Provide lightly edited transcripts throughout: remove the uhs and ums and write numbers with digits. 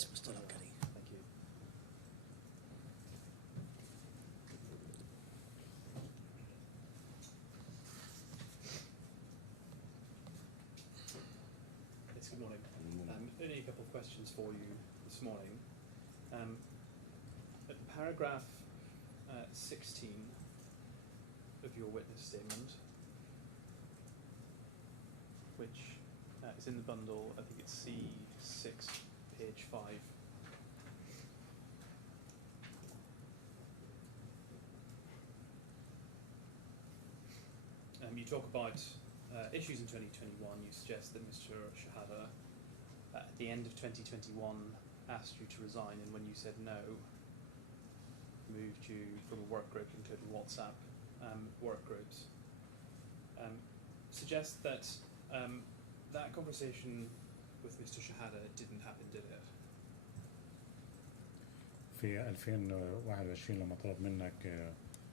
Yes, Mr. Lankari. Thank you. Yes, good morning. Only a couple of questions for you this morning. At paragraph 16 of your witness statement, which is in the bundle, I think it's C6, page 5. You talk about issues in 2021. You suggest that Mr. Shehata, at the end of 2021, asked you to resign, and when you said no, moved you from a work group, including WhatsApp work groups. Suggests that that conversation with Mr. Shehata didn't happen, did it? في 2021 لما طلب منك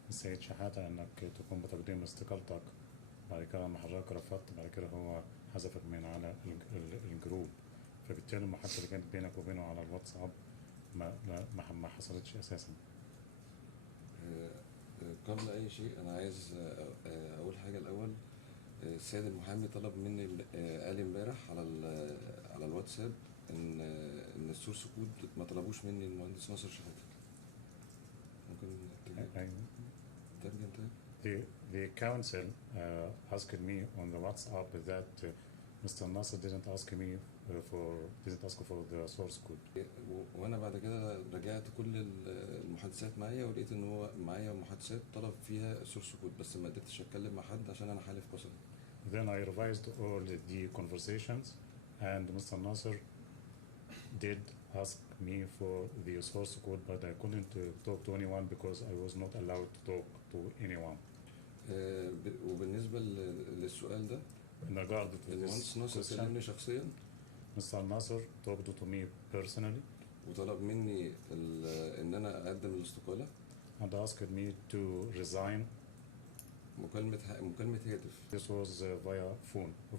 السيد شحاتة انك تقوم بتقديم استقالتك، بعد كده لما حضرتك رفضت، بعد كده هو حذفك من على الجروب، فبالتالي المحادثة اللي كانت بينك وبينه على الواتساب ما حصلتش اساسا. قبل اي شيء انا عايز اقول حاجة الاول. السيد المحامي طلب مني قال امبارح على الواتساب ان السورس كود ما طلبوش مني المهندس ناصر شهاده. ممكن ترجم تاني؟ The council asked me on the WhatsApp that Mr. Nasser didn't ask for the source code. وانا بعد كده رجعت كل المحادثات معايا ولقيت ان هو معايا محادثات طلب فيها سورس كود، بس ما قدرتش اتكلم مع حد عشان انا حالف قسم. Then I revised all the conversations and Mr. Nasser did ask me for the source code, but I couldn't talk to anyone because I was not allowed to talk to anyone. وبالنسبة للسؤال ده، in regard to المهندس ناصر كلمني شخصيا. Mr. Nasser talked to me personally. وطلب مني ان انا اقدم الاستقالة. And asked me to resign. مكالمة هاتف. This was via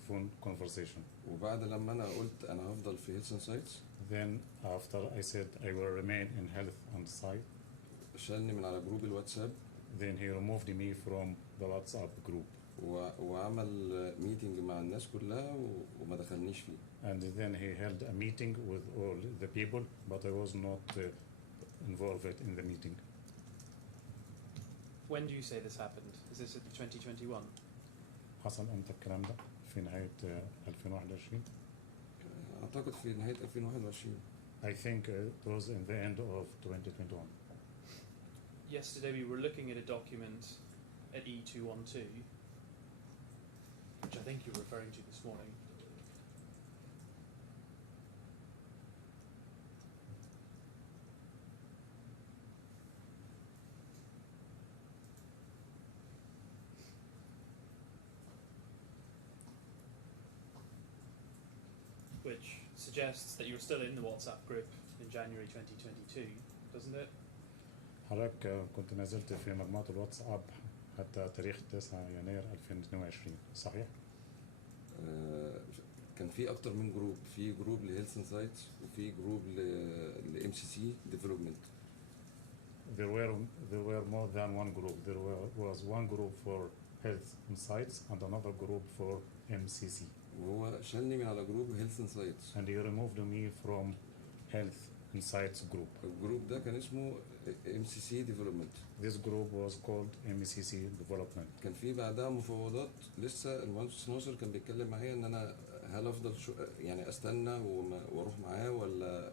phone conversation. وبعد لما أنا قلت أنا هفضل في Health and Sites. Then after I said I will remain in Health and Sites. شالني من على جروب الواتساب. Then he removed me from the WhatsApp group. وعمل meeting مع الناس كلها وما دخلنيش فيه. And then he held a meeting with all the people, but I was not involved in the meeting. When do you say this happened? Is this at 2021? حصل امتى الكلام ده؟ في نهاية 2021. أعتقد في نهاية 2021. I think it was in the end of 2021. Yesterday we were looking at a document at E212, which I think you're referring to this morning. Which suggests that you're still in the WhatsApp group in January 2022, doesn't it? حضرتك كنت ما زلت في مجموعة الواتساب حتى تاريخ 9 يناير 2022 صحيح؟ كان في أكتر من جروب، في جروب لهيلث اند سايتس وفي جروب لام سي سي ديفلوبمنت. There were more than one group. There was one group for Health and Sites and another group for MCC. وهو شالني من على جروب Health and Sites. And he removed me from Health and Sites group. الجروب ده كان اسمه MCC Development. This group was called MCC Development. كان في بعدها مفاوضات، لسه المهندس ناصر كان بيتكلم معايا ان انا هل افضل يعني استنى واروح معاه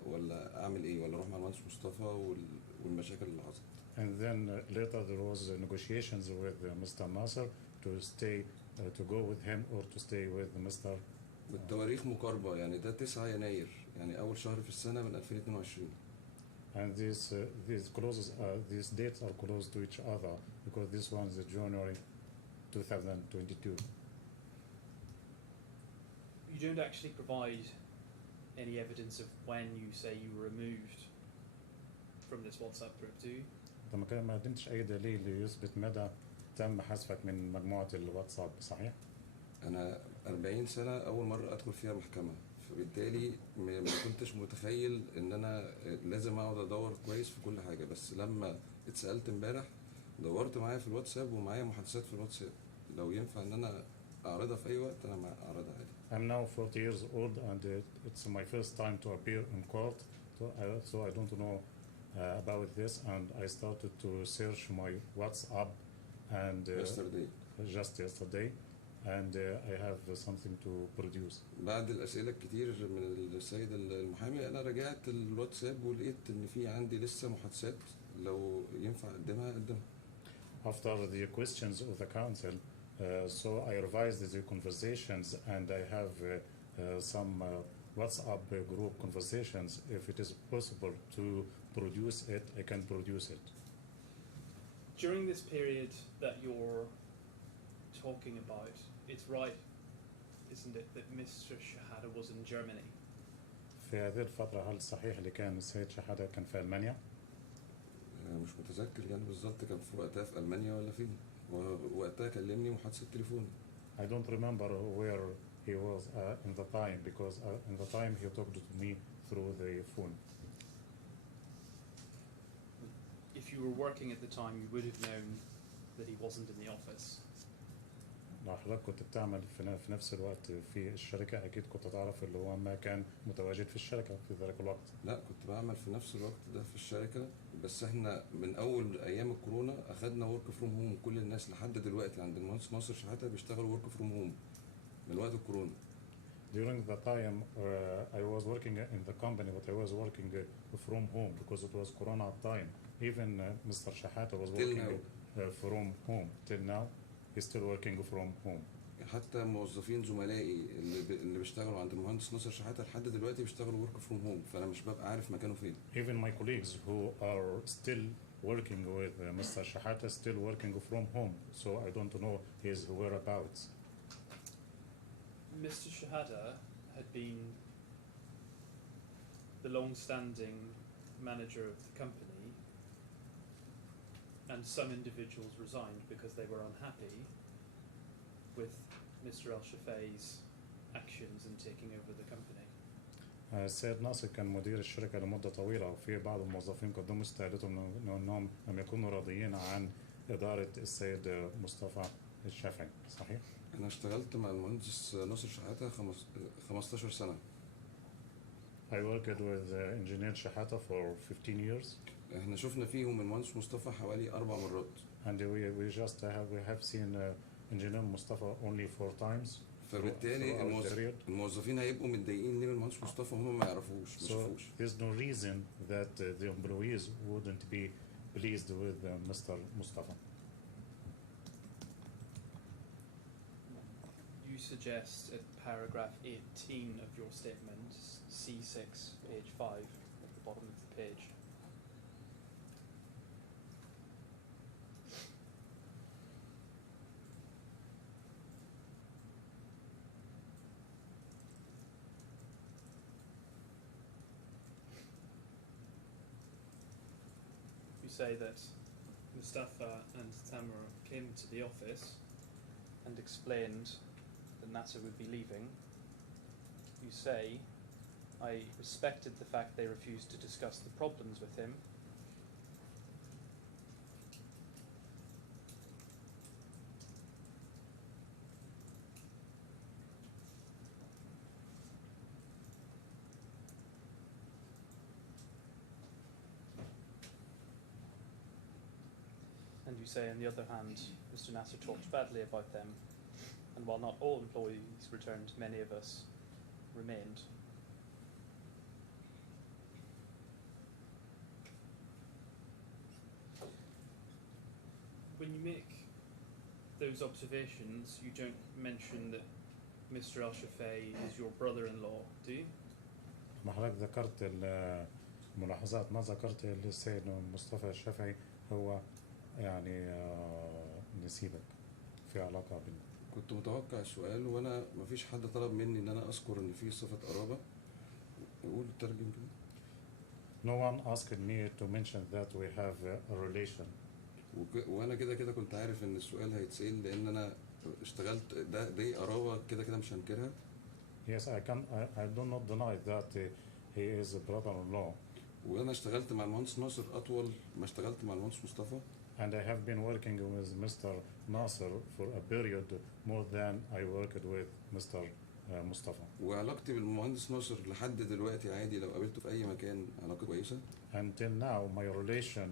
ولا اعمل ايه، ولا اروح مع المهندس مصطفى والمشاكل اللي حصلت. And then later there was negotiations with Mr. Nasser to stay to go with him or to stay with Mr. والتواريخ مقاربة، يعني ده 9 يناير يعني أول شهر في السنة من 2022. And these dates are close to each other because this one is January 2022. You don't actually provide any evidence of when you say you were removed from this WhatsApp group, do you? طب ما قدمتش أي دليل يثبت مدى تم حذفك من مجموعة الواتساب صحيح؟ أنا 40 سنة أول مرة أدخل فيها محكمة فبالتالي ما كنتش متخيل ان انا لازم اقعد ادور كويس في كل حاجه. بس لما اتسالت امبارح دورت معايا في الواتساب ومعايا محادثات في الواتساب، لو ينفع ان انا اعرضها في اي وقت انا اعرضها عادي. I'm now 40 years old and it's my first time to appear in court, so I don't know about this, and I started to search my WhatsApp and yesterday just yesterday, and I have something to produce. بعد الاسئله الكتير من السيد المحامي انا رجعت الواتساب ولقيت ان في عندي لسه محادثات، لو ينفع اقدمها. After the questions of the council, so I revised the conversations and I have some WhatsApp group conversations. If it is possible to produce it, I can produce it. During this period that you're talking about, it's right, isn't it, that Mr. Shehata was in Germany? في هذه الفترة هل صحيح اللي كان السيد شحاتة كان في ألمانيا؟ مش متذكر يعني بالظبط كان في وقتها في ألمانيا ولا فين، ووقتها كلمني محادثة تليفون. I don't remember where he was in the time, because in the time he talked to me through the phone. If you were working at the time, you would have known that he wasn't in the office. لو حضرتك كنت بتعمل في نفس الوقت في الشركة أكيد كنت تعرف اللي هو ما كان متواجد في الشركة في ذلك الوقت. لا كنت بعمل في نفس الوقت ده في الشركة، بس احنا من أول أيام الكورونا أخدنا ورك فروم هوم. كل الناس لحد دلوقتي عند المهندس ناصر شحاتة بيشتغلوا ورك فروم هوم من وقت الكورونا. During the time I was working in the company, but I was working from home because it was Corona time. Even Mr. Shehata was working from home till now. He's still working from home. حتى موظفين زملائي اللي بيشتغلوا عند المهندس ناصر شحاتة لحد دلوقتي بيشتغلوا ورك فروم هوم، فأنا مش ببقى عارف مكانه فين. Even my colleagues who are still working with Mr. Shehata still working from home, so I don't know his whereabouts. Mr. Shehata had been the long-standing manager of the company, and some individuals resigned because they were unhappy with Mr. Al-Shafei's actions in taking over the company. السيد ناصر كان مدير الشركة لمدة طويلة، وفي بعض الموظفين قدموا استقالتهم أنهم لم يكونوا راضيين عن إدارة السيد مصطفى الشافعي، صحيح؟ أنا اشتغلت مع المهندس ناصر شحاتة 15 سنة. I worked with engineer Shehata for 15 years. احنا شفنا فيهم المهندس مصطفى حوالي 4 مرات. And we have seen engineer Mustafa only 4 times. فبالتالي الموظفين هيبقوا متضايقين ليه من المهندس مصطفى وهم ما يعرفوش ما شافوش. There's no reason that the employees wouldn't be pleased with Mr. Mustafa. You suggest at paragraph 18 of your statement, C6, page 5, at the bottom of the page. You say that Mustafa and Thamer came to the office and explained that Nasser would be leaving. You say, I respected the fact they refused to discuss the problems with him. And you say, on the other hand, Mr. Nasser talked badly about them, and while not all employees returned, many of us remained. When you make those observations, you don't mention that Mr. Al-Shafei is your brother-in-law, do you? ما حضرتك ذكرت الملاحظات، ما ذكرت السيد مصطفى الشافعي هو يعني نسيبك في علاقة بيننا. كنت متوقع السؤال وانا ما فيش حد طلب مني ان انا اذكر ان في صفة قرابة. قول ترجم كده. No one asked me to mention that we have a relation. وانا كده كنت عارف ان السؤال هيتسأل لان انا اشتغلت دي قرابة كده مش هنكرها. Yes, I do not deny that he is a brother-in-law, وانا اشتغلت مع المهندس ناصر اطول ما اشتغلت مع المهندس مصطفى. and I have been working with Mr. Nasser for a period more than I worked with Mr. Mustafa. وعلاقتي بالمهندس ناصر لحد دلوقتي عادي، لو قابلته في اي مكان علاقه كويسه. Until now, my relation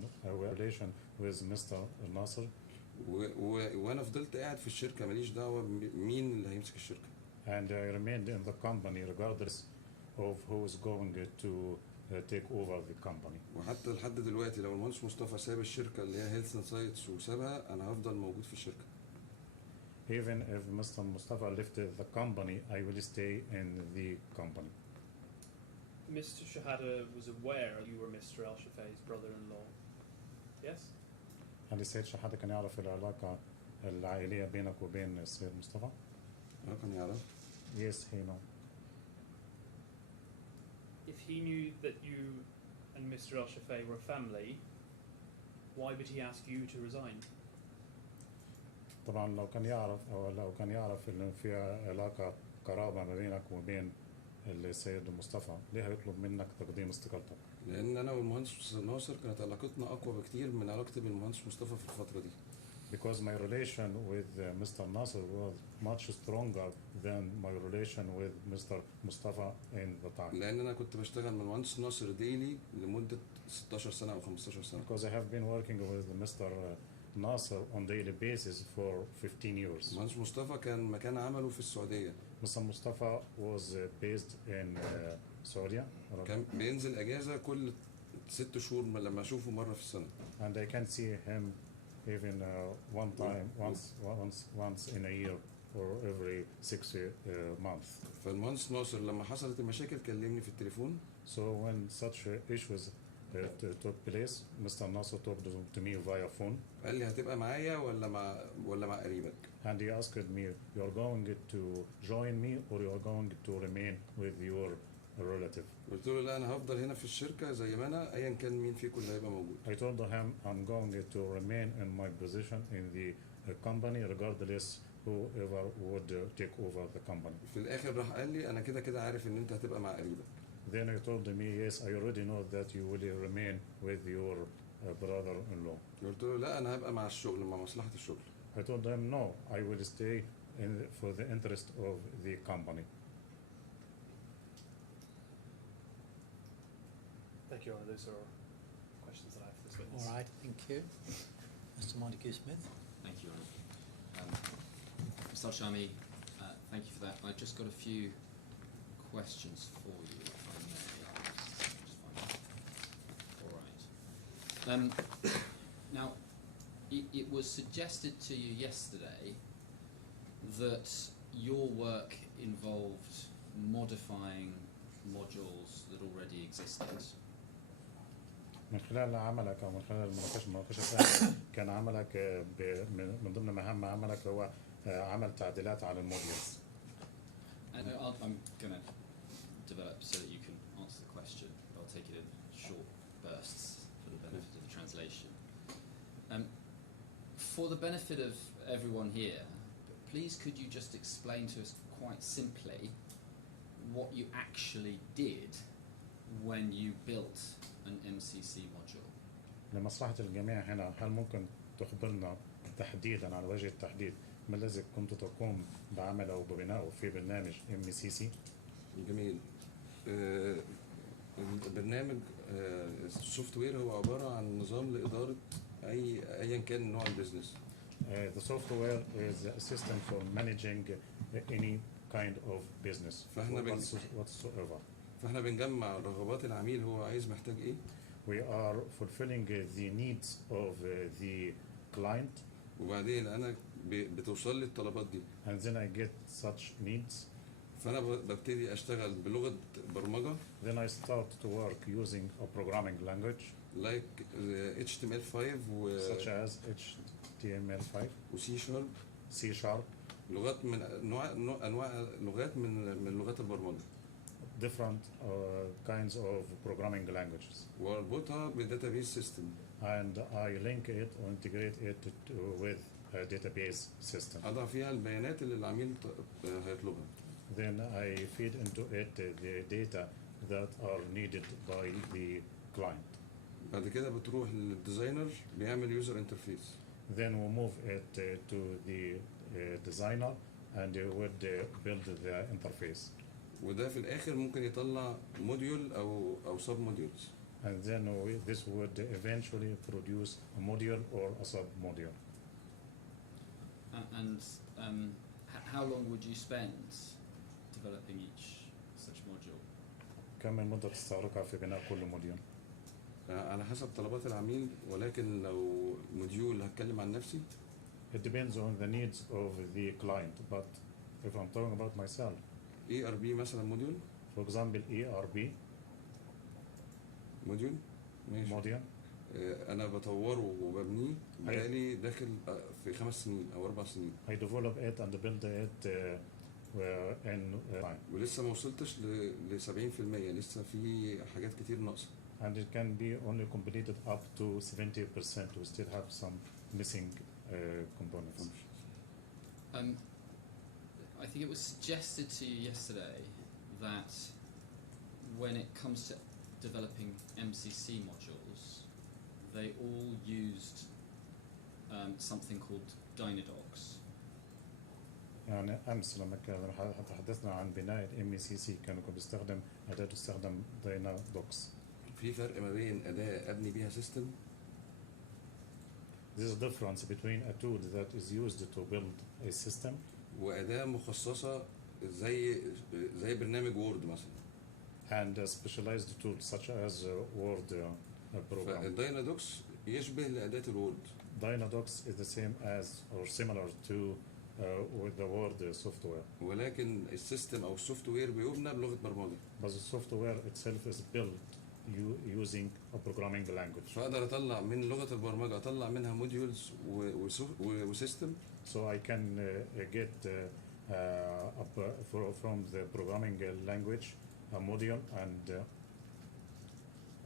with Mr. Nasser, وانا فضلت قاعد في الشركه ماليش دعوه مين اللي هيمسك الشركه. and I remained in the company regardless of who is going to take over the company. وحتى لحد دلوقتي لو المهندس مصطفى ساب الشركه اللي هي هيلث اند سايتس وسابها، انا هفضل موجود في الشركه. Even if Mr. Mustafa left the company, I will stay in the company. Mr. Shehata was aware you were Mr. Al-Shafei's brother-in-law. Yes? هل السيد شحاتة كان يعرف العلاقة العائلية بينك وبين السيد مصطفى؟ كان يعرف. Yes, he know. If he knew that you and Mr. Al-Shafei were family, why would he ask you to resign? طبعا لو كان يعرف إنه في علاقة قرابة ما بينك وبين السيد مصطفى، ليه هيطلب منك تقديم استقالتك؟ لأن أنا والمهندس ناصر كانت علاقتنا أقوى بكتير من علاقتي بالمهندس مصطفى في الفترة دي. Because my relation with Mr. Nasser was much stronger than my relation with Mr. Mustafa in the time. لأن أنا كنت بشتغل مع المهندس ناصر ديلي لمدة 16 سنة أو 15 سنة. Because I have been working with Mr. Nasser on daily basis for 15 years. المهندس مصطفى كان مكان عمله في السعودية. Mr. Mustafa was based in Saudi. كان بينزل أجازة كل 6 شهور لما أشوفه مرة في السنة. And I can see him even once in a year or every 6 months. فالمهندس ناصر لما حصلت المشاكل كلمني في التليفون. So when such issues took place, Mr. Nasser talked to me via phone. قال لي هتبقى معايا ولا مع قريبك. And he asked me, you're going to join me or you're going to remain with your relative? قلت له لا، أنا هفضل هنا في الشركة زي ما أنا أيا كان مين فيكم اللي هيبقى موجود. I told him I'm going to remain in my position in the company regardless whoever would take over the company. في الآخر راح قال لي أنا كده عارف إن أنت هتبقى مع قريبك. Then he told me, yes, I already know that you will remain with your brother-in-law. قلت له لا، أنا هبقى مع الشغل، مع مصلحة الشغل. I told him, no, I will stay for the interest of the company. Thank you, Honor. Those are questions that I have for this witness. All right, thank you. Mr. Montague-Smith. Thank you, Honor. Mr. Al-Shami, thank you for that. I've just got a few questions for you, if I may. Just find out. All right. Now, it was suggested to you yesterday that your work involved modifying modules that already existed. من خلال عملك أو من خلال المناقشة كان عملك من ضمن مهام عملك هو عمل تعديلات على الموديولز. And I'm going to develop so that you can answer the question. I'll take it in short bursts for the benefit of the translation. For the benefit of everyone here, please could you just explain to us quite simply what you actually did when you built an MCC module? لمصلحة الجميع هنا، هل ممكن تخبرنا تحديدا على وجه التحديد ما الذي كنت تقوم بعمله أو ببنائه في برنامج MCC؟ جميل. البرنامج السوفت وير هو عبارة عن نظام لإدارة أيا كان نوع البيزنس. The software is a system for managing any kind of business whatsoever. فاحنا بنجمع رغبات العميل، هو عايز محتاج ايه. We are fulfilling the needs of the client. وبعدين انا بتوصل لي الطلبات دي. And then I get such needs. فانا ببتدي اشتغل بلغة برمجة. Then I start to work using a programming language. Like HTML5 such as HTML5 و C sharp. لغات من انواع لغات من لغات البرمجة. Different kinds of programming languages. واربطها بالdatabase system. And I link it or integrate it with a database system. أضع فيها البيانات اللي العميل هيطلبها. then I feed into it the data that are needed by the client. بعد كده بتروح للديزاينر بيعمل يوزر انترفيس. Then we move it to the designer and would build the interface. وده في الاخر ممكن يطلع موديول او سب موديولز. And then this would eventually produce a module or a sub-module. How long would you spend developing each such module? كم المدة تستغرقها في بناء كل موديول؟ على حسب طلبات العميل، ولكن لو موديول هتكلم عن نفسي. It depends on the needs of the client, but if I'm talking about myself, ERB مثلا موديول. for example, ERB موديول ماشي. module, انا بطوره وببنيه بقالي داخل في 5 سنين او 4 سنين. I develop it and build it in time. ولسه ما وصلتش ل 70%، لسه في حاجات كتير ناقصه. And it can be only completed up to 70%. We still have some missing components. I think it was suggested to you yesterday that when it comes to developing MCC modules, they all used something called Dynadocs. يعني أمس لما تحدثنا عن بناء MCC كانوا بيستخدم أداة تستخدم Dynadocs. في فرق ما بين أداة أبني بيها سيستم. There is a difference between a tool that is used to build a system وأداة مخصصة زي برنامج وورد مثلا. and a specialized tool such as Word program. فالداينادوكس يشبه لأداة الوورد. Dynadocs is the same as or similar to with the Word software. ولكن السيستم أو السوفت وير بيبنى بلغة برمجة. But the software itself is built using a programming language. فأقدر أطلع من لغة البرمجة أطلع منها موديولز وسيستم. So I can get from the programming language a module and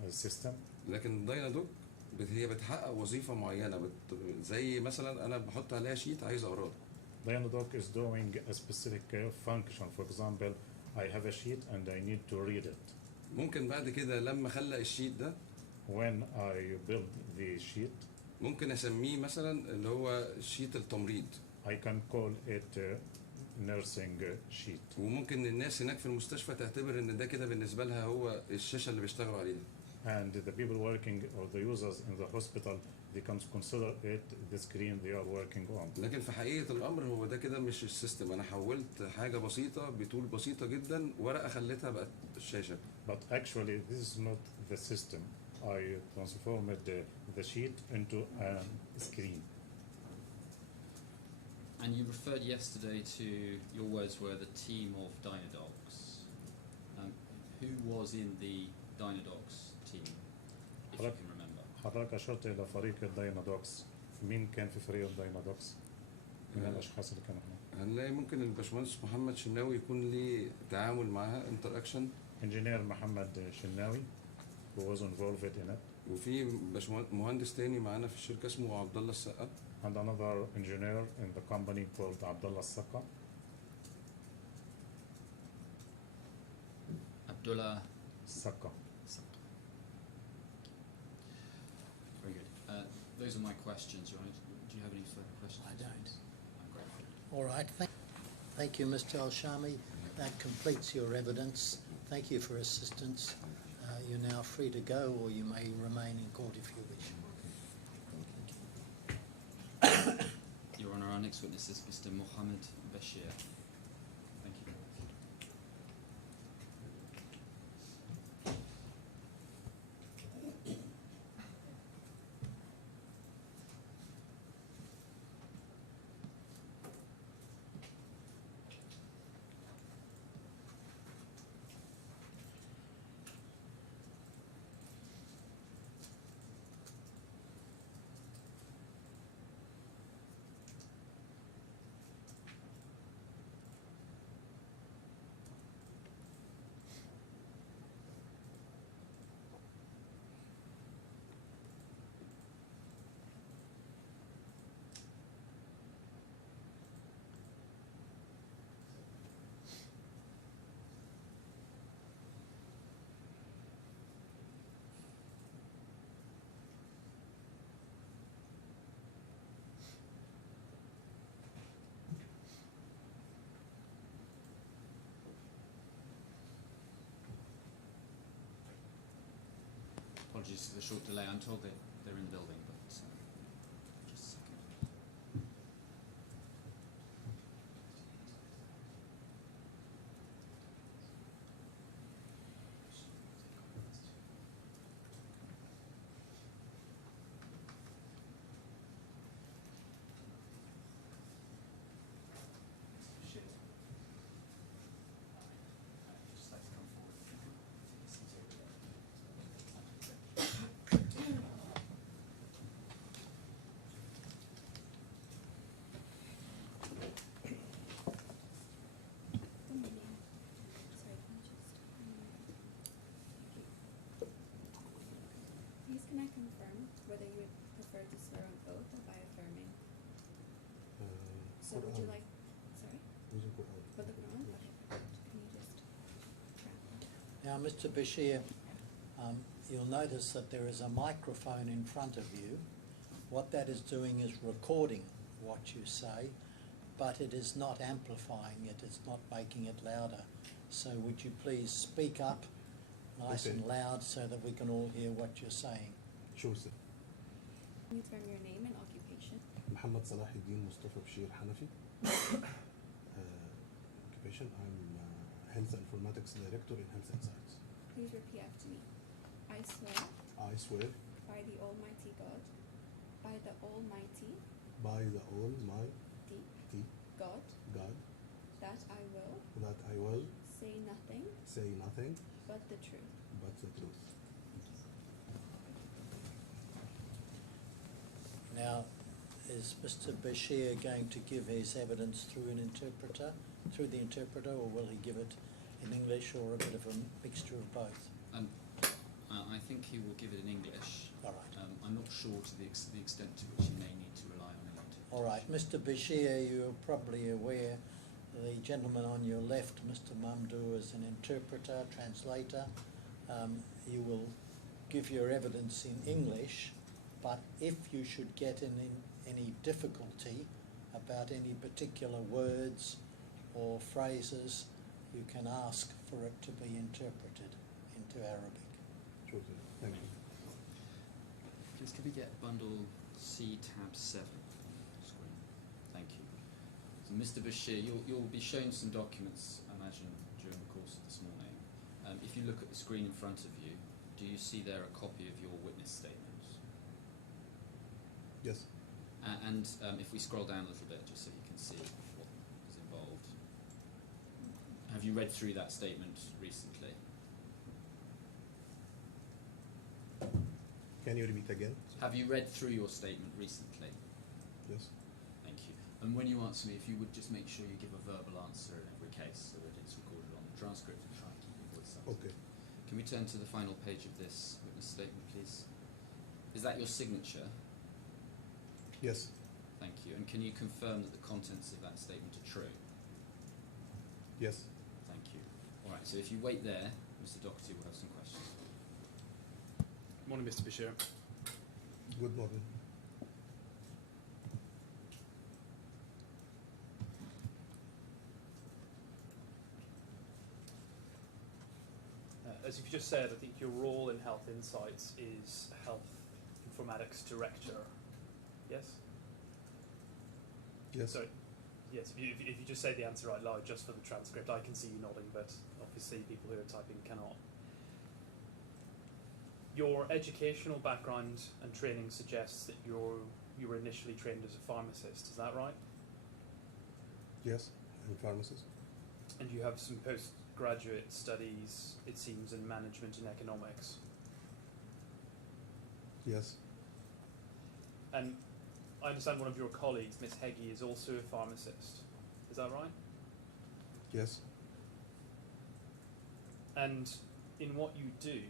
a system. لكن داينادوك هي بتحقق وظيفة معينة، زي مثلا أنا بحط عليها شيت عايز أقراه. Dynadoc is doing a specific function. For example, I have a sheet and I need to read it. ممكن بعد كده لما أخلق الشيت ده When I build the sheet, ممكن أسميه مثلا اللي هو شيت التمريض. I can call it nursing sheet. وممكن الناس هناك في المستشفى تعتبر إن ده كده بالنسبة لها هو الشاشة اللي بيشتغلوا عليها. And the people working or the users in the hospital, they can consider it the screen they are working on. لكن في حقيقة الأمر هو ده كده مش السيستم، أنا حولت حاجة بسيطة بطول بسيطة جدا ورقة خليتها بقت الشاشة. But actually, this is not the system. I transformed the sheet into a screen. And you referred yesterday to, your words were the team of Dynadocs. Who was in the Dynadocs team, if you can remember? حضرتك أشرت إلى فريق الداينادوكس. مين كان في فريق الداينادوكس؟ من الأشخاص اللي كانوا هنا؟ هنلاقي ممكن الباشمهندس محمد شناوي يكون ليه تعامل معاها انتراكشن. Engineer محمد شناوي who was involved in it. وفي مهندس تاني معانا في الشركة اسمه عبد الله السقا. And another engineer in the company called Abdullah Saka. Abdullah Saka. Very good. Those are my questions, right? Do you have any further questions? I don't. I'm grateful. All right. Thank you, Mr. Al-Shami. That completes your evidence. Thank you for assistance. You're now free to go, or you may remain in court if you wish. Your Honour, our next witness is Mr. Mohammed Bashir. Thank you. short delay. I'm told they're in the building, but just a second. Just like to come forward. Please can I confirm whether you would prefer to swear on oath or by affirming? So would you like, sorry? For the Quran? Okay, perfect. Can you just grab that? Now, Mr. Bashir, you'll notice that there is a microphone in front of you. What that is doing is recording what you say, but it is not amplifying it, it's not making it louder. So would you please speak up nice Okay. and loud so that we can all hear what you're saying? Sure, sir. Can you confirm your name and occupation? Muhammad Salah Eddin Mustafa Bashir Hanafi. Occupation, I'm Health Informatics Director in Health Insights. Please repeat after me. I swear I swear by the Almighty God, by the Almighty by the Almighty God, God that I will that I will say nothing say nothing but the truth. but the truth. Now, is Mr. Bashir going to give his evidence through the interpreter, or will he give it in English or a bit of a mixture of both? I think he will give it in English. All right. I'm not sure to the extent to which he may need to rely on it. All right, Mr. Bashir, you're probably aware the gentleman on your left, Mr. Mamdou, is an interpreter, translator. You will give your evidence in English, but if you should get in any difficulty about any particular words or phrases, you can ask for it to be interpreted into Arabic. Sure, sir. Thank you. Please, could we get bundle C tab 7 screen? Thank you. So, Mr. Bashir, you'll be shown some documents, I imagine, during the course of this morning. If you look at the screen in front of you, do you see there a copy of your witness statement? Yes. And if we scroll down a little bit, just so you can see what is involved. Have you read through that statement recently? Can you repeat again? Have you read through your statement recently? Yes. Thank you. And when you answer me, if you would just make sure you give a verbal answer in every case so that it's recorded on the transcript and try and keep your voice up. Okay. Can we turn to the final page of this witness statement, please? Is that your signature? Yes. Thank you. And can you confirm that the contents of that statement are true? Yes. Thank you. All right, so if you wait there, Mr. Doherty will have some questions. Morning, Mr. Bashir. Good morning. As you've just said, I think your role in Health Insights is Health Informatics Director. Yes? Yes. Sorry. Yes, if you just say the answer out loud just for the transcript, I can see you nodding, but obviously people who are typing cannot. Your educational background and training suggests that you were initially trained as a pharmacist, is that right? Yes. I'm a pharmacist. And you have some postgraduate studies, it seems, in management and economics. Yes. And I understand one of your colleagues, Ms. Heggie, is also a pharmacist. Is that right? Yes. And in what you do,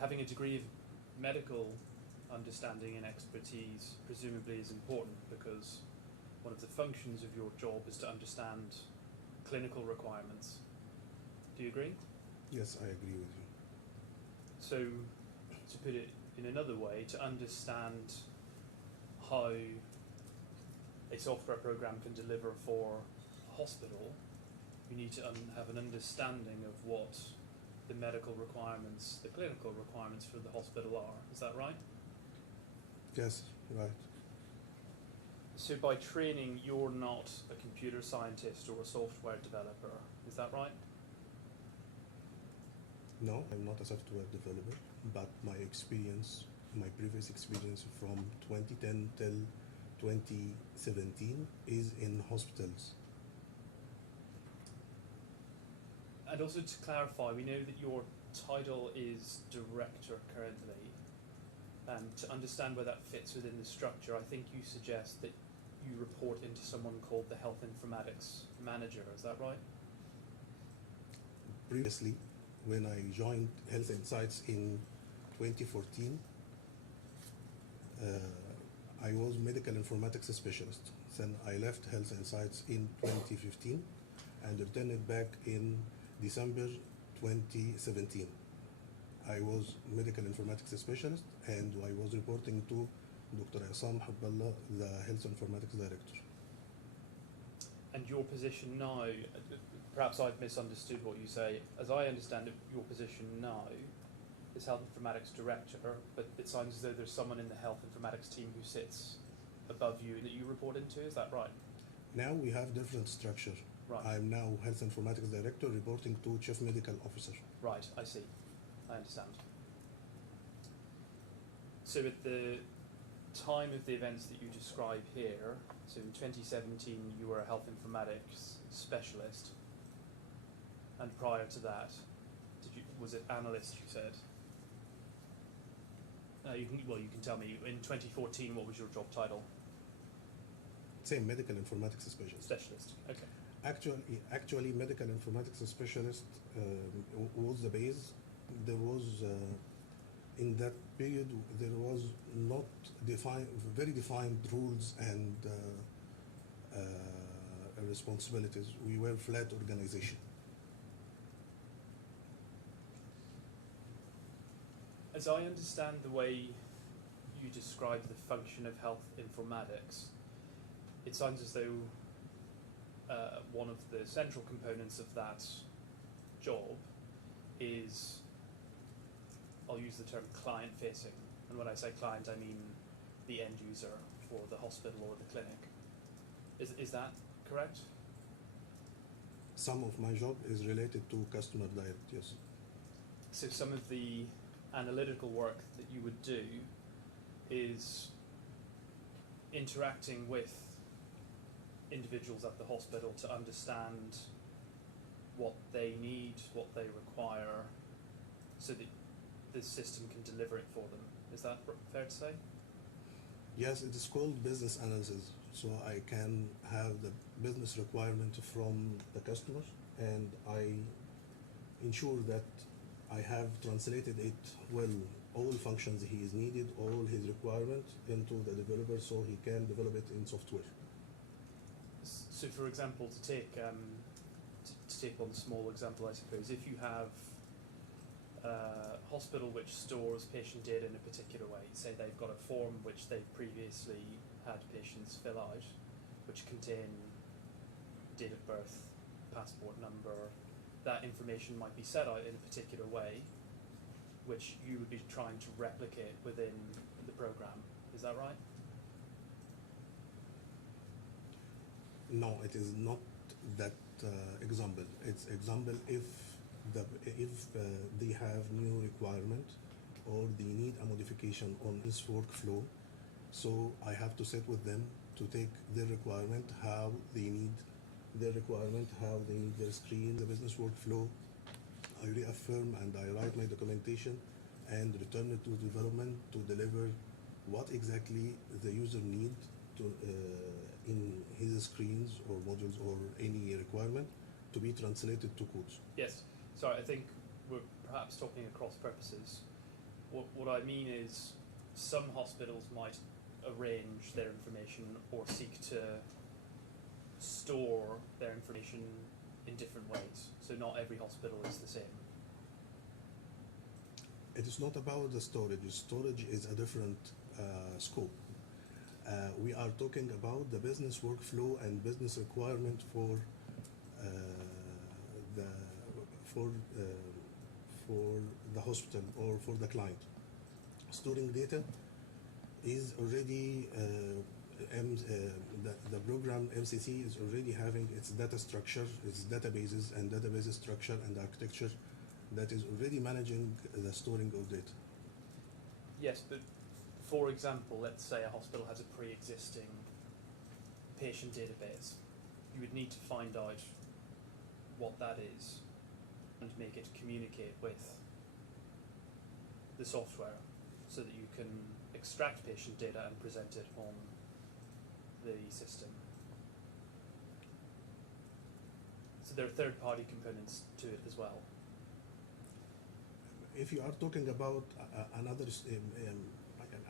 having a degree of medical understanding and expertise presumably is important, because one of the functions of your job is to understand clinical requirements. Do you agree? Yes, I agree with you. So, to put it in another way, to understand how a software program can deliver for a hospital, you need to have an understanding of what the medical requirements, the clinical requirements for the hospital are. Is that right? Yes, right. So by training, you're not a computer scientist or a software developer. Is that right? No, I'm not a software developer, but my experience, my previous experience from 2010 till 2017 is in hospitals. And also to clarify, we know that your title is director currently. And to understand where that fits within the structure, I think you suggest that you report into someone called the Health Informatics Manager. Is that right? Previously, when I joined Health Insights in 2014, I was medical informatics specialist. Then I left Health Insights in 2015 and returned back in December 2017. I was medical informatics specialist and I was reporting to Dr. Isam Habballah, the Health Informatics Director. And your position now, perhaps I've misunderstood what you say. As I understand it, your position now is Health Informatics Director, but it sounds as though there's someone in the Health Informatics team who sits above you that you report into. Is that right? Now we have different structure. Right. I'm now Health Informatics Director reporting to Chief Medical Officer. Right, I see. I understand. So at the time of the events that you describe here, so in 2017 you were a health informatics specialist, and prior to that, was it analyst you said? You can tell me, in 2014 what was your job title? Same, medical informatics specialist. Specialist, okay. Actually, medical informatics specialist was the base. There was, in that period, there was not very defined rules and responsibilities. We were a flat organization. As I understand the way you describe the function of health informatics, it sounds as though one of the central components of that job is, I'll use the term client-facing. And when I say client, I mean the end user or the hospital or the clinic. Is that correct? Some of my job is related to customer direct, yes. So some of the analytical work that you would do is interacting with individuals at the hospital to understand what they need, what they require, so that the system can deliver it for them. Is that fair to say? Yes, it is called business analysis. So I can have the business requirement from the customer and I ensure that I have translated it well, all functions he is needed, all his requirements into the developer so he can develop it in software. So for example, to take one small example, I suppose, if you have a hospital which stores patient data in a particular way, say they've got a form which they've previously had patients fill out, which contain date of birth, passport number, that information might be set out in a particular way, which you would be trying to replicate within the program. Is that right? No, it is not that example. It's example if they have new requirement or they need a modification on this workflow. So I have to sit with them to take their requirement, how they need their requirement, how they need their screen, the business workflow. I reaffirm and I write my documentation and return it to development to deliver what exactly the user need to in his screens or modules or any requirement to be translated to codes. Yes. Sorry, I think we're perhaps talking across purposes. What I mean is some hospitals might arrange their information or seek to store their information in different ways. So not every hospital is the same. It is not about the storage. Storage is a different scope. We are talking about the business workflow and business requirement for for the hospital or for the client. Storing data is already the program MCC is already having its data structure, its databases and database structure and architecture that is already managing the storing of data. Yes, but for example, let's say a hospital has a pre-existing patient database. You would need to find out what that is and make it communicate with the software so that you can extract patient data and present it on the system. So there are third-party components to it as well. If you are talking about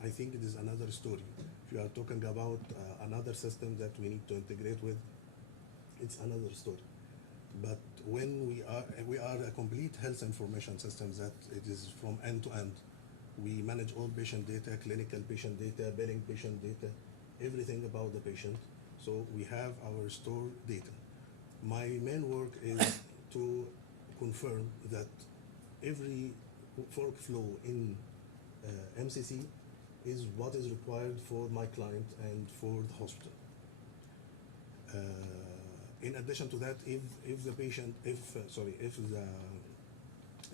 I think it is another story. If you are talking about another system that we need to integrate with, it's another story. But when we are a complete health information system that it is from end to end. We manage all patient data, clinical patient data, billing patient data, everything about the patient. So we have our stored data. My main work is to confirm that every workflow in MCC is what is required for my client and for the hospital. In addition to that, if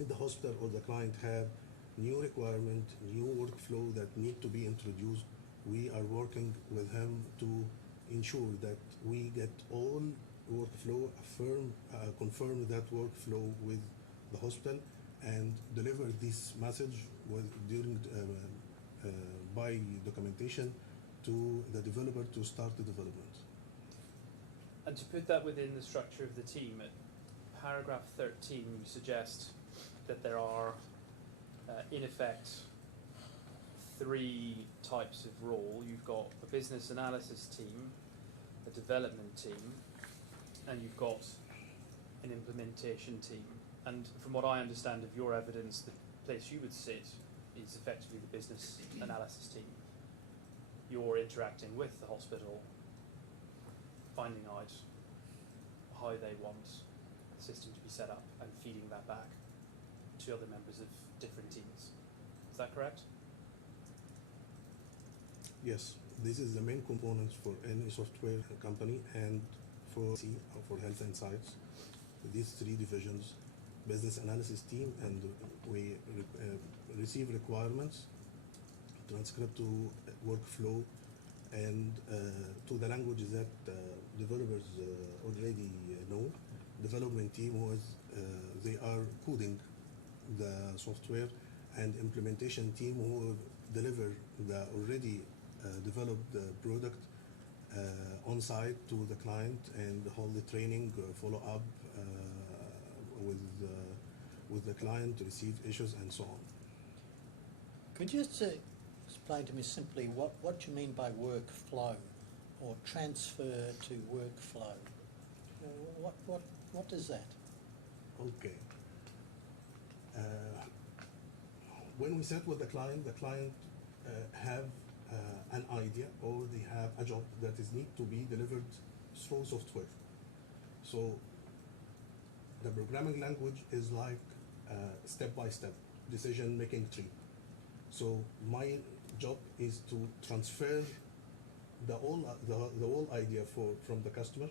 the hospital or the client have new requirement, new workflow that need to be introduced, we are working with him to ensure that we get all workflow, confirm that workflow with the hospital, and deliver this message by documentation to the developer to start the development. And to put that within the structure of the team, at paragraph 13 you suggest that there are in effect three types of role. You've got a business analysis team, a development team, and you've got an implementation team. And from what I understand of your evidence, the place you would sit is effectively the business analysis team. You're interacting with the hospital, finding out how they want the system to be set up and feeding that back to other members of different teams. Is that correct? Yes, this is the main components for any software company and for Health Insights. These three divisions, business analysis team, and we receive requirements, transcript to workflow, and to the languages that developers already know. Development team they are coding the software, and implementation team who deliver the already developed product on site to the client and hold the training, follow up with the client, receive issues and so on. Could you just explain to me simply what you mean by workflow or transfer to workflow? What is that? Okay. When we sit with the client have an idea, or they have a job that is need to be delivered through software. So the programming language is like step-by-step decision-making tree. So my job is to transfer the whole idea from the customer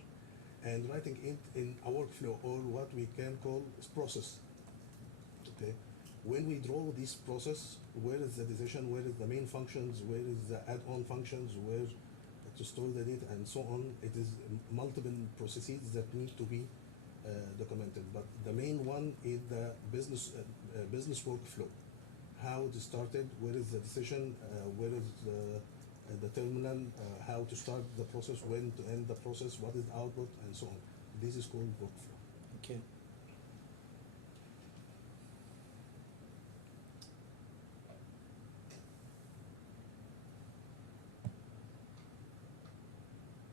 and writing it in a workflow, or what we can call process. Okay. When we draw this process, where is the decision, where is the main functions, where is the add-on functions, where to store the data, and so on. It is multiple processes that need to be documented. But the main one is the business workflow. How it started, where is the decision, where is the terminal, how to start the process, when to end the process, what is the output, and so on. This is called workflow. Okay.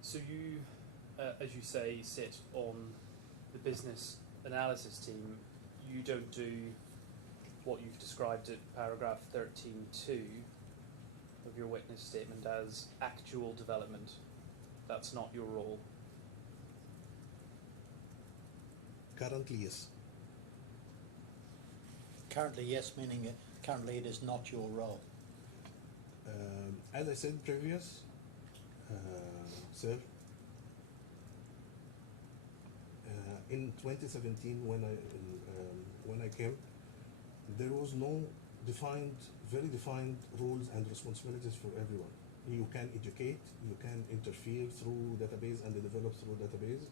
So you, as you say, sit on the business analysis team. You don't do what you've described at paragraph 13.2 of your witness statement as actual development. That's not your role. Currently, yes. currently yes, meaning currently it is not your role. As I said previous, sir, in 2017 when I came, there was no very defined roles and responsibilities for everyone. You can educate, you can interfere through database and develop through database.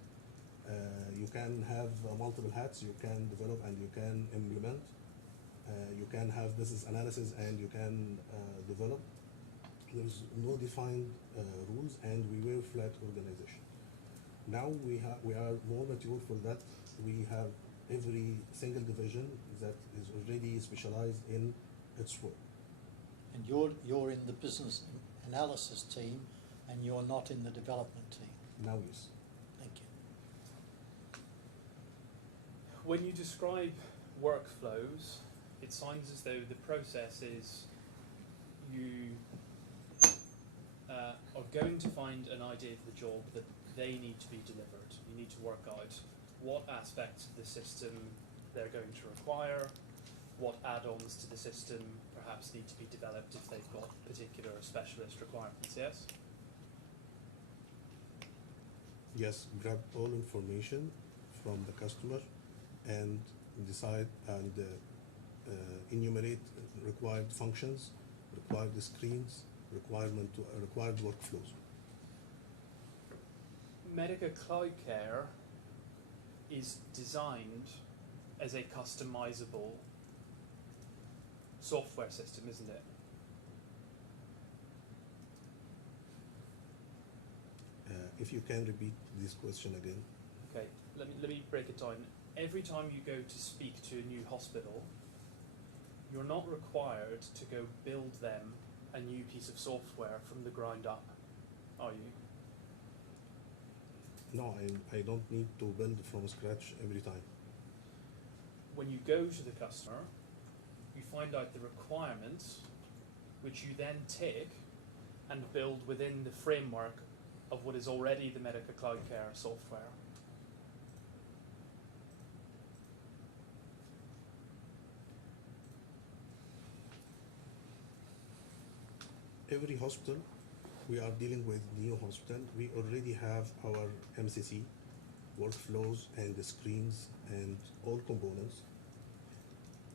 You can have multiple hats, you can develop and you can implement. You can have business analysis and you can develop. There's no defined rules, and we were a flat organization. Now we are more mature for that. We have every single division that is already specialized in its work. And you're in the business analysis team, and you're not in the development team. Now, yes. Thank you. When you describe workflows, it sounds as though the process is you are going to find an idea for the job that they need to be delivered. You need to work out what aspects of the system they're going to require, what add-ons to the system perhaps need to be developed if they've got particular specialist requirements, yes? Yes, grab all information from the customer and decide and enumerate required functions, required screens, required workflows. Medica Cloud Care is designed as a customizable software system, isn't it? If you can repeat this question again. Okay, let me break it down. Every time you go to speak to a new hospital, you're not required to go build them a new piece of software from the ground up, are you? No, I don't need to build from scratch every time. When you go to the customer, you find out the requirements, which you then take and build within the framework of what is already the Medica Cloud Care software. Every hospital, we are dealing with new hospital. We already have our MCC, workflows and the screens and all components.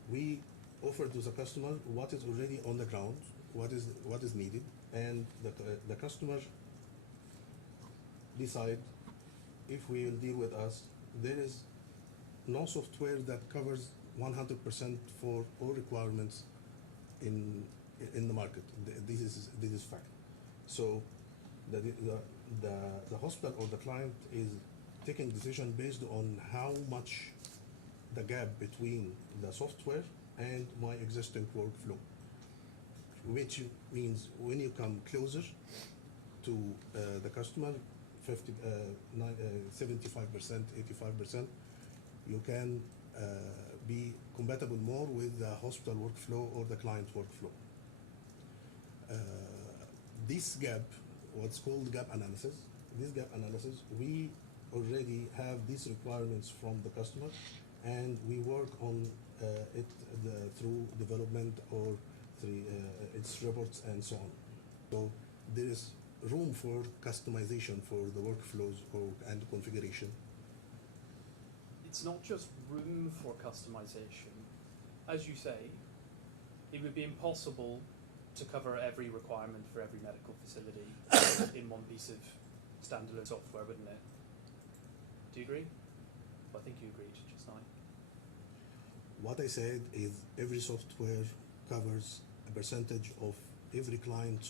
We offer to the customer what is already on the ground, what is needed, and the customer decide if we will deal with us. There is no software that covers 100% for all requirements in the market. This is fact. So the hospital or the client is taking decision based on how much the gap between the software and my existing workflow, which means when you come closer to the customer, 75%, 85%, you can be compatible more with the hospital workflow or the client workflow. This gap, what's called gap analysis, we already have these requirements from the customer, and we work on it through development or through its reports and so on. So there is room for customization for the workflows and configuration. It's not just room for customization. As you say, it would be impossible to cover every requirement for every medical facility in one piece of standalone software, wouldn't it? Do you agree? Well, I think you agreed just now. What I said is every software covers a percentage of every client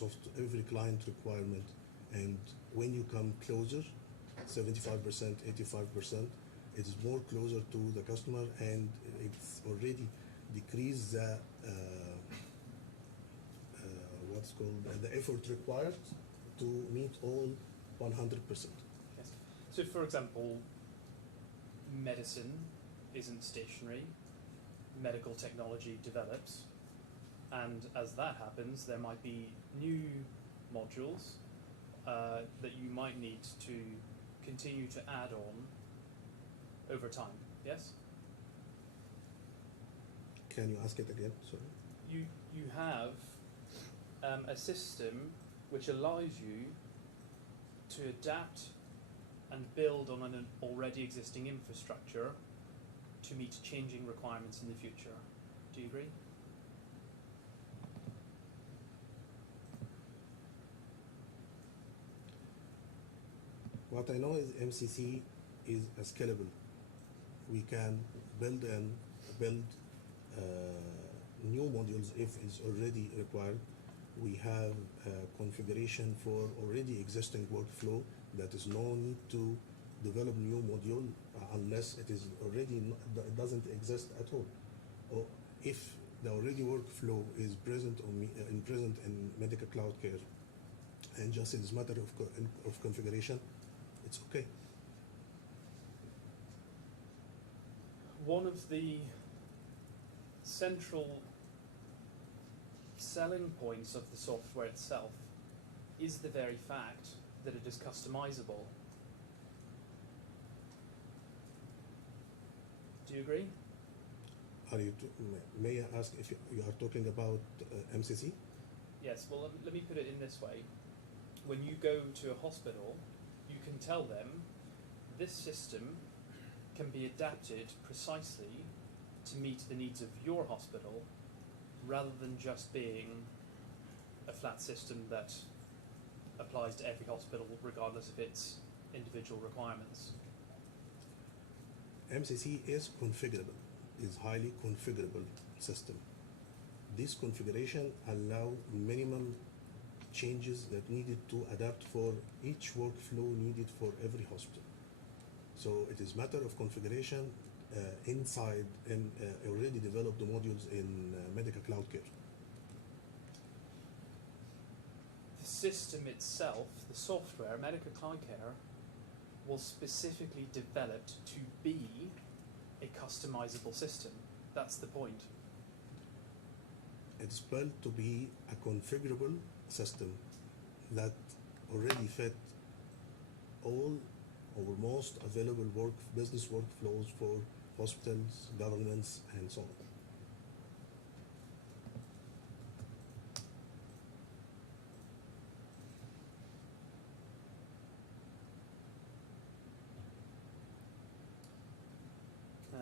requirement, and when you come closer, 75%, 85%, it is more closer to the customer, and it's already decreased the what's called the effort required to meet all 100%. Yes. So, for example, medicine isn't stationary. Medical technology develops, and as that happens, there might be new modules that you might need to continue to add on over time. Yes? Can you ask it again? Sorry. You have a system which allows you to adapt and build on an already existing infrastructure to meet changing requirements in the future. Do you agree? What I know is MCC is scalable. We can build new modules if it's already required. We have configuration for already existing workflow. That is no need to develop new module unless it is already it doesn't exist at all. Or if the already workflow is present in medical cloud care, and just it's matter of configuration, it's okay. One of the central selling points of the software itself is the very fact that it is customizable. Do you agree? May I ask if you are talking about MCC? Yes, well, let me put it in this way. When you go to a hospital, you can tell them this system can be adapted precisely to meet the needs of your hospital rather than just being a flat system that applies to every hospital regardless of its individual requirements. MCC is configurable, is highly configurable system. This configuration allow minimum changes that needed to adapt for each workflow needed for every hospital. So it is matter of configuration inside and already developed modules in medical cloud care. The system itself, the software, Medical Cloud Care, was specifically developed to be a customizable system. That's the point. It's built to be a configurable system that already fit all or most available business workflows for hospitals, governments, and so on.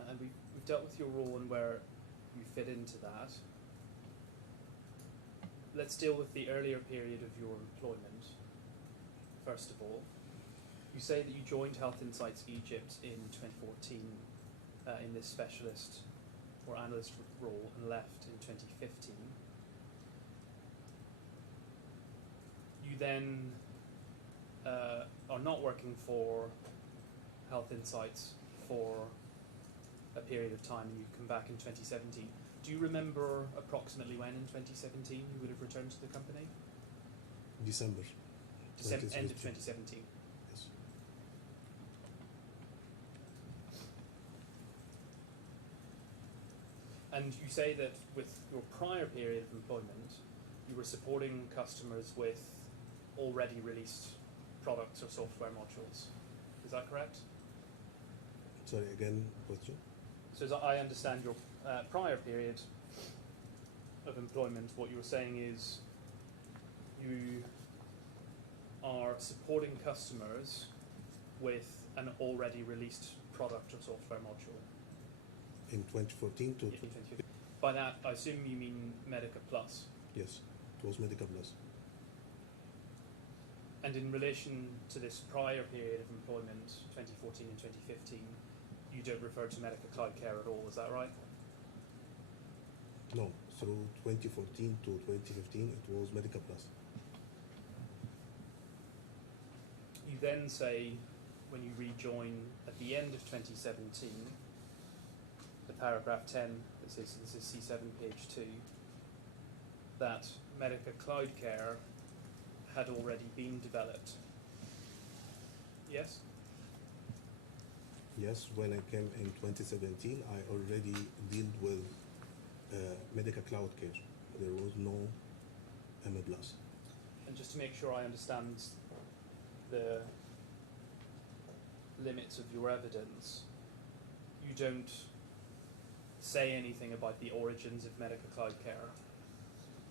And we've dealt with your role and where you fit into that. Let's deal with the earlier period of your employment. First of all, you say that you joined Health Insights Egypt in 2014 in this specialist or analyst role and left in 2015. You then are not working for Health Insights for a period of time, and you come back in 2017. Do you remember approximately when in 2017 you would have returned to the company? December. End of 2017. Yes. And you say that with your prior period of employment, you were supporting customers with already released products or software modules. Is that correct? Sorry, again, question? So as I understand your prior period of employment, what you were saying is you are supporting customers with an already released product or software module. In 2014 to... By that, I assume you mean Medica Plus. Yes, it was Medica Plus. And in relation to this prior period of employment, 2014 and 2015, you don't refer to Medica Cloud Care at all, is that right? No, through 2014 to 2015, it was Medica Plus. You then say, when you rejoin at the end of 2017, the paragraph 10, this is C7 page 2, that Medica Cloud Care had already been developed. Yes? Yes, when I came in 2017, I already dealt with Medica Cloud Care. There was no MA Plus. And just to make sure I understand the limits of your evidence, you don't say anything about the origins of Medica Cloud Care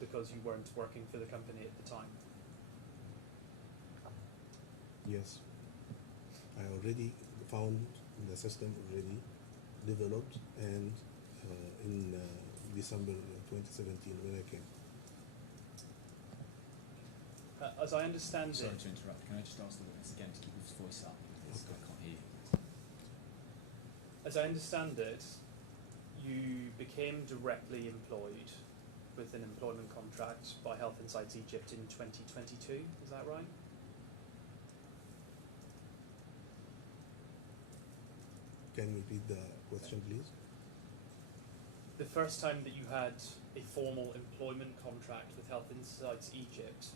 because you weren't working for the company at the time? Yes. I already found the system already developed, and in December 2017 when I came. As I understand Sorry it, to interrupt. Can I just ask the witness again to keep his voice up? Because I can't hear you. as I understand it, you became directly employed with an employment contract by Health Insights Egypt in 2022, is that right? Can you repeat the question, please? The first time that you had a formal employment contract with Health Insights Egypt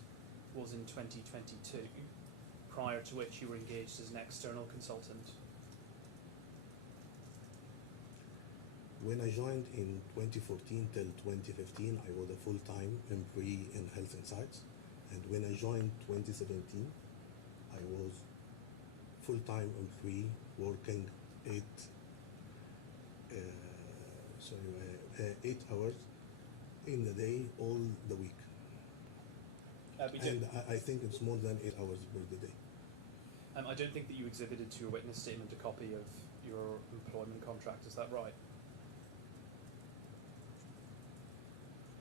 was in 2022, prior to which you were engaged as an external consultant. When I joined in 2014 till 2015, I was a full-time employee in Health Insights. And when I joined 2017, I was full-time employee working 8 hours in the day, all the week. And I think it's more than 8 hours per day. I don't think that you exhibited to your witness statement a copy of your employment contract, is that right?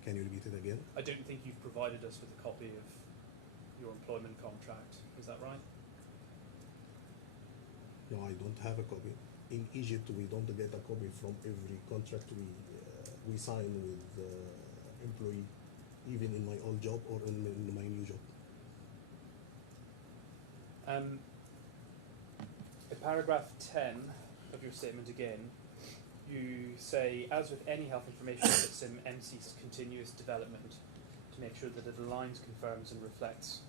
Can you repeat it again? I don't think you've provided us with a copy of your employment contract, is that right? No, I don't have a copy. In Egypt, we don't get a copy from every contract we sign with the employee, even in my old job or in my new job. In paragraph 10 of your statement again, you say, as with any health information system, MC seeks continuous development to make sure that it aligns, confirms and reflects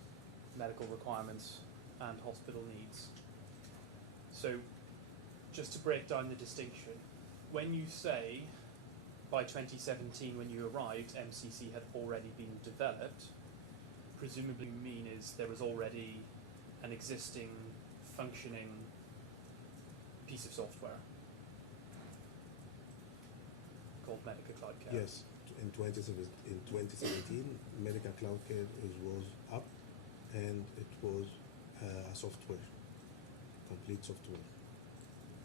medical requirements and hospital needs. So, just to break down the distinction, when you say by 2017 when you arrived, MCC had already been developed, presumably you mean is there was already an existing functioning piece of software called Medica Cloud Care. Yes, in 2017, Medica Cloud Care was up, and it was a software, complete software.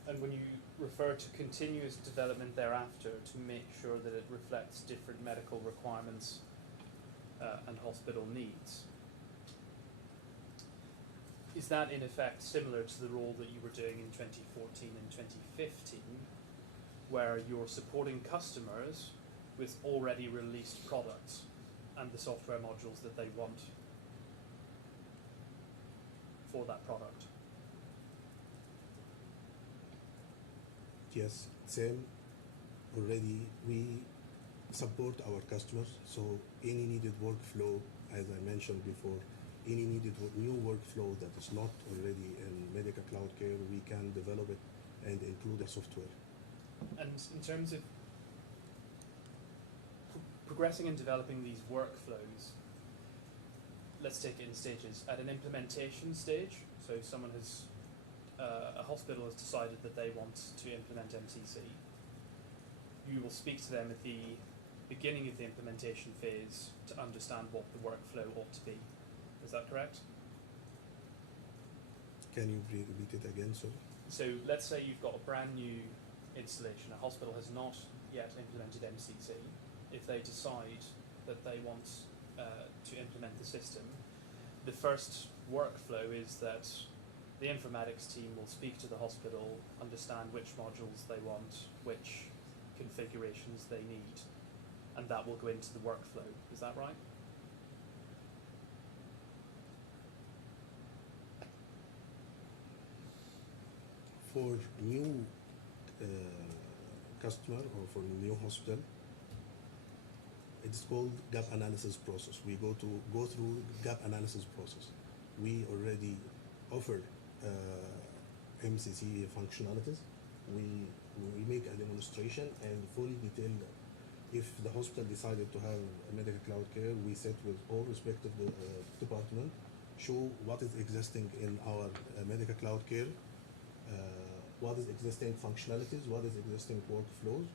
And when you refer to continuous development thereafter to make sure that it reflects different medical requirements and hospital needs, is that in effect similar to the role that you were doing in 2014 and 2015, where you're supporting customers with already released products and the software modules that they want for that product? Yes, same. Already we support our customers, so any needed workflow, as I mentioned before, any needed new workflow that is not already in Medica Cloud Care, we can develop it and include the software. And in terms of progressing and developing these workflows, let's take it in stages. At an implementation stage, so someone has, a hospital has decided that they want to implement MCC, you will speak to them at the beginning of the implementation phase to understand what the workflow ought to be. Is that correct? Can you repeat it again, sorry? So let's say you've got a brand new installation, a hospital has not yet implemented MCC. If they decide that they want to implement the system, the first workflow is that the informatics team will speak to the hospital, understand which modules they want, which configurations they need, and that will go into the workflow. Is that right? For new customer or for new hospital, it's called gap analysis process. We go through gap analysis process. We already offer MCC functionalities. We make a demonstration and fully detailed. If the hospital decided to have a Medica Cloud Care, we sit with all respective department, show what is existing in our Medica Cloud Care, what is existing functionalities, what is existing workflows,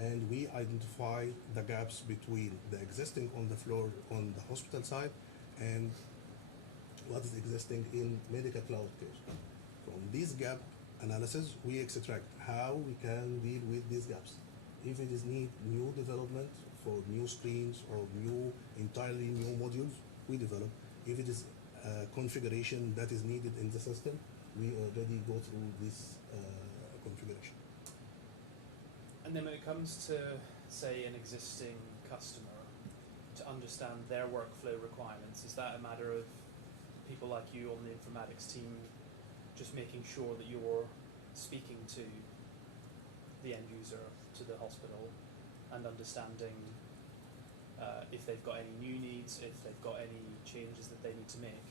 and we identify the gaps between the existing on the floor on the hospital side and what is existing in medical cloud care. From this gap analysis, we extract how we can deal with these gaps. If it is need new development for new screens or entirely new modules, we develop. If it is configuration that is needed in the system, we already go through this configuration. And then when it comes to, say, an existing customer, to understand their workflow requirements, is that a matter of people like you on the informatics team just making sure that you're speaking to the end user, to the hospital, and understanding if they've got any new needs, if they've got any changes that they need to make?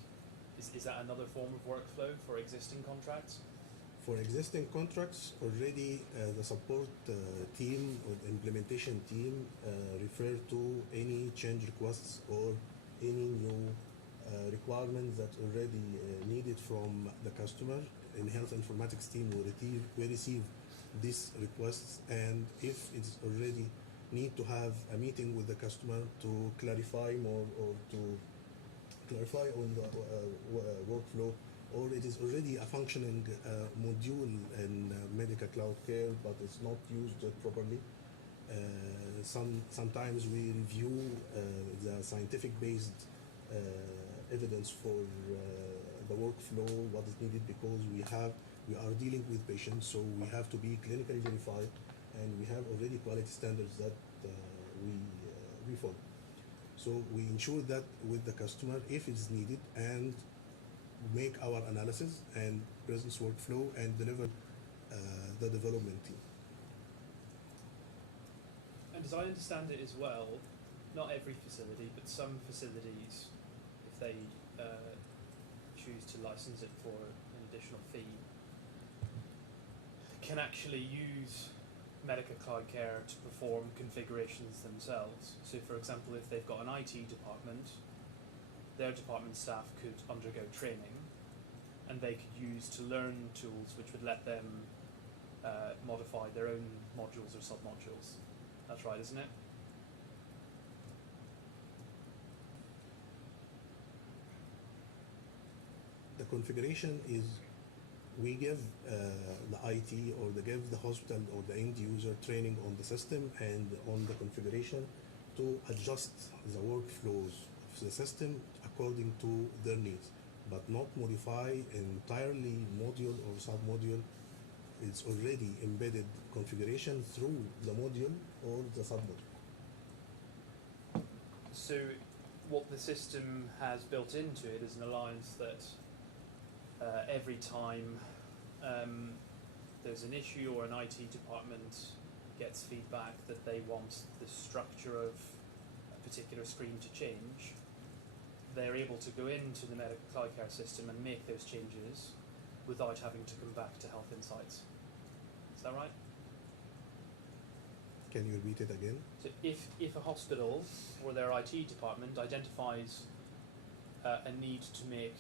Is that another form of workflow for existing contracts? For existing contracts, already the support team or the implementation team refer to any change requests or any new requirements that already needed from the customer. In health informatics team, we receive these requests, and if it's already need to have a meeting with the customer to clarify more or to clarify on the workflow, or it is already a functioning module in medical cloud care but it's not used properly. Sometimes we review the scientific based evidence for the workflow, what is needed, because we are dealing with patients, so we have to be clinically verified, and we have already quality standards that we follow. So we ensure that with the customer if it's needed, and make our analysis and business workflow and deliver the development team. And as I understand it as well, not every facility, but some facilities, if they choose to license it for an additional fee, can actually use medical cloud care to perform configurations themselves. So for example, if they've got an IT department, their department staff could undergo training, and they could use to learn tools which would let them modify their own modules or sub-modules. That's right, isn't it? The configuration is we give the IT or give the hospital or the end user training on the system and on the configuration to adjust the workflows of the system according to their needs, but not modify entirely module or sub-module. It's already embedded configuration through the module or the sub-module. So what the system has built into it is an alliance that every time there's an issue or an IT department gets feedback that they want the structure of a particular screen to change, they're able to go into the medical cloud care system and make those changes without having to come back to Health Insights. Is that right? Can you repeat it again? So if a hospital or their IT department identifies a need to make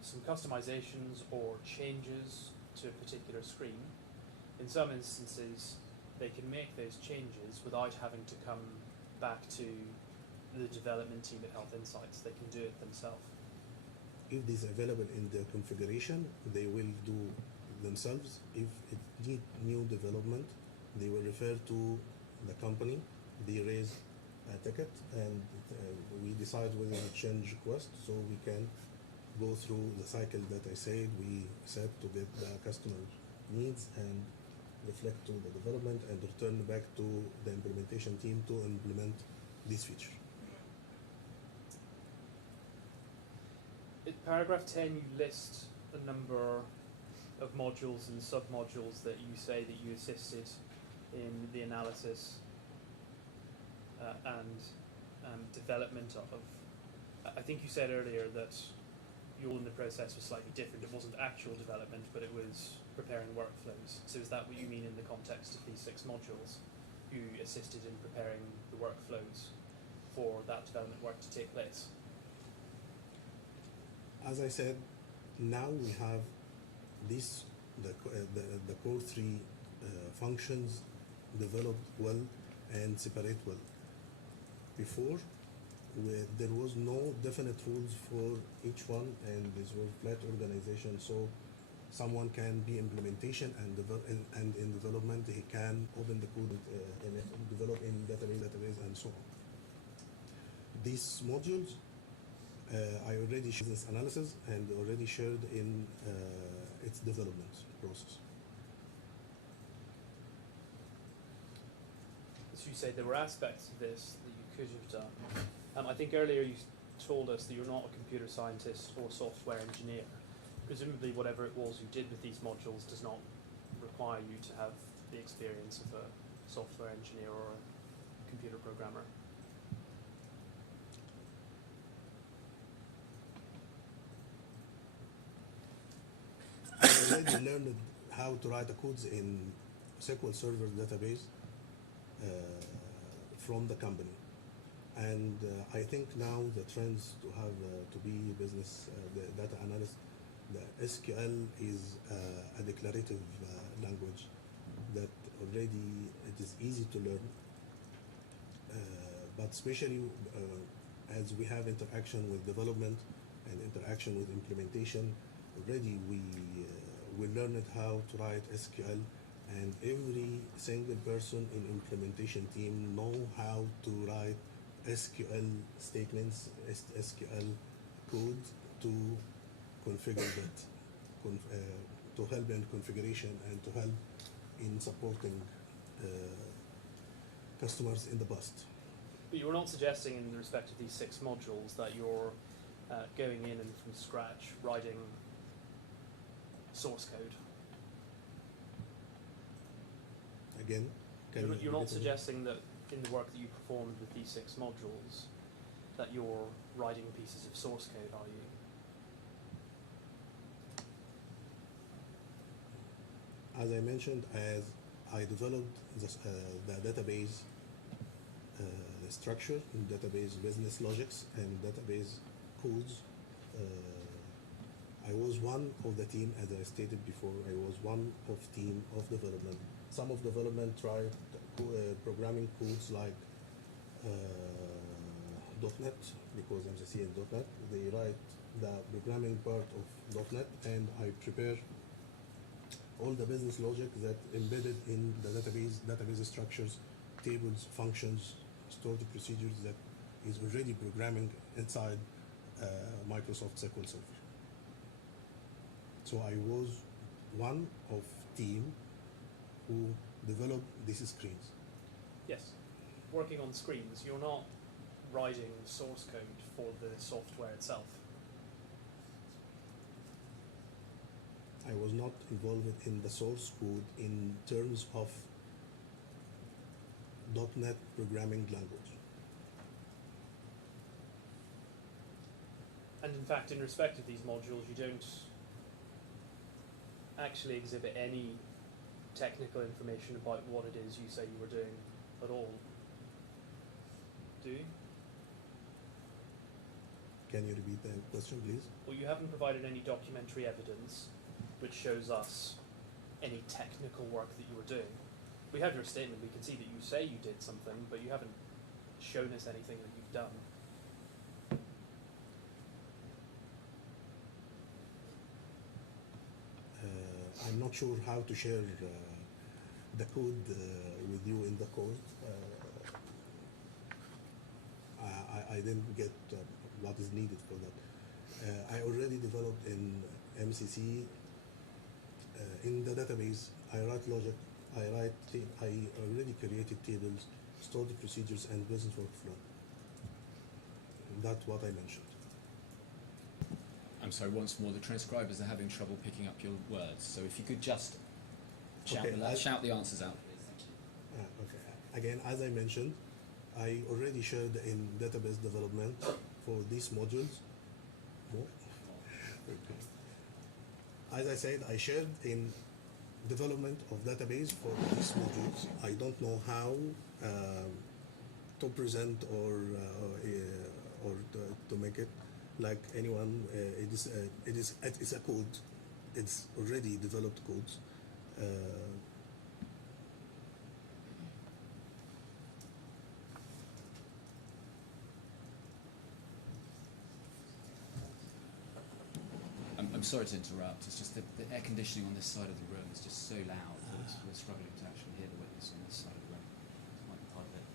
some customizations or changes to a particular screen, in some instances they can make those changes without having to come back to the development team at Health Insights. They can do it themselves. If it is available in the configuration, they will do themselves. If it need new development, they will refer to the company. They raise a ticket, and we decide whether to change request, so we can go through the cycle that I said we set to get the customer needs and reflect to the development and return back to the implementation team to implement this feature. In paragraph 10, you list a number of modules and sub-modules that you say that you assisted in the analysis and development of. I think you said earlier that your in the process was slightly different. It wasn't actual development, but it was preparing workflows. So is that what you mean in the context of these 6 modules? You assisted in preparing the workflows for that development work to take place? As I said, now we have this the core 3 functions develop well and separate well. Before, there was no definite rules for each one, and these were flat organization. So someone can be implementation and in development he can open the code and develop in database and so on. These modules I already shared business analysis and already shared in its development process. As you say, there were aspects of this that you could have done. I think earlier you told us that you're not a computer scientist or software engineer. Presumably whatever it was you did with these modules does not require you to have the experience of a software engineer or a computer programmer. I already learned how to write the codes in SQL Server database from the company. And I think now the trends to have to be business the data analyst, the SQL is a declarative language that already it is easy to learn, but especially as we have interaction with development and interaction with implementation, already we learned how to write SQL, and every single person in implementation team know how to write SQL statements, SQL code to configure that, to help in configuration and to help in supporting customers in the past. But you're not suggesting in respect of these 6 modules that you're going in and from scratch writing source code. Again, You're not suggesting that in the work that you performed with these 6 modules that you're writing pieces of source code, are you? As I mentioned, as I developed this, the database structure, database business logics, and database codes, I was one of the team, as I stated before, I was one of team of development. Some of development tried programming codes like .NET, because I'm the C in .NET. They write the programming part of .NET, and I prepare all the business logic that embedded in the database structures, tables, functions, stored procedures that is already programming inside Microsoft SQL Server. So I was one of team who developed these screens. Yes. Working on screens, you're not writing source code for the software itself. I was not involved in the source code in terms of .NET programming language. And in fact, in respect of these modules, you don't actually exhibit any technical information about what it is you say you were doing at all, do you? Can you repeat the question, please? Well, you haven't provided any documentary evidence which shows us any technical work that you were doing. We have your statement, we can see that you say you did something, but you haven't shown us anything that you've done. I'm not sure how to share the code with you in the code. I didn't get what is needed for that. I already developed in MCC in the database. I write logic. I already created tables, stored procedures, and business workflow. That's what I mentioned. I'm sorry, once more, the transcribers are having trouble picking up your words, so if you could just shout, Okay, shout the answers out, please. Thank you. Okay. Again, as I mentioned, I already shared in database development for these modules. More? Okay. As I said, I shared in development of database for these modules. I don't know how to present or to make it like anyone. It's a code. It's already developed codes. sorry to interrupt. It's just the air conditioning on this side of the room is just so loud that we're struggling to actually hear the witness on this side of the room. It might be part of it.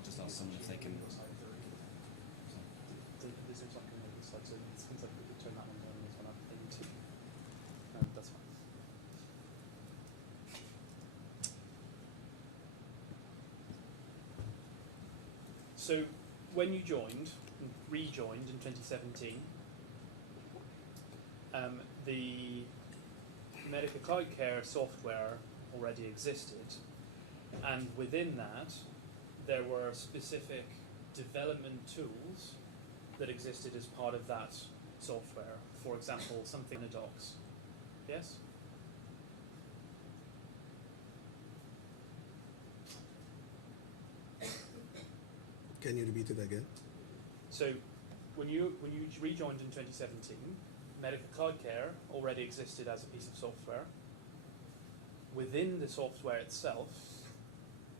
I'll just ask someone if they can. There's like a middle side, so it seems like we could turn that one down as well. They need to. No, that's fine. So, when you rejoined in 2017, the medical cloud care software already existed, and within that, there were specific development tools that existed as part of that software. For example, something in docs. Yes? Can you repeat it again? So, when you rejoined in 2017, Medical Cloud Care already existed as a piece of software. Within the software itself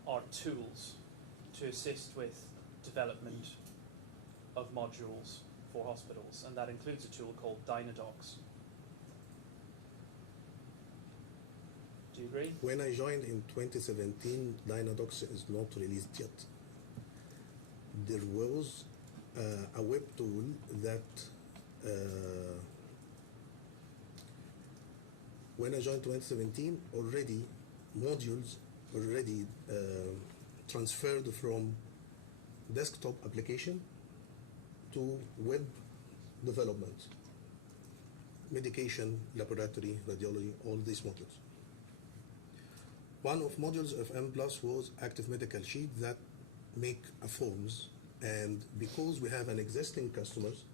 are tools to assist with development of modules for hospitals, and that includes a tool called Dynadocs. Do you agree? When I joined in 2017, Dynadocs is not released yet. There was a web tool that when I joined 2017, already modules already transferred from desktop application to web development, medication, laboratory, radiology, all these modules. One of modules of M Plus was active medical sheet that make a forms, and because we have an existing customers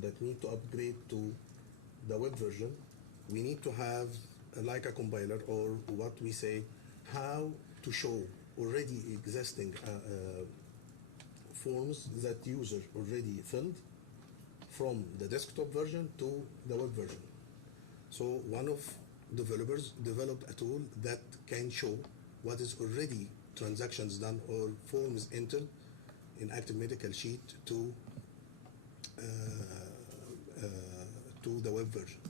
that need to upgrade to the web version, we need to have like a compiler, or what we say, how to show already existing forms that user already filled from the desktop version to the web version. So one of developers developed a tool that can show what is already transactions done or forms entered in active medical sheet to the web version.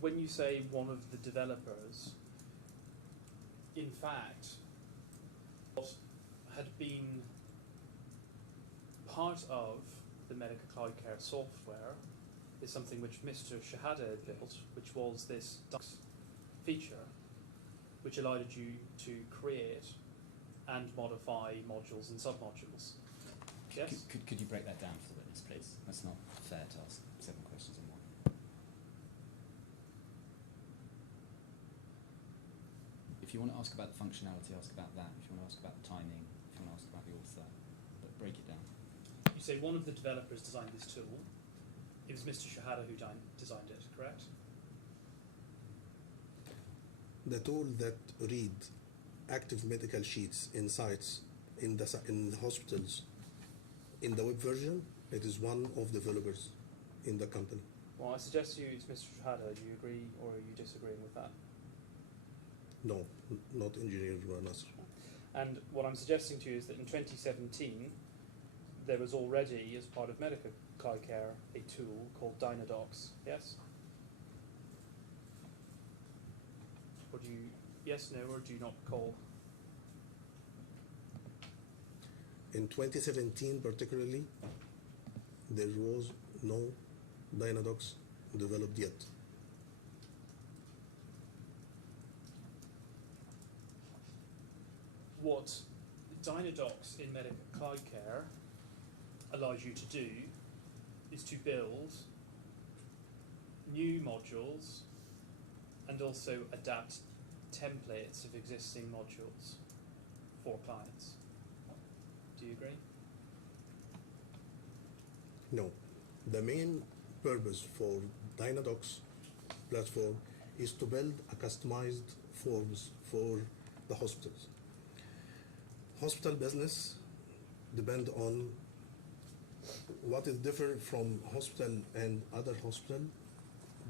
When you say one of the developers, in fact, what had been part of the Medical Cloud Care software is something which Mr. Shehata had built, which was this Docs feature, which allowed you to create and modify modules and submodules. Yes? Could you break that down for the witness, please? That's not fair to ask 7 questions in one. If you want to ask about the functionality, ask about that. If you want to ask about the timing, if you want to ask about the author, but break it down. You say one of the developers designed this tool. It was Mr. Shehata who designed it, correct? The tool that read active medical sheets in sites in the hospitals in the web version, it is one of the developers in the company. Well, I suggest to you it's Mr. Shehata. Do you agree or are you disagreeing with that? No, not engineer Nasser. And what I'm suggesting to you is that in 2017, there was already, as part of Medical Cloud Care, a tool called Dynadocs. Yes? Or do you, yes, no, or do you not recall? In 2017 particularly, there was no Dynadocs developed yet. What Dynadocs in Medical Cloud Care allows you to do is to build new modules and also adapt templates of existing modules for clients. Do you agree? No. The main purpose for Dynadocs platform is to build a customized forms for the hospitals. Hospital business depend on what is different from hospital and other hospital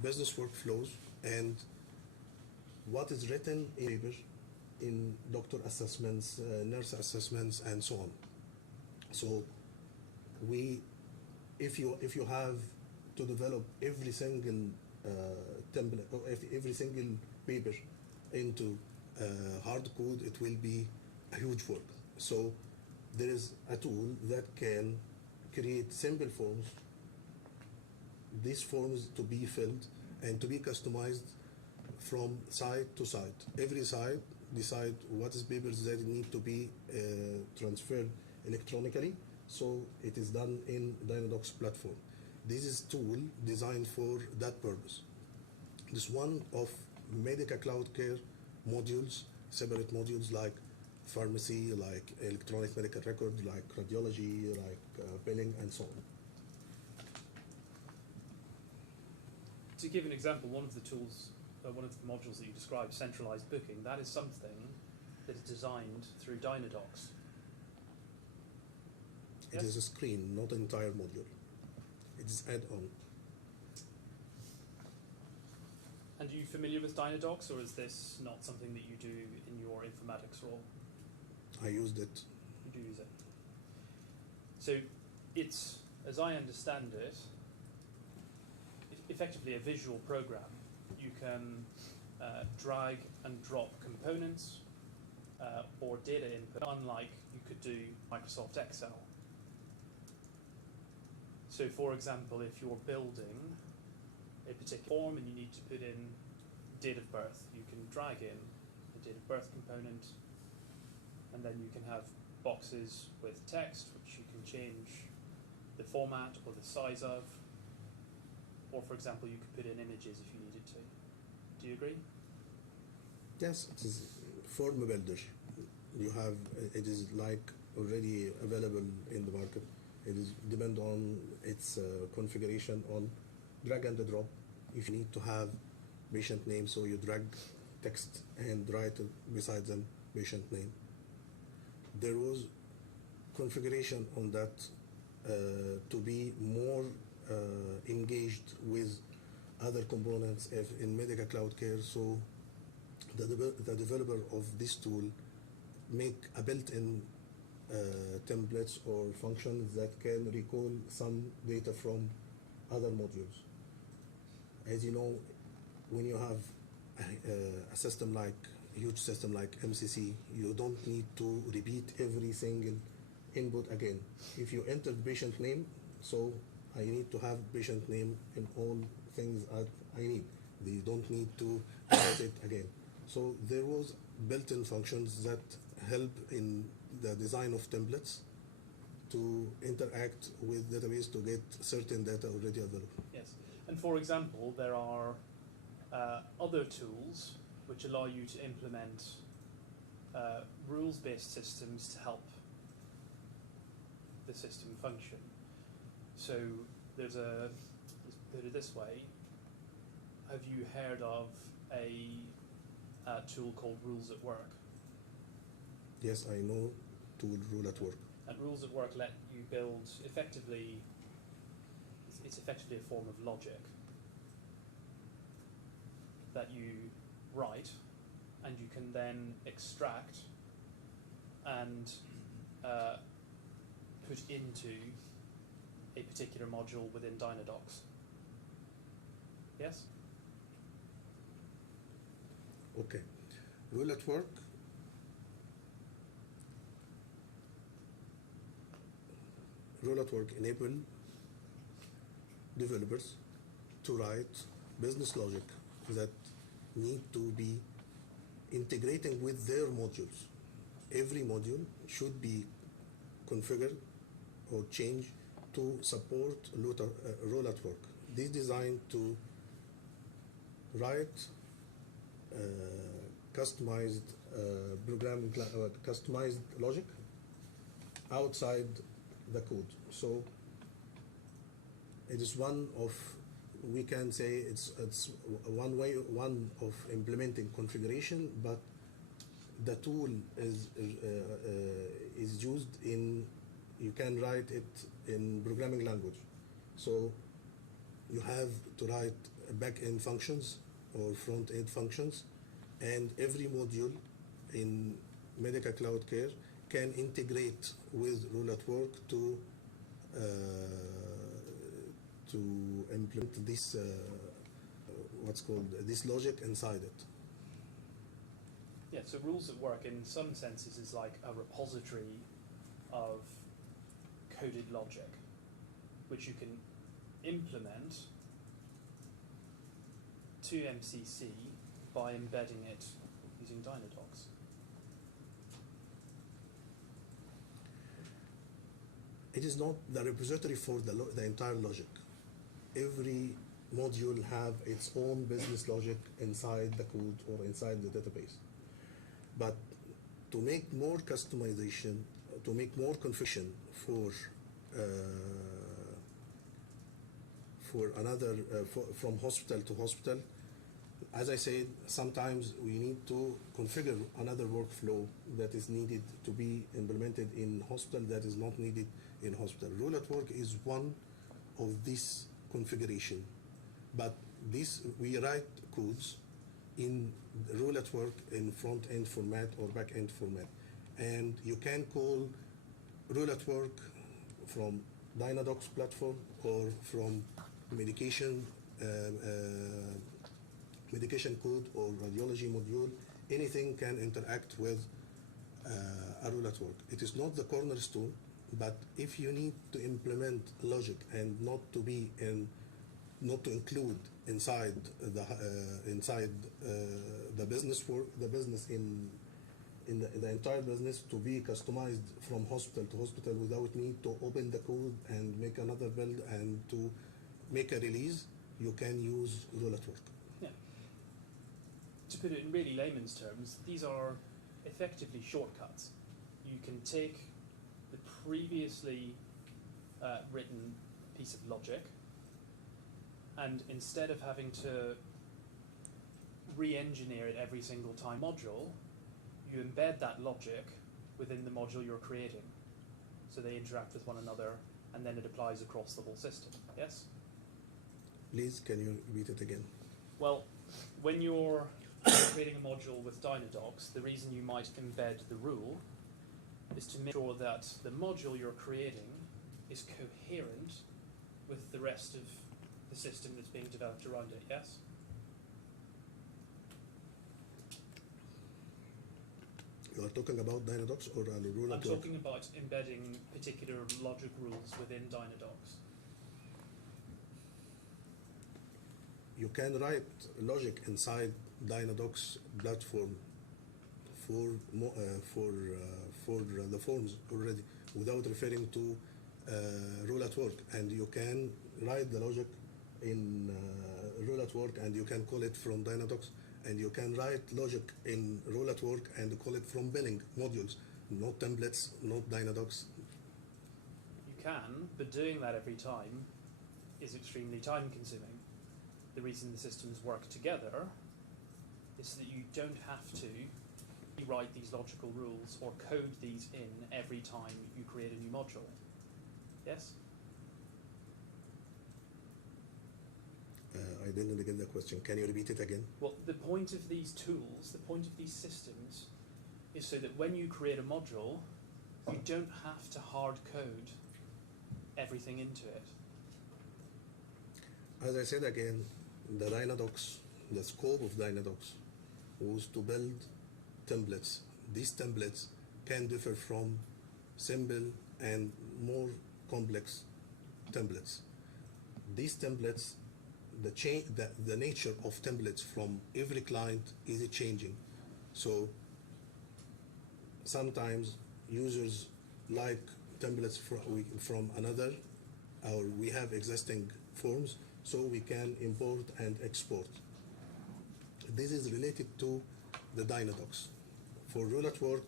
business workflows, and what is written in paper, in doctor assessments, nurse assessments, and so on. So if you have to develop every single template or every single paper into hard code, it will be a huge work. So there is a tool that can create simple forms, these forms to be filled and to be customized from site to site. Every site decide what is papers that need to be transferred electronically, so it is done in Dynadocs platform. This is tool designed for that purpose. This one of medical cloud care modules, separate modules like pharmacy, like electronic medical record, like radiology, like billing, and so on. To give an example, one of the tools, one of the modules that you described, centralized booking, that is something that is designed through Dynadocs. It is a screen, not an entire module. It is add-on. And are you familiar with Dynadocs, or is this not something that you do in your informatics role? I used it. You do use it. So it's, as I understand it, effectively a visual program. You can drag and drop components or data input, unlike you could do Microsoft Excel. So for example, if you're building a particular form and you need to put in date of birth, you can drag in the date of birth component, and then you can have boxes with text which you can change the format or the size of, or for example you could put in images if you needed to. Do you agree? Yes, it is form builder. You have, it is like already available in the market. It is depend on its configuration on drag and drop. If you need to have patient name, so you drag text and write beside them patient name. There was configuration on that to be more engaged with other components in medical cloud care. So the developer of this tool make a built-in templates or functions that can recall some data from other modules. As you know, when you have a system like a huge system like MCC, you don't need to repeat every single input again. If you enter the patient name, so I need to have patient name in all things I need. They don't need to write it again. So there was built-in functions that help in the design of templates to interact with database to get certain data already available. Yes. And for example, there are other tools which allow you to implement rules-based systems to help the system function. So let's put it this way. Have you heard of a tool called Rules at Work? Yes, I know tool Rule at Work. And Rules at Work let you build effectively, it's effectively a form of logic that you write, and you can then extract and put into a particular module within Dynadocs. Yes? Okay. Rule at Work. Rule at Work enable developers to write business logic that need to be integrating with their modules. Every module should be configured or changed to support Rule at Work. This is designed to write customized customized logic outside the code. So it is one of, we can say it's one of implementing configuration, but the tool is used in, you can write it in programming language. So you have to write back-end functions or front-end functions, and every module in medical cloud care can integrate with Rule at Work to to implement this what's called this logic inside it. Yeah, so rules at work in some senses is like a repository of coded logic, which you can implement to MCC by embedding it using Dynadocs. It is not the repository for the entire logic. Every module have its own business logic inside the code or inside the database. But to make more customization, to make more configuration for another from hospital to hospital, as I said, sometimes we need to configure another workflow that is needed to be implemented in hospital that is not needed in hospital. Rule at work is one of this configuration, but this we write codes in rule at work in front end format or back end format, and you can call rule at work from Dynadocs platform or from medication code or radiology module. Anything can interact with a rule at work. It is not the cornerstone, but if you need to implement logic and not to include inside the business work, the business in the entire business to be customized from hospital to hospital without need to open the code and make another build and to make a release, you can use rule at work. Yeah. To put it in really layman's terms, these are effectively shortcuts. You can take the previously written piece of logic, and instead of having to re-engineer it every single time module, you embed that logic within the module you're creating. So they interact with one another, and then it applies across the whole system. Yes? Please, can you repeat it again? Well, when you're creating a module with Dynadocs, the reason you might embed the rule is to make sure that the module you're creating is coherent with the rest of the system that's being developed around it, yes? You are talking about Dynadocs or a rule I'm at work? talking about embedding particular logic rules within Dynadocs. You can write logic inside Dynadocs platform for the forms already without referring to rule at work, and you can write the logic in rule at work and you can call it from Dynadocs, and you can write logic in rule at work and call it from billing modules, not templates, not Dynadocs. You can, but doing that every time is extremely time consuming. The reason the systems work together is that you don't have to rewrite these logical rules or code these in every time you create a new module. Yes? I didn't get the question. Can you repeat it again? Well, the point of these tools, the point of these systems, is so that when you create a module, you don't have to hard code everything into it. As I said again, the Dynadocs, the scope of Dynadocs was to build templates. These templates can differ from simple and more complex templates. These templates, the nature of templates from every client is changing. So sometimes users like templates from another, or we have existing forms, so we can import and export. This is related to the Dynadocs. For rule at work,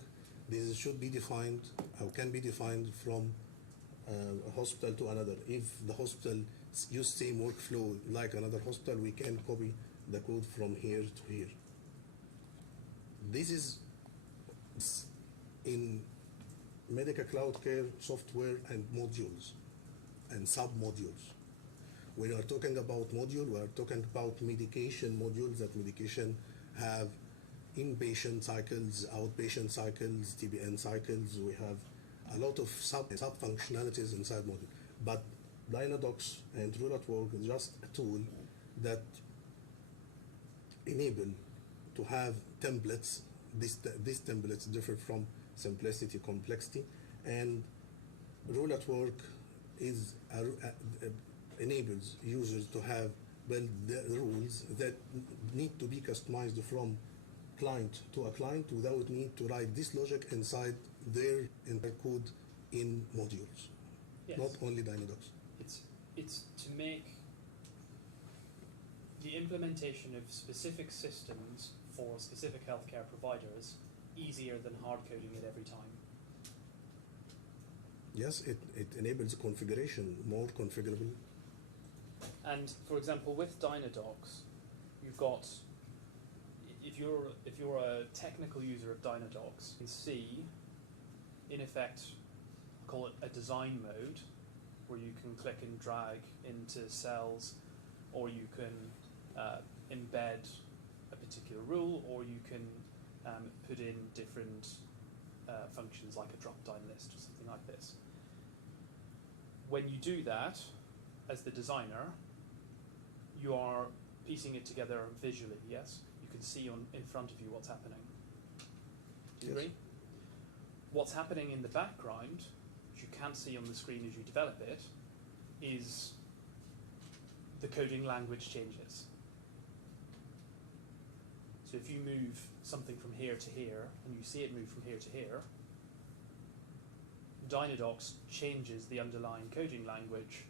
this should be defined, or can be defined from a hospital to another. If the hospital use same workflow like another hospital, we can copy the code from here to here. This is in medical cloud care software and modules and sub-modules. When we are talking about module, we are talking about medication modules. That medication have inpatient cycles, outpatient cycles, TBN cycles. We have a lot of sub functionalities inside module. But Dynadocs and Rule@Work is just a tool that enable to have templates. These templates differ from simplicity, complexity, and Rule@Work is enables users to have build the rules that need to be customized from client to a client without need to write this logic inside their entire code in modules, Yes. not only Dynadocs. It's to make the implementation of specific systems for specific healthcare providers easier than hard coding it every time. Yes, it enables configuration, more configurable. And for example, with Dynadocs, you've got, if you're a technical user of Dynadocs, you can see, in effect, call it a design mode, where you can click and drag into cells, or you can embed a particular rule, or you can put in different functions like a drop-down list or something like this. When you do that, as the designer, you are piecing it together visually, yes? You can see in front of you what's happening. Do you Yes. agree? What's happening in the background, which you can't see on the screen as you develop it, is the coding language changes. So if you move something from here to here, and you see it move from here to here, Dynadocs changes the underlying coding language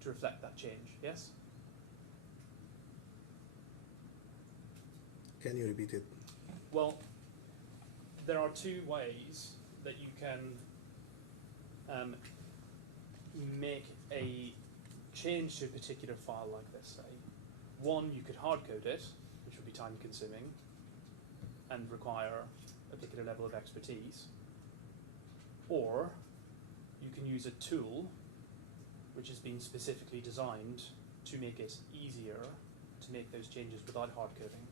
to reflect that change, yes? Can you repeat it? Well, there are two ways that you can make a change to a particular file like this, say. One, you could hard code it, which would be time consuming and require a particular level of expertise. Or you can use a tool which has been specifically designed to make it easier to make those changes without hard coding.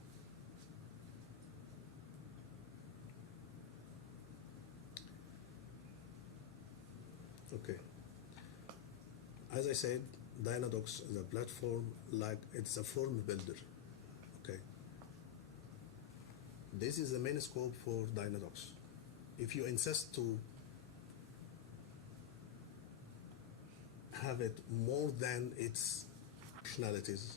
Okay. As I said, Dynadocs is a platform like it's a form builder. Okay. This is the main scope for Dynadocs. If you insist to have it more than its functionalities,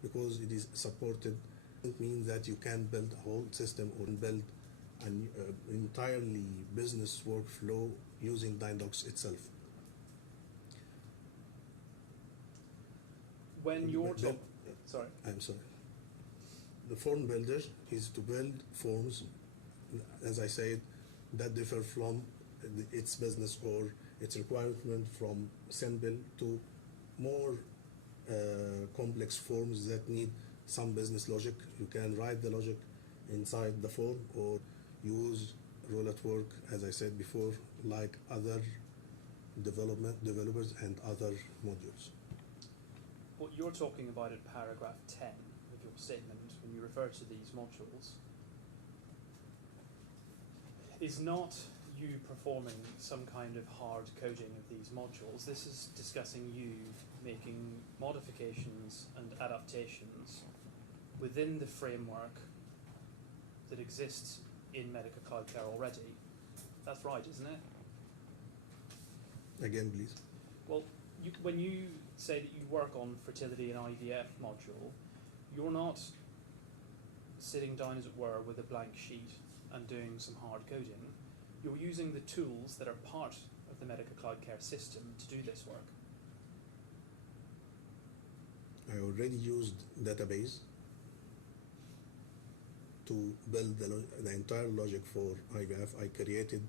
because it is supported, it means that you can build a whole system or build an entirely business workflow using Dynadocs itself. When you're But- talking, sorry. I'm sorry. The form builder is to build forms, as I said, that differ from its business or its requirement from simple to more complex forms that need some business logic. You can write the logic inside the form or use Rule@Work, as I said before, like other developers and other modules. What you're talking about in paragraph 10 of your statement, when you refer to these modules, is not you performing some kind of hard coding of these modules. This is discussing you making modifications and adaptations within the framework that exists in Medical Cloud Care already. That's right, isn't it? Again, please. Well, when you say that you work on fertility and IVF module, you're not sitting down, as it were, with a blank sheet and doing some hard coding. You're using the tools that are part of the Medical Cloud Care system to do this work. I already used database to build the entire logic for IVF. I created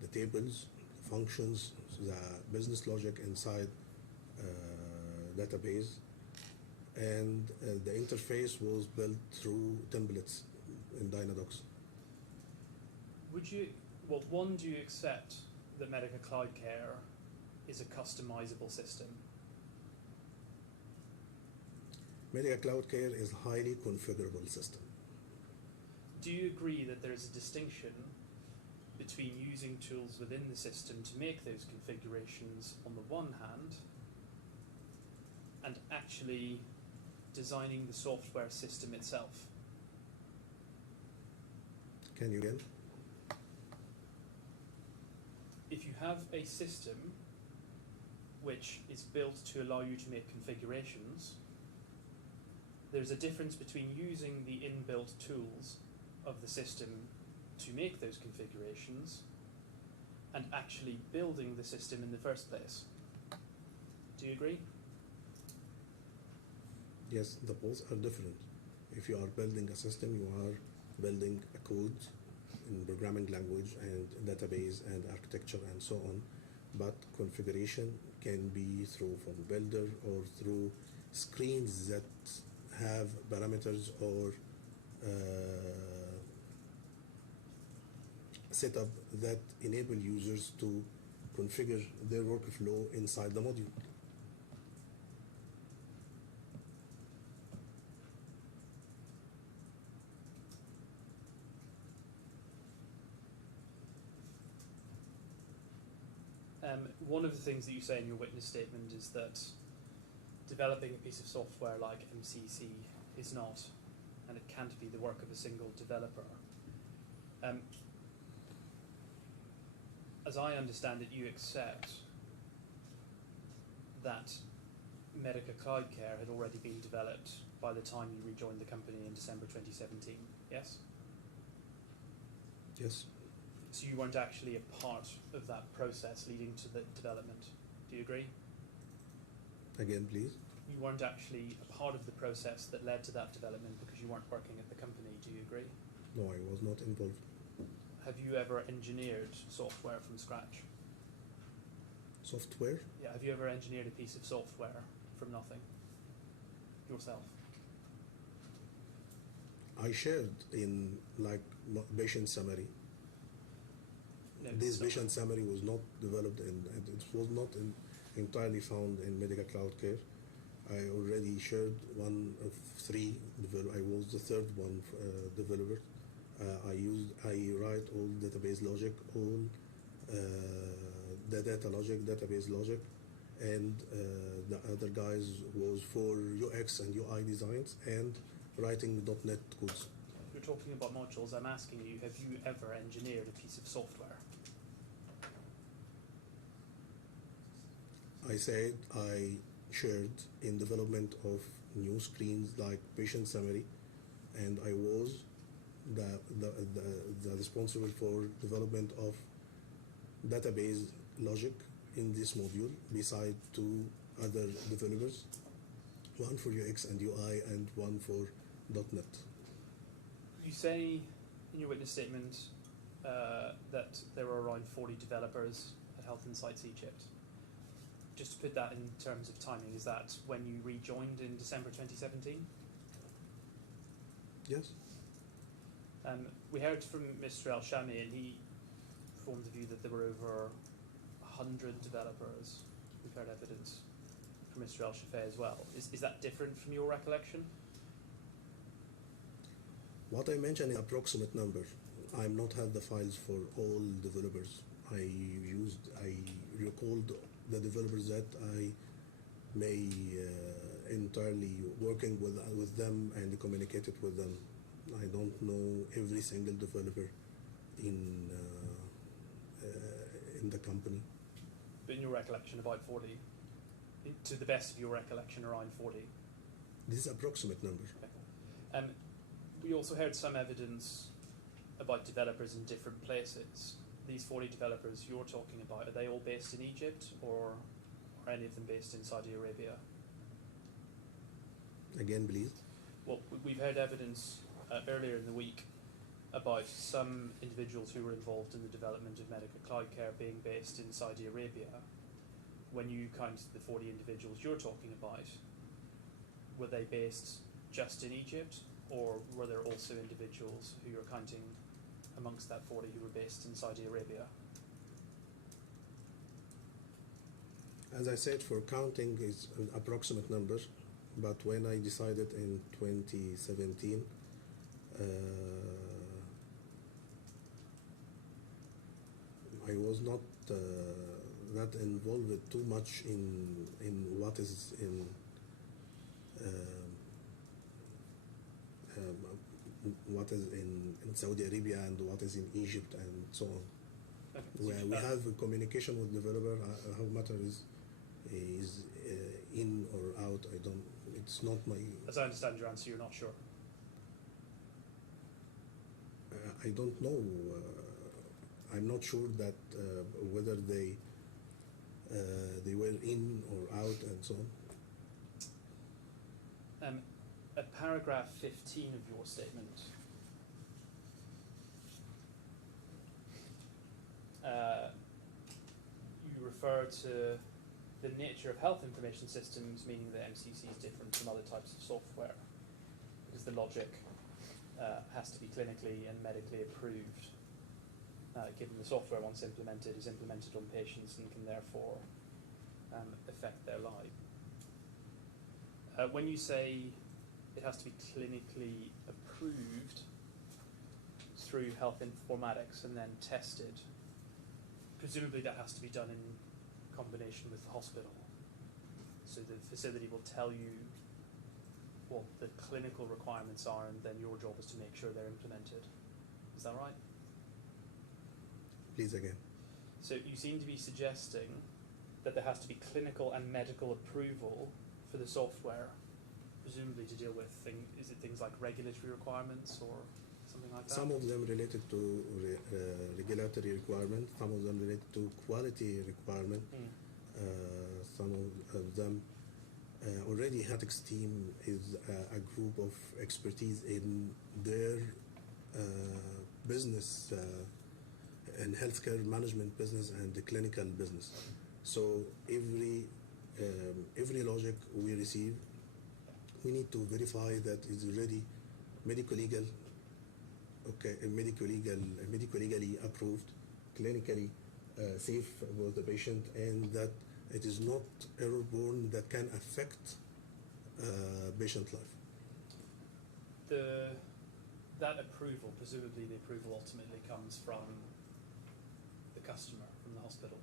the tables, the functions, the business logic inside database, and the interface was built through templates in Dynadocs. Would you, well, one, do you accept that Medical Cloud Care is a customizable system? Medical Cloud Care is a highly configurable system. Do you agree that there is a distinction between using tools within the system to make those configurations on the one hand and actually designing the software system itself? Can you again? If you have a system which is built to allow you to make configurations, there's a difference between using the inbuilt tools of the system to make those configurations and actually building the system in the first place. Do you agree? Yes, the both are different. If you are building a system, you are building a code in programming language and database and architecture and so on. But configuration can be through from builder or through screens that have parameters or setup that enable users to configure their workflow inside the module. One of the things that you say in your witness statement is that developing a piece of software like MCC is not, and it can't be, the work of a single developer. As I understand it, you accept that Medica Cloud Care had already been developed by the time you rejoined the company in December 2017, yes? Yes. So you weren't actually a part of that process leading to the development. Do you agree? Again, please. You weren't actually a part of the process that led to that development because you weren't working at the company. Do you agree? No, I was not involved. Have you ever engineered software from scratch? Software? Yeah, have you ever engineered a piece of software from nothing yourself? I shared in like patient summary. No, This so- patient summary was not developed and it was not entirely found in Medica Cloud Care. I already shared one of three. I was the third one developer. I write all database logic, all the data logic, database logic, and the other guys was for UX and UI designs and writing .NET codes. You're talking about modules. I'm asking you, have you ever engineered a piece of software? I said I shared in development of new screens like patient summary, and I was the responsible for development of database logic in this module beside two other developers, one for UX and UI and one for .NET. You say in your witness statement that there were around 40 developers at Health Insights Egypt. Just to put that in terms of timing, is that when you rejoined in December 2017? Yes. We heard from Mr. Al-Shami, and he formed the view that there were over 100 developers. We've heard evidence from Mr. Al-Shafei as well. Is that different from your recollection? What I mentioned is approximate number. I'm not have the files for all developers. I recalled the developers that I may entirely working with them and communicated with them. I don't know every single developer in the company. But in your recollection, about 40? To the best of your recollection, around 40? This is approximate number. Okay. We also heard some evidence about developers in different places. These 40 developers you're talking about, are they all based in Egypt or are any of them based in Saudi Arabia? Again, please. Well, we've heard evidence earlier in the week about some individuals who were involved in the development of Medica Cloud Care being based in Saudi Arabia. When you count the 40 individuals you're talking about, were they based just in Egypt, or were there also individuals who you're counting amongst that 40 who were based in Saudi Arabia? As I said, for counting is an approximate number, but when I decided in 2017, I was not that involved too much in what is in what is in Saudi Arabia and what is in Egypt and so on. Okay, so Where we have a communication with developer, how matter is in or out. I don't. It's not my. as I understand your answer, you're not sure. I don't know. I'm not sure that whether they were in or out and so on. At paragraph 15 of your statement, you refer to the nature of health information systems, meaning that MCC is different from other types of software, because the logic has to be clinically and medically approved, given the software once implemented is implemented on patients and can therefore affect their lives. When you say it has to be clinically approved through health informatics and then tested, presumably that has to be done in combination with the hospital. So the facility will tell you what the clinical requirements are, and then your job is to make sure they're implemented. Is that right? Please again. So you seem to be suggesting that there has to be clinical and medical approval for the software, presumably to deal with is it things like regulatory requirements or something like that? Some of them related to regulatory requirement, some of them related to quality requirement. Some of them already Hatix team is a group of expertise in their business and healthcare management business and the clinical business. So every logic we receive, we need to verify that it's already medical legal, medically approved, clinically safe for the patient, and that it is not error-borne that can affect patient life. That approval, presumably the approval ultimately comes from the customer, from the hospital.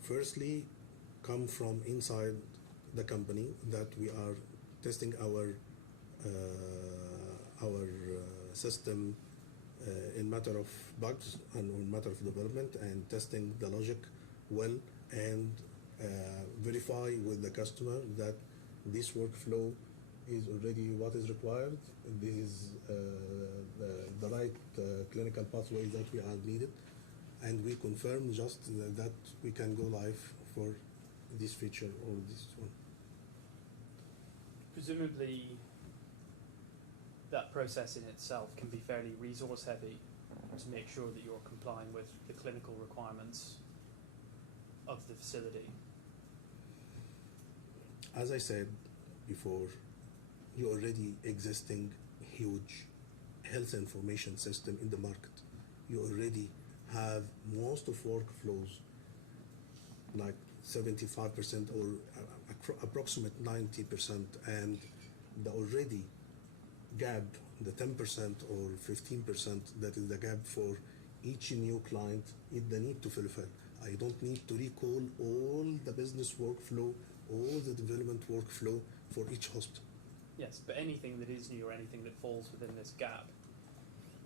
Firstly, come from inside the company that we are testing our system in matter of bugs and in matter of development, and testing the logic well, and verify with the customer that this workflow is already what is required. This is the right clinical pathway that we are needed, and we confirm just that we can go live for this feature or this one. Presumably that process in itself can be fairly resource heavy to make sure that you're complying with the clinical requirements of the facility. As I said before, you already existing huge health information system in the market. You already have most of workflows, like 75% or approximate 90%, and the already gap, the 10% or 15%, that is the gap for each new client, is the need to fulfill. I don't need to recall all the business workflow, all the development workflow for each hospital. Yes, but anything that is new or anything that falls within this gap,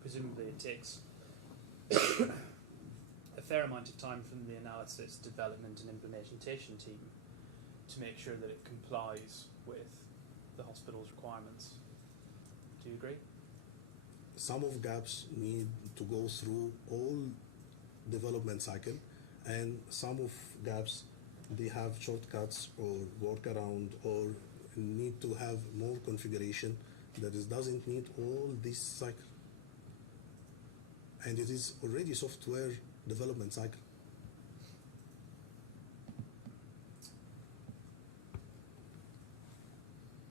presumably it takes a fair amount of time from the analysis, development and implementation team to make sure that it complies with the hospital's requirements. Do you agree? Some of gaps need to go through all development cycle, and some of gaps, they have shortcuts or workaround or need to have more configuration that it doesn't need all this cycle. And it is already software development cycle.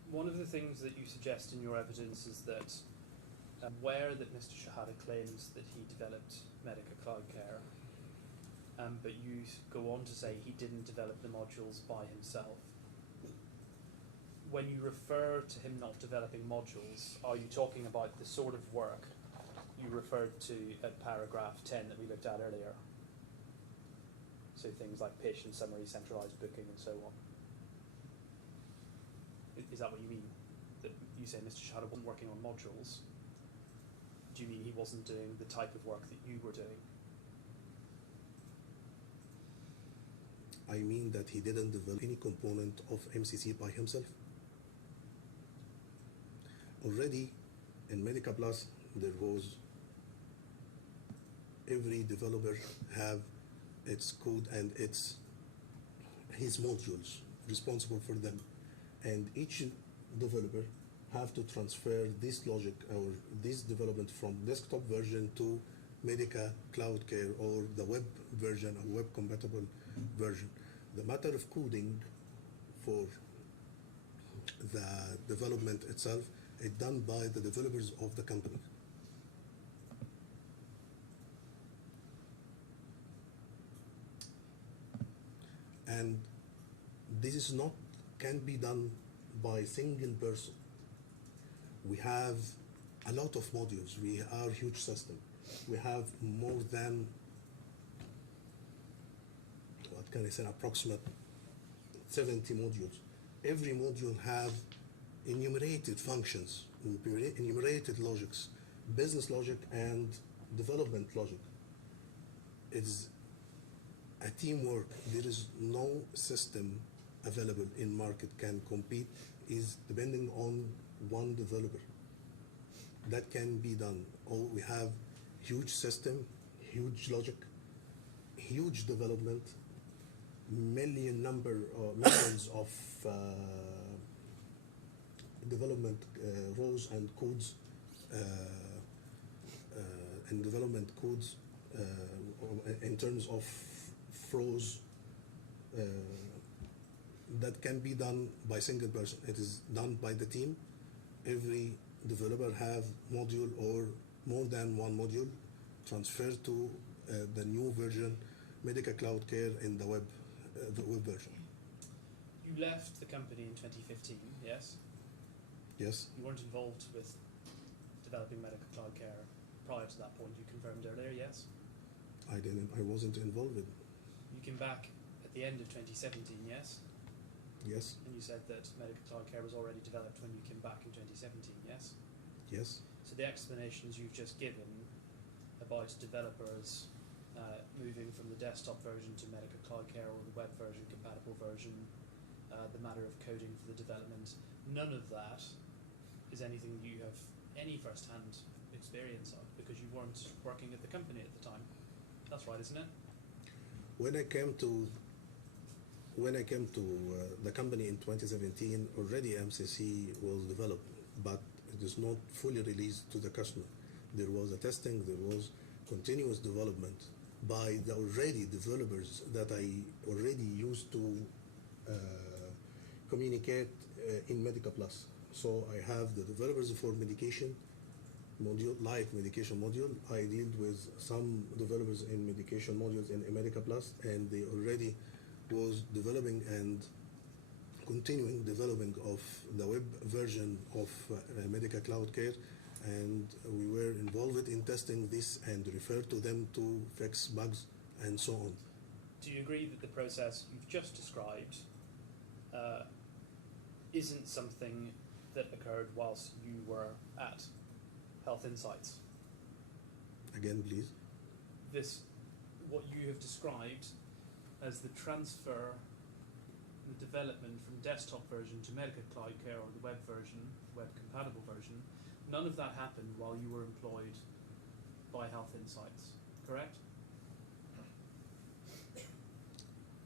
One of the things that you suggest in your evidence is that where that Mr. Shehata claims that he developed Medica Cloud Care, but you go on to say he didn't develop the modules by himself. When you refer to him not developing modules, are you talking about the sort of work you referred to at paragraph 10 that we looked at earlier. So things like patient summary, centralized booking, and so on. Is that what you mean? That you say Mr. Shehata wasn't working on modules? Do you mean he wasn't doing the type of work that you were doing? I mean that he didn't develop any component of MCC by himself. Already in Medica Plus, there was every developer have its code and his modules responsible for them, and each developer have to transfer this logic or this development from desktop version to Medica Cloud Care or the web version or web compatible version. The matter of coding for the development itself is done by the developers of the company. And this is not can be done by single person. We have a lot of modules. We are a huge system. We have more than, what can I say, approximate 70 modules. Every module have enumerated functions, enumerated logics, business logic and development logic. It's a teamwork. There is no system available in market can compete is depending on one developer. That can be done. We have huge system, huge logic, huge development, millions of development rows and codes and development codes in terms of flows that can be done by single person. It is done by the team. Every developer have module or more than one module transferred to the new version, Medica Cloud Care in the web version. You left the company in 2015, yes? Yes, You weren't involved with developing Medica Cloud Care prior to that point, you confirmed earlier, yes? I didn't. I wasn't involved in. You came back at the end of 2017, yes? Yes, And you said that Medica Cloud Care was already developed when you came back in 2017, yes? yes, So the explanations you've just given about developers moving from the desktop version to Medica Cloud Care or the web version, compatible version, the matter of coding for the development, none of that is anything you have any first-hand experience of because you weren't working at the company at the time. That's right, isn't it? when I came to the company in 2017, already MCC was developed, but it is not fully released to the customer. There was a testing, there was continuous development by the already developers that I already used to communicate in Medica Plus. So I have the developers for medication module, light medication module. I deal with some developers in medication modules in Medica Plus, and they already was developing and continuing developing of the web version of Medica Cloud Care, and we were involved in testing this and refer to them to fix bugs and so on. Do you agree that the process you've just described isn't something that occurred whilst you were at Health Insights? Again, please. This, what you have described as the transfer, the development from desktop version to Medica Cloud Care or the web version, web compatible version, none of that happened while you were employed by Health Insights, correct?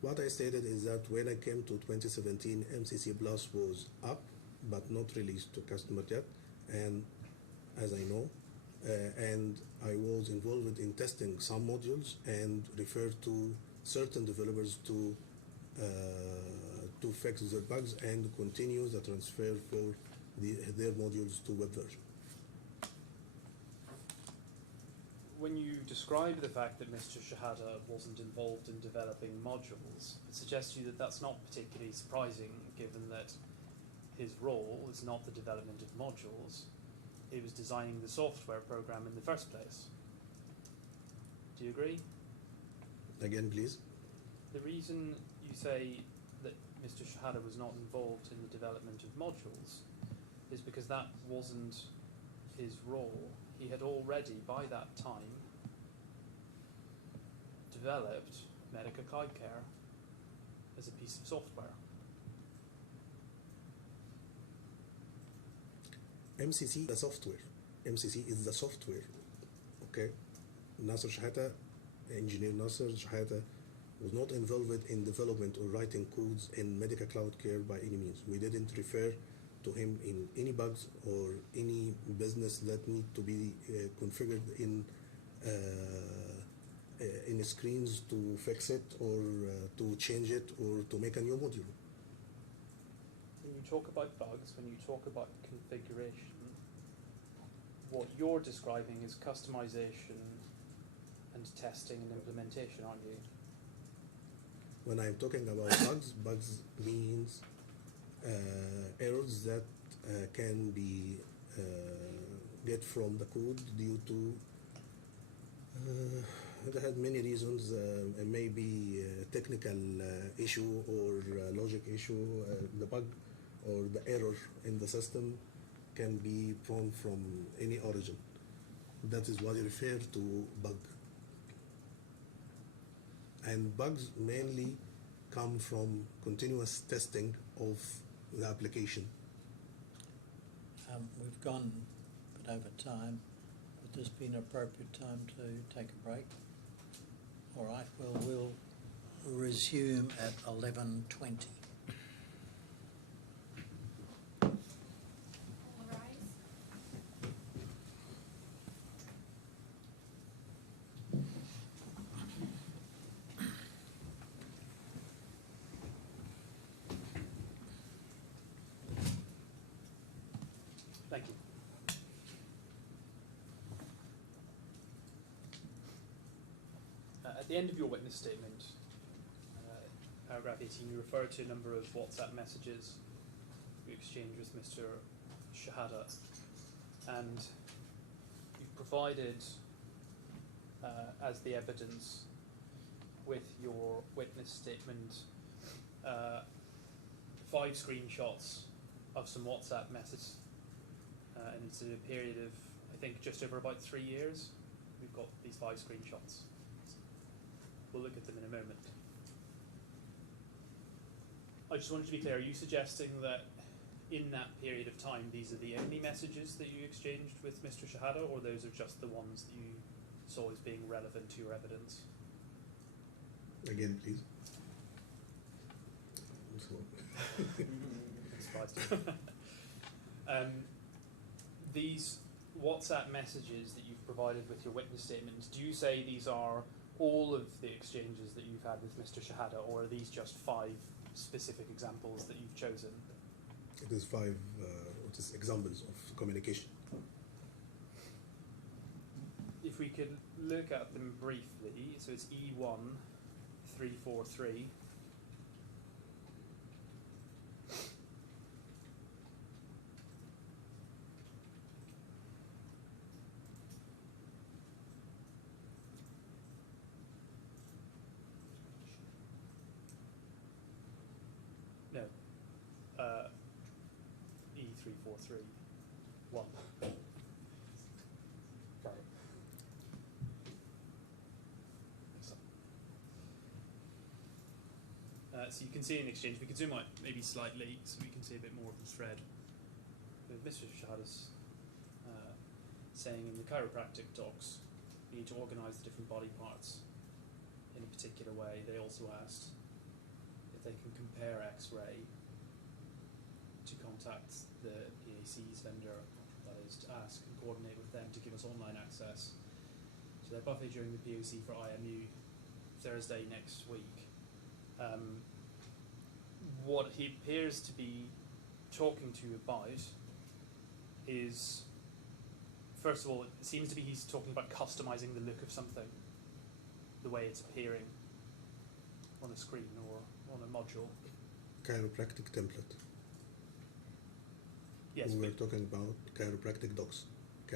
What I stated is that when I came to 2017, MCC Plus was up, but not released to customer yet, and as I know, and I was involved in testing some modules and referred to certain developers to fix their bugs and continue the transfer for their modules to web version. When you describe the fact that Mr. Shehata wasn't involved in developing modules, it suggests to you that that's not particularly surprising, given that his role is not the development of modules, he was designing the software program in the first place. Do you agree? Again, please. The reason you say that Mr. Shehata was not involved in the development of modules is because that wasn't his role. He had already, by that time, developed Medica Cloud Care as a piece of software. MCC the software. MCC is the software. Okay. Nasser Shehata, engineer Nasser Shehata, was not involved in development or writing codes in Medica Cloud Care by any means. We didn't refer to him in any bugs or any business that need to be configured in screens to fix it or to change it or to make a new module. When you talk about bugs, when you talk about configuration, what you're describing is customization and testing and implementation, aren't you? When I'm talking about bugs means errors that can be get from the code due to it had many reasons. It may be a technical issue or logic issue. The bug or the error in the system can be born from any origin. That is what I refer to bug. And bugs mainly come from continuous testing of the application. We've gone a bit over time. Would this be an appropriate time to take a break? All right, well, we'll resume at 11:20. All rise. Thank you. At the end of your witness statement, paragraph 18, you refer to a number of WhatsApp messages you exchanged with Mr. Shehata, and you've provided as the evidence with your witness statement 5 screenshots of some WhatsApp messages, and it's in a period of, I think, just over about 3 years. We've got these 5 screenshots. We'll look at them in a moment. I just wanted to be clear, are you suggesting that in that period of time these are the only messages that you exchanged with Mr. Shehata, or those are just the ones that you saw as being relevant to your evidence? Again, please. Surprised. These WhatsApp messages that you've provided with your witness statements, do you say these are all of the exchanges that you've had with Mr. Shehata, or are these just 5 specific examples that you've chosen? It is 5 examples of communication. If we could look at them briefly, so it's E1 343. No, E343 1. Sorry. So you can see an exchange. We can zoom out maybe slightly so we can see a bit more of the thread. With Mr. Shehata's saying in the chiropractic docs, you need to organise the different body parts in a particular way. They also asked if they can compare X-ray to contact the PAC's vendor, that is, to ask and coordinate with them to give us online access to their buffet during the POC for IMU Thursday next week. What he appears to be talking to you about is, first of all, it seems to be he's talking about customizing the look of something, the way it's appearing on a screen or on a module. Chiropractic template. Yes, We were but talking about chiropractic docs.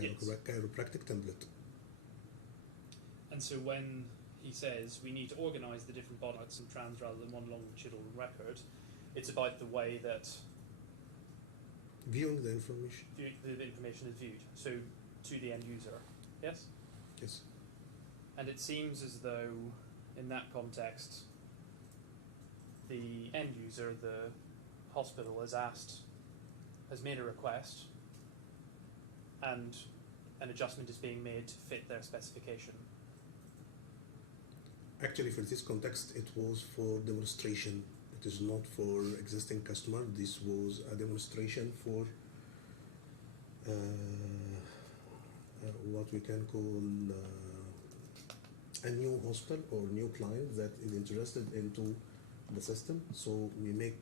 chiropractic template. And so when he says we need to organise the different bodies and trans rather than one longitudinal record, it's about the way that Viewing the information. the information is viewed, so to the end user. Yes? Yes. And it seems as though in that context the end user, the hospital, has made a request and an adjustment is being made to fit their specification. Actually, for this context, it was for demonstration. It is not for existing customer. This was a demonstration for what we can call a new hospital or new client that is interested into the system. So we make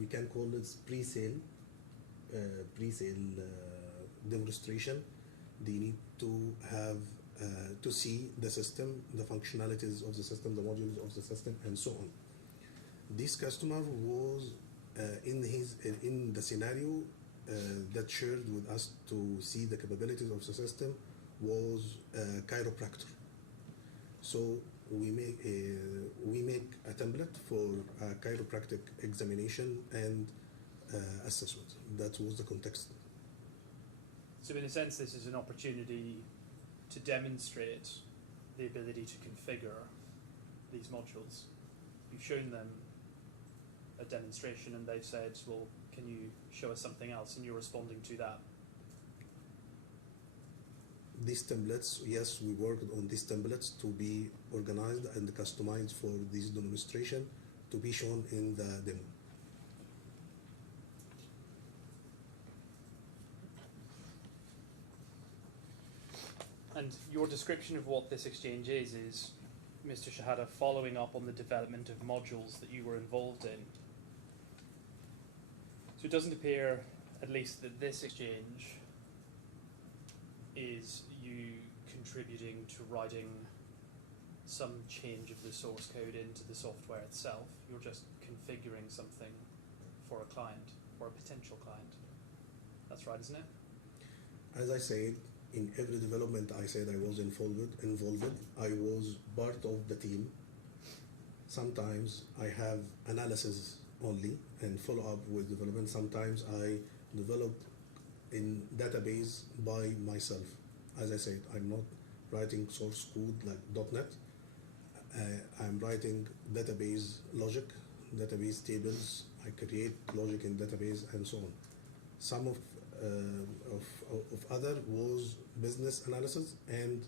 we can call it pre-sale demonstration. They need to have to see the system, the functionalities of the system, the modules of the system, and so on. This customer was in the scenario that shared with us to see the capabilities of the system was a chiropractor. So we make a template for a chiropractic examination and assessment. That was the context. So in a sense this is an opportunity to demonstrate the ability to configure these modules. You've shown them a demonstration and they've said, well, can you show us something else? And you're responding to that. These templates, yes, we worked on these templates to be organized and customized for this demonstration to be shown in the demo. And your description of what this exchange is Mr. Shehata following up on the development of modules that you were involved in. So it doesn't appear, at least, that this exchange is you contributing to writing some change of the source code into the software itself. You're just configuring something for a client, or a potential client. That's right, isn't it? As I said, in every development I said I was involved. I was part of the team. Sometimes I have analysis only and follow up with development. Sometimes I develop in database by myself. As I said, I'm not writing source code like .NET. I'm writing database logic, database tables. I create logic in database and so on. Some of other was business analysis and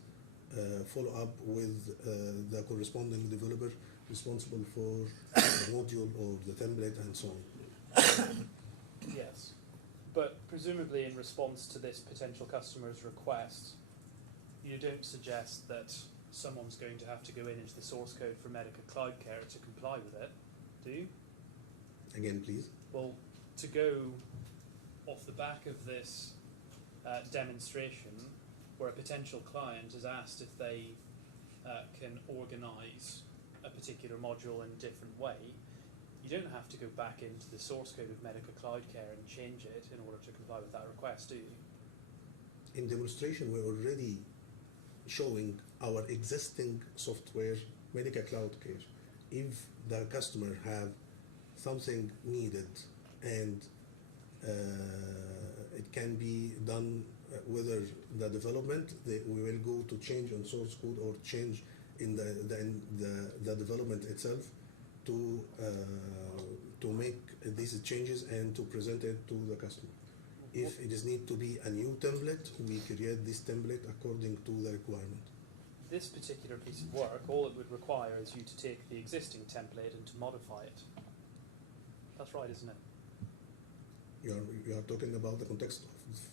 follow up with the corresponding developer responsible for the module or the template and so on. Yes. But presumably in response to this potential customer's request, you don't suggest that someone's going to have to go into the source code for Medica Cloud Care to comply with it, do you? Again, please. Well, to go off the back of this demonstration where a potential client is asked if they can organise a particular module in a different way, you don't have to go back into the source code of Medica Cloud Care and change it in order to comply with that request, do you? In demonstration, we're already showing our existing software, Medica Cloud Care. If the customer have something needed and it can be done whether the development, we will go to change on source code or change in the development itself to make these changes and to present it to the customer. If it is need to be a new template, we create this template according to the requirement. This particular piece of work, all it would require is you to take the existing template and to modify it. That's right, isn't it? You are talking about the context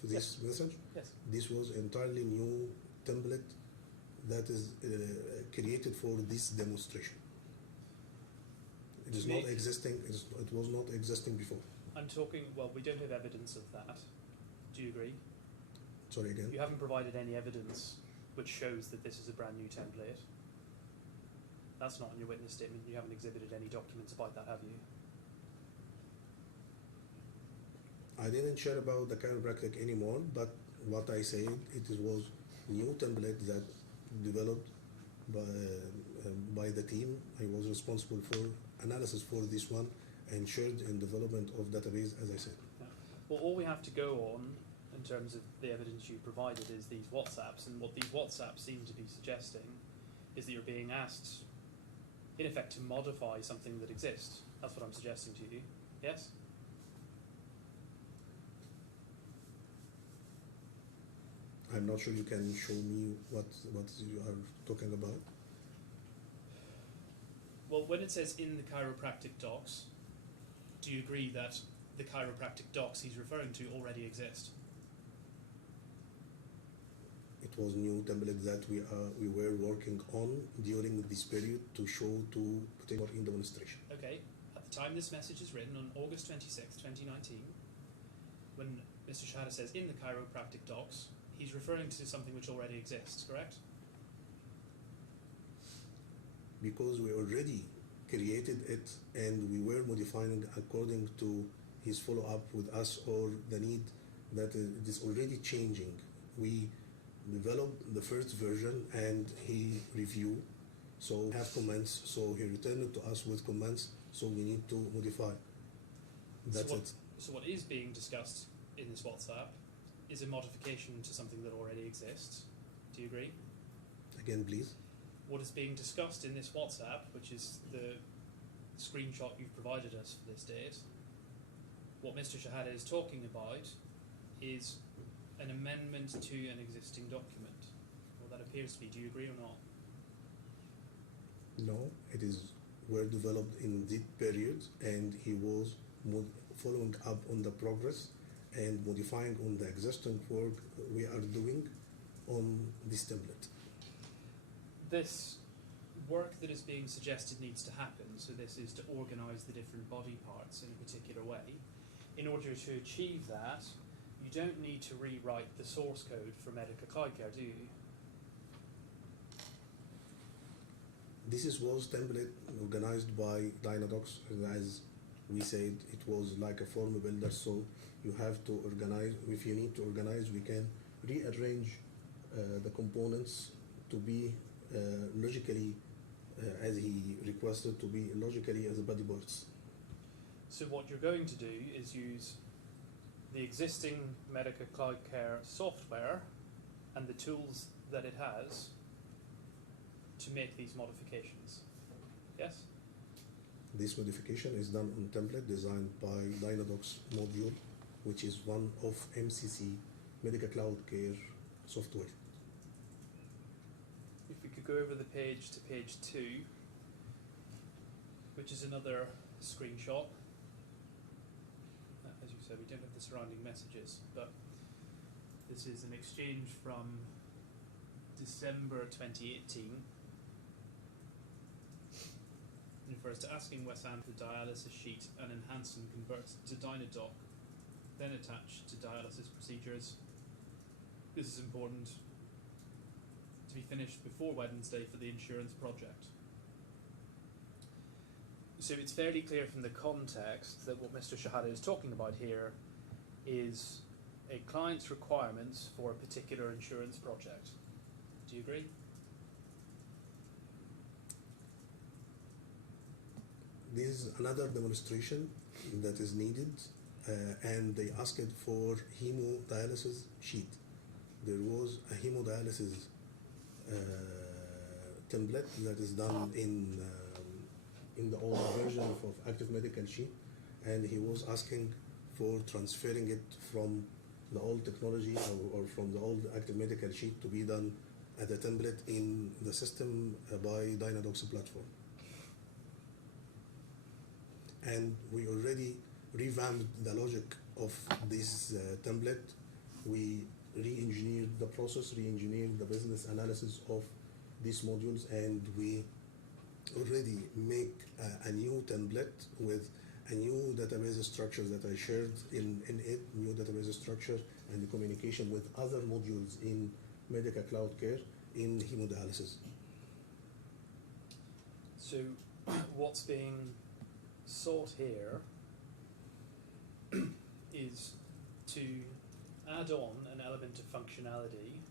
of this message? Yes. This was entirely new template that is created for this demonstration. It is not existing. It was not existing before. I'm talking. Well, we don't have evidence of that. Do you agree? Sorry again. You haven't provided any evidence which shows that this is a brand new template. That's not in your witness statement. You haven't exhibited any documents about that, have you? I didn't share about the chiropractic anymore, but what I said, it was new template that developed by the team. I was responsible for analysis for this one and shared in development of database, as I said. Yeah. Well, all we have to go on in terms of the evidence you provided is these WhatsApps, and what these WhatsApps seem to be suggesting is that you're being asked, in effect, to modify something that exists. That's what I'm suggesting to you. Yes? I'm not sure you can show me what you are talking about. Well, when it says in the chiropractic docs, do you agree that the chiropractic docs he's referring to already exist? It was new template that we were working on during this period to show to put in demonstration. Okay. At the time this message is written, on August 26, 2019, when Mr. Shehata says in the chiropractic docs, he's referring to something which already exists, correct? Because we already created it and we were modifying according to his follow-up with us or the need that it is already changing. We developed the first version and he reviewed, so we have comments, so he returned it to us with comments, so we need to modify. That's it. So what is being discussed in this WhatsApp is a modification to something that already exists. Do you agree? Again, please. What is being discussed in this WhatsApp, which is the screenshot you've provided us for this date, what Mr. Shehata is talking about is an amendment to an existing document. Well, that appears to be. Do you agree or not? No, it is were developed in this period and he was following up on the progress and modifying on the existing work we are doing on this template. This work that is being suggested needs to happen, so this is to organise the different body parts in a particular way. In order to achieve that, you don't need to rewrite the source code for Medica Cloud Care, do you? This was template organized by Dynadocs. As we said, it was like a form builder, so you have to organize. If you need to organize, we can rearrange the components to be logically, as he requested, to be logically as body parts. So what you're going to do is use the existing Medica Cloud Care software and the tools that it has to make these modifications. Yes? This modification is done on template designed by Dynadocs module, which is one of MCC Medica Cloud Care software. If we could go over the page to page 2, which is another screenshot. As you said, we don't have the surrounding messages, but this is an exchange from December 2018. It refers to asking Wesam for dialysis sheet and enhance and convert to Dynadoc, then attach to dialysis procedures. This is important to be finished before Wednesday for the insurance project. So it's fairly clear from the context that what Mr. Shehata is talking about here is a client's requirements for a particular insurance project. Do you agree? This is another demonstration that is needed, and they asked for hemodialysis sheet. There was a hemodialysis template that is done in the old version of Active Medical Sheet, and he was asking for transferring it from the old technology or from the old Active Medical Sheet to be done as a template in the system by Dynadocs platform. And we already revamped the logic of this template. We re-engineered the process, re-engineered the business analysis of these modules, and we already make a new template with a new database structure that I shared in it, new database structure and the communication with other modules in Medica Cloud Care in hemodialysis. So what's being sought here is to add add on an element of functionality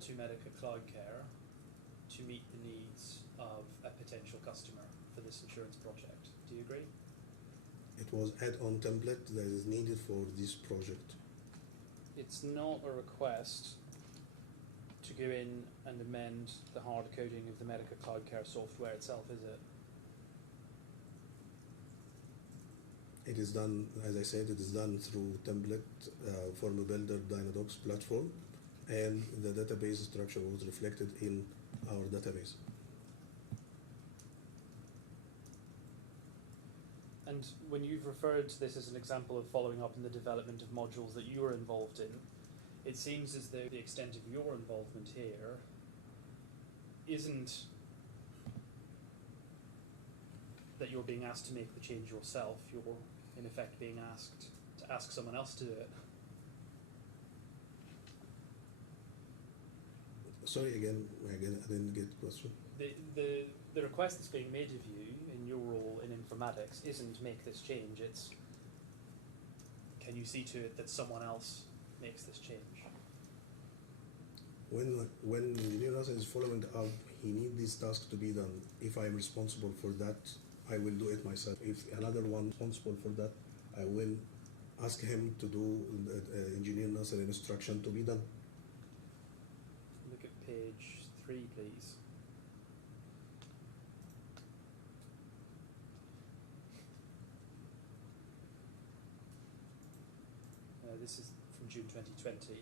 to Medica Cloud Care to meet the needs of a potential customer for this insurance project. Do you agree? It was add-on template that is needed for this project. It's not a request to go in and amend the hard coding of the Medica Cloud Care software itself, is it? It is done, as I said, it is done through template form builder Dynadocs platform, and the database structure was reflected in our database. And when you've referred to this as an example of following up in the development of modules that you were involved in, it seems as though the extent of your involvement here isn't that you're being asked to make the change yourself, you're in effect being asked to ask someone else to do it. Sorry, again, I didn't get the question. The request that's being made of you in your role in informatics isn't make this change, it's can you see to it that someone else makes this change? When engineer Nasser is following up, he needs this task to be done. If I'm responsible for that, I will do it myself. If another one responsible for that, I will ask him to do engineer Nasser instruction to be done. Look at page 3, please. This is from June 2020.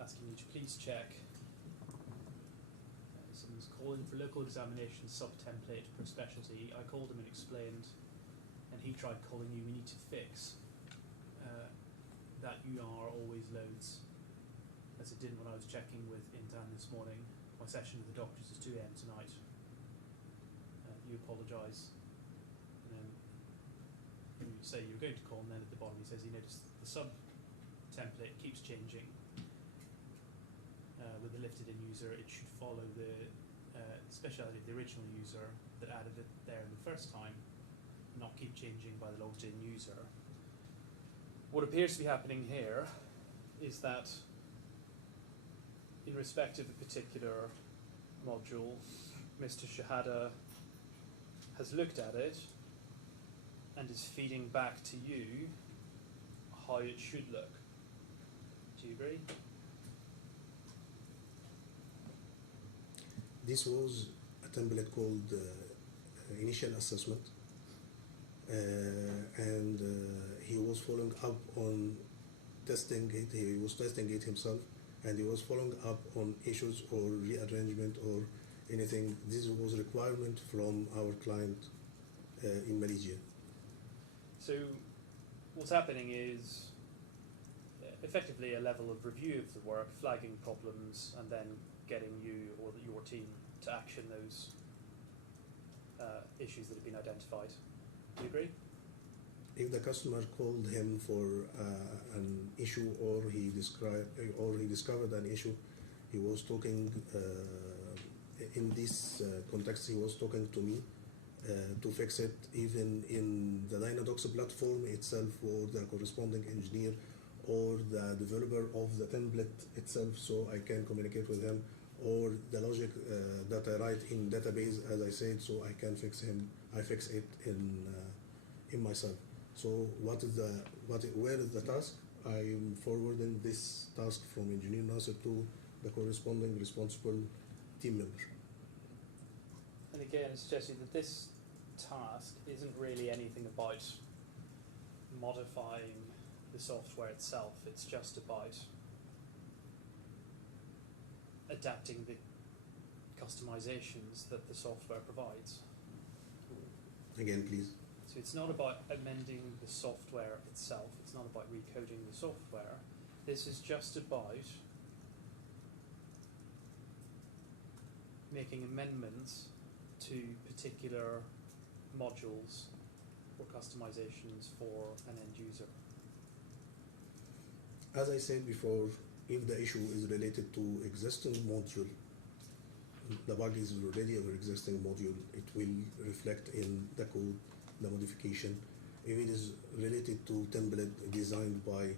Asking you to please check. Someone's calling for local examination sub-template per specialty. I called him and explained, and he tried calling you. We need to fix that UR always loads, as it didn't when I was checking with Intan this morning. My session with the doctors is 2 AM tonight. You apologise. You say you're going to call, and then at the bottom he says he noticed the sub-template keeps changing. With the lifted in user, it should follow the speciality of the original user that added it there the first time, not keep changing by the logged in user. What appears to be happening here is that in respect of a particular module, Mr. Shehata has looked at it and is feeding back to you how it should look. Do you agree? This was a template called initial assessment, and he was following up on testing it. He was testing it himself, and he was following up on issues or rearrangement or anything. This was a requirement from our client in Malaysia. So what's happening is effectively a level of review of the work, flagging problems, and then getting you or your team to action those issues that have been identified. Do you agree? If the customer called him for an issue, or he discovered an issue, he was talking in this context. He was talking to me to fix it, even in the Dynadocs platform itself, or the corresponding engineer, or the developer of the template itself, so I can communicate with him, or the logic that I write in database, as I said, so I can fix him. I fix it in myself. So where is the task? I am forwarding this task from engineer Nasser to the corresponding responsible team member. And again, it's suggesting that this task isn't really anything about modifying the software itself. It's just about adapting the customizations that the software provides. Again, please. So it's not about amending the software itself. It's not about recoding the software. This is just about making amendments to particular modules or customizations for an end user. As I said before, if the issue is related to existing module, the bug is already an existing module, it will reflect in the code, the modification. if it is related to template designed by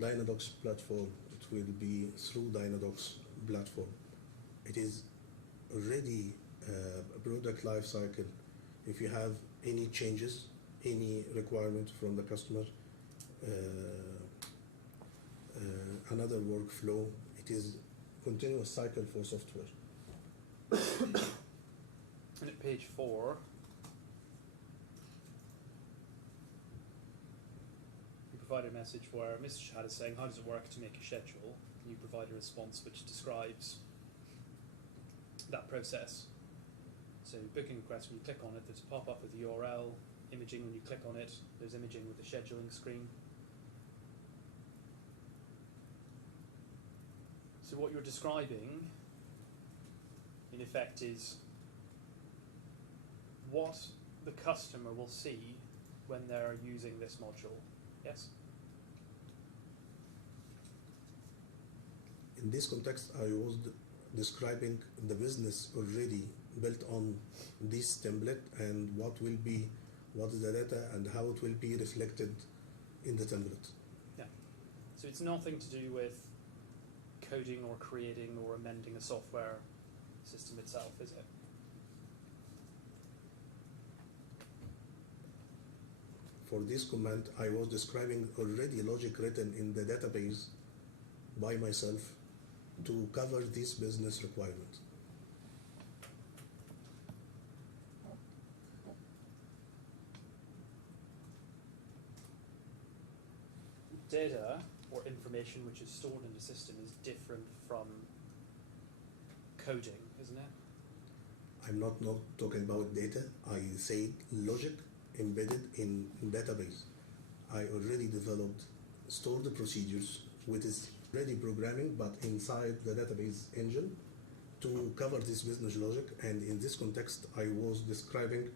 Dynadocs platform, it will be through Dynadocs platform. It is already a product life cycle. If you have any changes, any requirement from the customer, another workflow, it is continuous cycle for software. And at page 4, you provide a message where Mr. Shehata is saying, how does it work to make a schedule? And you provide a response which describes that process. So booking request, when you click on it, there's a pop-up with the URL. Imaging, when you click on it, there's imaging with the scheduling screen. So what you're describing, in effect, is what the customer will see when they're using this module. Yes? In this context, I was describing the business already built on this template and what is the data and how it will be reflected in the template. Yeah. So it's nothing to do with coding or creating or amending a software system itself, is it? For this command, I was describing already logic written in the database by myself to cover this business requirement. Data or information which is stored in the system is different from coding, isn't it? I'm not talking about data. I say logic embedded in database. I already developed stored procedures, which is ready programming, but inside the database engine to cover this business logic. And in this context, I was describing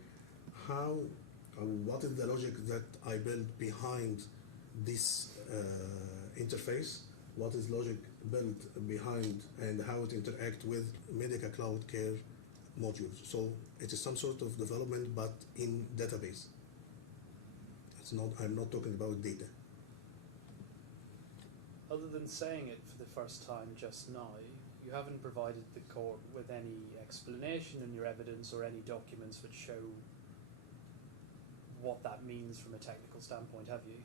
what is the logic that I built behind this interface, what is logic built behind, and how it interact with medical cloud care modules. So it is some sort of development, but in database. I'm not talking about data. Other than saying it for the first time just now, you haven't provided the court with any explanation in your evidence or any documents which show what that means from a technical standpoint, have you?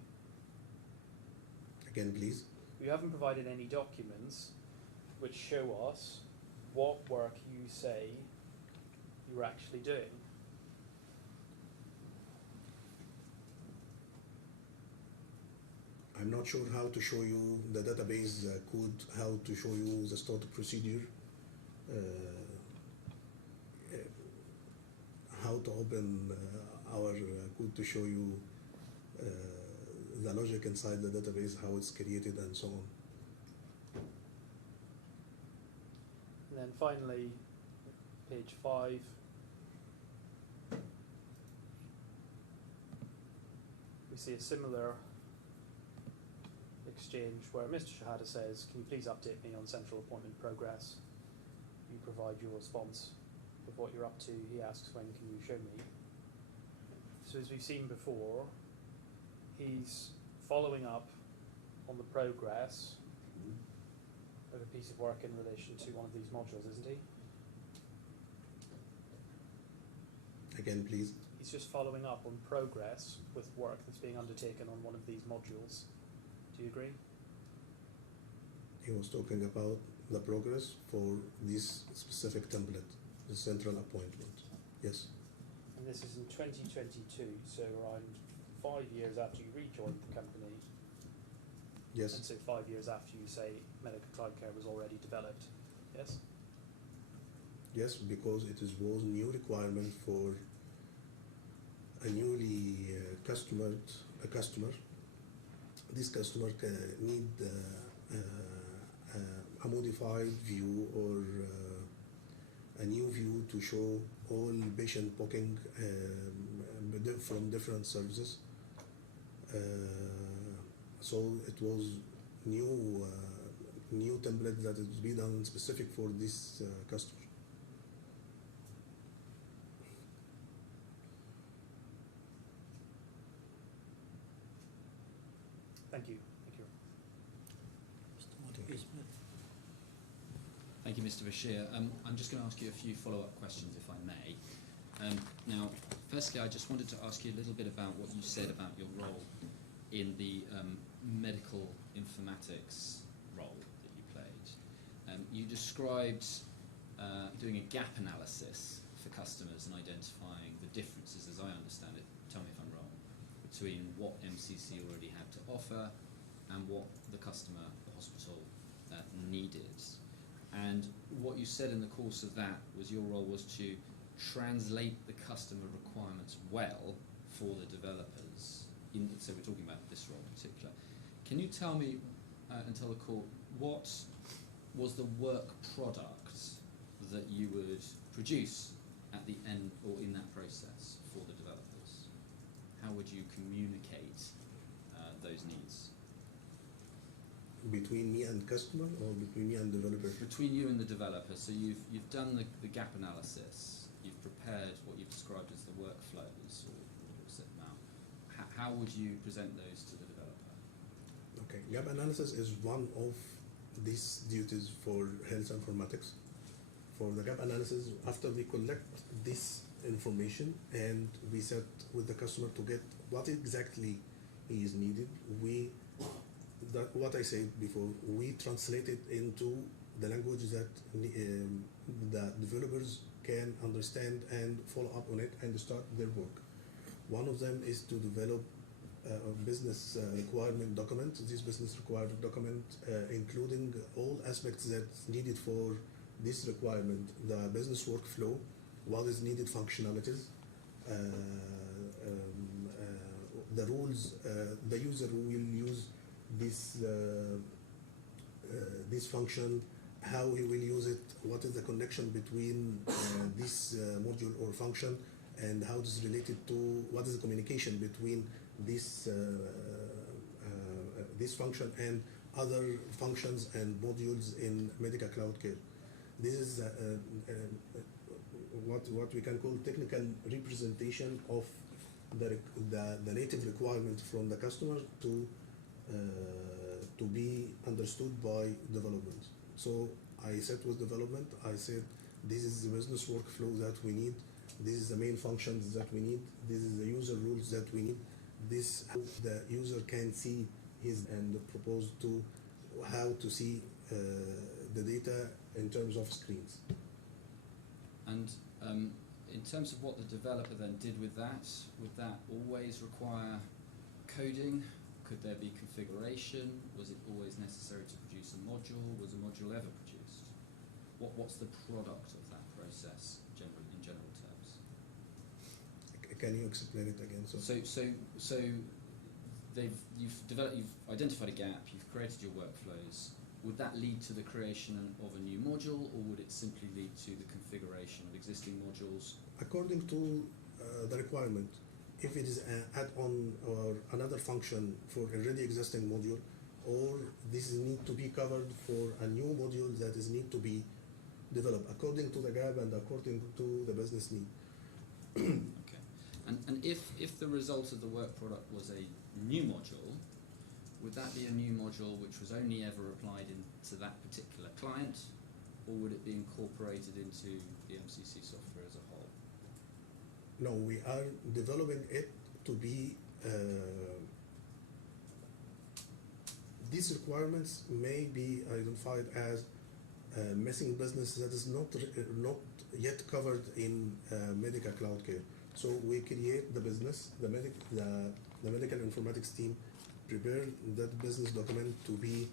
Again, please. You haven't provided any documents which show us what work you say you were actually doing. I'm not sure how to show you the database code, how to show you the stored procedure, how to open our code to show you the logic inside the database, how it's created, and so on. And then finally, page 5. We see a similar exchange where Mr. Shehata says, can you please update me on central appointment progress? You provide your response of what you're up to. He asks, when can you show me? So as we've seen before, he's following up on the progress of a piece of work in relation to one of these modules, isn't he? Again, please. He's just following up on progress with work that's being undertaken on one of these modules. Do you agree? He was talking about the progress for this specific template, the central appointment. Yes. And this is in 2022, so around 5 years after you rejoined the company. Yes. And so 5 years after you say medical cloud care was already developed. Yes? Yes, because it was new requirement for a newly customer. This customer need a modified view or a new view to show all patient booking from different services. So it was new template that is be done specific for this customer. Thank you. Thank you. Mr. Montague-Smith. Thank you, Mr. Bashir. I'm just going to ask you a few follow-up questions, if I may. Now, firstly, I just wanted to ask you a little bit about what you said about your role in the medical informatics role that you played. You described doing a gap analysis for customers and identifying the differences, as I understand it, tell me if I'm wrong, between what MCC already had to offer and what the customer, the hospital, needed. And what you said in the course of that was your role was to translate the customer requirements well for the developers. So we're talking about this role in particular. Can you tell me and tell the court what was the work product that you would produce at the end or in that process for the developers? How would you communicate those needs? Between me and customer or between me and developer? Between you and the developer. So you've done the gap analysis, you've prepared what you've described as the workflows, or was it now? How would you present those to the developer? Okay, gap analysis is one of these duties for health informatics. For the gap analysis, after we collect this information and we set with the customer to get what exactly is needed, what I said before, we translate it into the language that the developers can understand and follow up on it and start their work. One of them is to develop a business requirement document. This business requirement document including all aspects that's needed for this requirement, the business workflow, what is needed functionalities, the rules, the user who will use this function, how he will use it, what is the connection between this module or function, and how it is related to what is the communication between this function and other functions and modules in medical cloud care. This is what we can call technical representation of the native requirement from the customer to be understood by development. So I said with development, I said this is the business workflow that we need, this is the main functions that we need, this is the user rules that we need, this how the user can see his and propose to how to see the data in terms of screens. And in terms of what the developer then did with that, would that always require coding? Could there be configuration? Was it always necessary to produce a module? Was a module ever produced? What's the product of that process in general terms? Can you explain it again? So you've identified a gap, you've created your workflows. Would that lead to the creation of a new module, or would it simply lead to the configuration of existing modules? According to the requirement, if it is an add-on or another function for a already existing module, or this need to be covered for a new module that is need to be developed according to the gap and according to the business need. Okay. And if the result of the work product was a new module, would that be a new module which was only ever applied into that particular client, or would it be incorporated into the MCC software as a whole? No, we are developing it to be, these requirements may be identified as missing business that is not yet covered in medical cloud care. So we create the business, the medical informatics team prepare that business document to be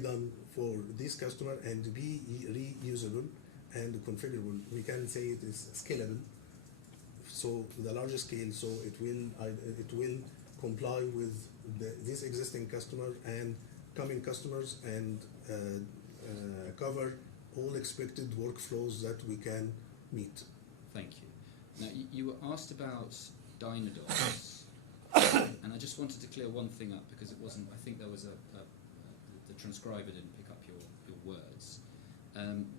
done for this customer and to be reusable and configurable. We can say it is scalable, so the larger scale, so it will comply with this existing customer and coming customers and cover all expected workflows that we can meet. Thank you. Now you were asked about Dynadocs, and I just wanted to clear one thing up because it wasn't. I think there was the transcriber didn't pick up your words.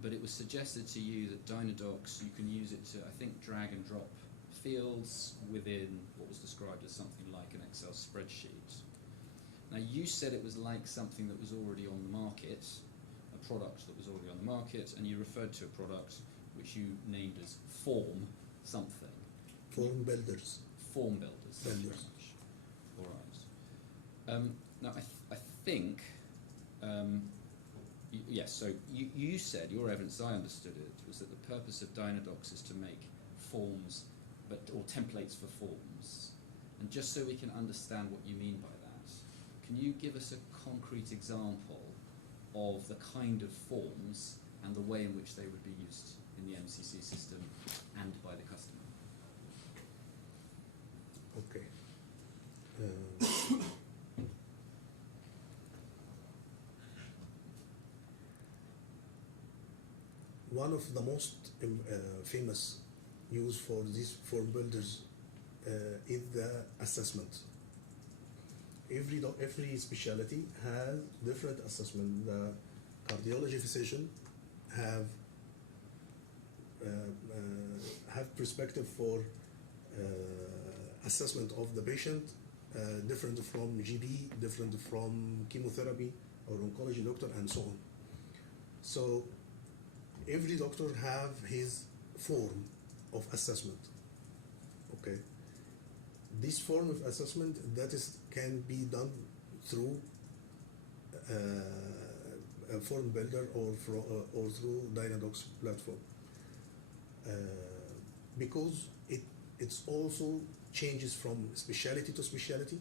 But it was suggested to you that Dynadocs, you can use it to, I think, drag and drop fields within what was described as something like an Excel spreadsheet. Now, you said it was like something that was already on the market, a product that was already on the market, and you referred to a product which you named as Form something. Form builders. Form builders. Thank you very Builders. much. All right. Now, I think, yes, so you said, your evidence, I understood it, was that the purpose of Dynadocs is to make forms, or templates for forms. And just so we can understand what you mean by that, can you give us a concrete example of the kind of forms and the way in which they would be used in the MCC system and by the customer? Okay. One of the most famous use for these form builders is the assessment. Every specialty has different assessment. The cardiology physician have perspective for assessment of the patient, different from GP, different from chemotherapy or oncology doctor, and so on. So every doctor have his form of assessment. Okay. This form of assessment can be done through a form builder or through Dynadocs platform, because it's also changes from specialty to specialty,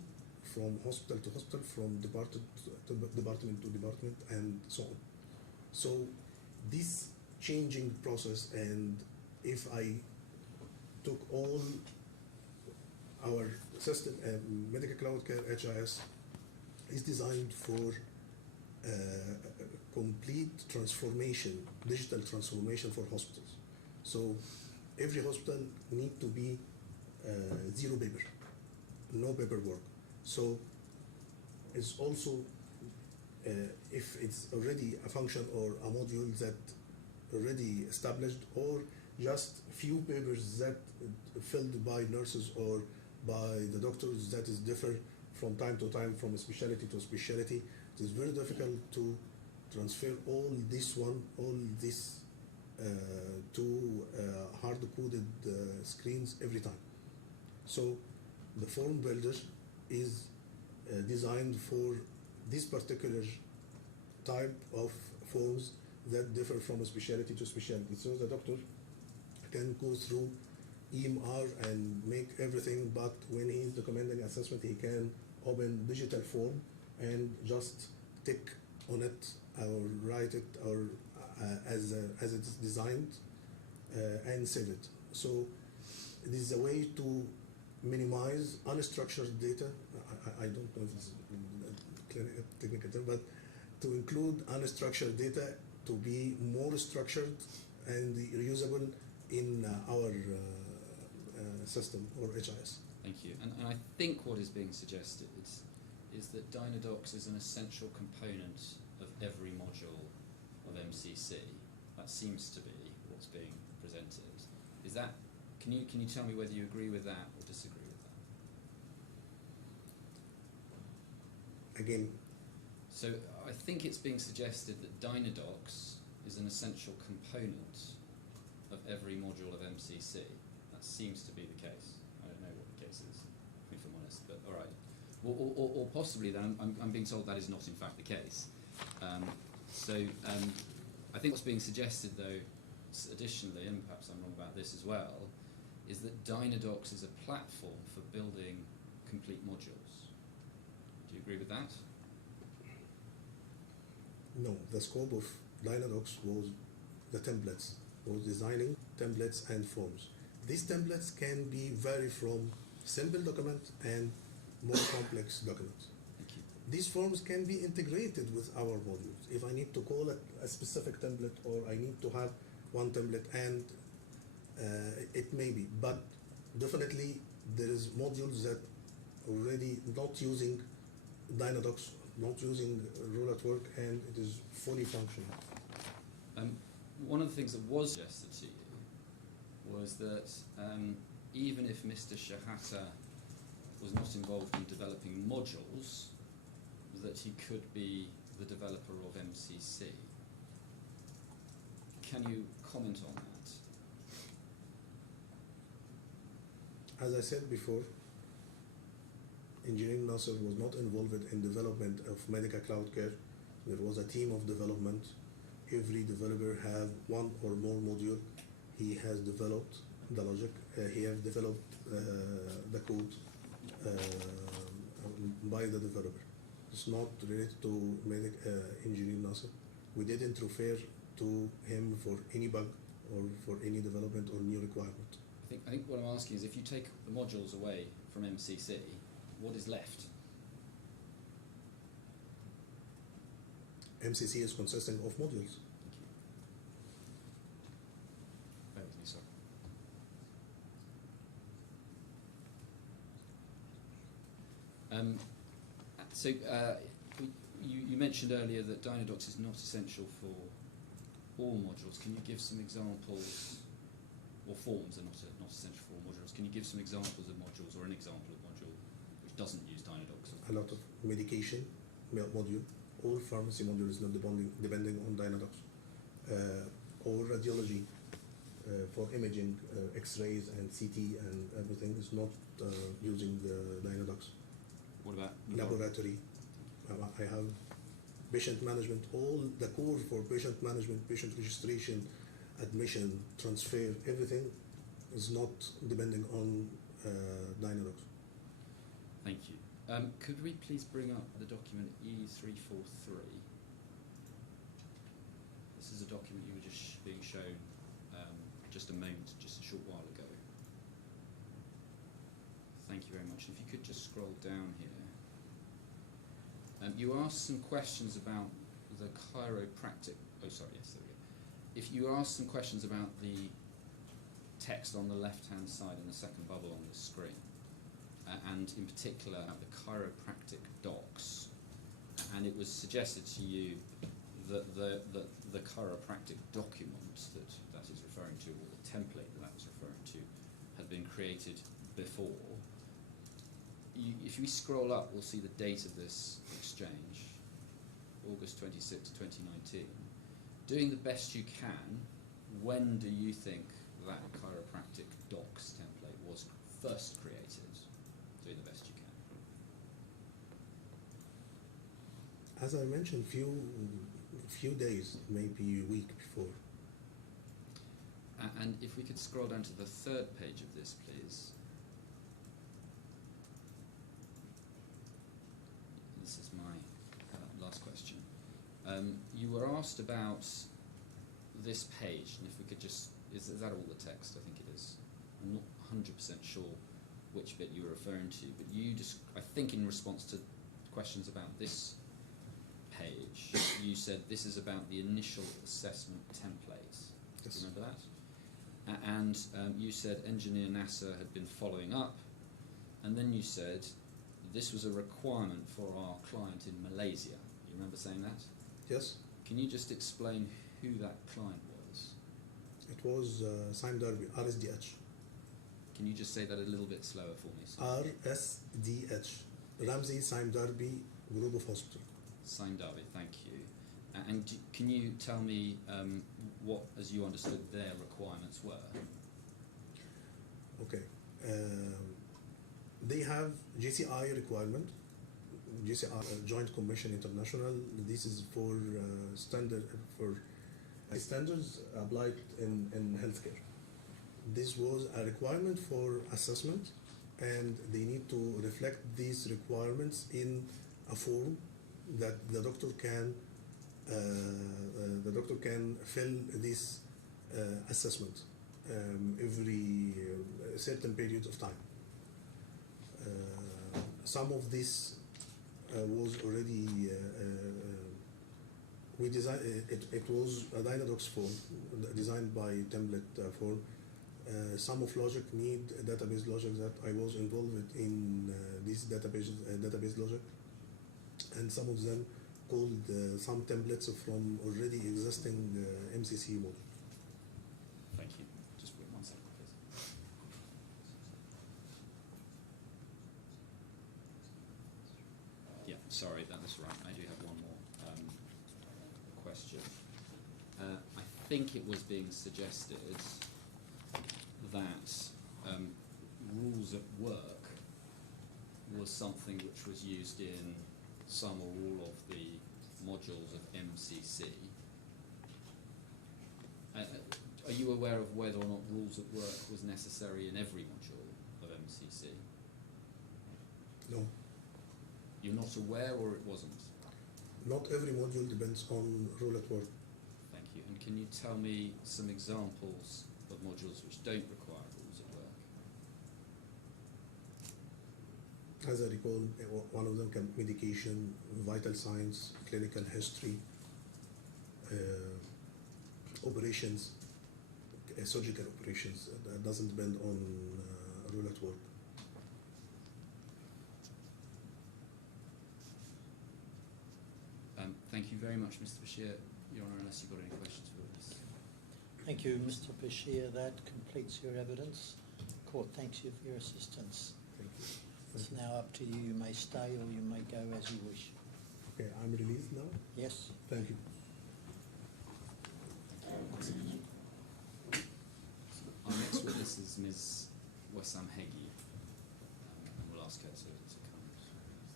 from hospital to hospital, from department to department, and so on. So this changing process, and if I took all our system, Medical Cloud Care HIS is designed for complete transformation, digital transformation for hospitals. So every hospital need to be zero paper, no paperwork. So it's also, if it's already a function or a module that already established, or just few papers that filled by nurses or by the doctors that is differ from time to time from a specialty to a specialty, it is very difficult to transfer all this to hard-coded screens every time. So the form builder is designed for this particular type of forms that differ from a specialty to specialty. So the doctor can go through EMR and make everything, but when he is documenting assessment, he can open digital form and just tick on it or write it or as it is designed and save it. So it is a way to minimize unstructured data. I don't know if it's a technical term, but to include unstructured data to be more structured and reusable in our system or HIS. Thank you. And I think what is being suggested is that Dynadocs is an essential component of every module of MCC. That seems to be what's being presented. Is that? Can you tell me whether you agree with that or disagree with that? Again. So I think it's being suggested that Dynadocs is an essential component of every module of MCC. That seems to be the case. I don't know what the case is, if I'm honest, but all right. Or possibly then I'm being told that is not in fact the case. I think what's being suggested though, additionally, and perhaps I'm wrong about this as well, is that Dynadocs is a platform for building complete modules. Do you agree with that? No, the scope of Dynadocs was the templates, was designing templates and forms. These templates can be vary from simple document and more complex documents. Thank you. These forms can be integrated with our modules. If I need to call it a specific template, or I need to have one template, and it may be, but definitely there is modules that already not using Dynadocs, not using rule at work, and it is fully functional. One of the things that was suggested to you was that even if Mr. Shehata was not involved in developing modules, that he could be the developer of MCC. Can you comment on that? As I said before, Engineering Nasser was not involved in development of medical cloud care. There was a team of development. Every developer have one or more module. He has developed the logic. He has developed the code by the developer. It's not related to Engineering Nasser. We didn't refer to him for any bug or for any development or new requirement. I think what I'm asking is, if you take the modules away from MCC, what is left? MCC is consisting of modules. Thank you. Bear with me, sorry. You mentioned earlier that Dynadocs is not essential for all modules. Can you give some examples, or forms are not essential for all modules? Can you give some examples of modules, or an example of module which doesn't use Dynadocs? A lot of medication module. All pharmacy module is not depending on Dynadocs. All radiology for imaging, X-rays and CT and everything is not using the Dynadocs. What about Laboratory? I have patient management. All the core for patient management, patient registration, admission, transfer, everything is not depending on Dynadocs. Thank you. Could we please bring up the document E343? This is a document you were just being shown just a short while ago. Thank you very much. If you could just scroll down here. You asked some questions about the chiropractic. Oh, sorry. Yes, there we go. If you asked some questions about the text on the left-hand side in the second bubble on the screen, and in particular about the chiropractic docs, and it was suggested to you that the chiropractic document that is referring to, or the template that was referring to, had been created before. If we scroll up, we'll see the date of this exchange, August 26, 2019. Doing the best you can, when do you think that chiropractic docs template was first created? Doing the best you can. As I mentioned, few days, maybe a week before. And if we could scroll down to the third page of this, please. This is my last question. You were asked about this page, and if we could just, is that all the text? I think it is. I'm not 100% sure which bit you were referring to, but you just, I think in response to questions about this page, you said this is about the initial assessment template. Yes. Do you remember that? And you said Engineer Nasser had been following up, and then you said this was a requirement for our client in Malaysia. You remember saying that? Yes. Can you just explain who that client was? It was Sime Darby, RSDH. Can you just say that a little bit slower for me? RSDH, Ramsey Sime Darby Group of Hospital. Sime Darby, thank you. And can you tell me what, as you understood, their requirements were? Okay. They have GCI requirement, GCI Joint Commission International. This is for standards applied in healthcare. This was a requirement for assessment, and they need to reflect these requirements in a form that the doctor can fill this assessment every certain period of time. Some of this was already we designed. It was a Dynadocs form designed by template form. Some of logic need database logic that I was involved in this database logic, and some of them called some templates from already existing MCC model. Thank you. Just wait 1 second, please. sorry, that's right. I do have one more question. I think it was being suggested that rules at work was something which was used in some or all of the modules of MCC. Are you aware of whether or not rules at work was necessary in every module of MCC? No, You're not aware, or it wasn't? not every module depends on rule at work. Thank you. And can you tell me some examples of modules which don't require rules at work? As I recall, one of them can medication, vital signs, clinical history, operations, surgical operations. That doesn't depend on rule at work. Thank you very much, Mr. Bashir. Your Honour, unless you've got any questions for us. Thank you, Mr. Bashir. That completes your evidence. Court thanks you for your assistance. Thank you. It's now up to you. You may stay or you may go as you wish. Okay, I'm released now. Yes? Thank you. Our next witness is Ms. Wessam Heggie, and we'll ask her to come. Thank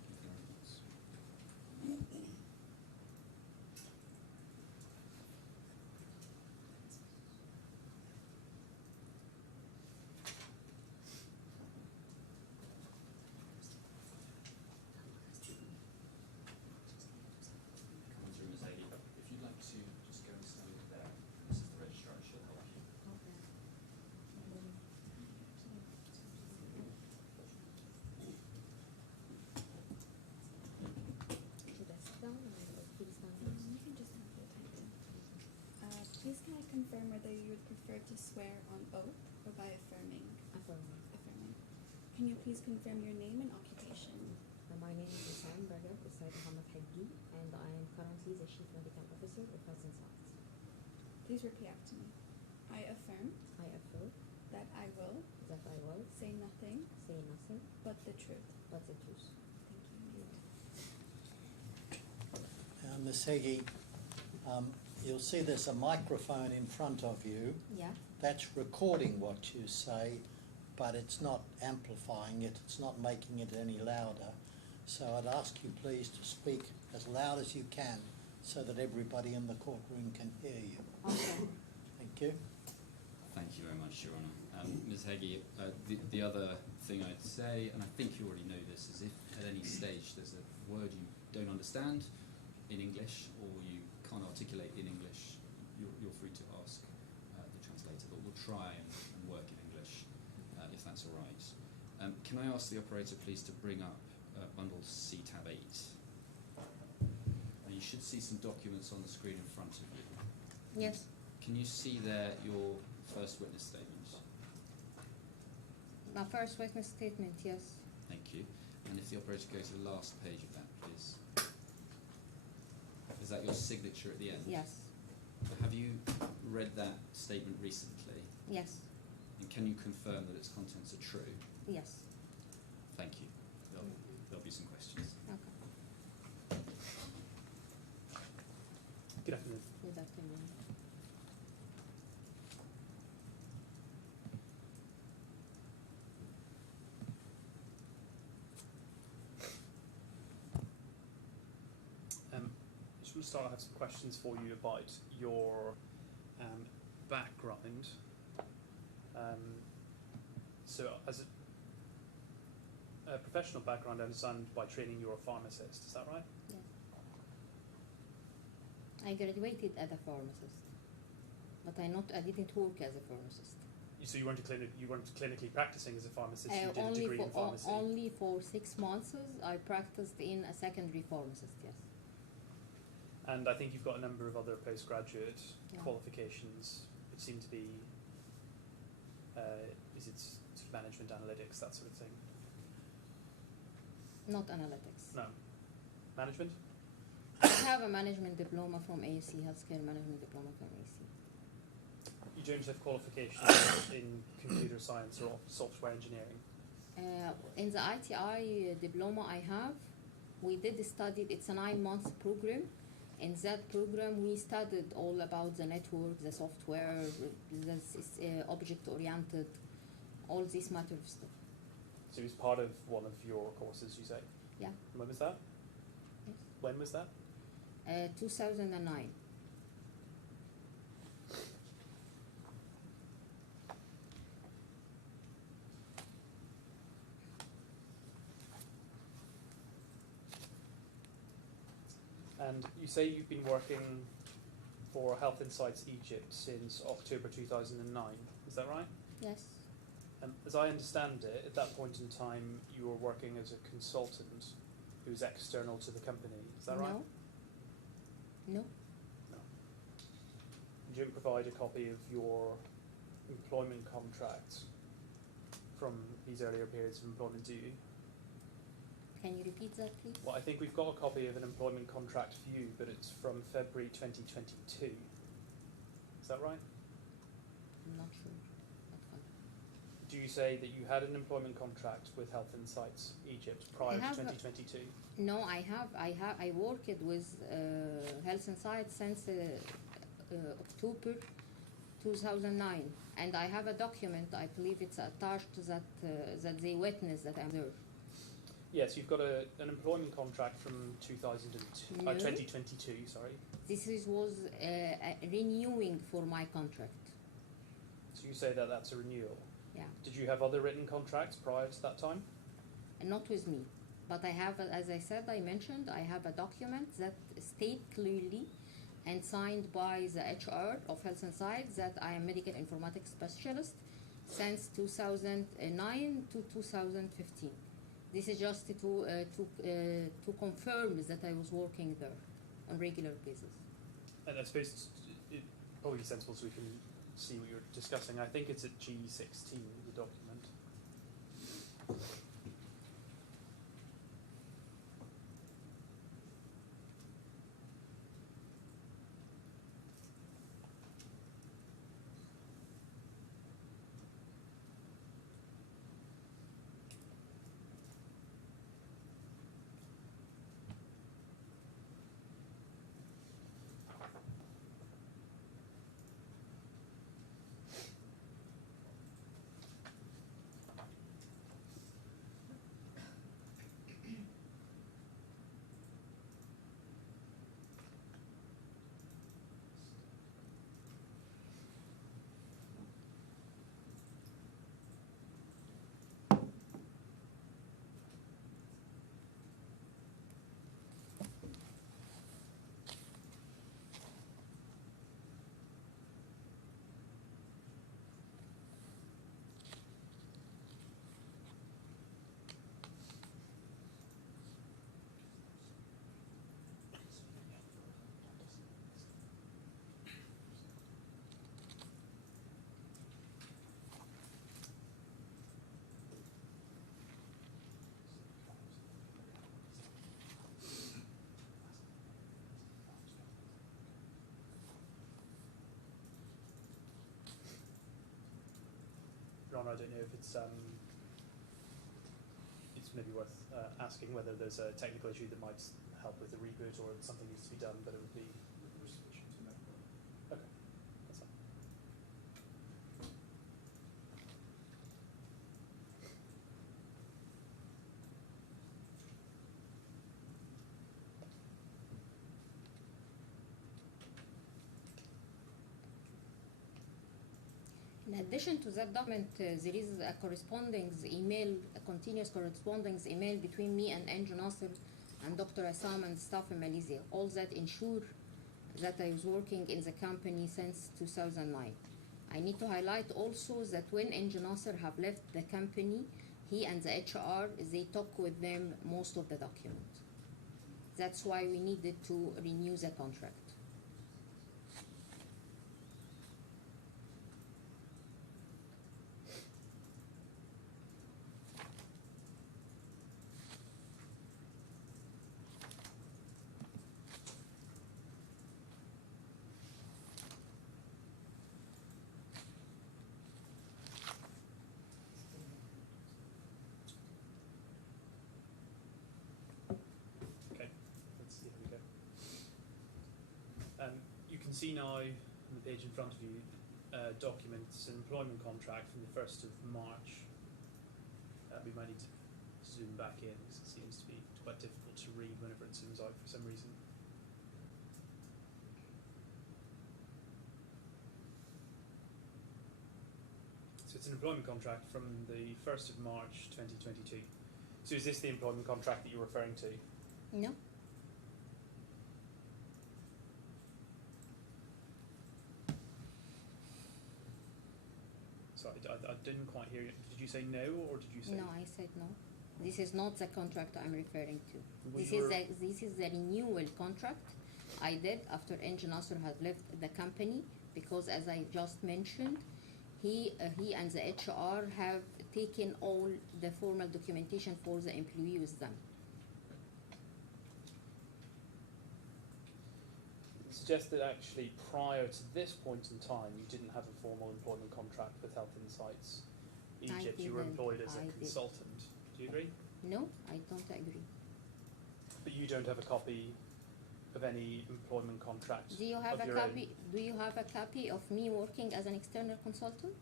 you very much. Come on through, Ms. Heggie. If you'd like to just go and stand over there, this is the registrar, she'll help you. You can just have your title. Please can I confirm whether you would prefer to swear on oath or by affirming? Affirming. Affirming. Can you please confirm your name and occupation? My name is Wissam Rajab Usaid Muhammad Haggi, and I am currently the Chief Medical Officer of Hassan Saad. Please repeat after me. I affirm I affirm that I will that I will say nothing say nothing but the truth. but the truth. Thank you. Ms. Heggie, you'll see there's a microphone in front of you. Yeah. That's recording what you say, but it's not amplifying it. It's not making it any louder. So I'd ask you please to speak as loud as you can so that everybody in the courtroom can hear you. Okay. Thank you. Thank you very much, Your Honour. Ms. Heggie, the other thing I'd say, and I think you already know this, is if at any stage there's a word you don't understand in English or you can't articulate in English, you're free to ask the translator, but we'll try and work in English if that's all right. Can I ask the operator please to bring up bundle C tab 8? Now you should see some documents on the screen in front of you. Yes. Can you see there your first witness statement? My first witness statement, yes. Thank you. And if the operator goes to the last page of that, please. Is that your signature at the end? Yes. Have you read that statement recently? Yes. And can you confirm that its contents are true? Yes. Thank you. There'll be some questions. Okay. Good afternoon. Good afternoon. Just want to start. I have some questions for you about your background. So, as a professional background, I understand by training you're a pharmacist. Is that right? Yes. I graduated as a pharmacist, but I didn't work as a pharmacist. So you weren't clinically practicing as a pharmacist. You did a degree in pharmacy. Only for 6 months I practiced in a secondary pharmacist. Yes. And I think you've got a number of other postgraduate Yeah. qualifications, which seem to be, is it sort of management analytics, that sort of thing? Not analytics. No. Management? I have a management diploma from ASC, healthcare management diploma from ASC. You don't have qualifications in computer science or software engineering? In the ITI diploma I have, We did study, it's a 9-month program. In that program, we studied all about the network, the software, the object-oriented, all this matter of stuff. So it was part of one of your courses, you say? Yeah. When was that? Yes. When was that? 2009. And you say you've been working for Health Insights Egypt since October 2009, is that right? Yes. And as I understand it, at that point in time, you were working as a consultant who's external to the company, is that right? No. No. You didn't provide a copy of your employment contract from these earlier periods of employment, do you? Can you repeat that, please? Well, I think we've got a copy of an employment contract for you, but it's from February 2022. Is that right? I'm not sure. What kind. Do you say that you had an employment contract with Health Insights Egypt prior to have a- 2022? No, I worked with Health Insights since October 2009, and I have a document. I believe it's attached that they witness that I'm there. Yes, you've got an employment contract from 2002, No. 2022, sorry. This was renewing for my contract. So you say that that's a renewal. Yeah, Did you have other written contracts prior to that time? and not with me, but I have, as I said, I mentioned, I have a document that state clearly and signed by the HR of Health Insights that I am medical informatics specialist since 2009 to 2015. This is just to confirm that I was working there on regular basis. And I suppose it's probably sensible so we can see what you're discussing. I think it's at G16, the document. Ron, I don't know if it's maybe worth asking whether there's a technical issue that might help with the reboot or something needs to be done, but it would be... Okay, that's fine. In addition to that document, there is a correspondence email, a continuous correspondence email between me and Angel Nasser and Dr. Assam and staff in Malaysia. All that ensure that I was working in the company since 2009. I need to highlight also that when Angel Nasser have left the company, he and the HR, they took with them most of the document. That's why we needed to renew the contract. see now on the page in front of you documents an employment contract from the 1st of March. We might need to zoom back in because it seems to be quite difficult to read whenever it zooms out for some reason. So it's an employment contract from the 1st of March 2022. So is this the employment contract that you're referring to? No. Sorry, I didn't quite hear you. Did you say no, or did you say? No, I said no. This is not the contract I'm referring to. We This were- is the renewal contract I did after Eng Nasser had left the company, because as I just mentioned, he and the HR have taken all the formal documentation for the employee with them. It suggests that actually prior to this point in time, you didn't have a formal employment contract with Health Insights Egypt. You were didn't. employed as a I did. consultant. Do you agree? No, I don't agree. But you don't have a copy of any employment contract. Do you have of a your copy? Do you have a copy of me working as an external consultant?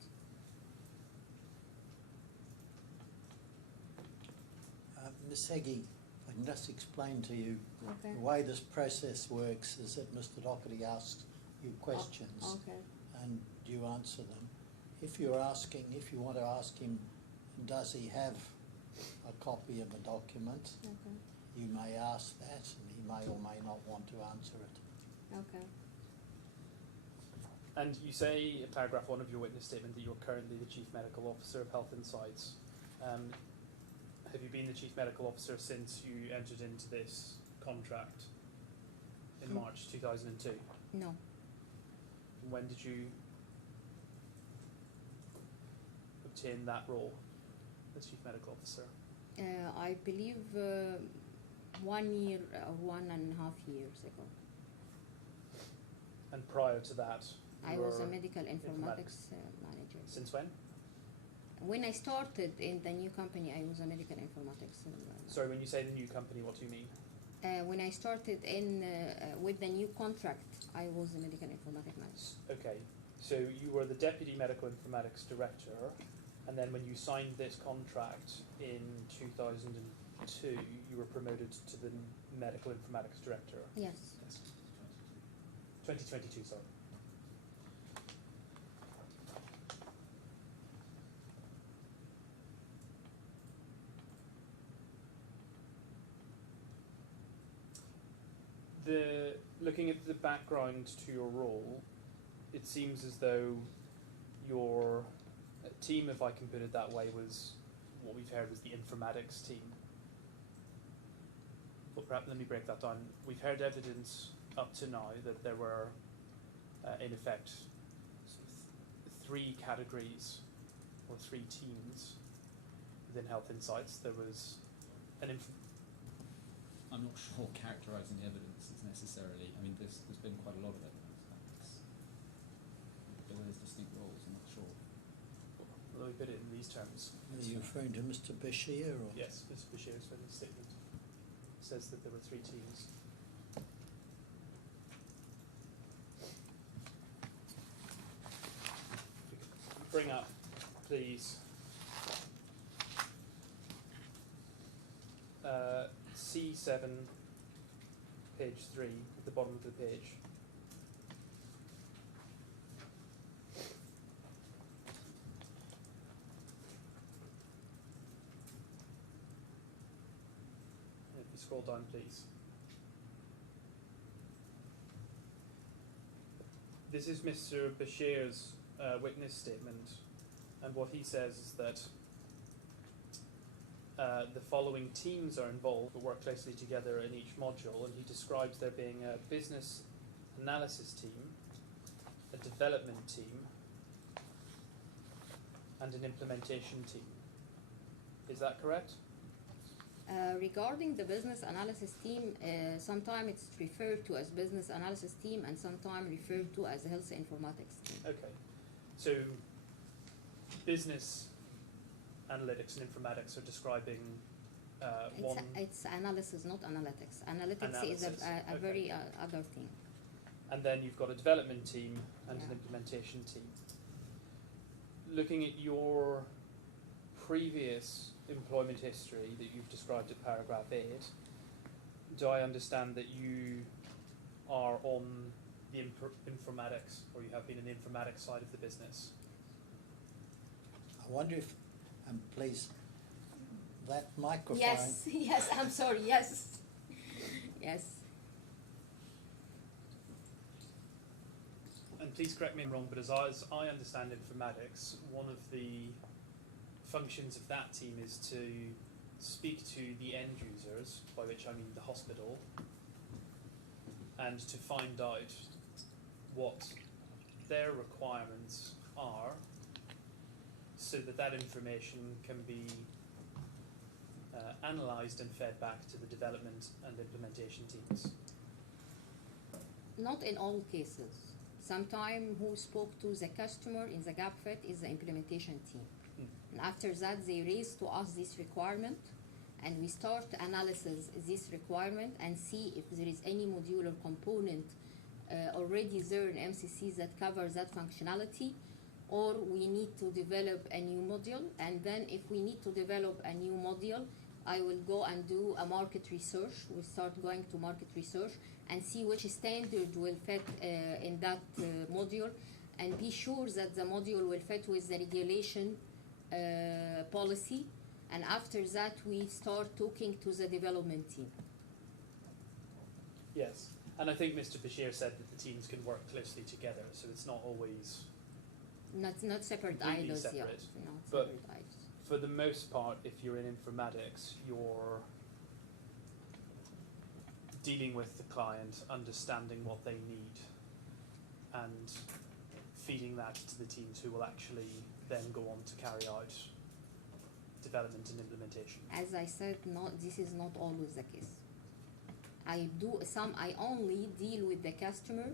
Ms. Heggie, I can just explain to you Okay. the way this process works is that Mr. Doherty asks you questions Okay. and you answer them. If you want to ask him, does he have a copy of a document, Okay. you may ask that, and he may or may not want to answer it. Okay. And you say in paragraph 1 of your witness statement that you're currently the Chief Medical Officer of Health Insights. Have you been the Chief Medical Officer since you entered into this contract in March 2002? No. When did you obtain that role as Chief Medical Officer? I believe 1 year or 1.5 years ago. And prior to that, I you was a were medical informatics manager. Since when? When I started in the new company, I was a medical informatics manager. Sorry, when you say the new company, what do you mean? When I started in with the new contract, I was a medical informatics manager. Okay, so you were the Deputy Medical Informatics Director, and then when you signed this contract in 2002, you were promoted to the Medical Informatics Director. Yes. 2022, sorry. Looking at the background to your role, it seems as though your team, if I can put it that way, was what we've heard was the informatics team. But perhaps let me break that down. We've heard evidence up to now that there were, in effect, sort of 3 categories or 3 teams within Health Insights. There was an I'm not sure characterising the evidence is necessarily. I mean, there's been quite a lot of evidence. But there's distinct roles. I'm not sure. let me put it in these terms. Are you referring to Mr. Bashir or? Yes, Mr. Bashir's written statement says that there were 3 teams. Bring up, please, C7, page 3, at the bottom of the page. If you scroll down, please. This is Mr. Bashir's witness statement, and what he says is that the following teams are involved but work closely together in each module, and he describes there being a business analysis team, a development team, and an implementation team. Is that correct? Regarding the business analysis team, sometimes it's referred to as business analysis team and sometimes referred to as health informatics team. Okay. So business analytics and informatics are describing one. It's analysis, not analytics. Analytics is Analysis, a okay. very other thing. And then you've got a development team and an Yeah. implementation team. Looking at your previous employment history that you've described at paragraph 8, do I understand that you are on the informatics, or you have been in the informatics side of the business? I wonder if, please, that microphone. Yes, yes, I'm sorry, yes. Yes. And please correct me if I'm wrong, but as I understand informatics, one of the functions of that team is to speak to the end users, by which I mean the hospital, and to find out what their requirements are, so that that information can be analysed and fed back to the development and implementation teams. Not in all cases. Sometimes who spoke to the customer in the gap fit is the implementation team. And after that, they raise to us this requirement, and we start to analyze this requirement and see if there is any modular component already there in MCC that covers that functionality, or we need to develop a new module. And then if we need to develop a new module, I will go and do a market research. We start going to market research and see which standard will fit in that module, and be sure that the module will fit with the regulation policy. And after that, we start talking to the development team. Yes, and I think Mr. Bashir said that the teams can work closely together, so it's not always Not separate completely idols, yeah. separate. Not But separate idols. for the most part, if you're in informatics, you're dealing with the client, understanding what they need, and feeding that to the teams who will actually then go on to carry out development and implementation. As I said, this is not always the case. I only deal with the customer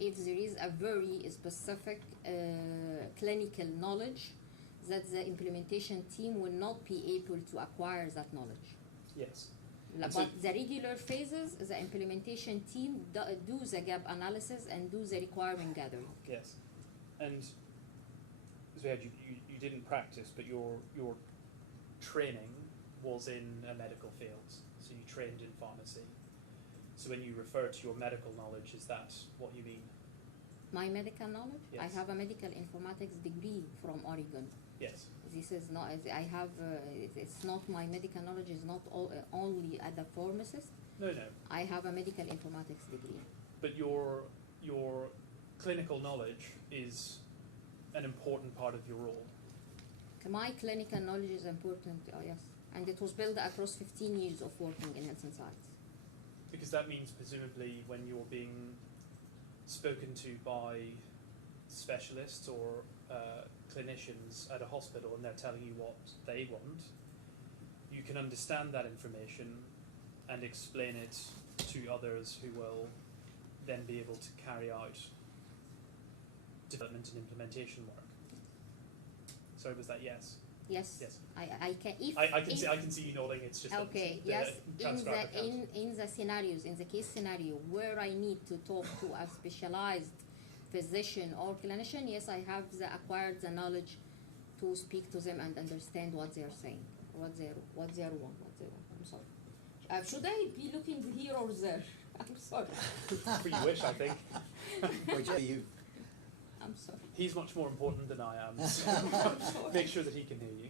if there is a very specific clinical knowledge that the implementation team will not be able to acquire that knowledge. Yes. But So- the regular phases, the implementation team do the gap analysis and do the requirement gathering. Yes. And Zuhair, you didn't practice, but your training was in a medical field, so you trained in pharmacy. So when you refer to your medical knowledge, is that what you mean? My medical knowledge? Yes. I have a medical informatics degree from Oregon. Yes. This is not, I have, it's not, my medical knowledge is not only as a pharmacist. No. I have a medical informatics degree. But your clinical knowledge is an important part of your role. My clinical knowledge is important, yes. And it was built across 15 years of working in health and science. Because that means presumably when you're being spoken to by specialists or clinicians at a hospital and they're telling you what they want, you can understand that information and explain it to others who will then be able to carry out development and implementation work. Sorry, was that yes? Yes. Yes. I can, if I can see you nodding. It's just okay, that yes, the transcriber can't. in the scenarios, in the case scenario where I need to talk to a specialized physician or clinician, yes, I have acquired the knowledge to speak to them and understand what they are saying, what they want. I'm sorry. Should I be looking here or there? I'm sorry. For you wish, I think. Which you. I'm sorry. He's much more important than I am. So make sure that he can hear you.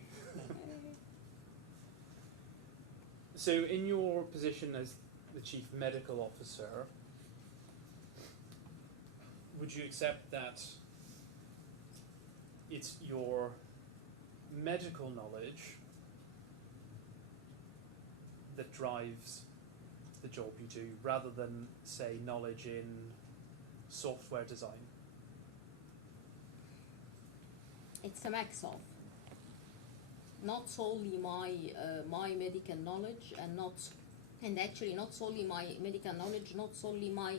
So in your position as the Chief Medical Officer, would you accept that it's your medical knowledge that drives the job you do, rather than, say, knowledge in software design? It's a mix of not solely my medical knowledge and actually not solely my medical knowledge, not solely my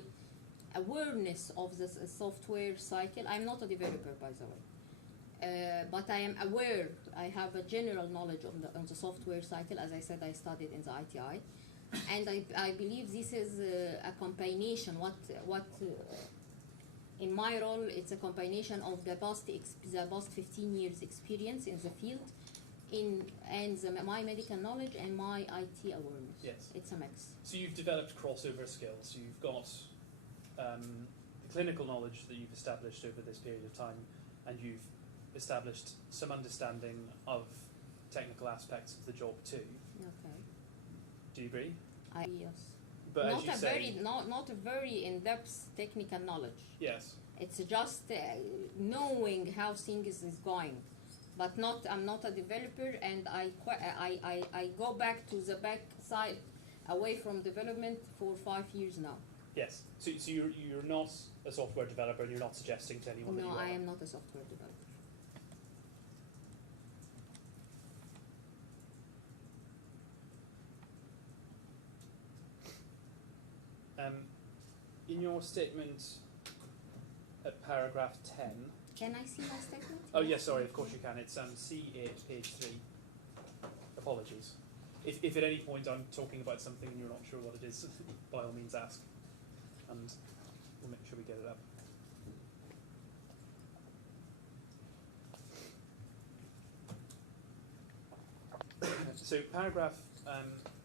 awareness of the software cycle. I'm not a developer, by the way, but I am aware. I have a general knowledge on the software cycle. As I said, I studied in the ITI, and I believe this is a combination. What In my role, it's a combination of the past 15 years experience in the field, my medical knowledge and my IT awareness. Yes. It's a mix. So you've developed crossover skills. So you've got the clinical knowledge that you've established over this period of time, and you've established some understanding of technical aspects of the job too. Okay. Do you agree? Yes. But not as you a say, very not a very in-depth technical knowledge. yes. It's just knowing how things is going, but I'm not a developer, and I go back to the back side, away from development for 5 years now. Yes. So you're not a software developer, and you're not suggesting to anyone that you No, are. I am not a software developer. In your statement at paragraph 10. Can I see my statement? Oh yes, sorry. Of course you can. It's C8, page 3. Apologies. If at any point I'm talking about something and you're not sure what it is, by all means ask, and we'll make sure we get it up. So paragraph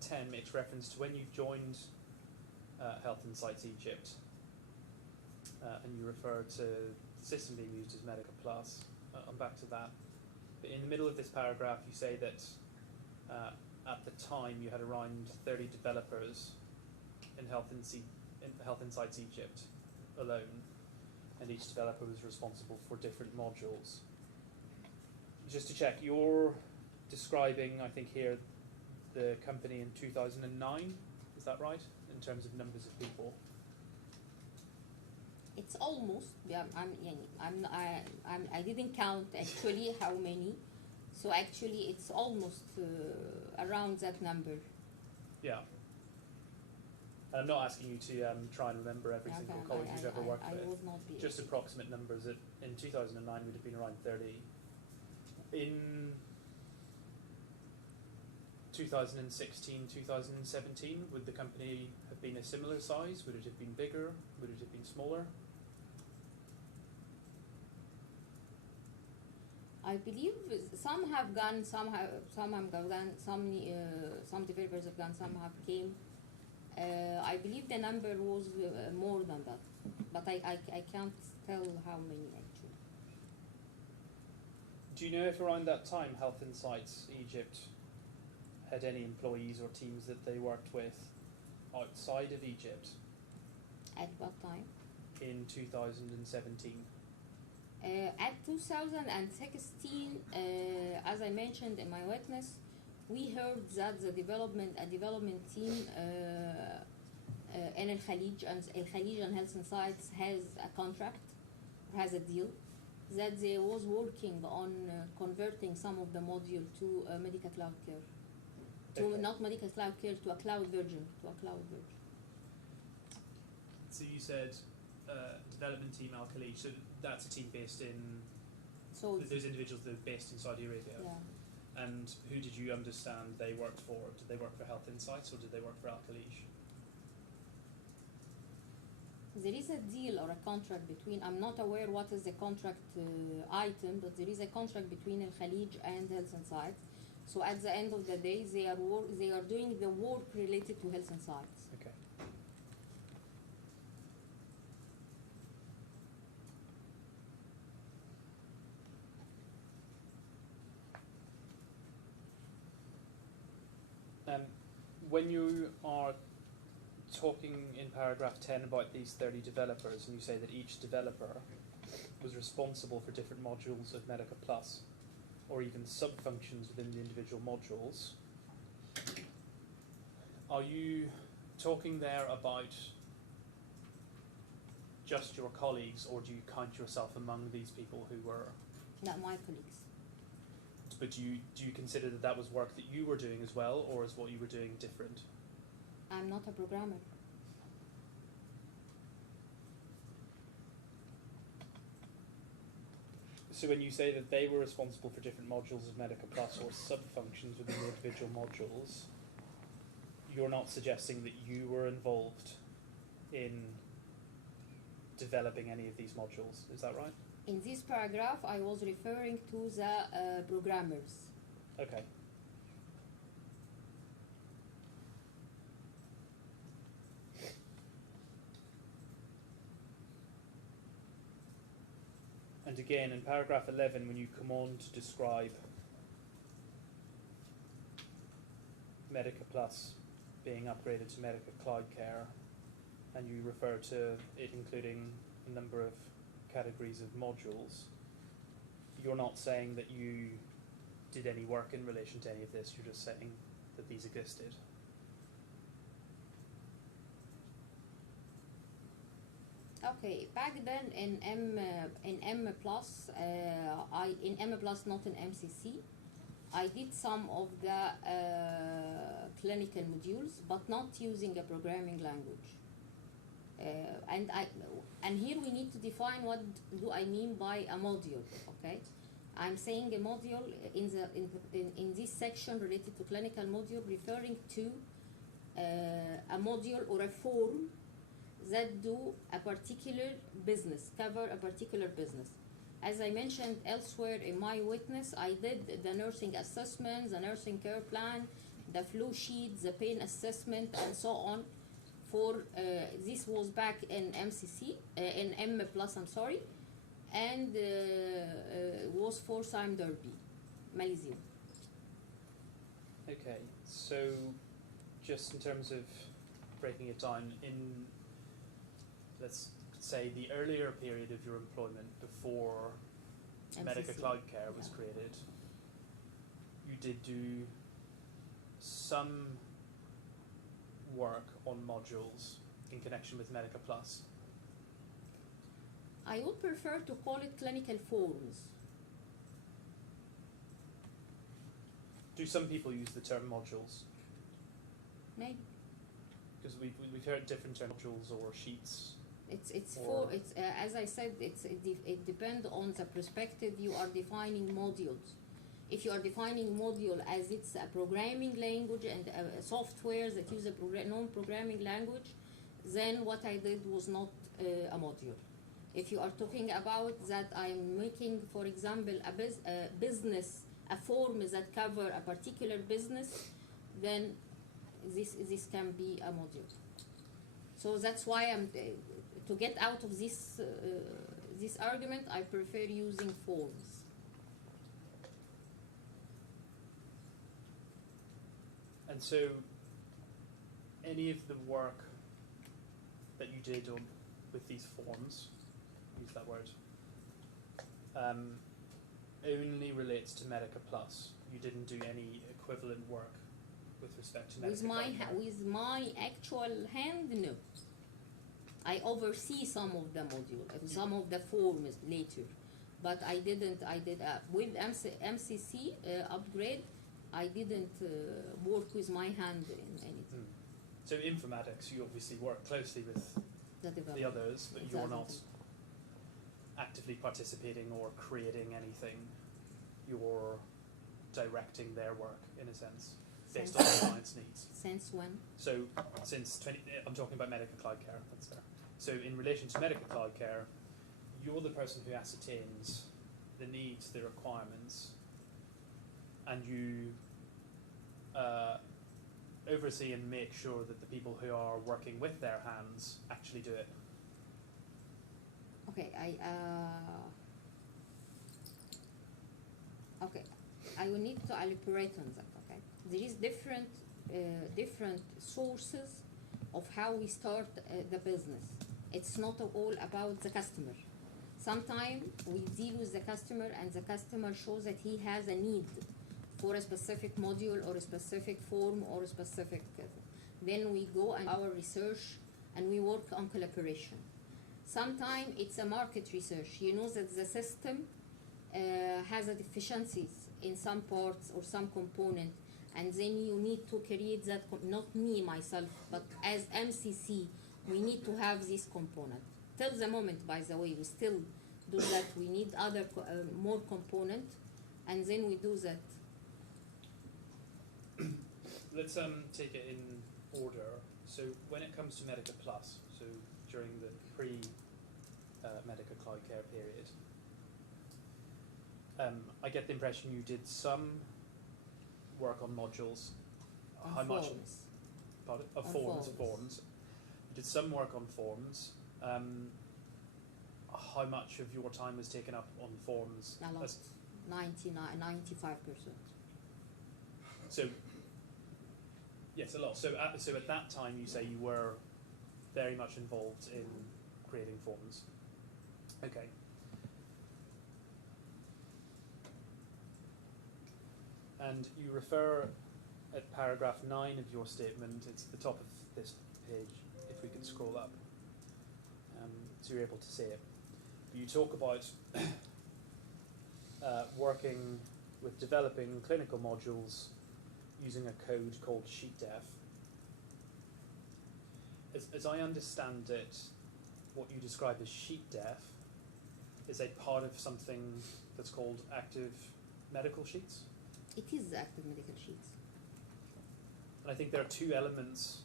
10 makes reference to when you've joined Health Insights Egypt, and you refer to the system being used as Medica Plus. I'm back to that. But in the middle of this paragraph, you say that at the time you had around 30 developers in Health Insights Egypt alone, and each developer was responsible for different modules. Just to check, you're describing, I think here, the company in 2009. Is that right? In terms of numbers of people. It's almost. Yeah, I didn't count actually how many. So actually, it's almost around that number. Yeah. And I'm not asking you to try and remember every single colleague you've ever worked with. I would not be. Just approximate numbers. In 2009 would have been around 30. In 2016, 2017, would the company have been a similar size? Would it have been bigger? Would it have been smaller? I believe some have gone, some have gone, some developers have gone, some have came. I believe the number was more than that, but I can't tell how many actually. Do you know if around that time Health Insights Egypt had any employees or teams that they worked with outside of Egypt? At what time? In 2017. At 2016, as I mentioned in my witness, we heard that a development team in Al Khalij and Health Insights has a contract, has a deal, that they was working on converting some of the module to medical cloud care. Okay. Not medical cloud care, to a cloud version. So you said development team Al Khalij, so that's a team based in, So those individuals that are based in Saudi Arabia. yeah. And who did you understand they worked for? Did they work for Health Insights or did they work for Al Khalij? There is a deal or a contract between, I'm not aware what is the contract item, but there is a contract between Al Khalij and Health Insights. So at the end of the day, they are doing the work related to Health Insights. Okay. When you are talking in paragraph 10 about these 30 developers, and you say that each developer was responsible for different modules of Medica Plus, or even sub-functions within the individual modules, are you talking there about just your colleagues, or do you count yourself among these people who were? Not my colleagues. But do you consider that that was work that you were doing as well, or is what you were doing different? I'm not a programmer. So when you say that they were responsible for different modules of Medica Plus or sub-functions within the individual modules, you're not suggesting that you were involved in developing any of these modules. Is that right? In this paragraph, I was referring to the programmers. Okay. And again, in paragraph 11, when you come on to describe Medica Plus being upgraded to Medica Cloud Care, and you refer to it including a number of categories of modules, you're not saying that you did any work in relation to any of this, you're just saying that these existed. Okay, back then in M plus, in M plus, not in MCC, I did some of the clinical modules, but not using a programming language. And here we need to define what do I mean by a module. Okay, I'm saying a module in this section related to clinical module, referring to a module or a form that do a particular business, cover a particular business. As I mentioned elsewhere in my witness, I did the nursing assessment, the nursing care plan, the flow sheet, the pain assessment, and so on. For this was back in MCC, in M plus, I'm sorry, and was for Sime Derby, Malaysia. Okay, so just in terms of breaking it down, in let's say the earlier period of your employment before Medica MCC. Cloud Care was Yeah. created, you did do some work on modules in connection with Medica Plus. I would prefer to call it clinical forms. Do some people use the term modules? Maybe Because we've heard different term modules or sheets. it's Or- for it's as I said, it depends on the perspective you are defining modules. If you are defining module as it's a programming language and a software that use a non-programming language, then what I did was not a module. If you are talking about that I'm making, for example, a business, a form that cover a particular business, then this can be a module. So that's why I'm to get out of this this argument, I prefer using forms. And so, any of the work that you did with these forms, use that word, only relates to Medica Plus. You didn't do any equivalent work with respect to Medica Plus. With my actual hand, no. I oversee some of the module, some of the forms later, but I didn't. I did with MCC upgrade. I didn't work with my hand in anything. So informatics, you obviously work closely with the others, but you're not actively participating or creating anything. You're directing their work in a sense, based on the client's needs. Since when? So since I'm talking about Medica Cloud Care. That's fair. So in relation to Medica Cloud Care, you're the person who ascertains the needs, the requirements, and you oversee and make sure that the people who are working with their hands actually do it. Okay, I will need to elaborate on that. Okay, there is different sources of how we start the business. It's not all about the customer. Sometimes we deal with the customer and the customer shows that he has a need for a specific module or a specific form or a specific then we go and our research and we work on collaboration. Sometimes it's a market research. You know that the system has a deficiencies in some parts or some component, and then you need to create that, not me myself, but as MCC, we need to have this component. Till the moment, by the way, we still do that. We need other more component, and then we do that. Let's take it in order. So when it comes to Medica Plus, so during the medical cloud care period. I get the impression you did some work on modules. On How much? forms. Pardon? On Forms. forms. You did some work on forms. How much of your time was taken up on forms? A lot. 95%. So, yes, a lot. So at that time, you say you were very much involved in creating forms. Okay. And you refer at paragraph 9 of your statement, it's at the top of this page, if we can scroll up, so you're able to see it. You talk about working with developing clinical modules using a code called SheetDef. As I understand it, what you describe as SheetDef is a part of something that's called active medical sheets. It is active medical sheets. And I think there are two elements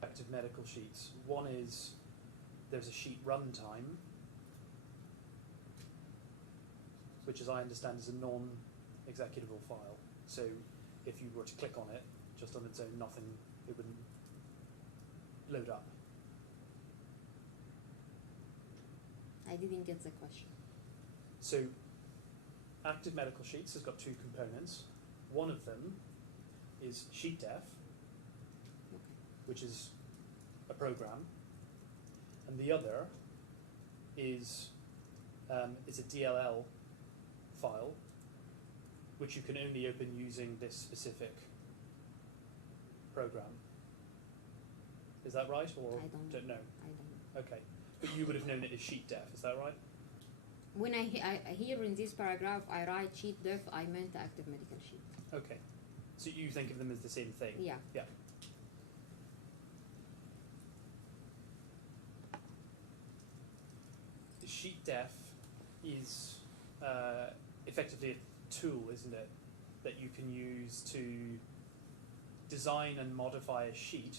to active medical sheets. One is there's a sheet runtime, which as I understand is a non-executable file. So if you were to click on it, just on its own, nothing, it wouldn't load up. I didn't get the question. So active medical sheets has got two components. One of them is SheetDef, which is a program, and the other is a DLL file, which you can only open using this specific program. Is that right, or I don't know? I don't know. Okay, but you would have known it as SheetDef. Is that right? When I here in this paragraph, I write SheetDef, I meant active medical sheet. Okay, so you think of them as the same thing? Yeah. Yeah. The SheetDef is effectively a tool, isn't it, that you can use to design and modify a sheet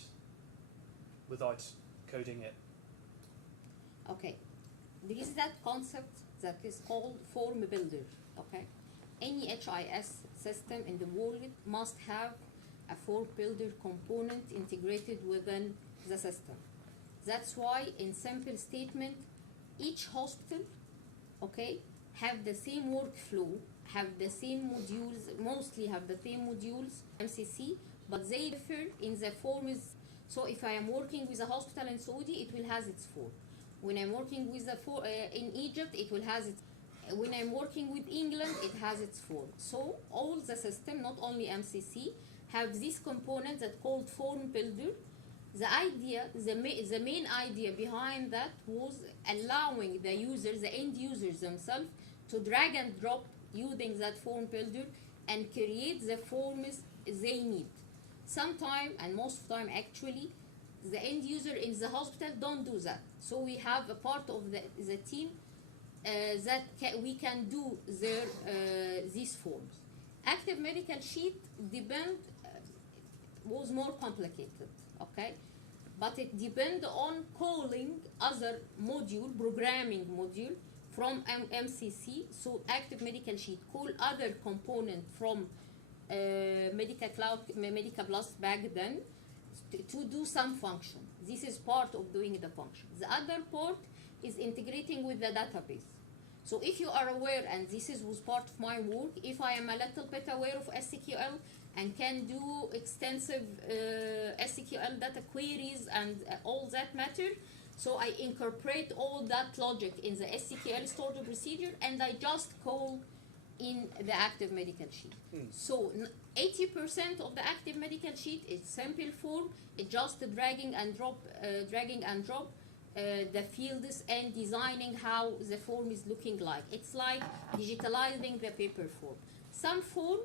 without coding it. Okay, there is that concept that is called form builder. Okay, any HIS system in the world must have a form builder component integrated within the system. That's why in simple statement, each hospital, okay, have the same workflow, have the same modules, mostly have the same modules, MCC, but they differ in the forms. So if I am working with a hospital in Saudi, it will have its form. When I'm working with in Egypt, it will have its. When I'm working with England, it has its form. So all the system, not only MCC, have this component that called form builder. The idea, the main idea behind that was allowing the users, the end users themselves, to drag and drop using that form builder and create the forms they need. Sometime, and most of the time actually, the end user in the hospital don't do that. So we have a part of the team we can do these forms. Active medical sheet was more complicated, okay? But it depends on calling other module, programming module from MCC. So active medical sheet call other component from Medical Cloud, Medical Plus back then to do some function. This is part of doing the function. The other part is integrating with the database. So if you are aware, and was part of my work, if I am a little bit aware of SQL and can do extensive SQL data queries and all that matter, so I incorporate all that logic in the SQL storage procedure and I just call in the active medical sheet. So 80% of the active medical sheet is simple form. It's just dragging and drop the fields and designing how the form is looking like. It's like digitalizing the paper form. Some form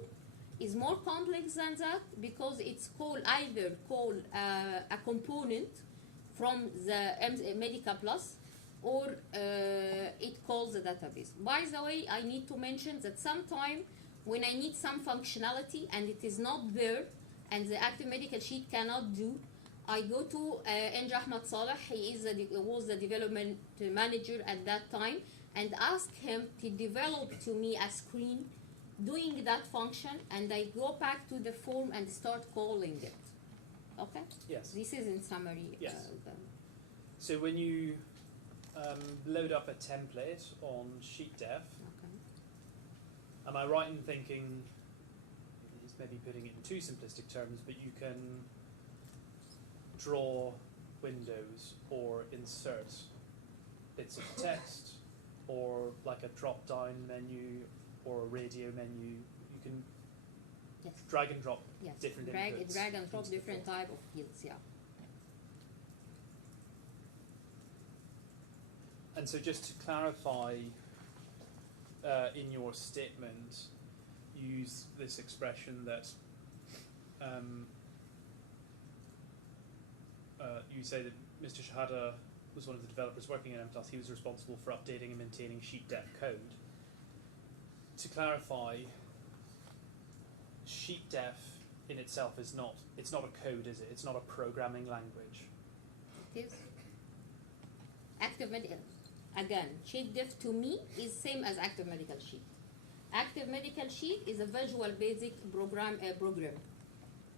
is more complex than that because it's either called a component from the Medical Plus or it calls the database. By the way, I need to mention that sometime when I need some functionality and it is not there and the active medical sheet cannot do, I go to Enj Ahmed Saleh. He was the development manager at that time, and ask him to develop to me a screen doing that function, and I go back to the form and start calling it. Okay? Yes. This is in summary. Yes. So when you load up a template on SheetDef, Okay. am I right in thinking, it's maybe putting it in too simplistic terms, but you can draw windows or insert bits of text or like a drop-down menu or a radio menu? You can Yes. drag and drop Yes. different drag inputs and drop into the different form. type of fields. Yeah. And so just to clarify, in your statement, you use this expression that you say that Mr. Shehata was one of the developers working at M+. He was responsible for updating and maintaining SheetDef code. To clarify, SheetDef in itself is not, it's not a code, is it? It's not a programming language. It is active medical. Again, SheetDef to me is same as active medical sheet. Active medical sheet is a Visual Basic program.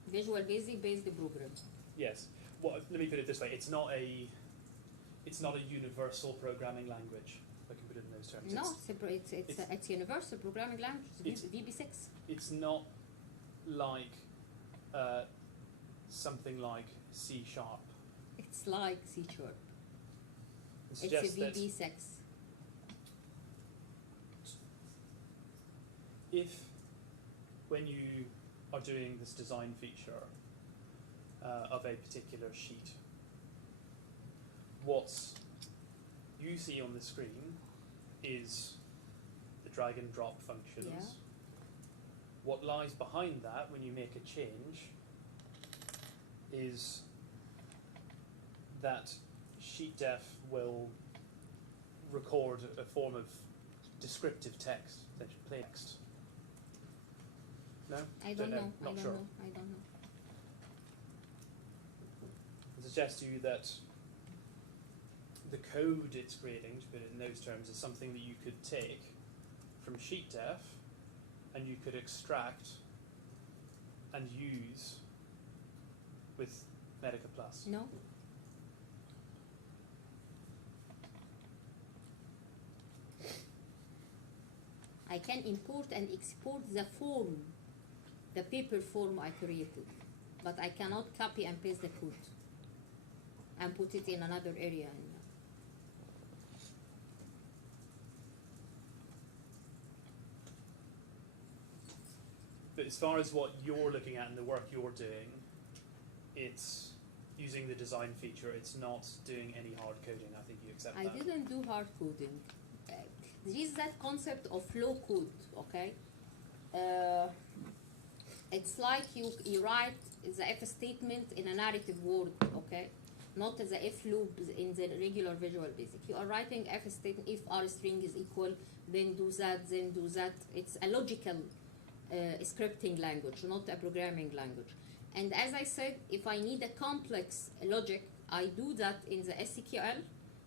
Visual Basic based program. Yes. Well, let me put it this way: it's not a universal programming language. If I can put it in those terms. No, it's universal programming language. It's VB6. It's not like something like C#. It's like C#. It's a VB6. If, when you are doing this design feature of a particular sheet, what you see on the screen is the drag and drop functions. Yeah. What lies behind that when you make a change is that SheetDef will record a form of descriptive text, essentially plain text. No? I don't know. Not I sure. don't know. I suggest to you that the code it's creating, to put it in those terms, is something that you could take from SheetDef and you could extract and use with Medica Plus. No. I can import and export the form, the paper form I created, but I cannot copy and paste the code and put it in another area. But as far as what you're looking at and the work you're doing, it's using the design feature, it's not doing any hard coding. I think you accept I that. didn't do hard coding. There is that concept of flow code, okay? It's like you write the if statement in a narrative word, okay? Not the if loop in the regular Visual Basic. You are writing if statement, if R string is equal, then do that, then do that. It's a logical scripting language, not a programming language. And as I said, if I need a complex logic, I do that in the SQL,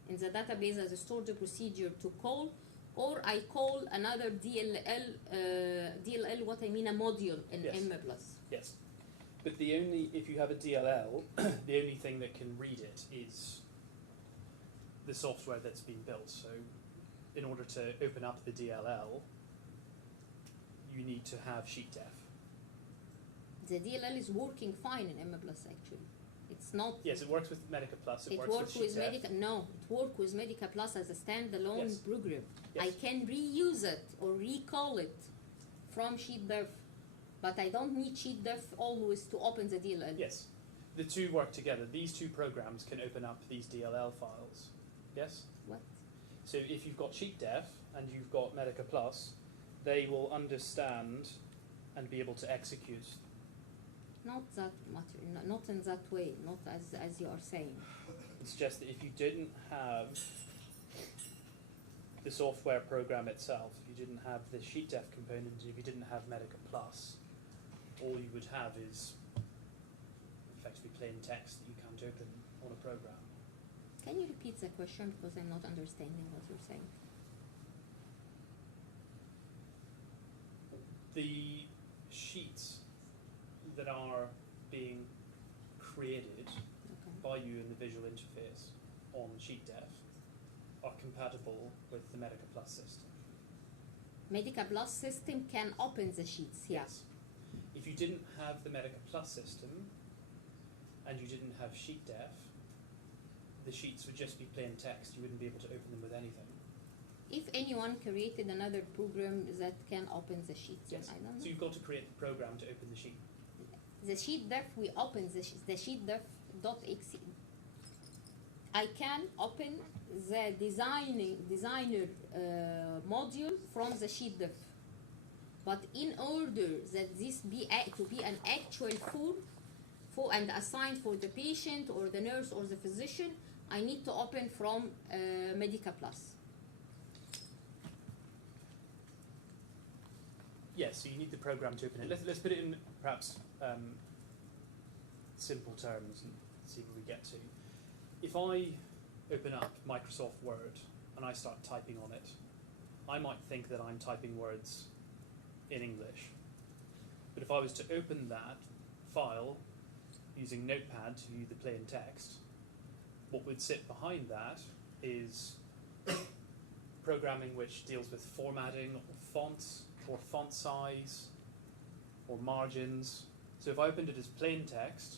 in the database as a stored procedure to call, or I call another DLL, what I mean a module in Yes. M+. Yes. But if you have a DLL, the only thing that can read it is the software that's been built. So in order to open up the DLL, you need to have SheetDef. The DLL is working fine in M+, actually. It's not... Yes, it works with Medica Plus. It works works with SheetDef. Medica... No, it works with Medica Plus as a standalone Yes. program. Yes. I can reuse it or recall it from SheetDef, but I don't need SheetDef always to open the DLL. Yes. The two work together. These two programs can open up these DLL files. Yes? What? So if you've got SheetDef and you've got Medica Plus, they will understand and be able to execute. Not that much, not in that way, not as you are saying. It suggests that if you didn't have the software program itself, if you didn't have the SheetDef component, if you didn't have Medica Plus, all you would have is effectively plain text that you can't open on a program. Can you repeat the question because I'm not understanding what you're saying? The sheets that are being created Okay. by you in the visual interface on SheetDef are compatible with the Medica Plus system. Medica Plus system can open the sheets, yes. If you didn't have the Medica Plus system and you didn't have SheetDef, the sheets would just be plain text. You wouldn't be able to open them with anything. If anyone created another program that can open the sheets, then I don't know. So you've got to create the program to open the sheet. The sheet def, we open the sheet def.exe. I can open the designer module from the sheet def. But in order that this be to be an actual form and assigned for the patient or the nurse or the physician, I need to open from Medica Plus. Yes, so you need the program to open it. Let's put it in perhaps simple terms and see where we get to. If I open up Microsoft Word and I start typing on it, I might think that I'm typing words in English. But if I was to open that file using Notepad to view the plain text, what would sit behind that is programming which deals with formatting or fonts or font size or margins. So if I opened it as plain text,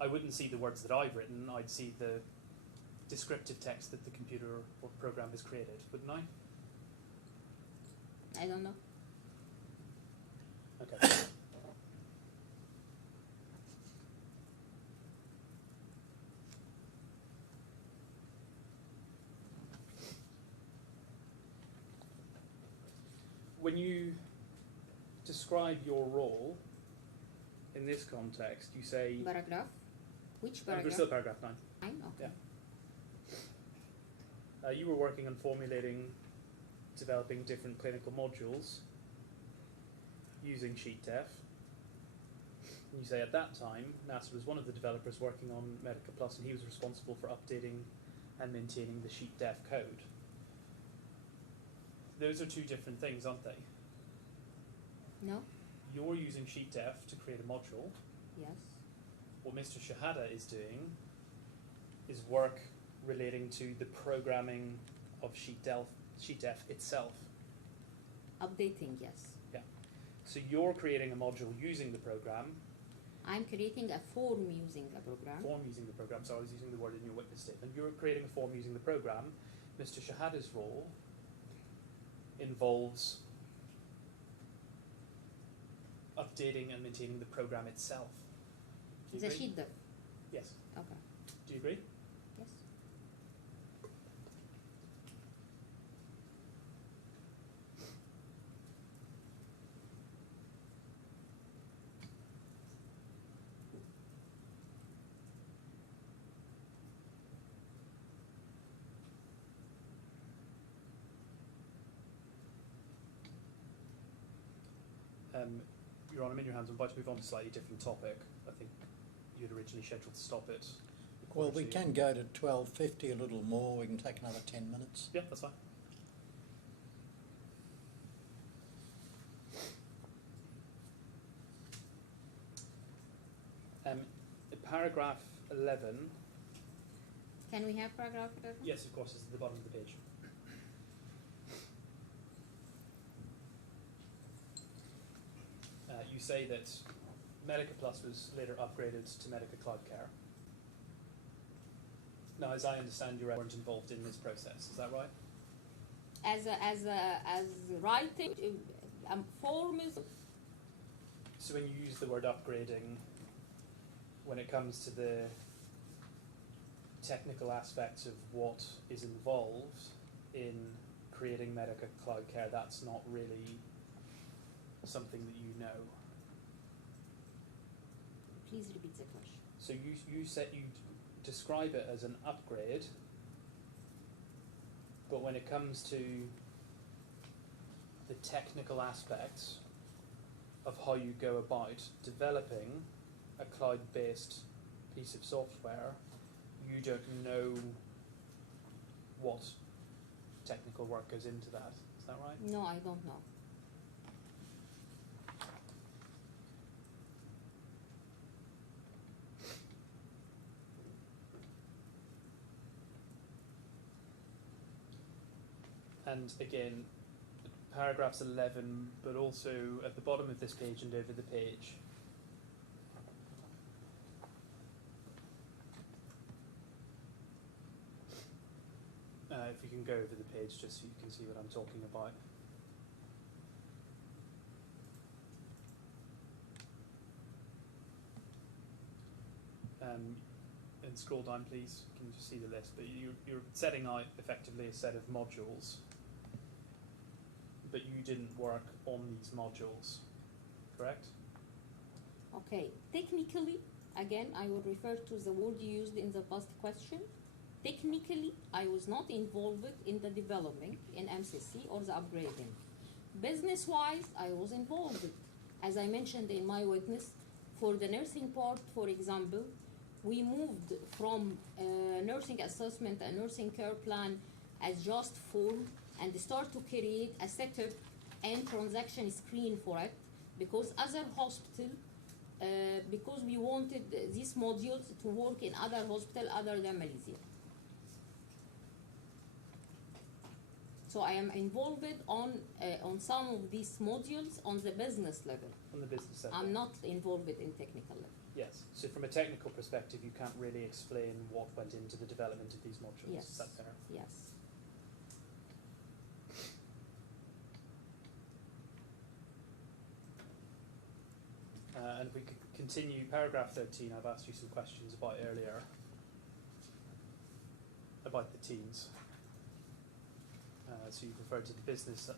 I wouldn't see the words that I've written, I'd see the descriptive text that the computer or program has created, wouldn't I? I don't know. Okay. When you describe your role in this context, you say... Paragraph? Which We're paragraph? still paragraph 9. Okay. Yeah. You were working on formulating, developing different clinical modules using SheetDef. You say at that time, Nasser was one of the developers working on Medica Plus, and he was responsible for updating and maintaining the SheetDef code. Those are two different things, aren't they? No? You're using SheetDef to create a module. Yes. What Mr. Shehata is doing is work relating to the programming of SheetDef itself. Updating, yes. Yeah. So you're creating a module using the program. I'm creating a form using a program. Form using the program. So I was using the word in your witness statement. You're creating a form using the program. Mr. Shehata's role involves updating and maintaining the program itself. Do you The agree? sheet def. Yes. Okay. Do you agree? Yes. Your Honour, I'm in your hands. I'm about to move on to a slightly different topic. I think you had originally scheduled to stop it. Well, we can go to 12:50 a little more. We can take another 10 minutes. Yeah, that's fine. Paragraph 11. Can we have paragraph 11? Yes, of course, it's at the bottom of the page. You say that Medica Plus was later upgraded to Medica Cloud Care. Now, as I understand, you weren't involved in this process. Is that right? As writing, form is. So when you use the word upgrading, when it comes to the technical aspects of what is involved in creating Medica Cloud Care, that's not really something that you know. Please repeat the question. So you said you describe it as an upgrade, but when it comes to the technical aspects of how you go about developing a cloud-based piece of software, you don't know what technical work goes into that. Is that right? No, I don't know. And again, paragraphs 11, but also at the bottom of this page and over the page. If you can go over the page just so you can see what I'm talking about. And scroll down, please. Can you just see the list? But you're setting out effectively a set of modules, but you didn't work on these modules, correct? Okay, technically, again, I will refer to the word used in the past question. Technically, I was not involved in the development in MCC or the upgrading. Business-wise, I was involved. As I mentioned in my witness, for the nursing part, for example, we moved from nursing assessment and nursing care plan as just form and start to create a setup and transaction screen for it, because other hospital, because we wanted these modules to work in other hospital other than Malaysia. So I am involved on some of these modules on the business level. On the business level. I'm not involved in technical level. Yes. So from a technical perspective, you can't really explain what went into the development of these modules. Yes. Is that fair? Yes. And if we could continue, paragraph 13, I've asked you some questions about earlier, about the teams. So you've referred to the business.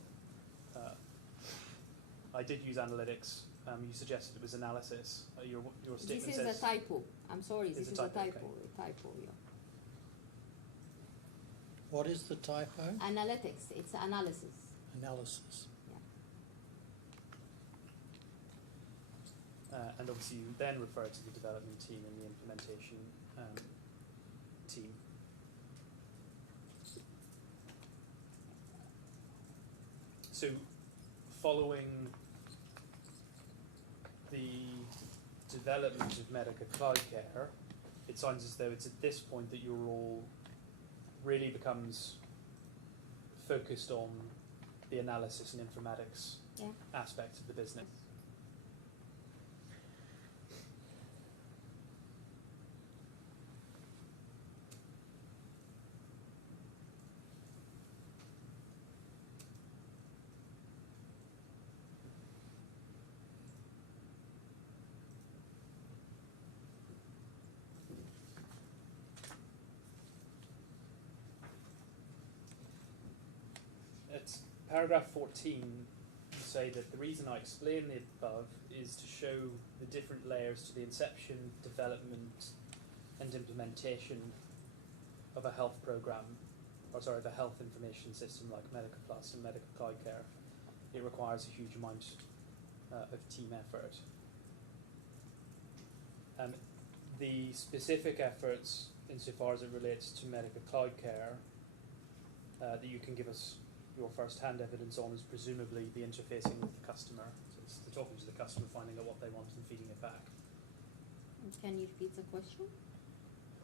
I did use analytics. You suggested it was analysis. Your statement This is says... a typo. I'm sorry, this is a typo. Okay. A typo, yeah. What is the typo? Analytics, it's analysis. Analysis. and obviously you then refer to the development team and the implementation team. So following the development of Medica Cloud Care, it sounds as though it's at this point that your role really becomes focused on the analysis and informatics aspect of the business. At paragraph 14, you say that the reason I explain the above is to show the different layers to the inception, development, and implementation of a health program, of a health information system like Medica Plus and Medica Cloud Care. It requires a huge amount of team effort. The specific efforts, insofar as it relates to Medica Cloud Care, that you can give us your first-hand evidence on is presumably the interfacing with the customer. So it's the talking to the customer, finding out what they want and feeding it back. Can you repeat the question?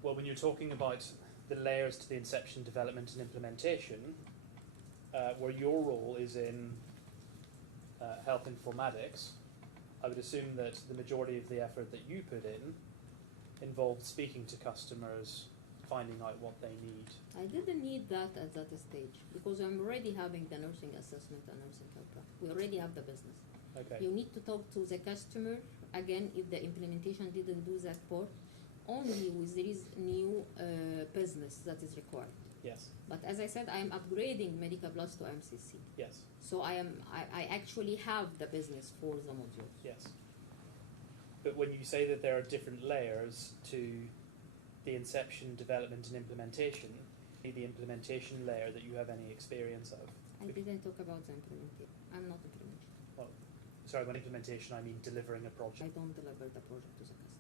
Well, when you're talking about the layers to the inception, development, and implementation, where your role is in health informatics, I would assume that the majority of the effort that you put in involved speaking to customers, finding out what they need. I didn't need that at that stage because I'm already having the nursing assessment and nursing care plan. We already have the business. Okay. You need to talk to the customer again if the implementation didn't do that part. Only with there is new business that is required. Yes. But as I said, I am upgrading Medica Plus to MCC. Yes. So I actually have the business for the modules. Yes. But when you say that there are different layers to the inception, development, and implementation, the implementation layer that you have any experience of? I didn't talk about the implementation. I'm not implementation. Well, sorry, when implementation I mean delivering a I project. don't deliver the project to the customer.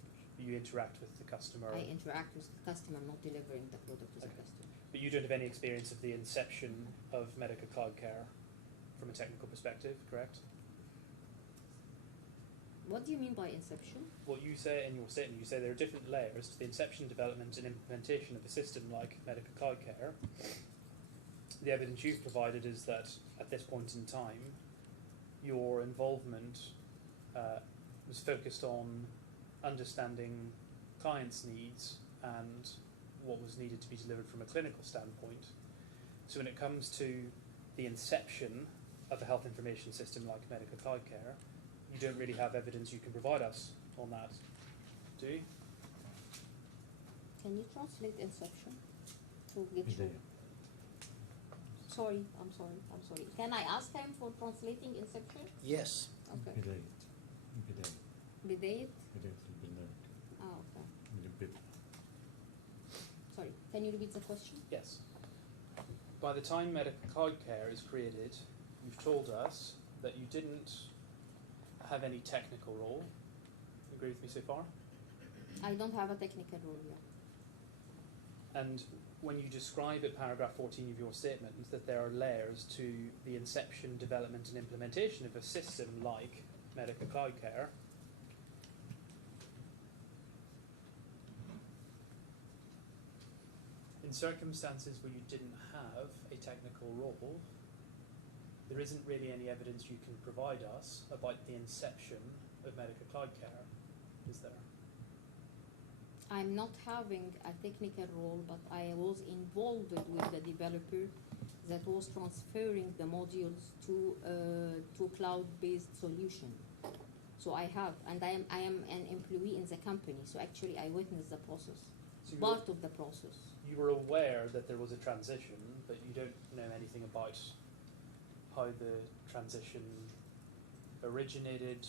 you interact with the customer. I interact with the customer, not delivering the product to the Okay. customer. But you don't have any experience of the inception of Medica Cloud Care from a technical perspective, correct? What do you mean by inception? What you say in your statement, you say there are different layers to the inception, development and implementation of a system like Medica Cloud Care. The evidence you've provided is that at this point in time, your involvement was focused on understanding clients' needs and what was needed to be delivered from a clinical standpoint. So when it comes to the inception of a health information system like Medica Cloud Care, you don't really have evidence you can provide us on that, do you? Can you translate inception to get you? Sorry, I'm sorry. Can I ask him for translating inception? Yes. Okay. بداية بداية. بداية البرنامج Okay. من البدء. Sorry. Can you repeat the question? Yes. By the time Medica Cloud Care is created, you've told us that you didn't have any technical role. Agree with me so far? I don't have a technical role yet. And when you describe at paragraph 14 of your statement that there are layers to the inception, development and implementation of a system like Medica Cloud Care, in circumstances where you didn't have a technical role, there isn't really any evidence you can provide us about the inception of Medica Cloud Care, is there? I'm not having a technical role, but I was involved with the developer that was transferring the modules to cloud-based solution. So I have, and I am an employee in the company. So actually, I witnessed the process, So part of the process. you were aware that there was a transition, but you don't know anything about how the transition originated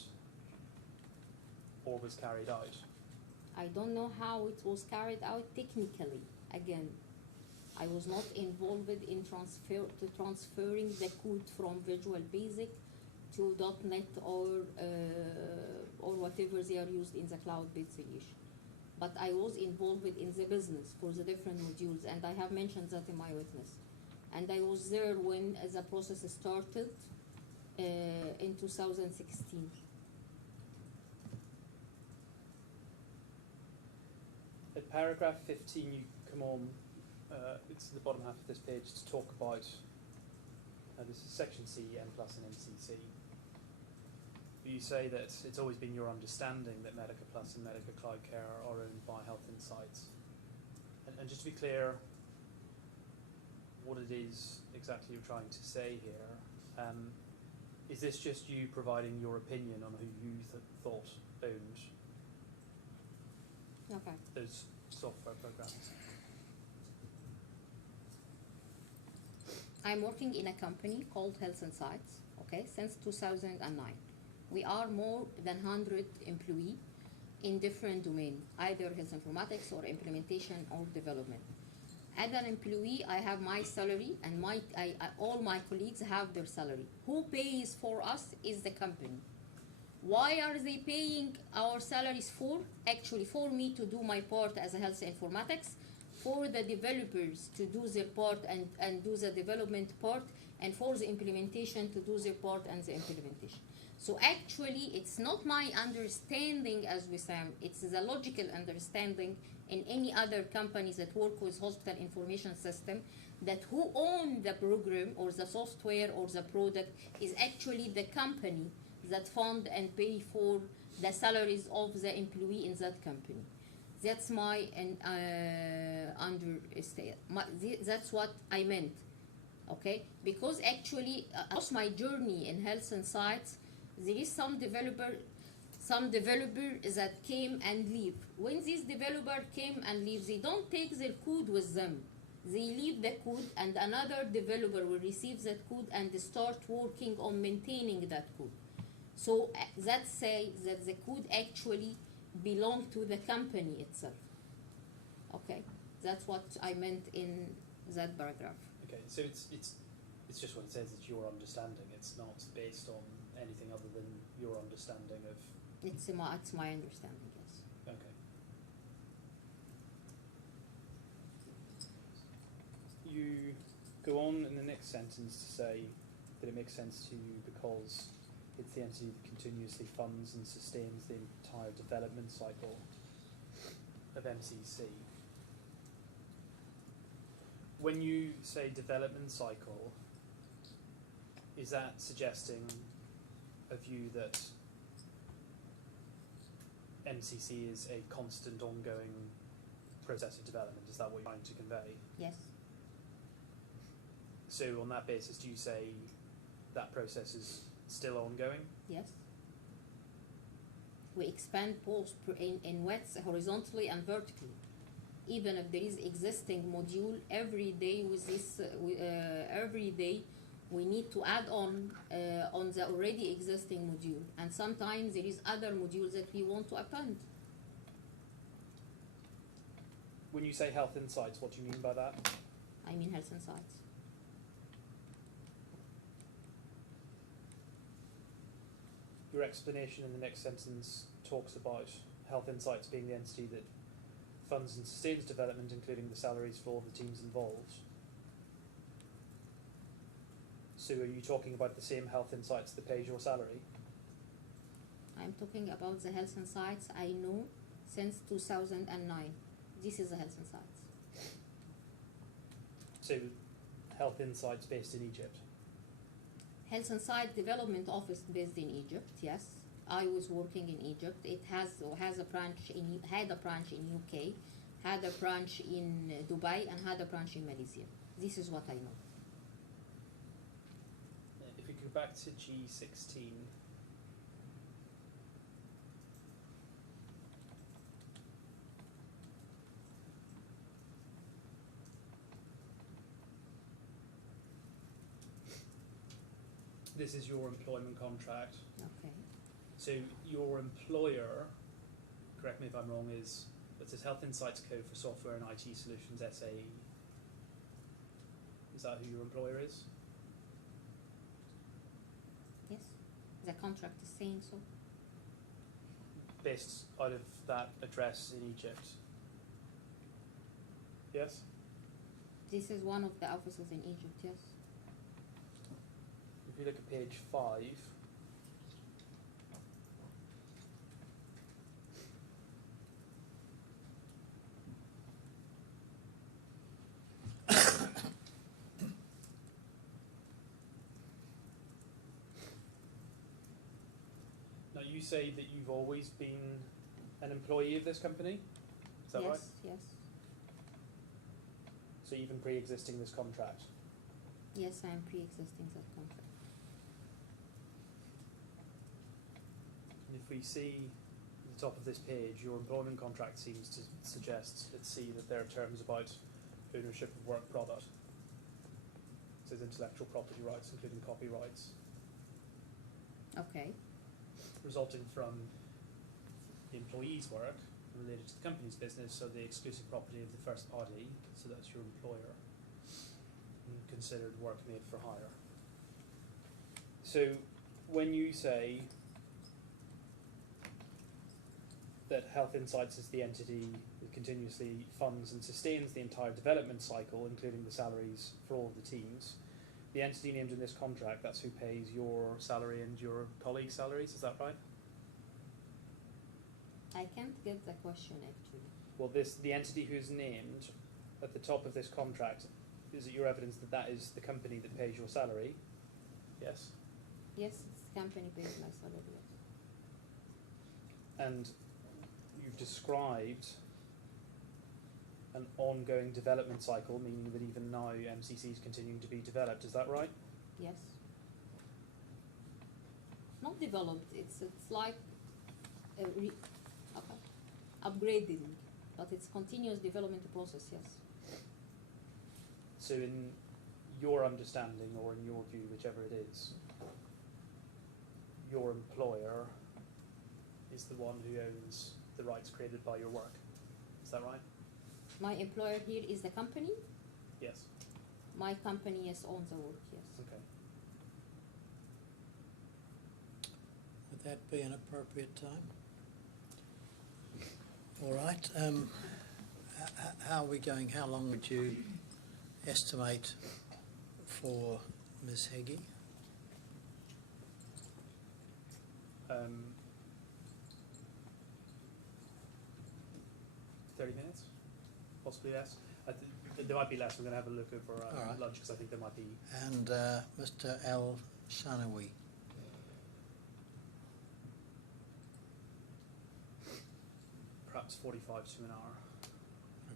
or was carried out. I don't know how it was carried out technically. Again, I was not involved in transferring the code from Visual Basic to .NET or whatever they are used in the cloud-based solution. But I was involved in the business for the different modules, and I have mentioned that in my witness. And I was there when the process started in 2016. At paragraph 15, you come on, it's the bottom half of this page, to talk about, this is section C, N plus and MCC. You say that it's always been your understanding that Medica Plus and Medica Cloud Care are owned by Health Insights. And just to be clear, what it is exactly you're trying to say here, is this just you providing your opinion on who you thought owned Okay. those software programs? I'm working in a company called Health Insights, okay, since 2009. We are more than 100 employees in different domains, either health informatics or implementation or development. As an employee, I have my salary, and all my colleagues have their salary. Who pays for us is the company. Why are they paying our salaries for? Actually, for me to do my part as a health informatics, for the developers to do their part and do the development part, and for the implementation to do their part and the implementation. So actually, it's not my understanding as Wissam, it's the logical understanding in any other companies that work with hospital information system, that who own the program or the software or the product is actually the company that fund and pay for the salaries of the employee in that company. That's my that's what I meant, okay? Because actually, across my journey in Health Insights, there is some developer that came and leave. When this developer came and leave, they don't take their code with them. They leave the code, and another developer will receive that code and start working on maintaining that code. So that says that the code actually belongs to the company itself. Okay, that's what I meant in that paragraph. Okay, so it's just what it says, it's your understanding. It's not based on anything other than your understanding of... It's my understanding, yes. Okay. next sentence to say that it makes sense to you because it's the entity that continuously funds and sustains the entire development cycle of MCC. When you say development cycle, is that suggesting a view that MCC is a constant, ongoing process of development? Is that what you're trying to convey? Yes. So on that basis, do you say that process is still ongoing? Yes. We expand both in width horizontally and vertically. Even if there is existing module, every day with this, every day we need to add on the already existing module. And sometimes there is other modules that we want to append. When you say health insights, what do you mean by that? I mean health insights. Your explanation in the next sentence talks about health insights being the entity that funds and sustains development, including the salaries for all the teams involved. So are you talking about the same health insights that pays your salary? I'm talking about the health insights I know since 2009. This is the health insights. So health insights based in Egypt? Health Insight Development Office based in Egypt, yes. I was working in Egypt. It had a branch in UK, had a branch in Dubai, and had a branch in Malaysia. This is what I know. If we go back to G16, this is your employment contract. Okay. So your employer, correct me if I'm wrong, is it says Health Insights Co. for Software and IT Solutions SAE. Is that who your employer is? Yes. The contract is saying so. Based out of that address in Egypt. Yes? This is one of the offices in Egypt, yes. If you look at page 5, now you say that you've always been an employee of this company? Is that yes, right? Yes. So even pre-existing this contract? Yes, I am pre-existing that contract. And if we see at the top of this page, your employment contract seems to suggest, let's see, that there are terms about ownership of work product. It says intellectual property rights, including copyrights, Okay. resulting from the employee's work related to the company's business, so the exclusive property of the first party, so that's your employer, and considered work made for hire. So when you say that Health Insights is the entity that continuously funds and sustains the entire development cycle, including the salaries for all of the teams, the entity named in this contract, that's who pays your salary and your colleagues' salaries, is that right? I can't get the question actually. Well, the entity who's named at the top of this contract, is it your evidence that that is the company that pays your salary? Yes. Yes, it's company pays my salary, yes. And you've described an ongoing development cycle, meaning that even now MCC is continuing to be developed, is that right? Yes. Not developed, it's like upgrading, but it's continuous development process, yes. So in your understanding, or in your view, whichever it is, your employer is the one who owns the rights created by your work, is that right? My employer here is the company. Yes. My company, yes, owns the work, yes. Okay. Would that be an appropriate time? All right. How are we going? How long would you estimate for Ms. Heggie. 30 minutes, possibly less. There might be less. We're going to have a look over All right. lunch because I think there might be. And Mr. Al-Shanawi. Perhaps 45 to an hour.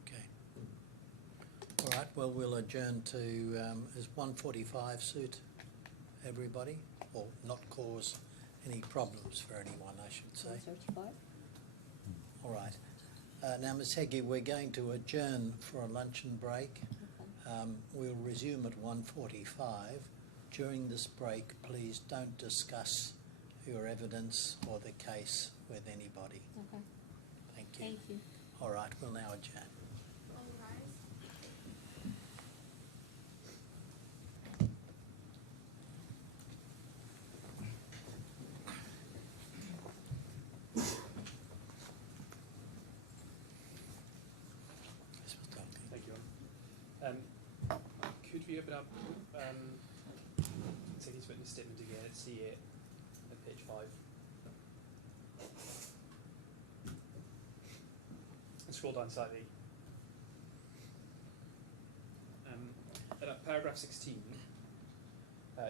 Okay. All right, well, we'll adjourn to, is 1:45 suit everybody? Or not cause any problems for anyone, I should say. 1:35. All right. Now, Ms. Heggie, we're going to adjourn for a luncheon break. Okay. We'll resume at 1:45. During this break, please don't discuss your evidence or the case with anybody. Okay. Thank you. Thank you. All right, we'll now adjourn. All rise. Yes, Mr. Duncan. Thank you. Could we open up Second witness statement again at C8 at page 5? And scroll down slightly. At paragraph 16,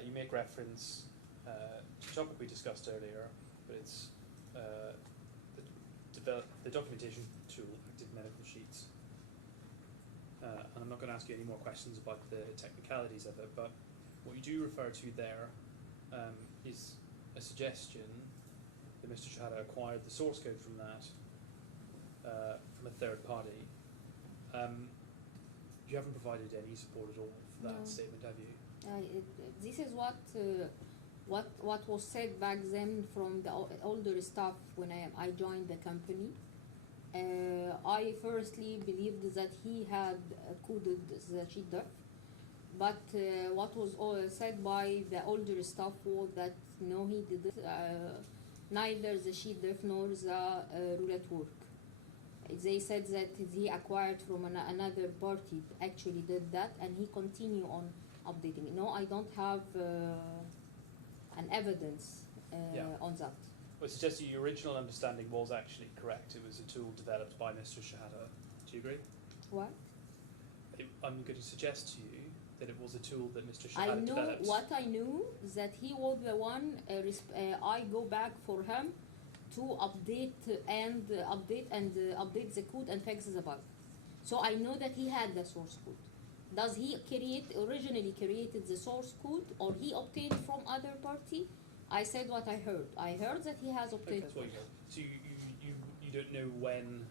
you make reference to a topic we discussed earlier, but it's the documentation tool, active medical sheets. And I'm not going to ask you any more questions about the technicalities of it, but what you do refer to there is a suggestion that Mr. Shehata acquired the source code from that from a third party. You haven't provided any support at all for that No. statement, have you? This is what was said back then from the older staff when I joined the company. I firstly believed that he had coded the sheet def, but what was said by the older staff was that no, he didn't. Neither the sheet def nor the roulette work. They said that he acquired from another party, actually did that, and he continued on updating it. No, I don't have an evidence on that. Well, it suggests that your original understanding was actually correct. It was a tool developed by Mr. Shehata. Do you agree? What? I'm going to suggest to you that it was a tool that Mr. I Shehata knew developed. what I knew that he was the one. I go back for him to update the code and fix the bug. So I know that he had the source code. Does he originally created the source code, or he obtained from other party? I said what I heard. I heard that he has Okay, obtained. that's what you heard. So you don't know when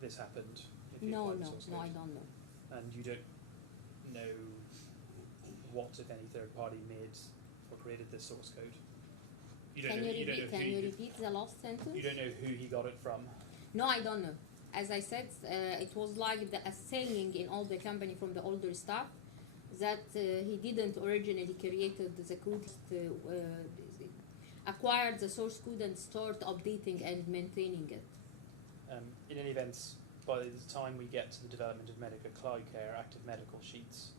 this happened? If you No, applied the no, source no, I code? don't know. And you don't know what, if any, third party made or created this source code? You don't Can know, you you don't know repeat? who Can you you- repeat the last sentence? You don't know who he got it from. No, I don't know. As I said, it was like a saying in all the company from the older staff that he didn't originally created the code, acquired the source code and start updating and maintaining it. In any event, by the time we get to the development of Medica Cloud Care, Active Medical Sheets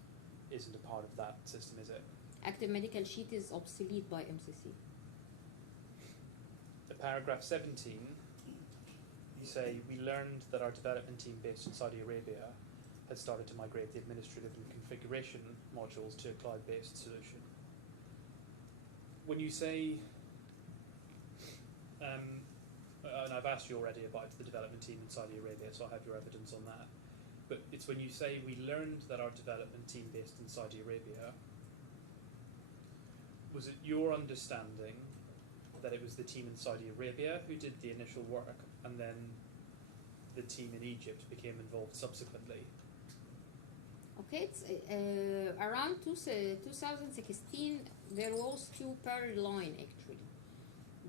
isn't a part of that system, is it? Active medical sheet is obsolete by MCC. At paragraph 17, you say, we learned that our development team based in Saudi Arabia had started to migrate the administrative and configuration modules to a cloud-based solution. When you say, and I've asked you already about the development team in Saudi Arabia, so I have your evidence on that, but it's when you say we learned that our development team based in Saudi Arabia, was it your understanding that it was the team in Saudi Arabia who did the initial work, and then the team in Egypt became involved subsequently? Okay, it's around 2016 there was two parallel line actually.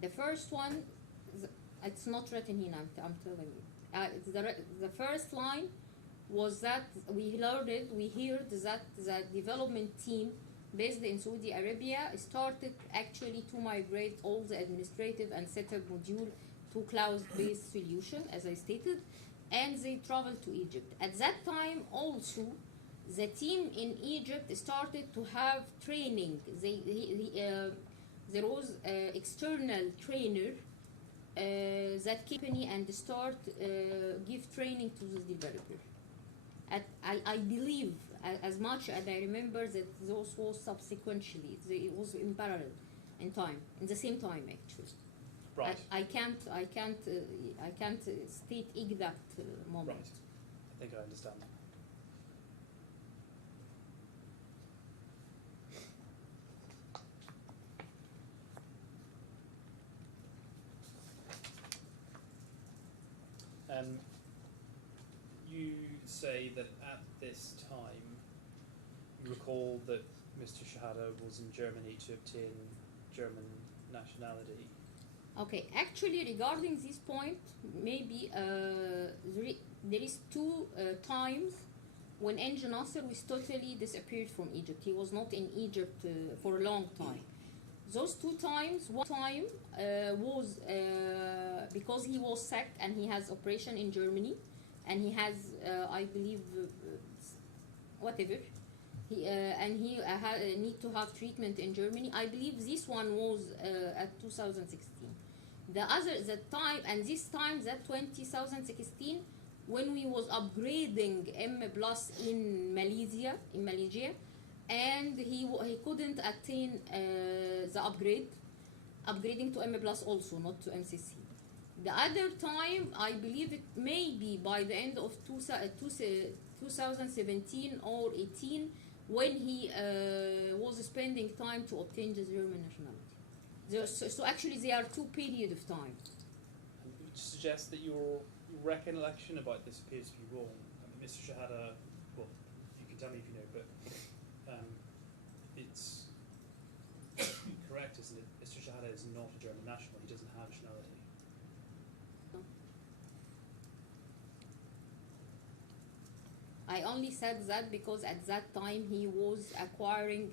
The first one, it's not written here. I'm telling you. The first line was that we heard that the development team based in Saudi Arabia started actually to migrate all the administrative and setup module to cloud-based solution, as I stated, and they traveled to Egypt. At that time also, the team in Egypt started to have training. There was an external trainer that company and start give training to the developer. I believe, as much as I remember, that those was subsequently. It was in parallel, in time, in the same time actually. Right. I can't state exact moment. Right. I think I understand. You say that at this time you recall that Mr. Shehata was in Germany to obtain German nationality. Okay, actually regarding this point, maybe there is two times when Engin Nasser was totally disappeared from Egypt. He was not in Egypt for a long time. Those two times, one time was because he was sacked and he has operation in Germany, and he has, I believe, whatever. And he need to have treatment in Germany. I believe this one was at 2016. The time, and this time, that 2016, when we was upgrading M+ in Malaysia, and he couldn't attain the upgrading to M+ also, not to MCC. The other time, I believe it may be by the end of 2017 or 18, when he was spending time to obtain the German nationality. So actually, there are two periods of time. And would you suggest that your recollection about this appears to be wrong? I mean, Mr. Shehata, well, you can tell me if you know, but it's correct, isn't it? Mr. Shehata is not a German national. He doesn't have nationality. I only said that because at that time he was acquiring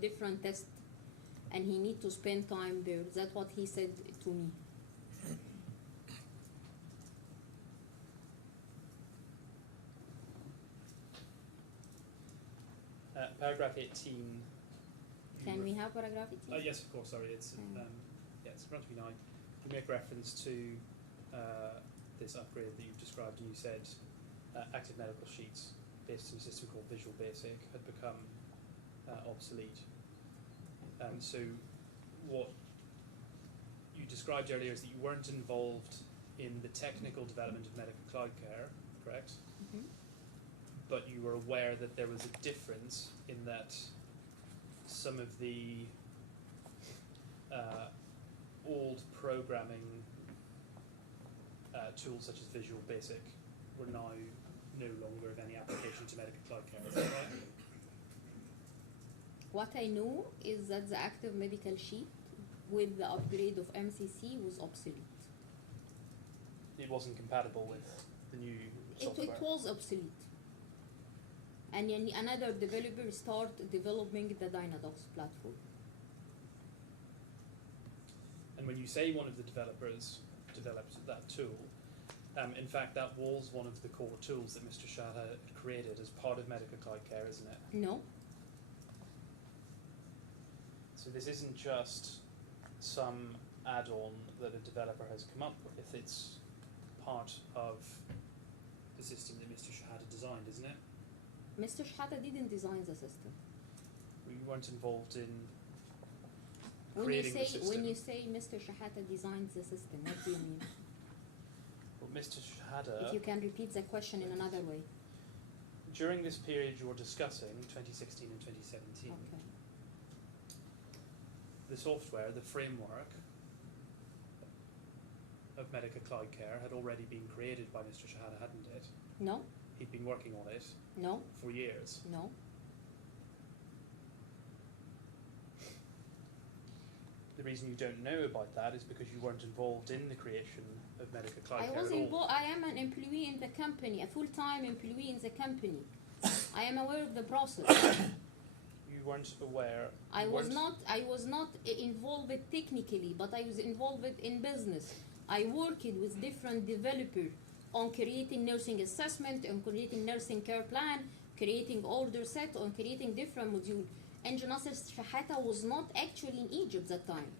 different tests and he need to spend time there. That's what he said to me. Paragraph 18. Can we have paragraph 18? Yes, of course, sorry. It's it's in front of me now. You make reference to this upgrade that you've described, and you said active medical sheets based on a system called Visual Basic had become obsolete. So what you described earlier is that you weren't involved in the technical development of medical cloud care, correct? Mm-hmm. But you were aware that there was a difference in that some of the old programming tools such as Visual Basic were now no longer of any application to medical cloud care. Is that right? What I know is that the active medical sheet with the upgrade of MCC was obsolete. It wasn't compatible with the new software. It was obsolete. And another developer started developing the Dynadox platform. And when you say one of the developers developed that tool, in fact, that was one of the core tools that Mr. Shehata had created as part of medical cloud care, isn't it? No. So this isn't just some add-on that a developer has come up with. It's part of the system that Mr. Shehata designed, isn't it? Mr. Shehata didn't design the system. We weren't involved in When creating the system. When you say Mr. Shehata designed the system, what do you mean? Well, Mr. Shehata, If you can repeat the question in another way. during this period you're discussing, 2016 and 2017, Okay. the software, the framework of medical cloud care had already been created by Mr. Shehata, hadn't it? No, He'd been working on it no, for years. no. The reason you don't know about that is because you weren't involved in the creation of medical cloud care I was at all. involved. I am an employee in the company, a full-time employee in the company. I am aware of the process. You weren't aware. I you was weren't- not involved technically, but I was involved in business. I worked with different developers on creating nursing assessment, on creating nursing care plan, creating order set or creating different module. And Nasser Shehata was not actually in Egypt that time.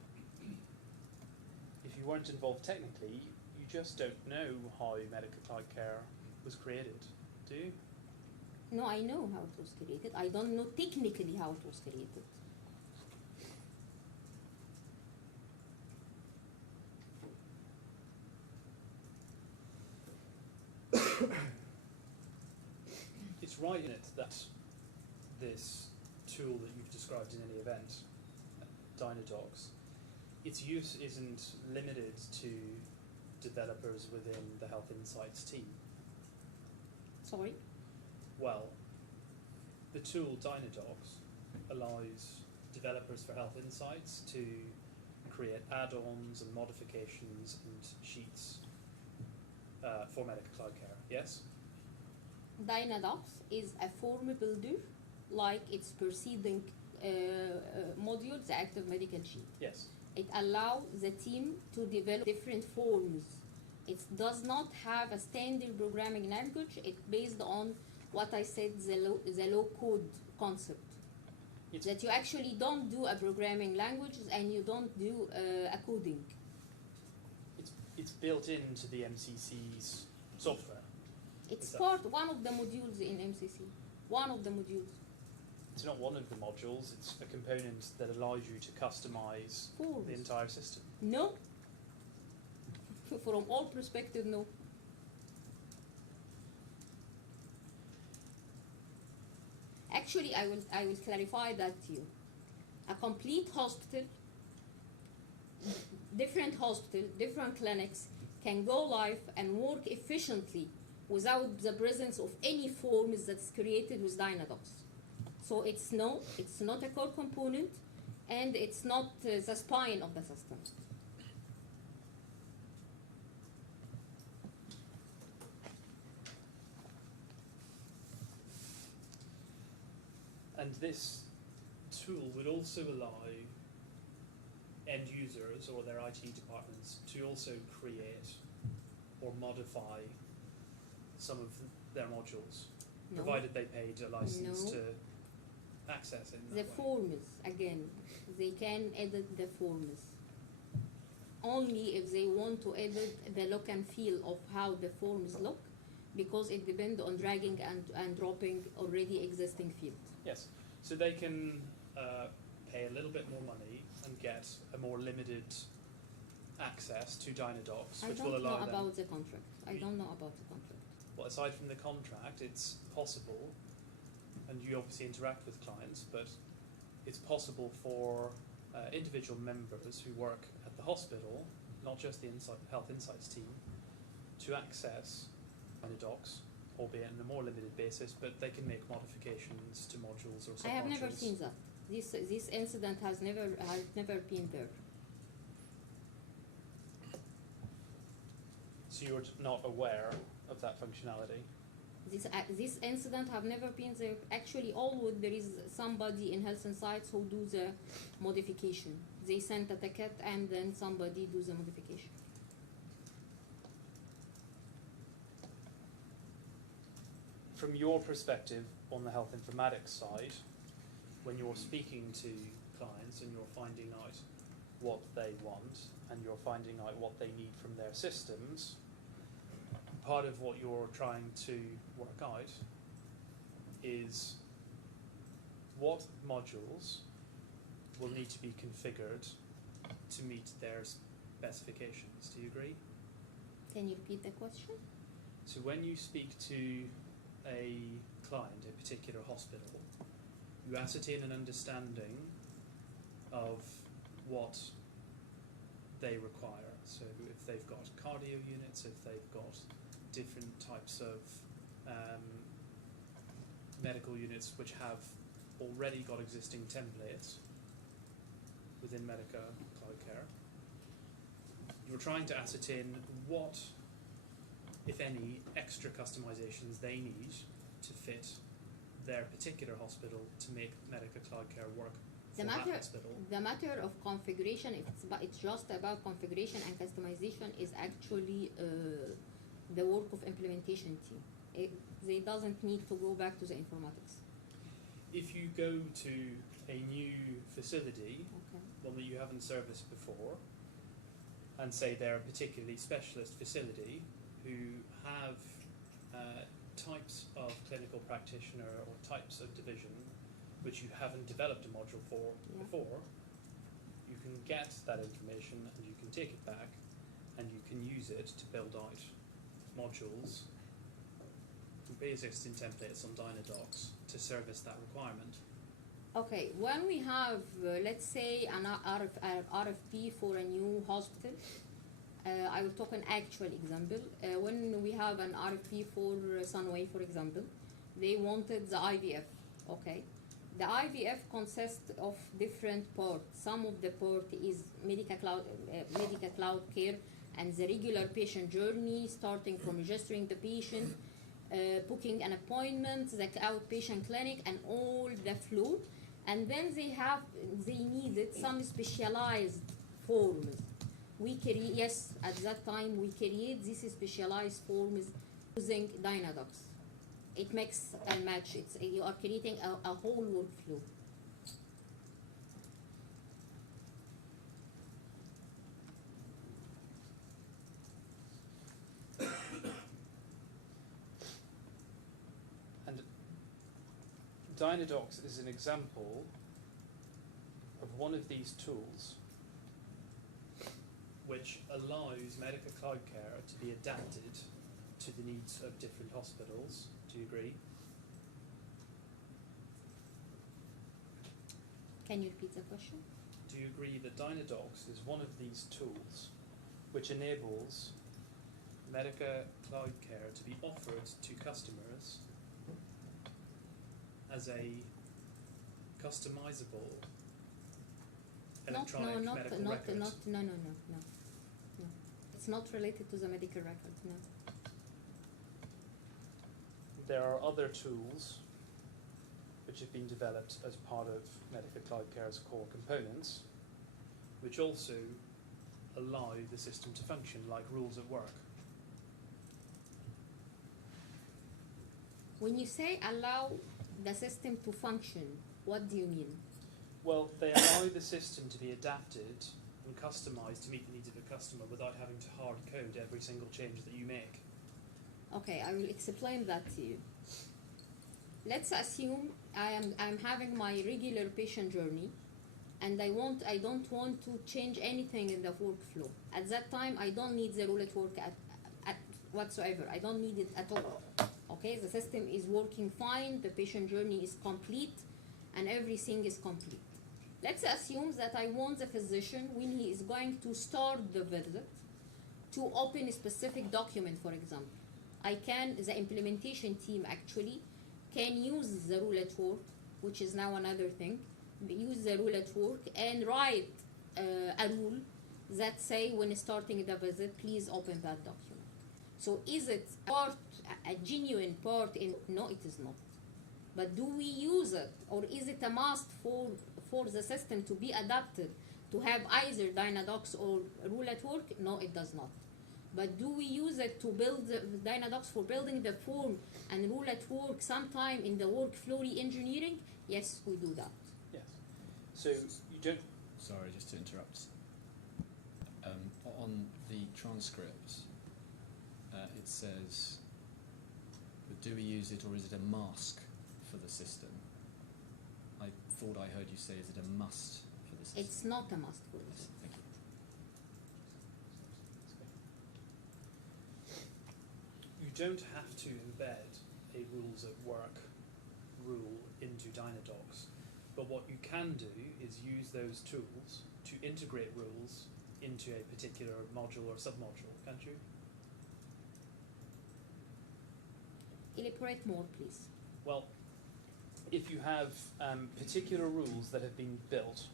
If you weren't involved technically, you just don't know how medical cloud care was created, do you? No, I know how it was created. I don't know technically how it was created. It's right in it that this tool that you've described in any event, Dynadocs, its use isn't limited to developers within the Health Insights team. Sorry? Well, the tool Dynadocs allows developers for Health Insights to create add-ons and modifications and sheets for medical cloud care, yes? Dynadocs is a form builder, like its preceding module, the active medical sheet. Yes. It allows the team to develop different forms. It does not have a standard programming language. It's based on what I said, the low code concept. It's that you actually don't do a programming language and you don't do a coding. It's built into the MCC's software. It's Is that- one of the modules in MCC. One of the modules. It's not one of the modules, it's a component that allows you to customize Forms. the entire system. No. From all perspective, no. Actually, I will clarify that to you. A complete hospital, different clinics can go live and work efficiently without the presence of any forms that's created with Dynadocs. So it's not a core component, and it's not the spine of the system. And this tool would also allow end users or their IT departments to also create or modify some of their modules, No. provided they paid a license No. to access it in The that way. forms, again, they can edit the forms. Only if they want to edit the look and feel of how the forms look, because it depends on dragging and dropping already existing fields. Yes, so they can pay a little bit more money and get a more limited access to Dynadocs, I which will don't know allow them. about the contract. I don't know about the contract. Well, aside from the contract, it's possible, and you obviously interact with clients, but it's possible for individual members who work at the hospital, not just the Health Insights team, to access Dynadocs, albeit on a more limited basis, but they can make modifications to modules or submodules. I have never seen that. This incident has never been there. So you're not aware of that functionality? This incident have never been there. Actually, always there is somebody in Health Insights who do the modification. They send a ticket and then somebody do the modification. From your perspective on the health informatics side, when you're speaking to clients and you're finding out what they want and you're finding out what they need from their systems, part of what you're trying to work out is what modules will need to be configured to meet their specifications. Do you agree? Can you repeat the question? So when you speak to a client, a particular hospital, you ascertain an understanding of what they require. So if they've got cardio units, if they've got different types of medical units which have already got existing templates within Medica Cloud Care, you're trying to ascertain what, if any, extra customizations they need to fit their particular hospital to make Medica Cloud Care work for that hospital. The matter of configuration, it's just about configuration and customization is actually the work of implementation. implementation team. They doesn't need to go back to the informatics. If you go to a new facility, Okay. one that you haven't serviced before, and say they're a particularly specialist facility who have types of clinical practitioner or types of division which you haven't developed a module for Yeah. before, you can get that information and you can take it back and you can use it to build out modules, pre-existing templates on Dynadocs to service that requirement. Okay, when we have, let's say, an RFP for a new hospital, I will talk an actual example. When we have an RFP for Sunway, for example, they wanted the IVF, okay? The IVF consists of different parts. Some of the part is medical cloud care and the regular patient journey, starting from registering the patient, booking an appointment, the outpatient clinic, and all the flow. And then they needed some specialized forms. Yes, at that time we create these specialized forms using Dynadocs. It makes a match. You are creating a whole workflow. And Dynadocs is an example of one of these tools which allows medical cloud care to be adapted to the needs of different hospitals. Do you agree? Can you repeat the question? Do you agree that Dynadocs is one of these tools which enables medical cloud care to be offered to customers as a customizable electronic medical record? No. It's not related to the medical record, no. There are other tools which have been developed as part of medical cloud care's core components, which also allow the system to function, like rules at work. When you say allow the system to function, what do you mean? Well, they allow the system to be adapted and customized to meet the needs of a customer without having to hard code every single change that you make. Okay, I will explain that to you. Let's assume I'm having my regular patient journey, and I don't want to change anything in the workflow. At that time, I don't need the roulette work at whatsoever. I don't need it at all. Okay, the system is working fine. The patient journey is complete, and everything is complete. Let's assume that I want the physician, when he is going to start the visit, to open a specific document, for example. The implementation team actually can use the roulette work, which is now another thing, use the roulette work and write a rule that say when starting the visit, please open that document. So is it a genuine part in? No, it is not. But do we use it, or is it a must for the system to be adapted to have either Dynadocs or roulette work? No, it does not. But do we use it to build the Dynadocs for building the form and roulette work sometime in the workflow re-engineering? Yes, we do that. Yes. So you don't. Sorry, just to interrupt. On the transcript, it says, but do we use it or is it a mask for the system? I thought I heard you say, is it a must for the system? It's not a must for this. Thank you. You don't have to embed a rules at work rule into Dynadocs, but what you can do is use those tools to integrate rules into a particular module or submodule, can't you? Elaborate more, please. Well, if you have particular rules that have been built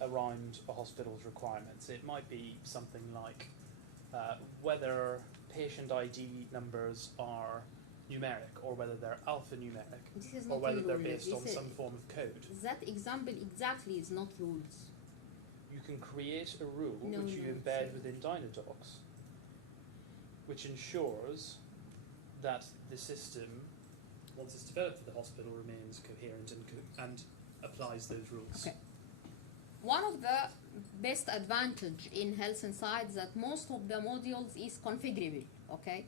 around a hospital's requirements, it might be something like whether patient ID numbers are numeric or whether they're alphanumeric This is or not whether they're rules. based on This some form of code. That example exactly is not rules. You can create a rule which you No, embed sorry. within Dynadocs, which ensures that the system, once it's developed for the hospital, remains coherent and applies those rules. Okay. One of the best advantage in Health Insights that most of the modules is configurable, okay?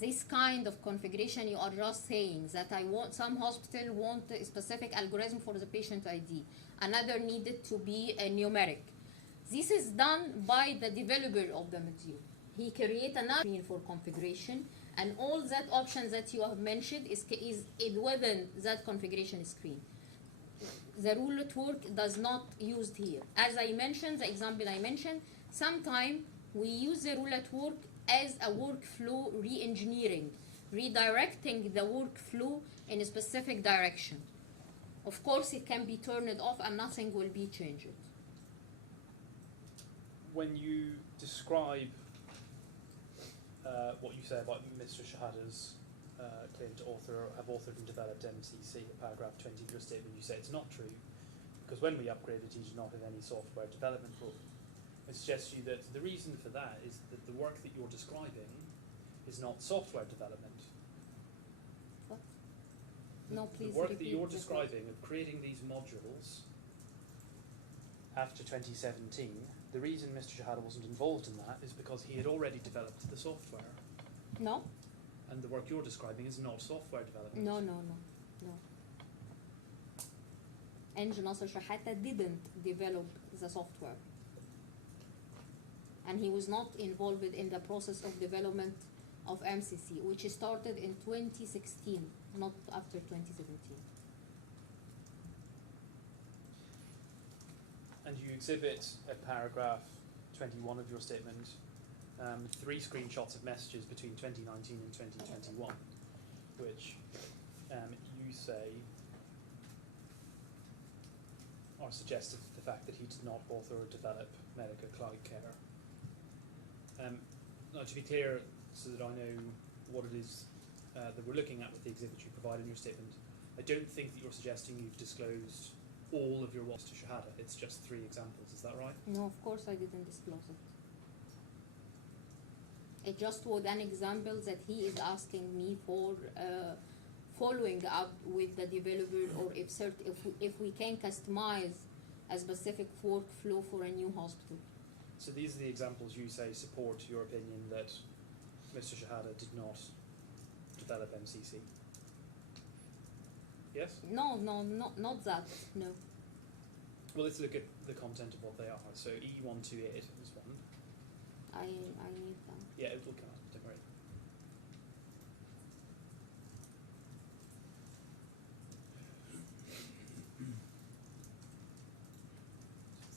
This kind of configuration you are just saying that some hospital want a specific algorithm for the patient ID, another needed to be a numeric. This is done by the developer of the module. He create another screen for configuration, and all that options that you have mentioned is within that configuration screen. The roulette work does not used here. As I mentioned, the example I mentioned, sometimes we use the roulette work as a workflow re-engineering, redirecting the workflow in a specific direction. Of course, it can be turned off and nothing will be changed. When you describe what you say about Mr. Shehata's claim to have authored and developed MCC, at paragraph 20 of your statement, you say it's not true, because when we upgraded, he did not have any software development role. I suggest to you that the reason for that is that the work that you're describing is not software development. What? No, please The work that repeat you're the describing of creating these modules after 2017, the reason Mr. Shehata wasn't involved in that is because he had already developed the software. No, And the work you're describing is not software development. no. Engineer Nasser Shehata didn't develop the software. And he was not involved in the process of development of MCC, which started in 2016, not after 2017. And you exhibit at paragraph 21 of your statement 3 screenshots of messages between 2019 and 2021, which you say are suggestive of the fact that he did not author or develop Medica Cloud Care. Now, to be clear, so that I know what it is that we're looking at with the exhibit you provide in your statement, I don't think that you're suggesting you've disclosed all of your work to Shehata. It's just 3 examples, is that right? No, of course I didn't disclose it. It just was an example that he is asking me for following up with the developer, or if we can customize a specific workflow for a new hospital. So these are the examples you say support your opinion that Mr. Shehata did not develop MCC? Yes? No, not that, no. Well, let's look at the content of what they are. So E128 is one. I need them. Yeah, it will come up, don't worry.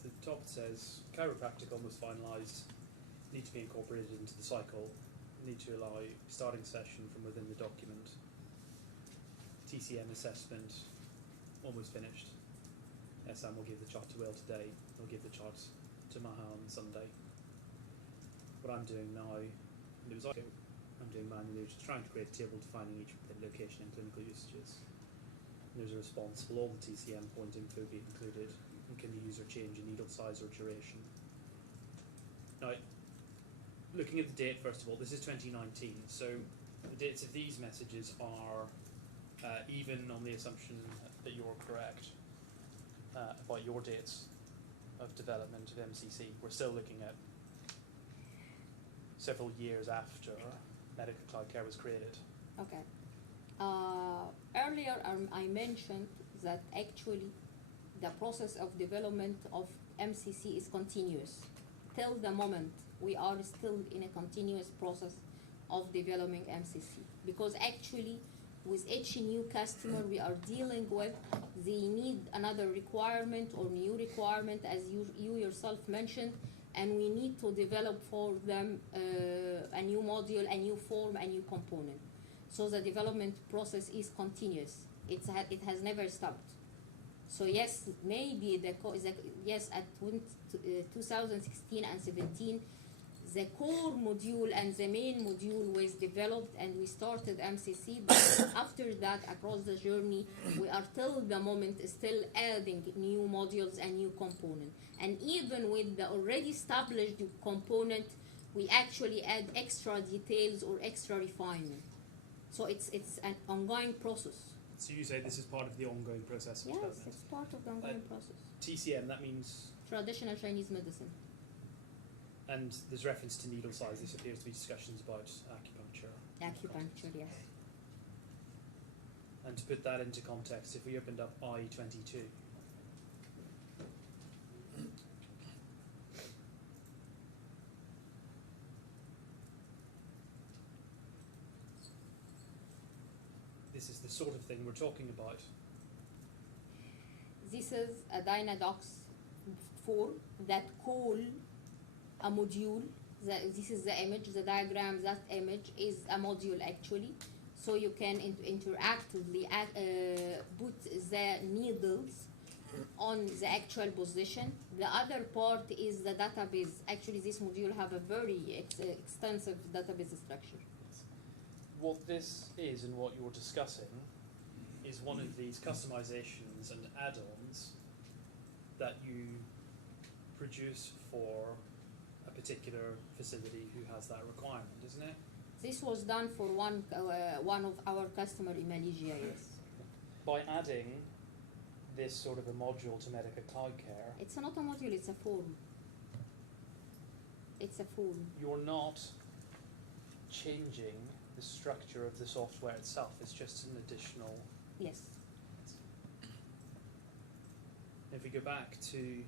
So the top says, chiropractic almost finalised, need to be incorporated into the cycle, need to allow starting session from within the document. TCM assessment, almost finished. SM will give the chart to Will today, we'll give the chart to Maha on Sunday. What I'm doing now, and it was like I'm doing manually, just trying to create a table defining each location and clinical usages. And there's a response, will all the TCM point info be included, and can the user change in needle size or duration? Now, looking at the date first of all, this is 2019, so the dates of these messages are even on the assumption that you're correct about your dates of development of MCC. We're still looking at several years after Medica Cloud Care was created. Okay. Earlier I mentioned that actually the process of development of MCC is continuous. Till the moment we are still in a continuous process of developing MCC, because actually with each new customer we are dealing with, they need another requirement or new requirement, as you yourself mentioned, and we need to develop for them a new module, a new form, a new component. So the development process is continuous. It has never stopped. So yes, maybe yes, at 2016 and 17, the core module and the main module was developed and we started MCC, but after that, across the journey, we are till the moment still adding new modules and new components. And even with the already established component, we actually add extra details or extra refinement. So it's an ongoing process. So you say this is part of the ongoing process of Yes, development. it's part of the ongoing process. TCM, that means, Traditional Chinese medicine. and there's reference to needle size. This appears to be discussions about acupuncture. Acupuncture, yes. And to put that into context, if we opened up I-22, this is the sort of thing we're talking about. This is a Dynadox 4 that call a module. This is the image, the diagram, that image is a module actually. So you can interactively put the needles on the actual position. The other part is the database. Actually, this module have a very extensive database structure. What this is and what you're discussing is one of these customizations and add-ons that you produce for a particular facility who has that requirement, isn't it? This was done for one of our customer in Malaysia, yes. By adding this sort of a module to Medica Cloud Care, It's not a module, it's a form. It's a form. you're not changing the structure of the software itself. It's just an additional. Yes. If we go back to,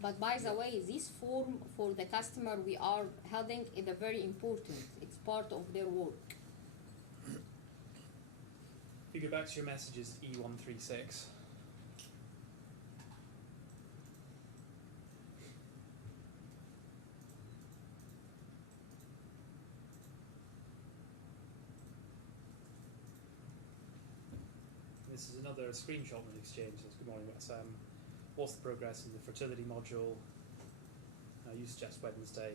But by the way, this form for the customer we are holding is a very important. It's part of their work. if you go back to your messages E136, this is another screenshot with exchange. Says, good morning, Sam. What's the progress in the fertility module? You suggest Wednesday,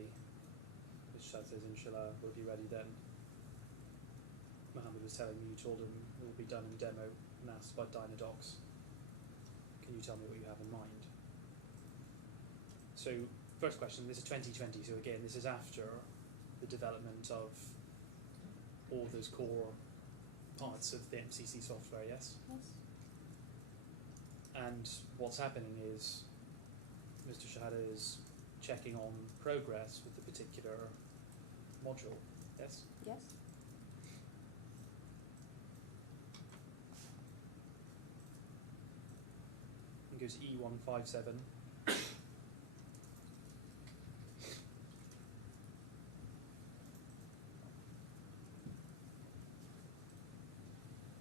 which says, inshallah, we'll be ready then. Mohammed was telling me you told him it will be done in demo and asked about Dynadocs. Can you tell me what you have in mind? So, first question, this is 2020, so again, this is after the development of all those core parts of the MCC software, yes? Yes. And what's happening is Mr. Shehata is checking on progress with the particular module, yes? Yes. And goes to E157.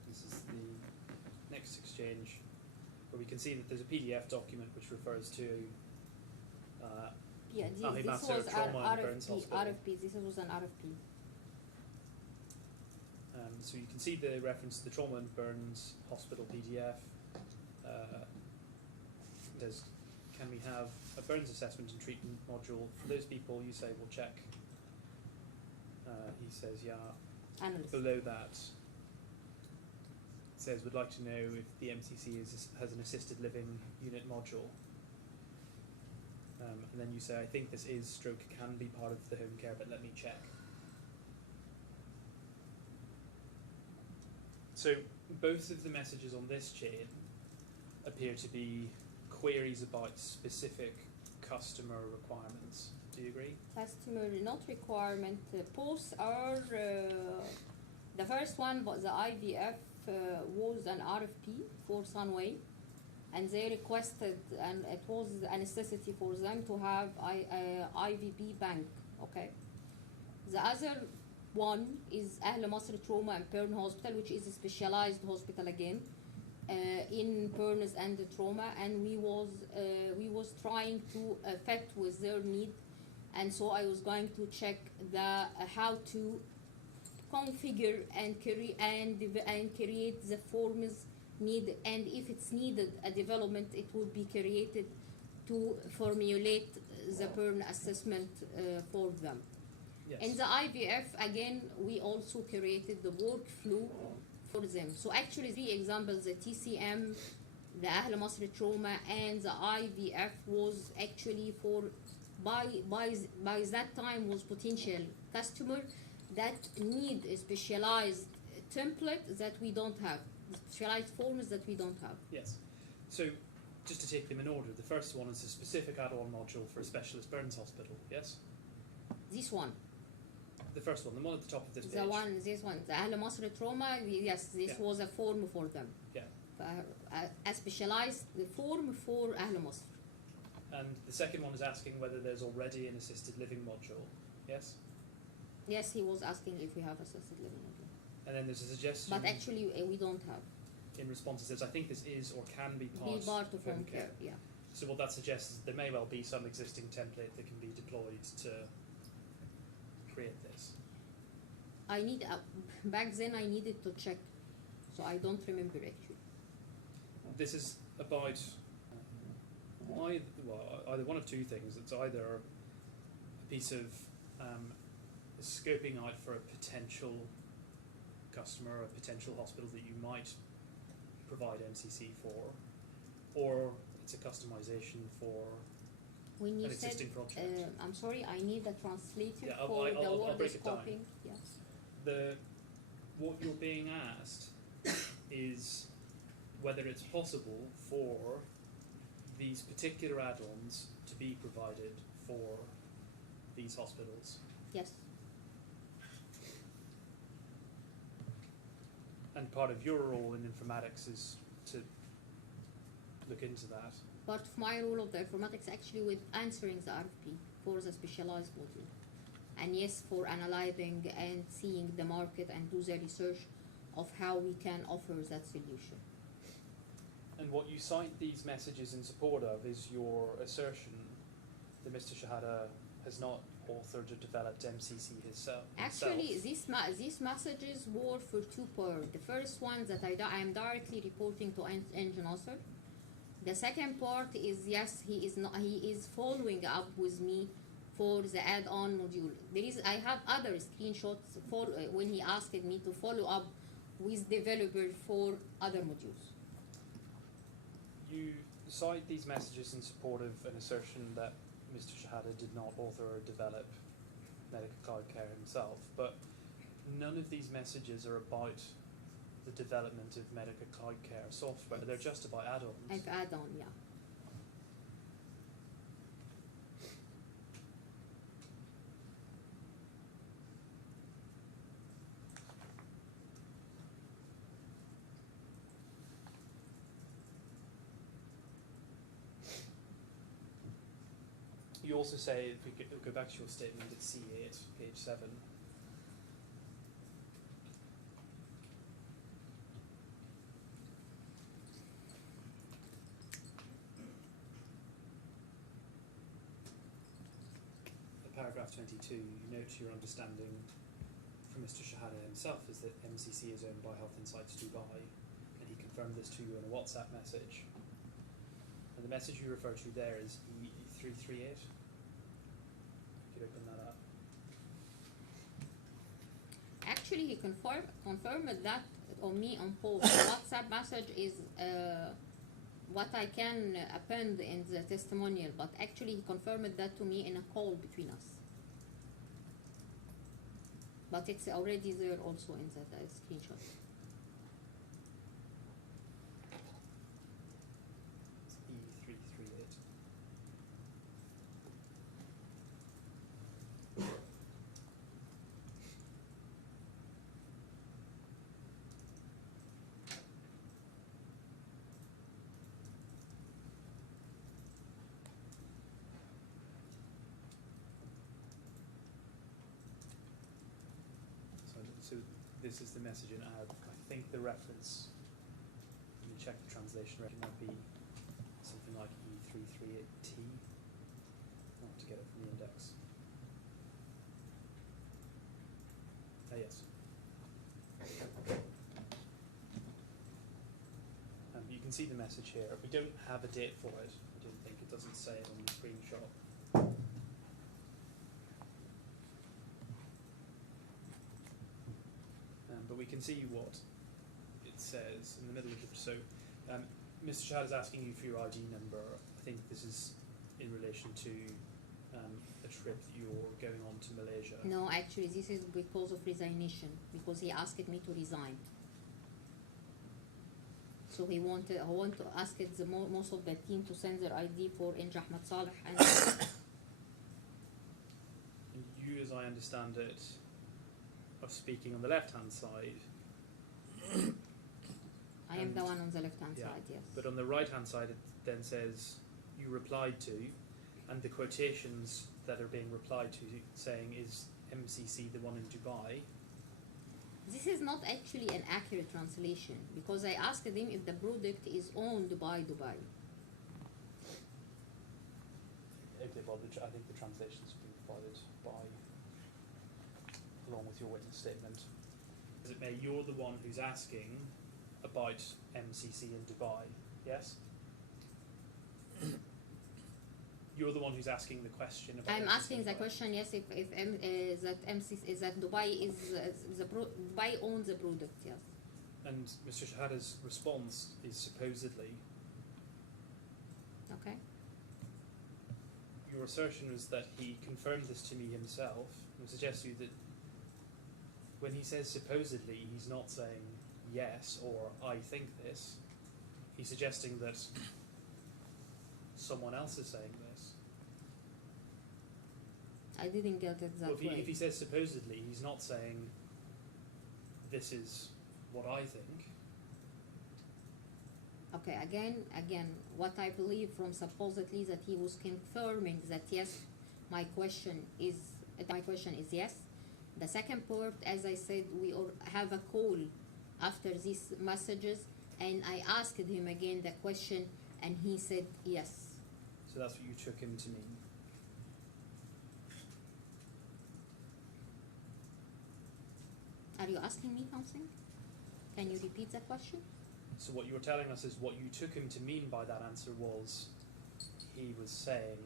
This is the next exchange, where we can see that there's a PDF document which refers to Yeah, this Nasser was Trauma our and Burns RFP. Hospital. RFP. This was an RFP. So you can see the reference to the Trauma and Burns Hospital PDF. There's, can we have a burns assessment and treatment module for those people? You say we'll check. He says, yeah. Analyst. Below that, it says, would like to know if the MCC has an assisted living unit module. And then you say, I think this is stroke can be part of the home care, but let me check. So both of the messages on this chain appear to be queries about specific customer requirements. Do you agree? Customer not requirement. Posts are the first one, but the IVF was an RFP for Sunway, and they requested, and it was a necessity for them to have IVB bank. Okay. The other one is Ahl Masr Trauma and Burn Hospital, which is a specialized hospital again in burns and trauma, and we was trying to fit with their need, and so I was going to check the how to configure and create the forms needed, and if it's needed a development, it would be created to formulate the burn assessment for them. Yes. In the IVF, again, we also created the workflow for them. So actually, 3 examples: the TCM, the Ahl Masr Trauma, and the IVF was actually for by that time was potential customer that need a specialized template that we don't have, specialized forms that we don't have. Yes. So, just to take them in order, the first one is a specific add-on module for a specialist burns hospital, yes? This one, The first one, the one at the top of this page. this one, the Ahl Masr trauma, yes, this Yeah. was a form for them. Yeah. A specialized form for Ahl Masr. And the second one is asking whether there's already an assisted living module, yes? Yes, he was asking if we have assisted living. And then there's a suggestion But actually, we don't have. in response to this, I think this is or can be Be part of home care, yeah. So what that suggests is there may well be some existing template that can be deployed to create this. I need, back then I needed to check, so I don't remember actually. This is about either one of two things. It's either a piece of scoping out for a potential customer, a potential hospital that you might provide MCC for, or it's a customization for When you an said, existing project. I'm sorry, I need a translator Yeah, for the I'll word break it down. scoping. Yes. What you're being asked is whether it's possible for these particular add-ons to be provided for these hospitals. Yes. And part of your role in informatics is to look into that. Part of my role of the informatics actually with answering the RFP for the specialized module. And yes, for analyzing and seeing the market and do the research of how we can offer that solution. And what you cite these messages in support of is your assertion that Mr. Shehata has not authored or developed MCC himself. Actually, these messages were for two parts. The first one that I am directly reporting to Engine Nasser. The second part is yes, he is following up with me for the add-on module. I have other screenshots for when he asked me to follow up with developer for other modules. You cite these messages in support of an assertion that Mr. Shehata did not author or develop Medical Cloud Care himself, but none of these messages are about the development of Medical Cloud Care software. They're just about add-ons. Like add-on, yeah. You also say, if we could go back to your statement at C8, page 7, paragraph 22, you note your understanding from Mr. Shehata himself is that MCC is owned by Health Insights Dubai, and he confirmed this to you in a WhatsApp message. And the message you refer to there is E338. Could you open that up? Actually, he confirmed that on me on post. The WhatsApp message is what I can append in the testimonial, but actually he confirmed that to me in a call between us. But it's already there also in that screenshot. It's E338. So this is the message in Arab. I think the reference, let me check the translation, it might be something like E338T. I'll have to get it from the index. Yes. You can see the message here. We don't have a date for it. I don't think it doesn't say it on the screenshot. But we can see what it says in the middle of it. So, Mr. Shehata is asking you for your ID number. I think this is in relation to a trip that you're going on to Malaysia. No, actually, this is because of resignation, because he asked me to resign. So I want to ask most of the team to send their ID for Inj Ahmed Saleh, and And you, as I understand it, are speaking on the left-hand side. I am the one on the left-hand Yeah. side, yes. But on the right-hand side, it then says you replied to, and the quotations that are being replied to saying, is MCC the one in Dubai? This is not actually an accurate translation, because I asked him if the product is owned by Dubai. Okay, well, I think the translations have been provided by, along with your witness statement. As it may, you're the one who's asking about MCC in Dubai, yes? You're the one who's asking the question about I'm MCC asking in the Dubai. question, yes, if that Dubai is Dubai owns the product, yes. And Mr. Shehata's response is supposedly. Okay. Your assertion was that he confirmed this to me himself, and suggests to you that when he says supposedly, he's not saying yes or I think this. He's suggesting that someone else is saying this. I didn't get it that Well, way. if he says supposedly, he's not saying this is what I think. Okay, again, what I believe from supposedly that he was confirming that yes, my question is yes. The second part, as I said, we all have a call after these messages, and I asked him again the question, and he said yes. So that's what you took him to mean. Are you asking me something? Can you repeat the question? So what you were telling us is what you took him to mean by that answer was he was saying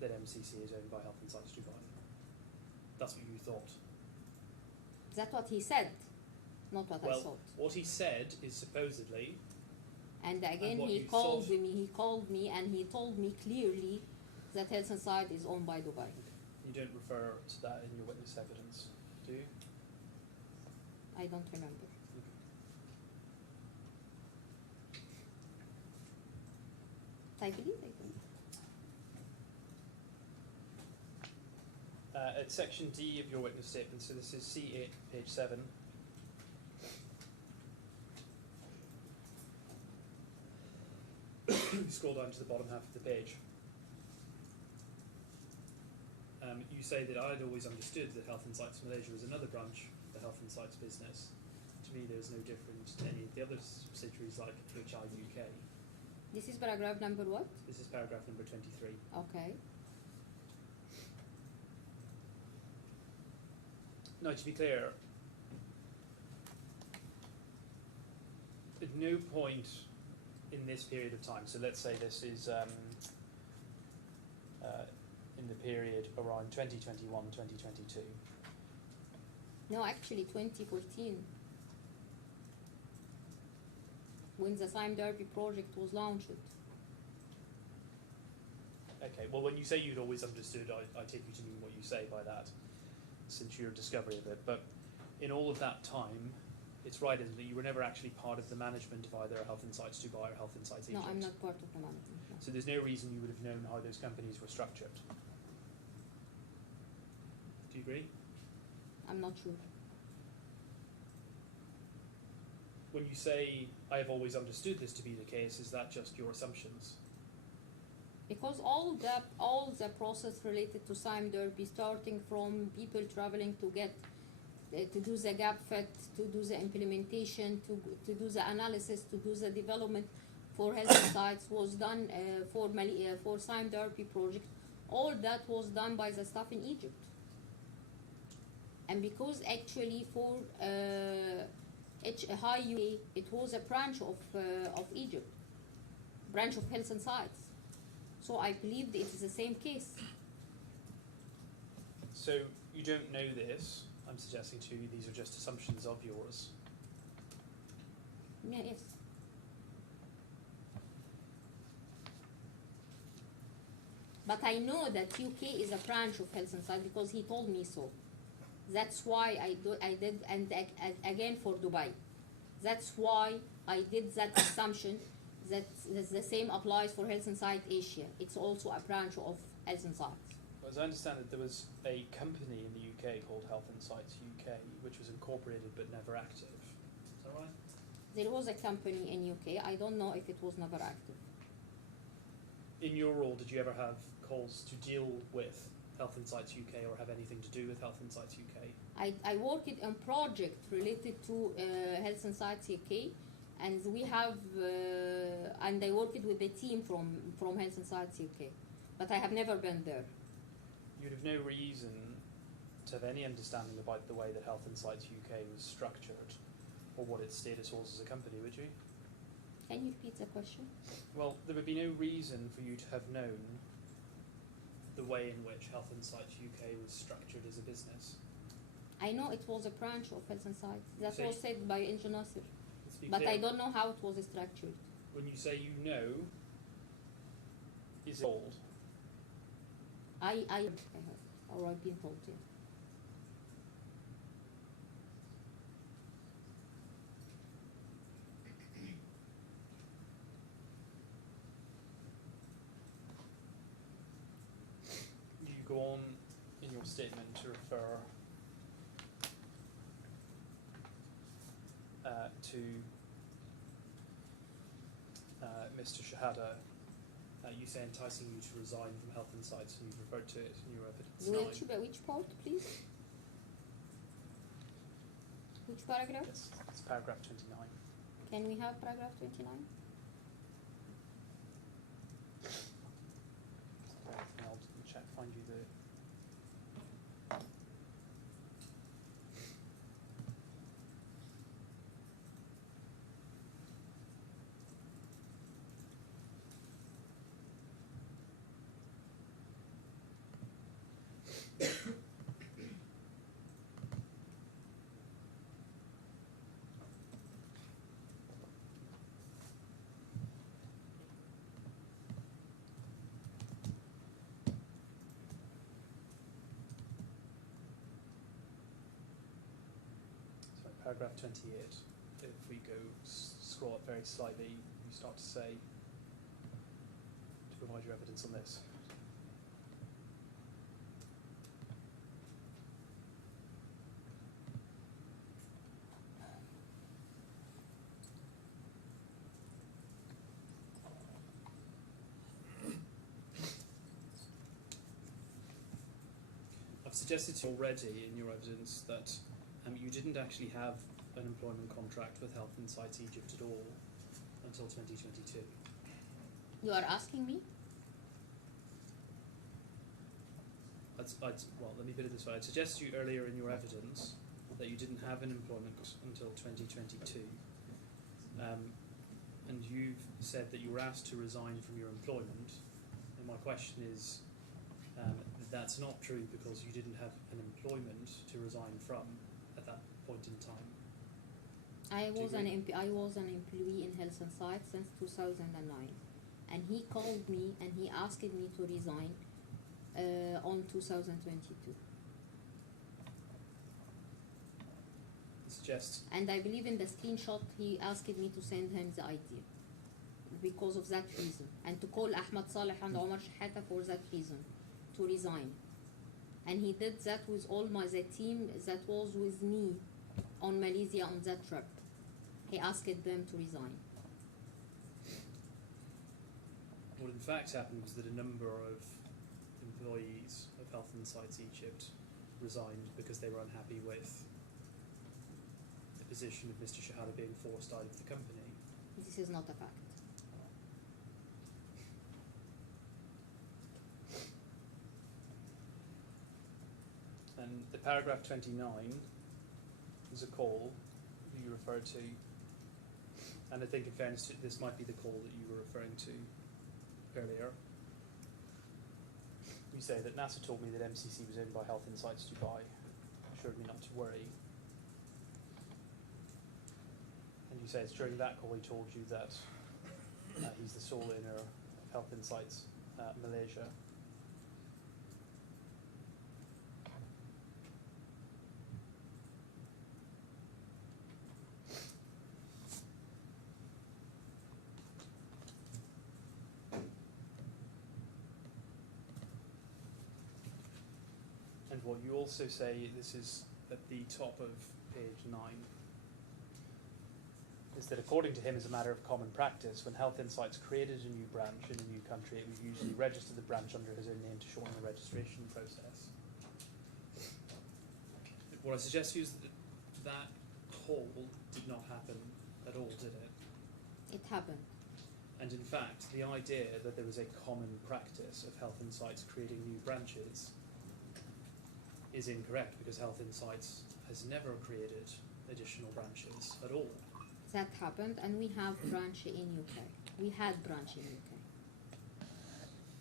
that MCC is owned by Health and Science Dubai. That's what you thought. That's what he said, not what I Well, thought. what he said is supposedly, And again, what he you called thought- me. He called me, and he told me clearly that Health and Science is owned by Dubai. you don't refer to that in your witness evidence, do you? I don't remember. I believe I do. At section D of your witness statement, so this is C8, page 7. You scroll down to the bottom half of the page. You say that I had always understood that Health and Sites Malaysia was another branch of the Health and Sites business. To me, there's no different to any of the other subsidiaries like HI UK. This is paragraph number what? This is paragraph number 23. Okay. Now, to be clear, at no point in this period of time, so let's say this is in the period around 2021, 2022. No, actually 2014. When the Sime Derby project was launched. Okay, well, when you say you'd always understood, I take you to mean what you say by that, since your discovery of it. But in all of that time, it's right, isn't it? You were never actually part of the management of either Health and Sites Dubai or Health and Sites No, Egypt. I'm not part of the management. No. So there's no reason you would have known how those companies were structured. Do you agree? I'm not sure. When you say, I have always understood this to be the case, is that just your assumptions? Because all the process related to Sime Derby, starting from people traveling to get to do the gap fit, to do the implementation, to do the analysis, to do the development for health sites was done for Sime Derby project. All that was done by the staff in Egypt. And because actually for HI UK, it was a branch of Egypt, branch of Health and Sites. So I believe it is the same case. So you don't know this. I'm suggesting to you these are just assumptions of yours. Yeah, yes. But I know that UK is a branch of Health Insight because he told me so. That's why I did, and again for Dubai. That's why I did that assumption that the same applies for Health Insight Asia. It's also a branch of Health Insight. As I understand it, there was a company in the UK called Health Insights UK, which was incorporated but never active. Is that right? There was a company in UK. I don't know if it was never active. In your role, did you ever have calls to deal with Health Insights UK or have anything to do with Health Insights UK? I worked on project related to Health Insights UK, and we have and I worked with the team from Health Insights UK, but I have never been there. You'd have no reason to have any understanding about the way that Health Insights UK was structured or what its status was as a company, would you? Can you repeat the question? Well, there would be no reason for you to have known the way in which Health Insights UK was structured as a business. I know it was a branch of Health Insights. That So was said by Engineer Nasser, Let's be but clear. I don't know how it was structured. When you say you know, is it old? I have, or I've been told, yeah. You go on in your statement to refer to Mr. Shehata. You say enticing you to resign from Health Insights, and you've referred to it in your evidence. Which part, please? Which paragraph? Yes, it's paragraph 29. Can we have paragraph 29? I'll check, find you the. Paragraph 28, if we go scroll up very slightly, you start to say, to provide your evidence on this. I've suggested to you already in your evidence that you didn't actually have an employment contract with Health Insights Egypt at all until 2022. You are asking me? Well, let me put it this way. I'd suggest to you earlier in your evidence that you didn't have an employment until 2022. And you've said that you were asked to resign from your employment. And my question is, that's not true because you didn't have an employment to resign from at that point in time. I was an employee in Health Insights since 2009, and he called me and he asked me to resign on 2022. Suggest. And I believe in the screenshot he asked me to send him the idea because of that reason, and to call Ahmed Saleh and Omar Shehata for that reason, to resign. And he did that with all the team that was with me on Malaysia on that trip. He asked them to resign. What in fact happened was that a number of employees of Health Insights Egypt resigned because they were unhappy with the position of Mr. Shehata being forced out of the company. This is not a fact. And the paragraph 29 is a call that you referred to, and I think in fairness, this might be the call that you were referring to earlier. You say that Nasser told me that MCC was owned by Health Insights Dubai, assured me not to worry. And you say it's during that call he told you that he's the sole owner of Health Insights Malaysia. of what you also say, this is at the top of page 9, is that according to him, as a matter of common practice, when Health Insights created a new branch in a new country, it would usually register the branch under his own name to shorten the registration process. What I suggest to you is that that call did not happen at all, did it? It happened. And in fact, the idea that there was a common practice of Health Insights creating new branches is incorrect, because Health Insights has never created additional branches at all. That happened, and we have branch in UK. We had branch in UK.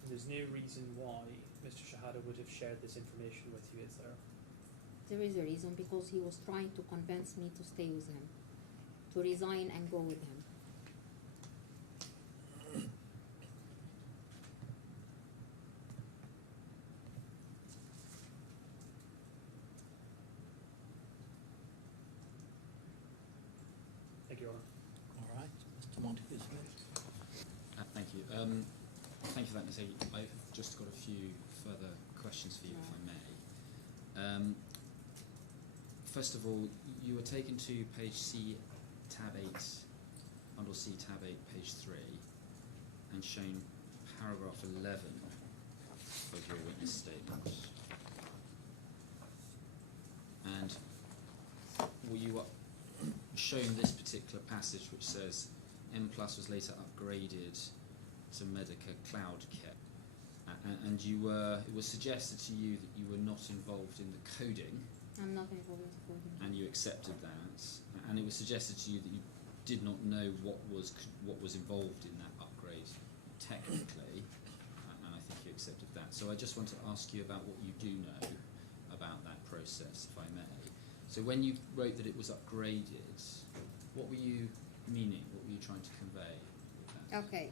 There's no reason why Mr. Shehata would have shared this information with you, is there? There is a reason, because he was trying to convince me to stay with him, to resign and go with him. Thank you, Your Honour. All right, Mr. Montague-Smith. Thank you. Thank you for that, Nasser. I've just got a few further questions for you, if I may. First of all, you were taken to page C, tab 8, under C, tab 8, page 3, and shown paragraph 11 of your witness statement. And you were shown this particular passage which says M+ was later upgraded to Medica Cloud Care, and it was suggested to you that you were not involved in the coding. I'm not involved in coding. And you accepted that, and it was suggested to you that you did not know what was involved in that upgrade technically, and I think you accepted that. So I just want to ask you about what you do know about that process, if I may. So when you wrote that it was upgraded, what were you meaning? What were you trying to convey with that? Okay.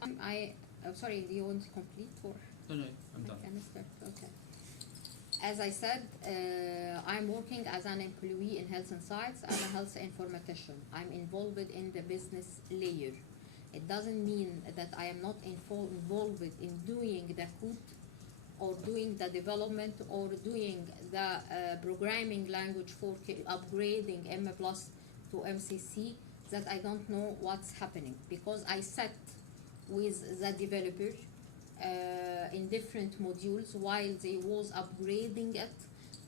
I'm sorry, do you want to complete or? No, I'm done. Okay, start. Okay. As I said, I'm working as an employee in Health Insights. I'm a health informatician. I'm involved in the business layer. It doesn't mean that I am not involved in doing the code or doing the development or doing the programming language for upgrading M+ to MCC, that I don't know what's happening, because I sat with the developer in different modules while they was upgrading it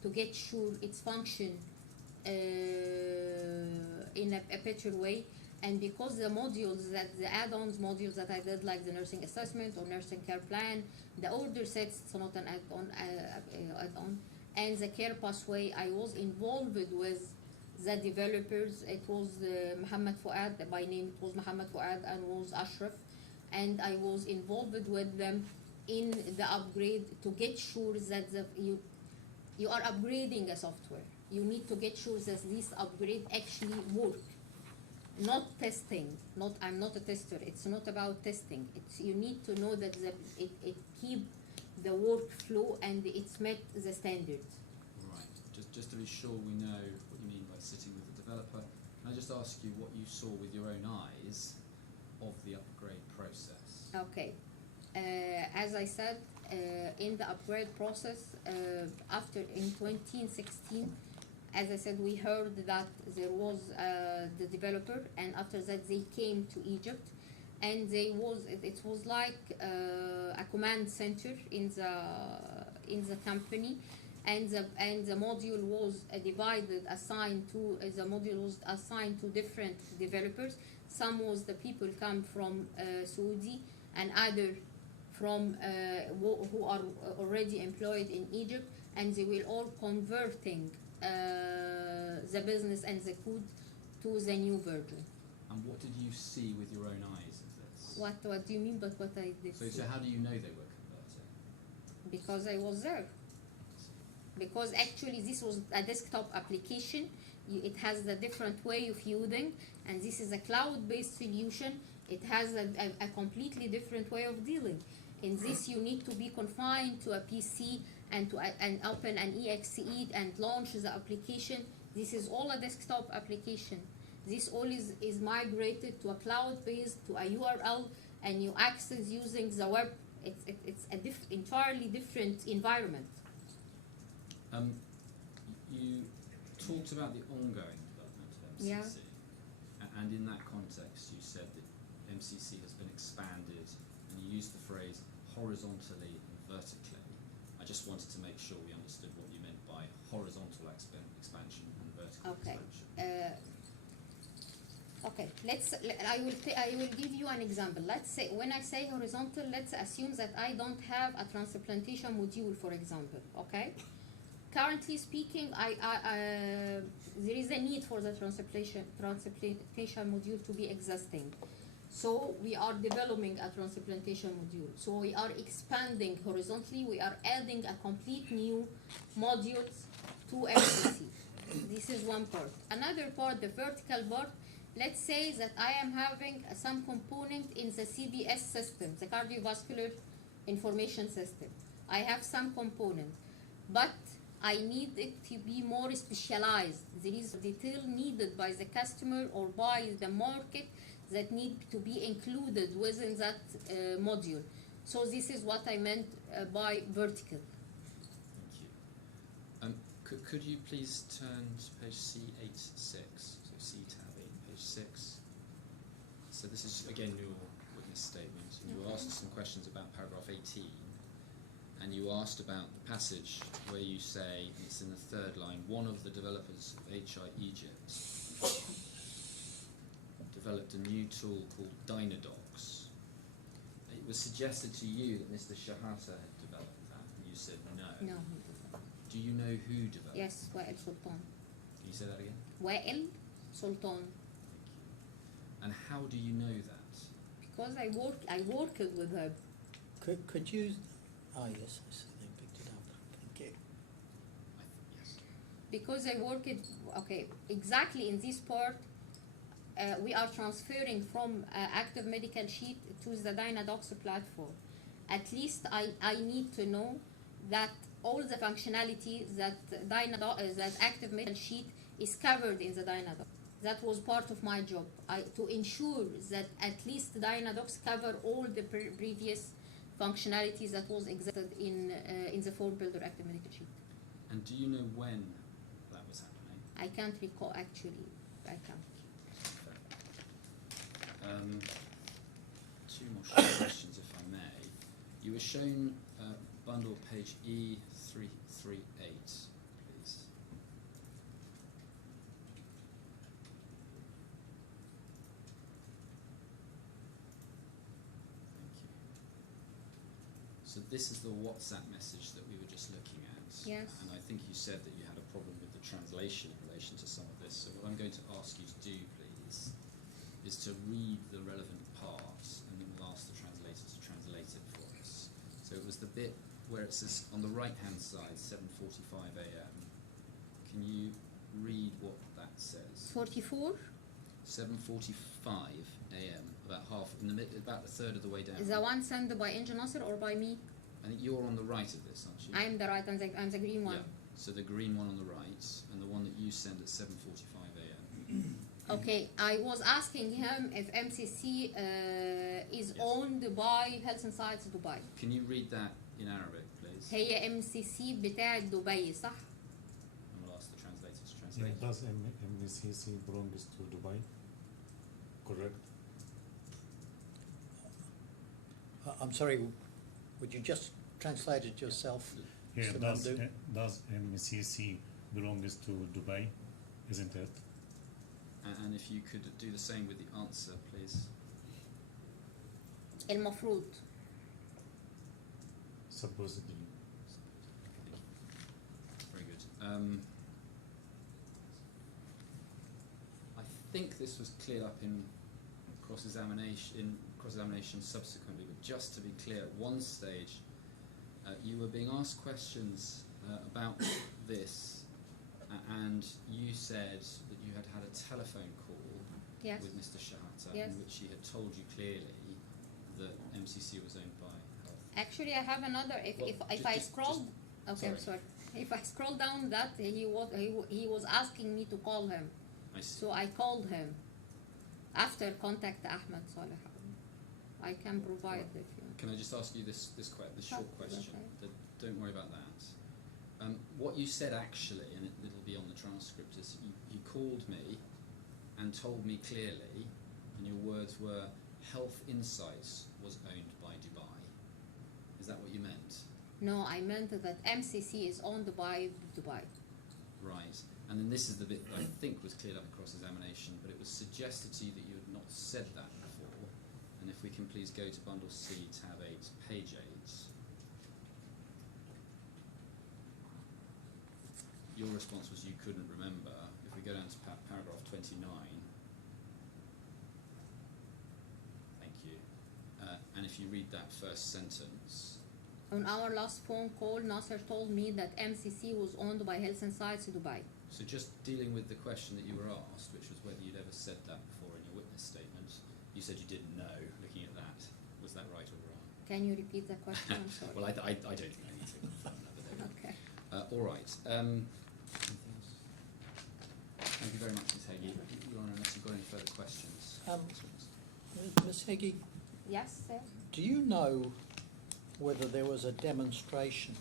to get sure its function in a better way. And because the modules, the add-ons modules that I did, like the nursing assessment or nursing care plan, the order sets, it's not an add-on, and the care pathway, I was involved with the developers. It was Muhammad Fuad, by name it was Muhammad Fuad, and was Ashraf, and I was involved with them in the upgrade to get sure that you are upgrading a software. You need to get sure that this upgrade actually works. Not testing. I'm not a tester. It's not about testing. You need to know that it keep the workflow and it's met the standards. Right. Just to be sure we know what you mean by sitting with the developer, can I just ask you what you saw with your own eyes of the upgrade process? Okay. As I said, in the upgrade process, after in 2016, as I said, we heard that there was the developer, and after that they came to Egypt, and it was like a command center in the company, and the module was assigned to different developers. Some was the people come from Saudi, and other from who are already employed in Egypt, and they will all converting the business and the code to the new version. And what did you see with your own eyes of this? What do you mean by what I did? So how do you know they were converting? Because I was there. Because actually this was a desktop application. It has a different way of using, and this is a cloud-based solution. It has a completely different way of dealing. In this, you need to be confined to a PC and open an exe and launch the application. This is all a desktop application. This all is migrated to a cloud-based, to a URL, and you access using the web. It's entirely different environment. you talked about the ongoing development of MCC, Yeah. And in that context, you said that MCC has been expanded, and you used the phrase horizontally and vertically. I just wanted to make sure we understood what you meant by horizontal expansion and vertical Okay. expansion. Okay, I will give you an example. Let's say, when I say horizontal, let's assume that I don't have a transplantation module, for example, okay? Currently speaking, there is a need for the transplantation module to be existing. So we are developing a transplantation module. So we are expanding horizontally, we are adding a complete new modules to MCC. This is one part. Another part, the vertical part, let's say that I am having some component in the CBS system, the cardiovascular information system. I have some component, but I need it to be more specialized. There is detail needed by the customer or by the market that need to be included within that module. So this is what I meant by vertical. Thank you. Could you please turn to page C86, so C tab 8, page 6. So this is again your witness statement. And you asked some questions about paragraph 18, and you asked about the passage where you say, and it's in the third line, one of the developers of HI Egypt developed a new tool called Dynadocs. It was suggested to you that Mr. Shehata had developed that, and you said no. No. Do you know who developed it? Yes, Wael Sultan. Can you say that again? Wael Sultan. Thank you. And how do you know that? Because I worked with her. Could you? Oh yes, I see they picked it up. Thank you. Yes. Because I worked, okay, exactly in this part, we are transferring from active medical sheet to the Dynadocs platform. At least I need to know that all the functionality that that active medical sheet is covered in the Dynadocs. That was part of my job, to ensure that at least Dynadocs cover all the previous functionalities that was existed in the form builder active medical sheet. And do you know when that was happening? I can't recall actually. I can't. Two more short questions, if I may. You were shown bundle page E338, please. Thank you. So this is the WhatsApp message that we were just looking at. Yes. And I think you said that you had a problem with the translation in relation to some of this. So what I'm going to ask you to do, please, is to read the relevant parts, and then we'll ask the translator to translate it for us. So it was the bit where it says on the right-hand side, 7:45 a.m. Can you read what that says? 44. 7:45 a.m. About half in the about a third of the way down. The one sent by Angel Nasser or by me? I think you're on the right of this, aren't you? I'm the right, I'm the green one. Yeah. So the green one on the right, and the one that you send at 7:45 a.m. Okay, I was asking him if MCC is Yes. owned by Health and Science Dubai. Can you read that in Arabic, please? هي MCC بتاعة دبي صح؟ And we'll ask the translator to Yeah, translate. does MCC belongs to Dubai? Correct. I'm sorry. Would you just translate it yourself? Yeah, Mr. does Mamdouh? does MCC belongs to Dubai? Isn't it? And if you could do the same with the answer, please. المفروض. Supposedly. Very good. I think this was cleared up in cross-examination subsequently, but just to be clear, at one stage you were being asked questions about this, and you said that you had had a telephone call Yes. with Mr. Shehata Yes. in which he had told you clearly that MCC was owned by Health. Actually, I have another. If I scroll, okay, I'm sorry. If I scroll down that, he was asking me to call him, I see. so I called him after contact Ahmed Saleh. I can provide if you. Can I just ask you this short Oh, question? okay. Don't worry about that. What you said actually, and it'll be on the transcript, is you called me and told me clearly, and your words were, Health Insights was owned by Dubai. Is that what you meant? No, I meant that MCC is owned by Dubai. Right. And then this is the bit that I think was cleared up across examination, but it was suggested to you that you had not said that before. And if we can please go to Bundle C, tab 8, page 8. Your response was you couldn't remember. If we go down to paragraph 29. Thank you. And if you read that first sentence. On our last phone call, Nasser told me that MCC was owned by Health Insights Dubai. So just dealing with the question that you were asked, which was whether you'd ever said that before in your witness statement, you said you didn't know, looking at that. Was that right or wrong? Can you repeat the question? I'm sorry. Well, I don't think I need to confirm that, but there we go. Okay. All right. Anything else? Thank you very much, Ms. Heggie. Your Honour, unless you've got any further questions. Ms. Heggie, Yes, sir. do you know whether there was a demonstration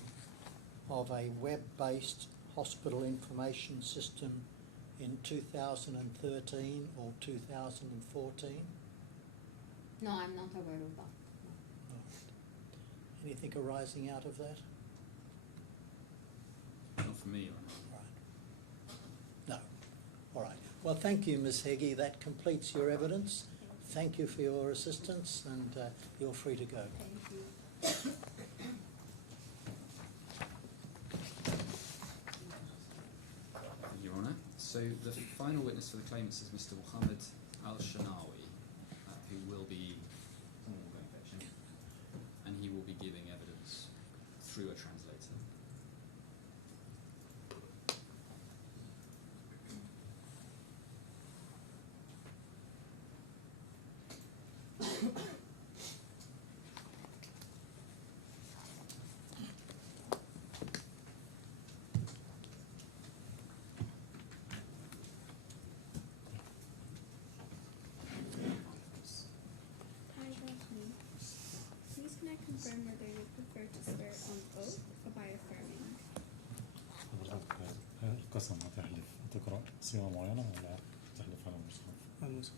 of a web-based hospital information system in 2013 or 2014? No, I'm not aware of that. Anything arising out of that? Not for me, Your Honour. Right. No. All right. Well, thank you, Ms. Heggie. That completes your evidence. Thank you for your assistance, and you're free to go. Thank you. Your Honour. So the final witness for the claimants is Mr. Mohammed Al-Shanawi, who will be, and he will be giving evidence through a translator. Hi, Daphne. Please can I confirm whether you prefer to swear on oath or by affirming? حضرتك القسم هتحلف تقرأ صيغة معينة ولا تحلف على المصحف؟ على المصحف.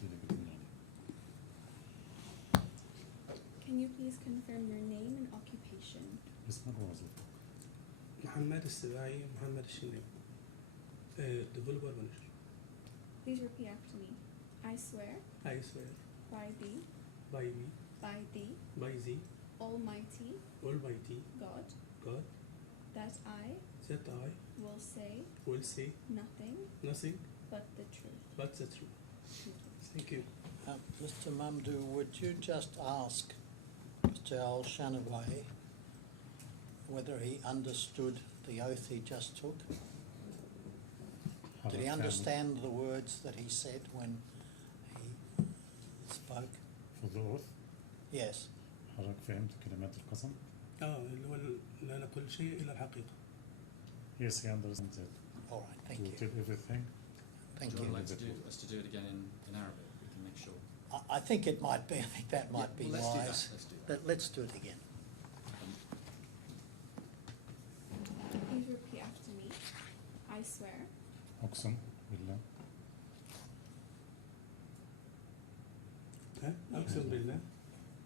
دي اللي بتقول يعني. Can you please confirm your name and occupation? اسمك ووظيفتك. محمد السباعي محمد الشناوي. Developer manager. Please repeat after me. I swear I swear by thee, by me, by thee, by thee, Almighty Almighty God, God, that I that I will say will say nothing nothing but the truth. but the truth. Thank you. Mr. Mamdou, would you just ask Mr. Al-Shanawi whether he understood the oath he just took? Did he understand the words that he said when he spoke? For the oath Yes. حضرتك فهمت كلمات القسم؟ اللي هو لا نقول شيء إلا الحقيقة. Yes, he understands it. All right. Thank To you. tell everything. Thank Would you you. like us to do it again in Arabic? We can make sure. I think it might be. I think that might be Well, let's do that. wise. Let's do that. Let's do it again. Please repeat after me. I swear أقسم بالله أقسم بالله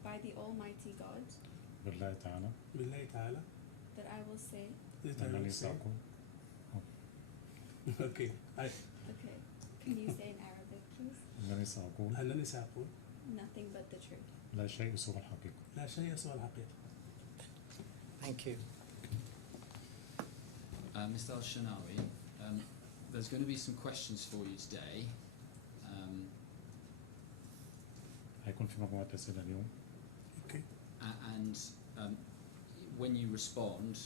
by the Almighty God بالله تعالى بالله تعالى that I will say, that I أنني will say. سأقول Okay. okay, can you say in Arabic please? أنني سأقول أنني سأقول Nothing but the truth. لا شيء سوى الحقيقة. لا شيء سوى الحقيقة. Thank you. Mr. Al-Shanawi, there's going to be some questions for you today. هيكون في مجموعة أسئلة اليوم. Okay. And when you respond,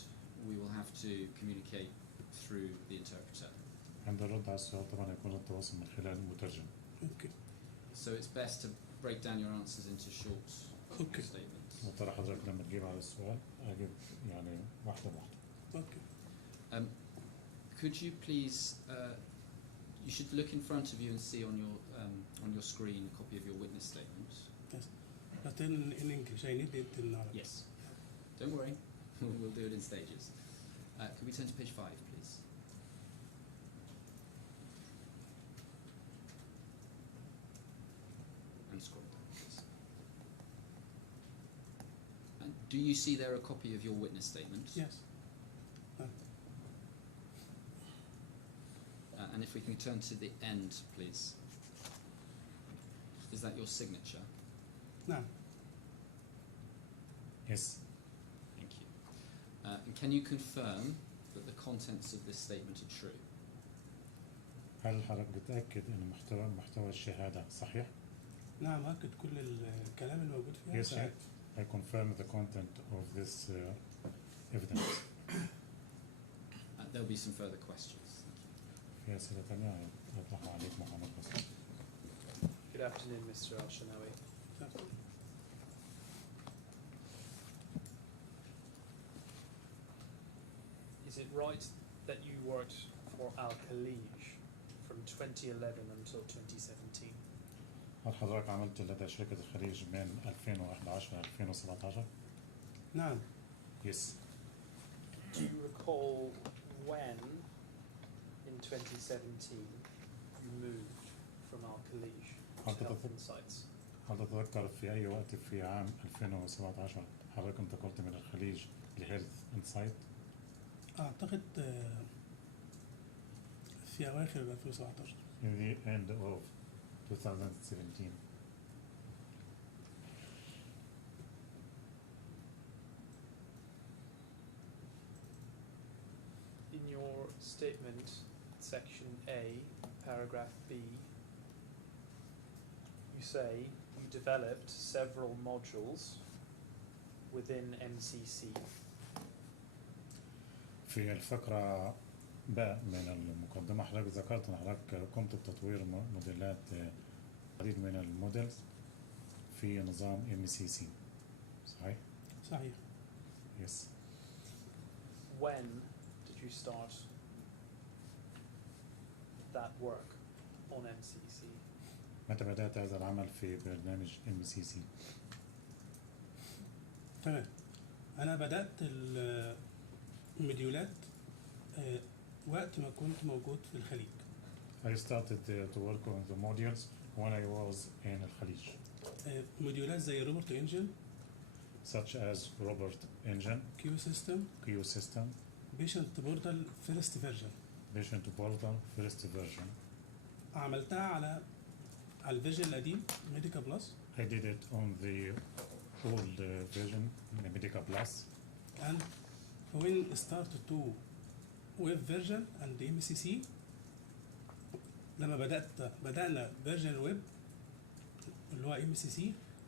we will have to communicate through the interpreter. عند الرد على السؤال طبعا هيكون التواصل من خلال المترجم. Okay. So it's best to break down your answers into short Okay. statements. وترى حضرتك لما تجيب على السؤال أجيب يعني واحدة واحدة. Okay. Could you please, you should look in front of you and see on your screen a copy of your witness statement. Yes. But in English, I need it in Arabic. Yes. Don't worry. we'll do it in stages. Could we turn to page 5, please? And scroll down, please. And do you see there a copy of your witness statement? Yes. And if we can turn to the end, please. Is that your signature? نعم. Yes. Thank you. And can you confirm that the contents of this statement are true? هل حضرتك بتأكد إن محتوى الشهادة صحيح؟ نعم أكد كل الكلام الموجود فيها Yes, صحيح. I confirm the content of this evidence. There'll be some further questions. في أسئلة تانية أطرحها عليك محمد بس. Good afternoon, Mr. Al-Shanawi. Is it right that you worked for Al-Khalij from 2011 until 2017? هل حضرتك عملت لدى شركة الخليج من 2011 ل 2017؟ نعم. Yes. Do you recall when, in 2017, you moved from Al-Khalij to Health Insights? هل تتذكر في أي وقت في عام 2017 حضرتك انتقلت من الخليج لهيلث انسايت؟ أعتقد في أواخر 2017. In the end of 2017. In your statement, section A, paragraph B, you say you developed several modules within MCC. في الفقرة باء من المقدمة حضرتك ذكرت أن حضرتك قمت بتطوير موديلات عديد من الموديلز في نظام MCC صحيح؟ صحيح. Yes. When did you start that work on MCC? متى بدأت هذا العمل في برنامج MCC؟ تمام. أنا بدأت المديولات وقت ما كنت موجود في الخليج. I started to work on the modules when I was in الخليج. مديولات زي روبرت انجن such as Robert Engine, كيو سيستم Q System, بيشنت بورتال فيرست فيرجن. Patient Portal First Version. عملتها على الفيرجن القديم ميديكا بلس. I did it on the old version, Medica Plus. And when started to web version and MCC لما بدأنا version web اللي هو MCC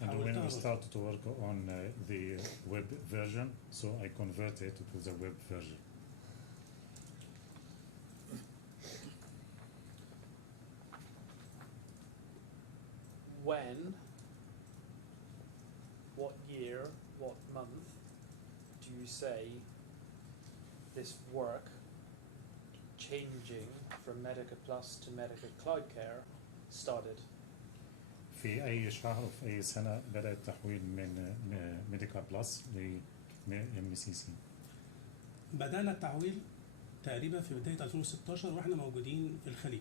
And when we حولتها started to work on the web version, so I converted to the web version. When, what year, what month do you say this work changing from Medica Plus to Medica Cloud Care started? في أي شهر في أي سنة بدأ التحويل من ميديكا بلس ل MCC؟ بدأنا التحويل تقريبا في بداية 2016 واحنا موجودين في الخليج.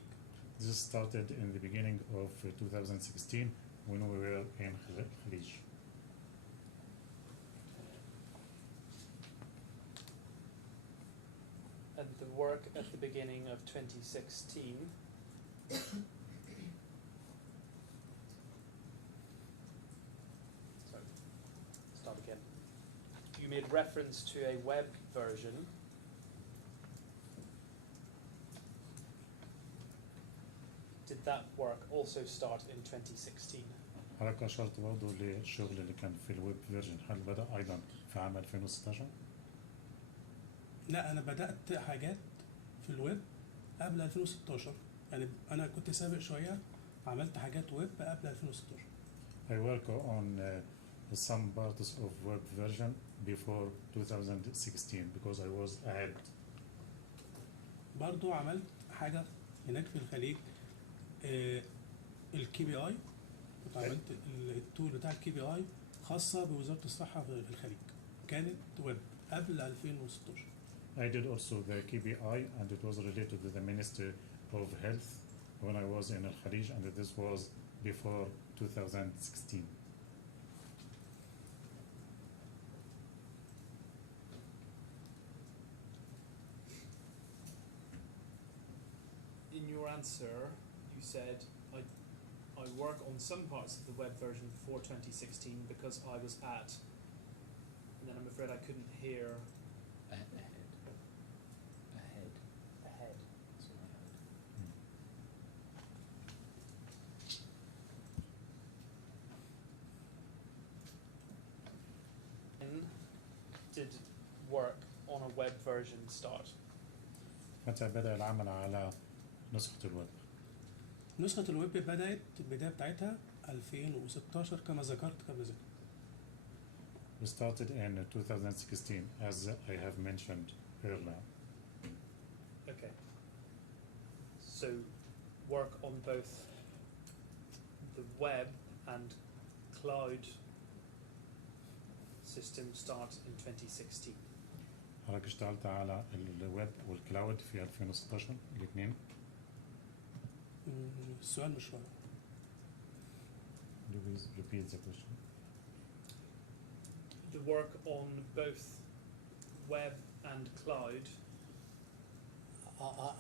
This started in the beginning of 2016 when we were in Khalij. And the work at the beginning of 2016 sorry, start again. You made reference to a web version. Did that work also start in 2016? حضرتك أشرت برضه للشغل اللي كان في الويب فيرجن، هل بدأ أيضا في عام 2016؟ لا أنا بدأت حاجات في الويب قبل 2016 يعني أنا كنت سابق شوية عملت حاجات ويب قبل 2016. I work on some parts of web version before 2016 because I was ahead. برضو عملت حاجة هناك في الخليج الكي بي اي كنت عملت التول بتاع الكي بي اي خاصة بوزارة الصحة في الخليج كانت ويب قبل 2016. I did also the KPI, and it was related to the Ministry of Health when I was in Al Kharij, and this was before 2016. In your answer, you said, I work on some parts of the web version before 2016 because I was at, and then I'm afraid I couldn't hear Ahead. ahead. That's what I heard. When did work on a web version start? متى بدأ العمل على نسخة الويب؟ نسخة الويب بدأت البداية بتاعتها 2016 كما ذكرت قبل ذلك. We started in 2016, as I have mentioned earlier. Okay. So work on both the web and cloud system start in 2016. حضرتك اشتغلت على الويب والكلاود في 2016 الاثنين. السؤال مش واضح. Please repeat the question. The work on both web and cloud.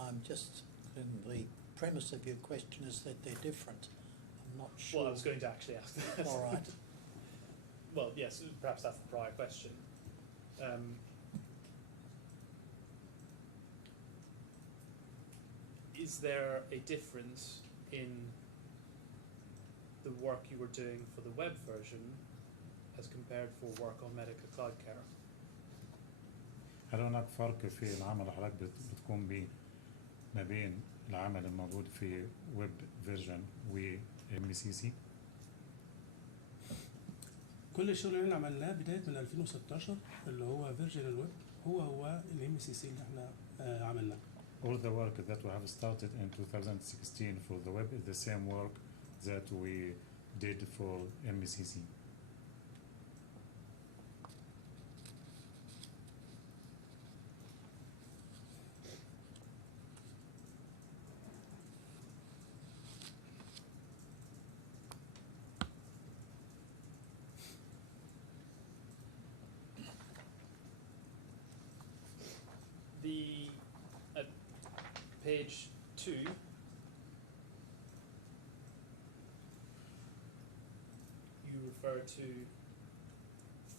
I'm just, the premise of your question is that they're different. I'm not sure. Well, I was going to actually ask that. All right. Well, yes, perhaps that's the prior question. Is there a difference in the work you were doing for the web version as compared for work on Medica Cloud Care? هل هناك فرق في العمل اللي حضرتك بتقوم به ما بين العمل الموجود في ويب فيرجن و MCC؟ كل الشغل اللي احنا عملناه بداية من 2016 اللي هو فيرجن الويب هو الام سي سي اللي احنا عملناه. All the work that we have started in 2016 for the web is the same work that we did for MCC. At page 2, you refer to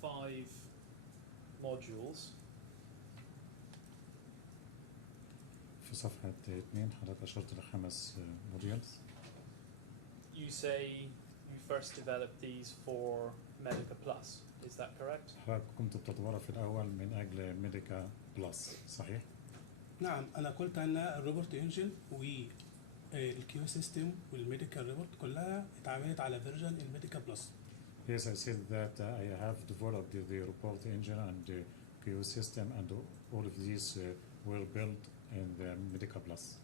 5 modules. في صفحة 2 حضرتك أشرت لخمس modules. You say you first developed these for Medica Plus. Is that correct? حضرتك كنت بتطورها في الأول من أجل ميديكا بلس، صحيح؟ نعم أنا قلت أن الروبوت انجن والكيو سيستم والميديكال ريبورت كلها اتعملت على فيرجن الميديكال بلس. Yes, I said that I have developed the report engine and the QA system, and all of these were built in the Medica Plus.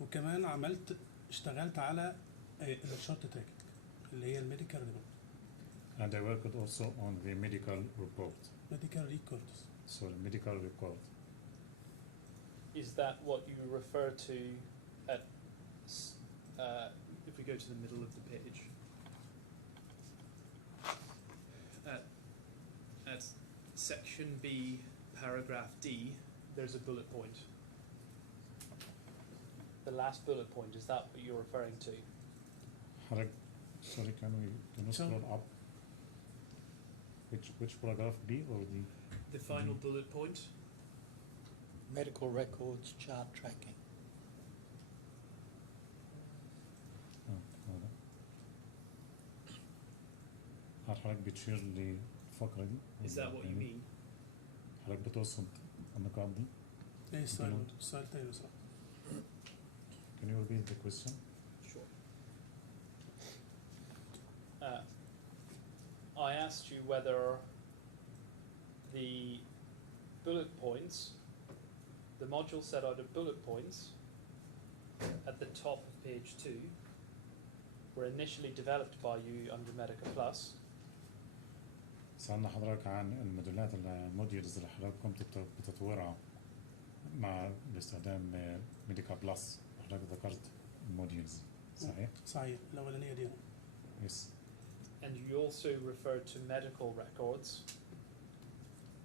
وكمان اشتغلت على الشورت تراك اللي هي الميديكال ريبورت. And I worked also on the medical report. Medical records. So medical record. Is that what you refer to at, if we go to the middle of the page, at section B, paragraph D, there's a bullet point. The last bullet point, is that what you're referring to? Sorry, can you scroll up? Which paragraph, B or D? The final bullet point? Medical records, chart tracking. هذا. حضرتك بتشير للفقرة دي؟ Is that what you mean? حضرتك بتوصل النقاط دي؟ ايه السؤال تاني صح. Can you repeat the question? Sure. I asked you whether the bullet points, the module set out of bullet points at the top of page 2 were initially developed by you under Medica Plus. سألنا حضرتك عن الموديولات الموديولز اللي حضرتك كنت بتطورها مع باستخدام ميديكا بلس. حضرتك ذكرت الموديولز صحيح؟ صحيح الاولانيه دي. Yes. And you also referred to medical records.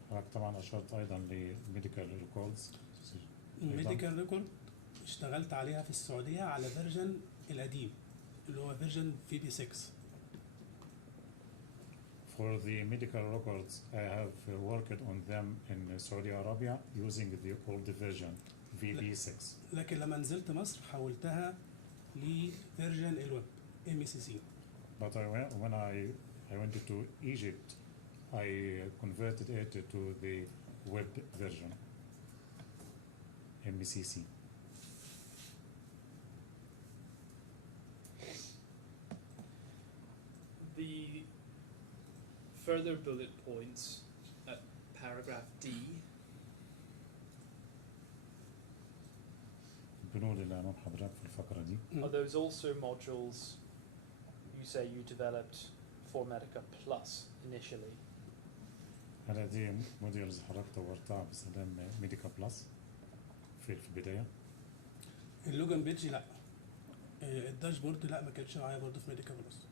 حضرتك طبعا أشرت أيضا لميديكال ريكوردز. الميديكال ريكورد اشتغلت عليها في السعوديه على فيرجن القديم اللي هو فيرجن في بي 6. For the medical records, I have worked on them in Saudi Arabia using the old version VB6. لكن لما نزلت مصر حولتها لفيرجن الويب MECC. But when I went to Egypt, I converted it to the web version, MECC. The further bullet points at paragraph D البنود اللي أمام حضرتك في الفقرة دي. are those also modules you say you developed for Medica Plus initially? هل دي موديلز حضرتك طورتها باستخدام ميديكا بلس في البداية؟ اللوجن بيج لا. الداشبورد لا ما كانتش معايا برضه في ميديكا بلس.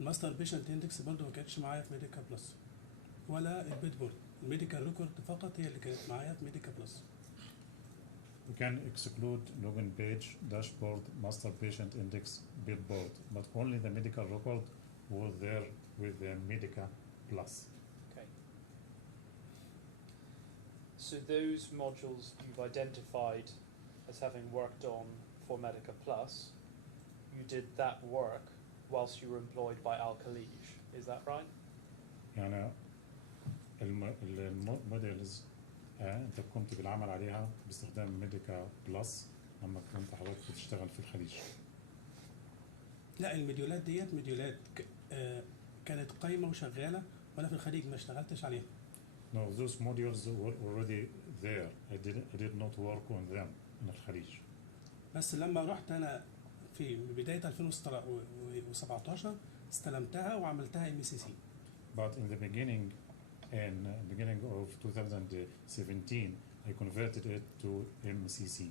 الماستر بيشنت اندكس برضه ما كانتش معايا في ميديكا بلس. ولا البيت بورد. الميديكال ريكورد فقط هي اللي كانت معايا في ميديكا بلس. We can exclude login page, dashboard, master patient index, billboard, but only the medical record was there with the Medica Plus. Okay. So those modules you've identified as having worked on for Medica Plus, you did that work whilst you were employed by Al Khalij, is that right? يعني الموديلز انت قمت بالعمل عليها باستخدام ميديكا بلس لما كنت حضرتك بتشتغل في الخليج. لا المديولات ديت مديولات كانت قايمه وشغاله وانا في الخليج ما اشتغلتش عليها. No, those modules were already there. I did not work on them in الخليج. بس لما رحت انا في بدايه 2017 استلمتها وعملتها MECC. But in the beginning of 2017, I converted it to MECC.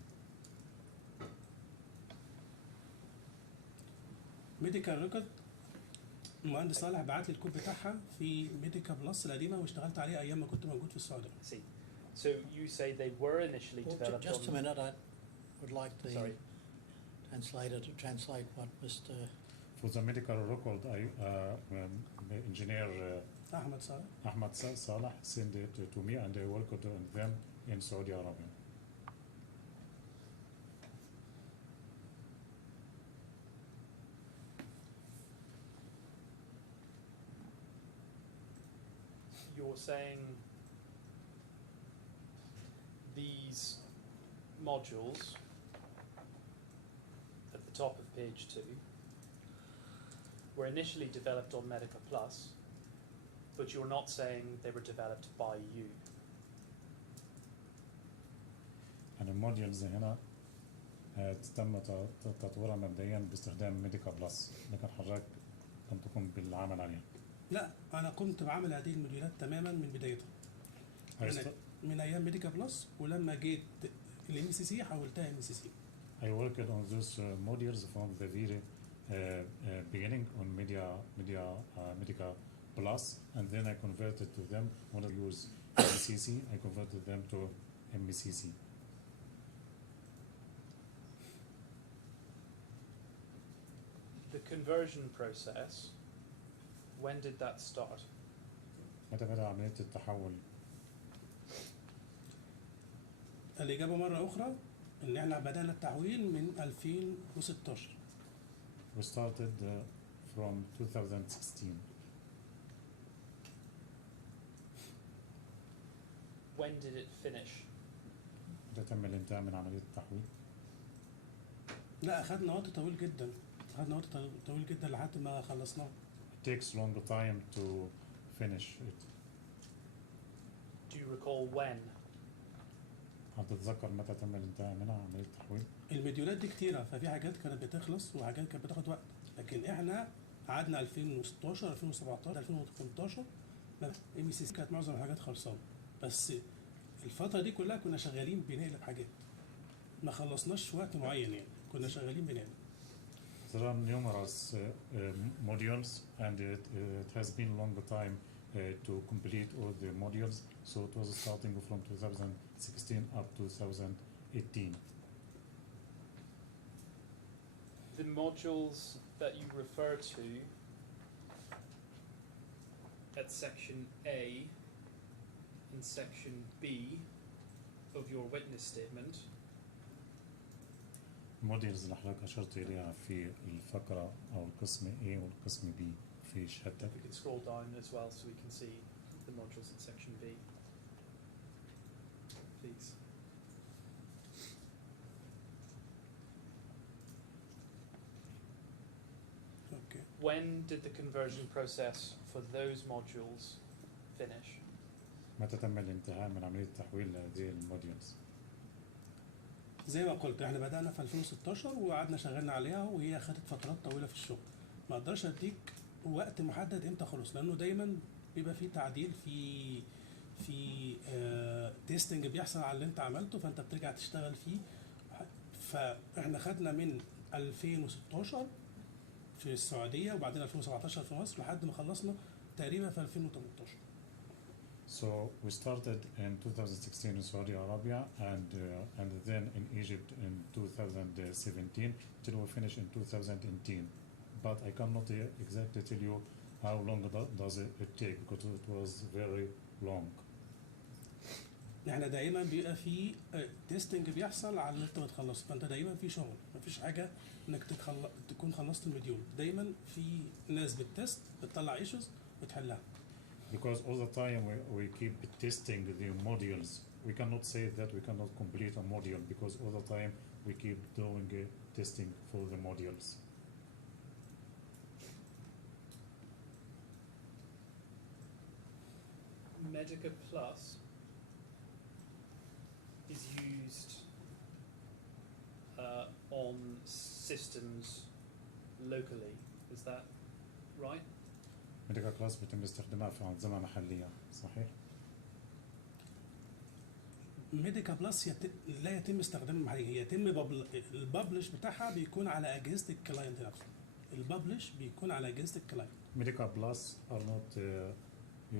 ميديكال ريكورد المهندس صالح بعت لي الكود بتاعها في ميديكا بلس القديمه واشتغلت عليها ايام ما كنت موجود في السعوديه. See. So you say they were initially Well, developed just a on... minute, I would like the Sorry. translator to translate what Mr. For the medical record, engineer احمد صالح. Ahmad Salah sent it to me, and I worked on them in Saudi Arabia. You're saying these modules at the top of page 2 were initially developed on Medica Plus, but you're not saying they were developed by you. يعني الموديولز هنا تم تطويرها مبدئيا باستخدام ميديكا بلس، لكن حضرتك لم تقم بالعمل عليها. لا انا قمت بعمل هذه الموديولات تماما من بدايتها. من ايام ميديكا بلس ولما جيت الMCC حولتها MECC. I worked on those modules from the very beginning on Medica Plus, and then I converted to them. When I use MECC, I converted them to MECC. The conversion process, when did that start? متى بدأ عملية التحول؟ الإجابة مرة أخرى إن إحنا بدأنا التحويل من 2016. We started from 2016. When did it finish? متى تم الانتهاء من عملية التحويل؟ لا أخذنا وقت طويل جدا. أخذنا وقت طويل جدا لحد ما خلصناه. It takes long time to finish it. Do you recall when? هل تتذكر متى تم الانتهاء منها عملية التحويل؟ المديولات دي كتيرة ففي حاجات كانت بتخلص وحاجات كانت بتاخد وقت، لكن إحنا قعدنا 2016 2017 2018 MCC كانت معظم الحاجات خلصانه، بس الفتره دي كلها كنا شغالين بنقلب حاجات، ما خلصناش في وقت معين يعني، كنا شغالين بنقلب. There are numerous modules, and it has been a long time to complete all the modules. So it was starting from 2016 up to 2018. The modules that you refer to at section A and section B of your witness statement الموديلز اللي حضرتك أشرت إليها في الفقرة أو القسم A والقسم B في شهادتك. we can scroll down as well so we can see the modules in section B, please. Okay. When did the conversion process for those modules finish? متى تم الانتهاء من عملية تحويل هذه الموديلز؟ زي ما قلت احنا بدأنا في 2016 وقعدنا شغالنا عليها، وهي خدت فترات طويلة في الشغل. ما اقدرش اديك وقت محدد امتى خلص، لانه دايما بيبقى في تعديل في تيستنج بيحصل على اللي انت عملته، فانت بترجع تشتغل فيه. فاحنا خدنا من 2016 في السعودية وبعدين 2017 في مصر لحد ما خلصنا تقريبا في 2018. So we started in 2016 in Saudi Arabia, and then in Egypt in 2017 till we finish in 2018. But I cannot exactly tell you how long does it take, because it was very long. احنا دايما بيبقى في تيستنج بيحصل على اللي انت بتخلصه، فانت دايما في شغل، مفيش حاجه انك تكون خلصت المديول، دايما في ناس بتست بتطلع ايشوز وتحلها. Because all the time we keep testing the modules. We cannot say that we cannot complete a module, because all the time we keep doing testing for the modules. Medica Plus is used on systems locally. Is that right? Medical class بيتم استخدامها في أنظمة محلية، صحيح؟ ميديكا بلس لا يتم استخدامها محليا، يتم الببلش بتاعها بيكون على اجهزه الكلاينت نفسه. الببلش بيكون على اجهزه الكلاينت. Medical Plus are not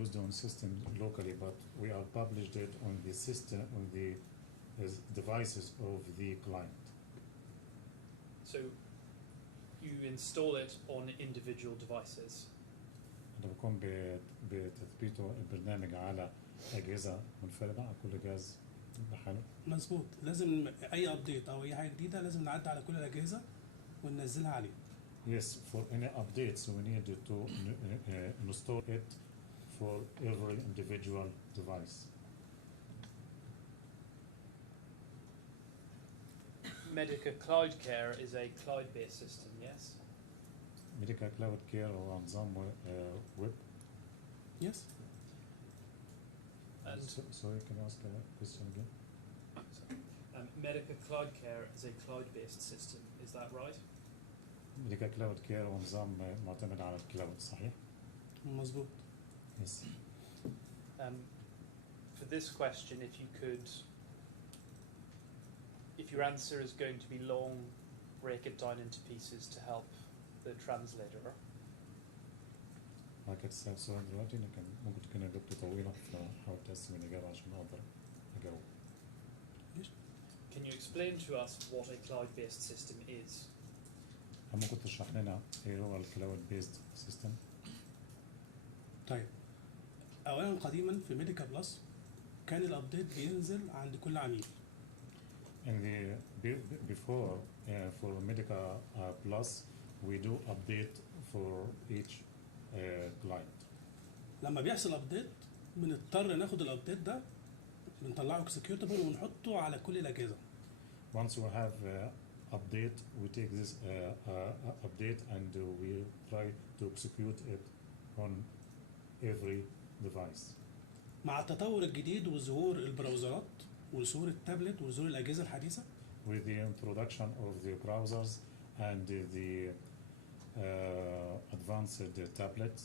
used on system locally, but we are published it on the system, on the devices of the client. So you install it on individual devices. ده بيكون بتثبيته البرنامج على أجهزة منفردة، على كل جهاز بحاله. مظبوط، لازم اي ابديت او اي حاجه جديده لازم نعدي على كل الاجهزه وننزلها عليه. Yes, for any updates we need to install it for every individual device. Medica Cloud Care is a cloud-based system, yes? Medical Cloud Care هو نظام ويب. Yes. And Sorry, can I ask a question again? Medica Cloud Care is a cloud-based system, is that right? Medical Cloud Care هو نظام معتمد على الكلاود، صحيح؟ مظبوط. Yes. For this question, if your answer is going to be long, break it down into pieces to help the translator. ما كنت سأل سؤال دلوقتي، لكن ممكن تكون إجابته طويلة، فحاول تقسم الإجابة عشان أقدر أجاوب. Can you explain to us what a cloud-based system is? ممكن تشرح لنا إيه هو الكلاود بيست سيستم؟ طيب، اولا قديما في ميديكا بلس كان الابديت بينزل عند كل عميل. In the before for Medica Plus we do update for each client. لما بيحصل ابديت بنضطر ناخد الابديت ده بنطلعه اكسكيوتابل ونحطه على كل الاجهزه. Once we have update, we take this update and we try to execute it on every device. مع التطور الجديد وظهور البراوزرات وظهور التابلت وظهور الاجهزه الحديثه. With the introduction of the browsers and the advanced tablets.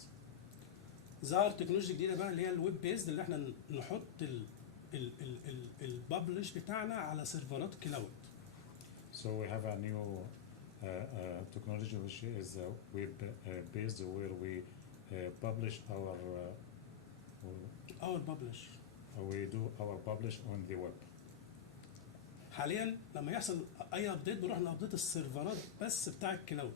ظهر تكنولوجيا جديده بقى اللي هي الويب بيز، اللي احنا نحط الببلش بتاعنا على سيرفرات كلاود. So we have a new technology which is web based, where we publish we do our publish on the web. حاليا لما يحصل اي ابديت بنروح نابديت السيرفرات بس بتاع الكلاود.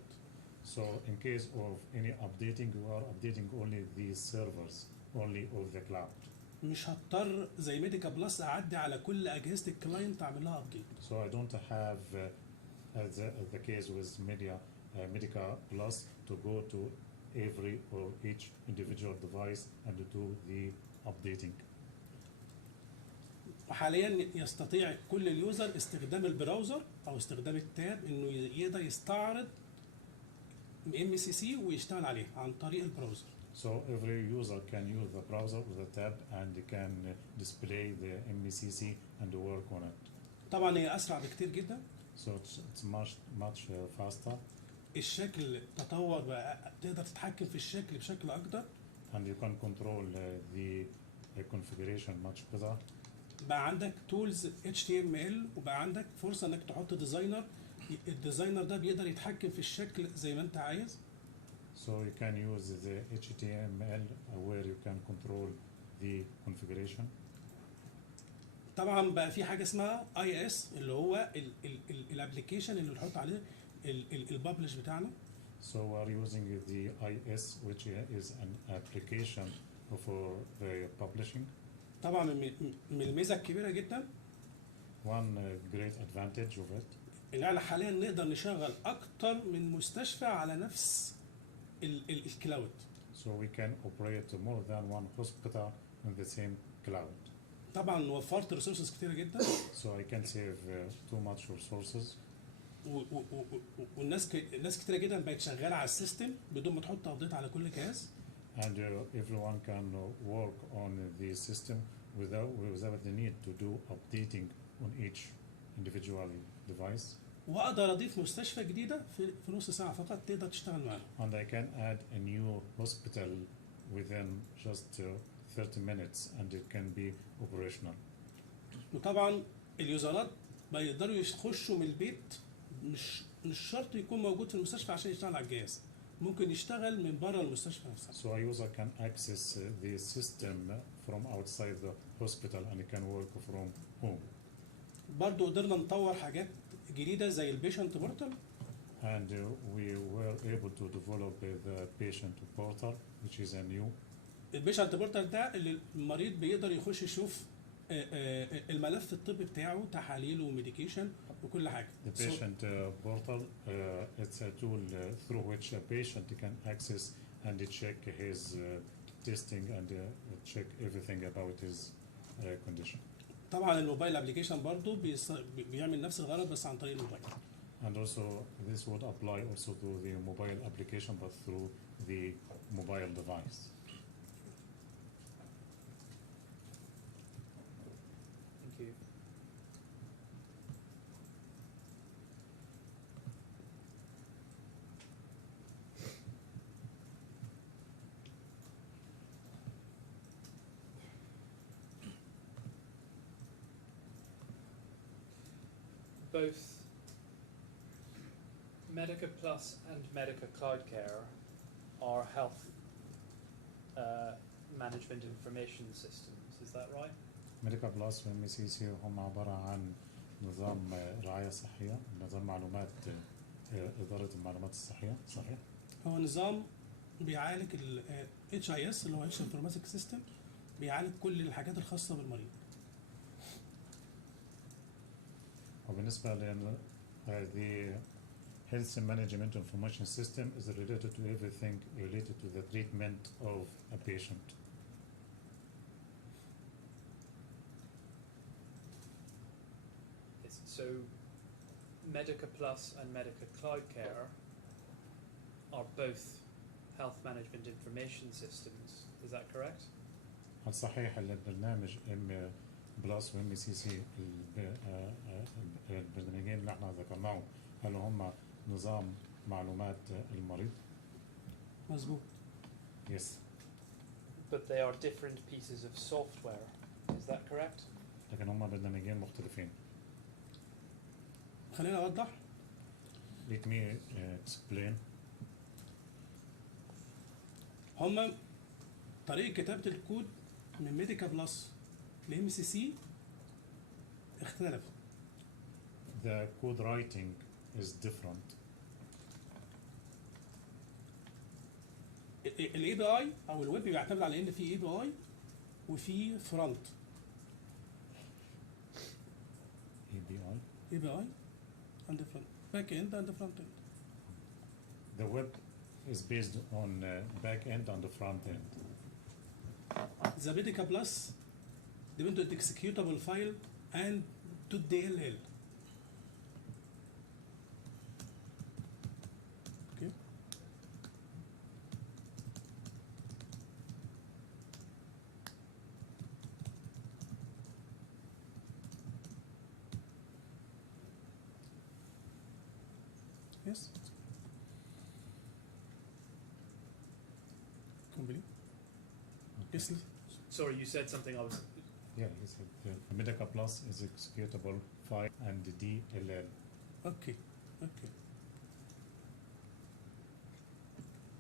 So in case of any updating, we are updating only the servers, only of the cloud. مش هضطر زي ميديكا بلس اعدي على كل اجهزه الكلاينت اعمل لها ابديت. So I don't have, as the case with Medica Plus, to go to every or each individual device and do the updating. وحاليا يستطيع كل اليوزر استخدام البراوزر او استخدام التاب انه يقدر يستعرض MCC ويشتغل عليه عن طريق البراوزر. So every user can use the browser or the tab and can display the MCC and work on it. طبعا هي اسرع بكتير جدا. So it's much faster. الشكل تطور بقى، تقدر تتحكم في الشكل بشكل اكتر. And you can control the configuration much better. بقى عندك تولز HTML وبقى عندك فرصه انك تحط ديزاينر. الديزاينر ده بيقدر يتحكم في الشكل زي ما انت عايز. So you can use the HTML where you can control the configuration. طبعا بقى في حاجه اسمها IS اللي هو الابلكيشن اللي نحط عليه الببلش بتاعنا. So we're using the IS, which is an application for the publishing. طبعا من الميزه الكبيره جدا One great advantage of it ان احنا حاليا نقدر نشغل اكتر من مستشفى على نفس الكلاود. So we can operate more than one hospital in the same cloud. طبعا وفرت ريسورسز كتيره جدا. So I can save too much resources. والناس كتيره جدا بقت شغاله على السيستم بدون ما تحط ابديت على كل جهاز. And everyone can work on the system without the need to do updating on each individual device. واقدر اضيف مستشفى جديده في نص ساعه فقط تقدر تشتغل معانا. And I can add a new hospital within just 30 minutes and it can be operational. وطبعا اليوزرات بيقدروا يخشوا من البيت، مش شرط يكون موجود في المستشفى عشان يشتغل على الجهاز، ممكن يشتغل من بره المستشفى نفسها. So a user can access the system from outside the hospital and he can work from home. برضو قدرنا نطور حاجات جديده زي البيشنت بورتال. And we were able to develop the patient portal, which is a new. البيشنت بورتال ده اللي المريض بيقدر يخش يشوف الملف الطبي بتاعه، تحاليله وميديكيشن وكل حاجه. The patient portal, it's a tool through which a patient can access and check his testing and check everything about his condition. طبعا الموبايل ابلكيشن برضو بيعمل نفس الغرض بس عن طريق الموبايل. And also this would apply also to the mobile application but through the mobile device. Thank you. Both Medica Plus and Medica Cloud Care are health management information systems. Is that right? Medica Plus و MCC هم عبارة عن نظام رعاية صحية، نظام معلومات إدارة المعلومات الصحية، صحيح؟ هو نظام بيعالج ال HIS اللي هو Health Informatics System، بيعالج كل الحاجات الخاصة بالمريض. وبالنسبة ل the Health Management Information System is related to everything related to the treatment of a patient. So Medica Plus and Medica Cloud Care are both health management information systems. Is that correct? هل صحيح ان البرنامج ام بلس وام سي سي البرنامجين اللي احنا ذكرناهم هل هم نظام معلومات المريض؟ مظبوط. Yes. but they are different pieces of software. Is that correct? لكن هم برنامجين مختلفين. خليني اوضح. Let me explain. هما طريقة كتابة الكود من ميديكا بلس لام سي سي اختلف. The code writing is different. الاي بي اي او الويب بيعتمد على ان في اي بي اي وفي فرونت. API. اي بي اي اند فرونت، باك اند اند فرونت اند. The web is based on back end and the front end. The Medica Plus depend on the executable file and .dll. Okay. Yes. Complete. Yes. Sorry, you said something. I was. Yeah, he said the Medica Plus is executable file and DLL. اوكي اوكي.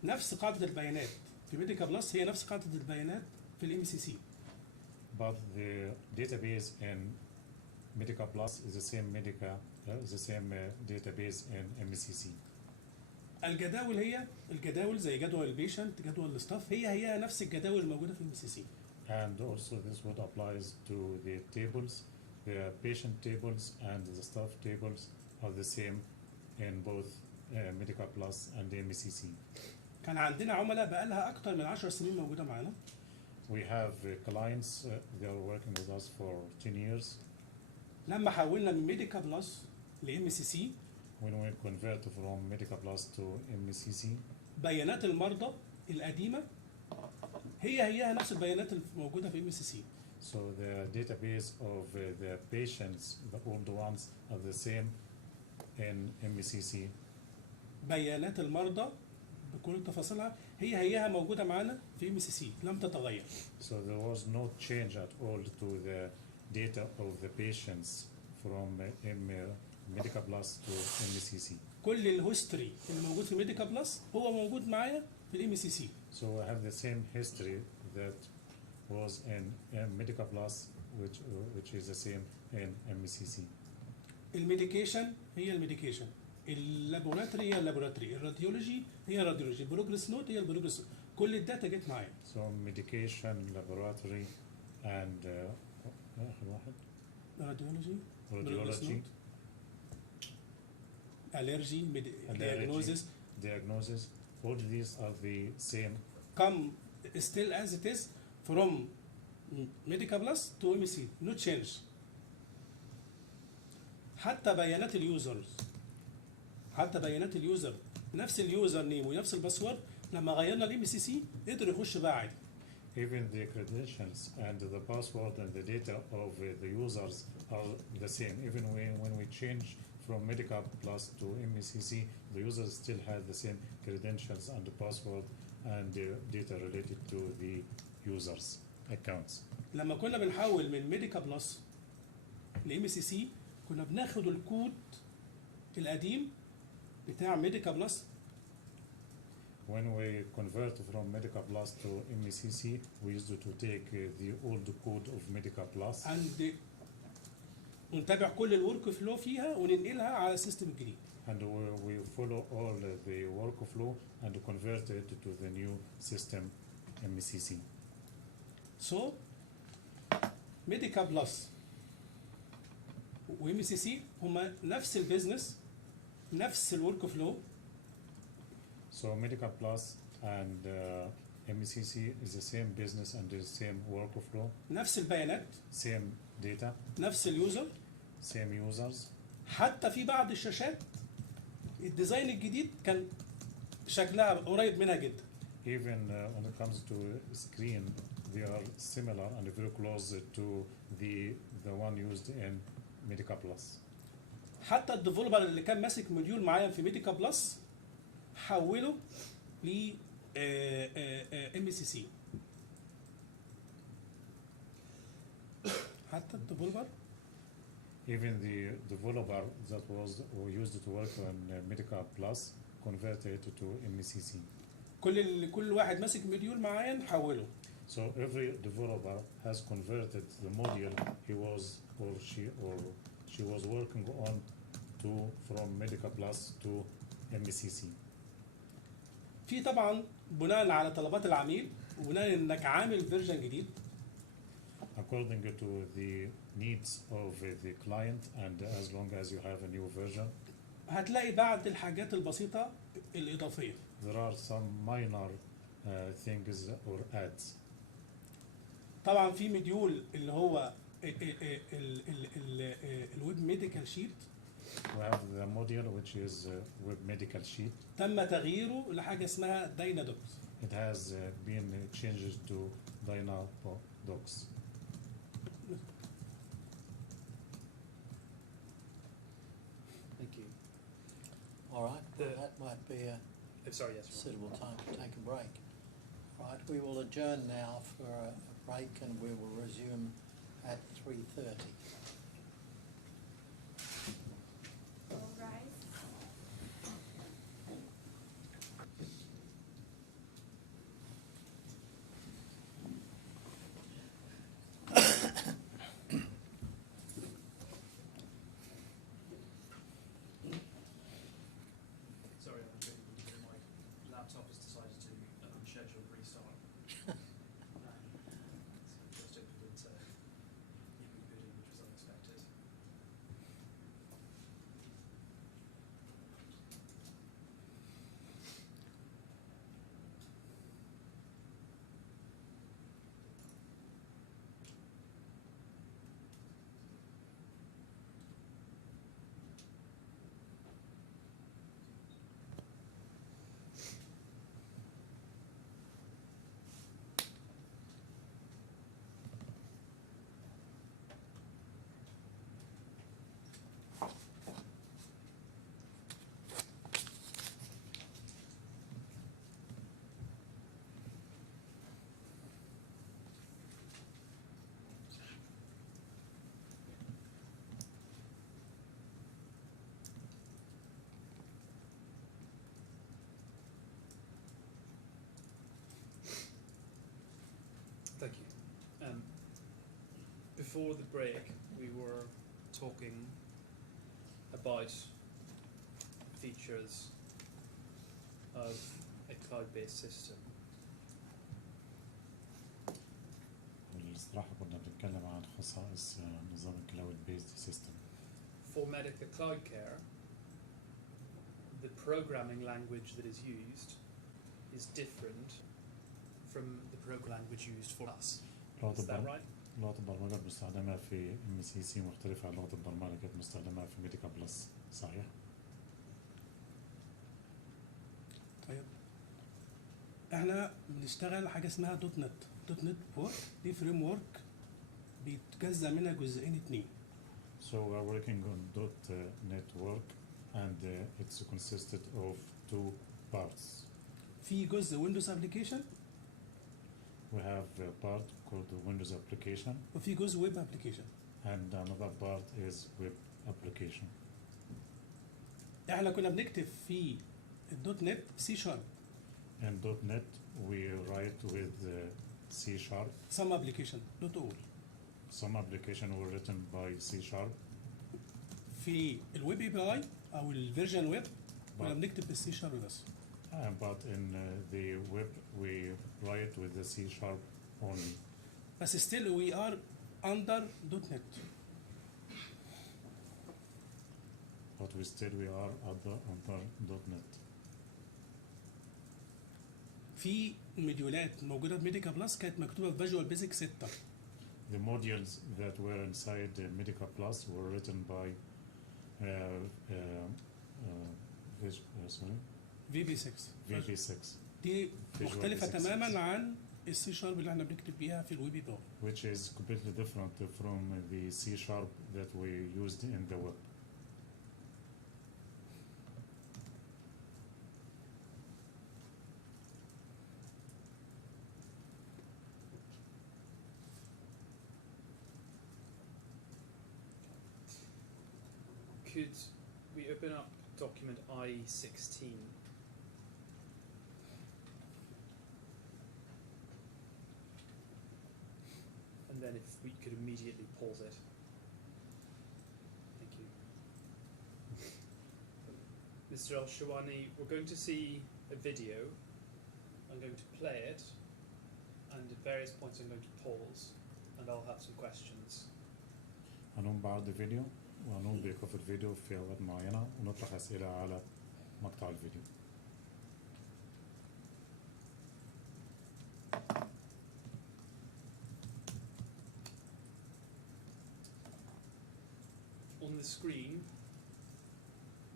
نفس قاعدة البيانات في ميديكا بلس هي نفس قاعدة البيانات في الام سي سي. But the database in Medica Plus is the same database in MCC. الجداول هي الجداول زي جدول البيشنت، جدول الستاف، هي نفس الجداول الموجودة في الام سي سي. And also this would applies to the tables. The patient tables and the staff tables are the same in both Medica Plus and the MCC. كان عندنا عملاء بقالها أكتر من 10 سنين موجودة معانا. We have clients, they are working with us for 10 years. لما حولنا من ميديكا بلس لام سي سي When we convert from Medica Plus to MCC, بيانات المرضى القديمة هي نفس البيانات الموجودة في ام سي سي. so the database of the patients, the old ones, are the same in MCC. بيانات المرضى بكل تفاصيلها هي موجودة معانا في ام سي سي، لم تتغير. So there was no change at all to the data of the patients from Medica Plus to MCC. كل الهيستوري اللي موجود في ميديكا بلس هو موجود معايا في الام سي سي. So I have the same history that was in Medica Plus, which is the same in MCC. الميديكيشن هي الميديكيشن، اللابوراتوري هي اللابوراتوري، الراديولوجي هي الراديولوجي، البروجرس نوت هي البروجرس نوت، كل الداتا جت معايا. So medication, laboratory, and آخر واحد راديولوجي، radiology, الرجي، دياجنوزيس، diagnosis. All these are the same. come still as it is from Medica Plus to MSC, no change. حتى بيانات اليوزر نفس اليوزر نيم ونفس الباسورد، لما غيرنا الام سي سي قدر يخش بقى عادي. Even the credentials and the password and the data of the users are the same. Even when we change from Medica Plus to MCC, the users still have the same credentials and the password and the data related to the users' accounts. لما كنا بنحول من ميديكا بلس لام سي سي كنا بناخد الكود القديم بتاع ميديكا بلس. When we convert from Medica Plus to MCC, we used to take the old code of Medica Plus ونتابع كل الورك فلو فيها وننقلها على السيستم الجديد. and we follow all the workflow and convert it to the new system MCC. So ميديكا بلس وام سي سي هما نفس البيزنس، نفس الورك فلو. So Medica Plus and MCC is the same business and the same workflow, نفس البيانات، same data, نفس اليوزر. same users. حتى في بعض الشاشات الديزاين الجديد كان شكلها قريب منها جدا. Even when it comes to screen, they are similar and very close to the one used in Medica Plus. حتى الديفلوبر اللي كان ماسك موديول معين في ميديكا بلس حوله ل ام سي سي. حتى الديفلوبر Even the developer that was or used to work on Medica Plus converted to MECC. كل واحد ماسك مديول معين حوله. So every developer has converted the module he was or she was working on to from Medica Plus to MECC. في طبعا بناء على طلبات العميل وبناء انك عامل فيرجن جديد. According to the needs of the client and as long as you have a new version, هتلاقي بعض الحاجات البسيطة الإضافية. there are some minor things or adds. طبعا في مديول اللي هو الويب ميديكال شيت. We have the module which is web medical sheet. تم تغييره لحاجة اسمها داينادوكس. It has been changed to Dynadocs. Thank you. All right, The- that might be a Sorry, yes. Ron. suitable time to take a break. Right, we will adjourn now for a break and we will resume at 3:30. All rise. Sorry, I'm getting my laptop has decided to an unscheduled restart. So just opened it, rebooting, which was unexpected. Thank you. Before the break, we were talking about features of a cloud-based system. والصراحة كنا بنتكلم عن خصائص نظام الكلاود بيزد سيستم. For Medica Cloud Care, the programming language that is used is different from the program language used for us. Is that right? لغة البرمجة المستخدمة في MECC مختلفة عن لغة البرمجة اللي كانت مستخدمة في ميديكا بلس، صحيح؟ طيب احنا بنشتغل حاجة اسمها دوت نت. دوت نت وورك دي فريم ورك بيتجزأ منها جزئين اتنين. So we are working on .NET and it's consisted of two parts. في جزء ويندوز ابلكيشن We have a part called the Windows application وفي جزء ويب ابلكيشن. and another part is web application. احنا كنا بنكتب في الدوت نت سي شارب. In .NET we write with C Sharp. سم ابلكيشن دوت اول. Some application were written by C Sharp. في الويب اي بي اي او الفيرجن ويب كنا بنكتب بالسي شارب بس. But in the web we write with the C Sharp only. بس still we are under دوت نت. But we are under .NET. في مديولات موجوده في ميديكا بلس كانت مكتوبه في فيجوال بيزك 6. The modules that were inside Medica Plus were written by في بي 6. VB6, دي Visual مختلفه Basic تماما 6. عن السي شارب اللي احنا بنكتب بيها في الويب اي which is completely different from the C Sharp that we used in the web. we open up document I-16. And then if we could immediately pause it. Thank you. Mr. Al-Shawani, we're going to see a video. I'm going to play it, and at various points I'm going to pause, and I'll have some questions. هنقوم بعرض فيديو وهنقوم بإيقاف الفيديو في أوقات معينة ونطرح أسئلة على مقطع الفيديو. On the screen,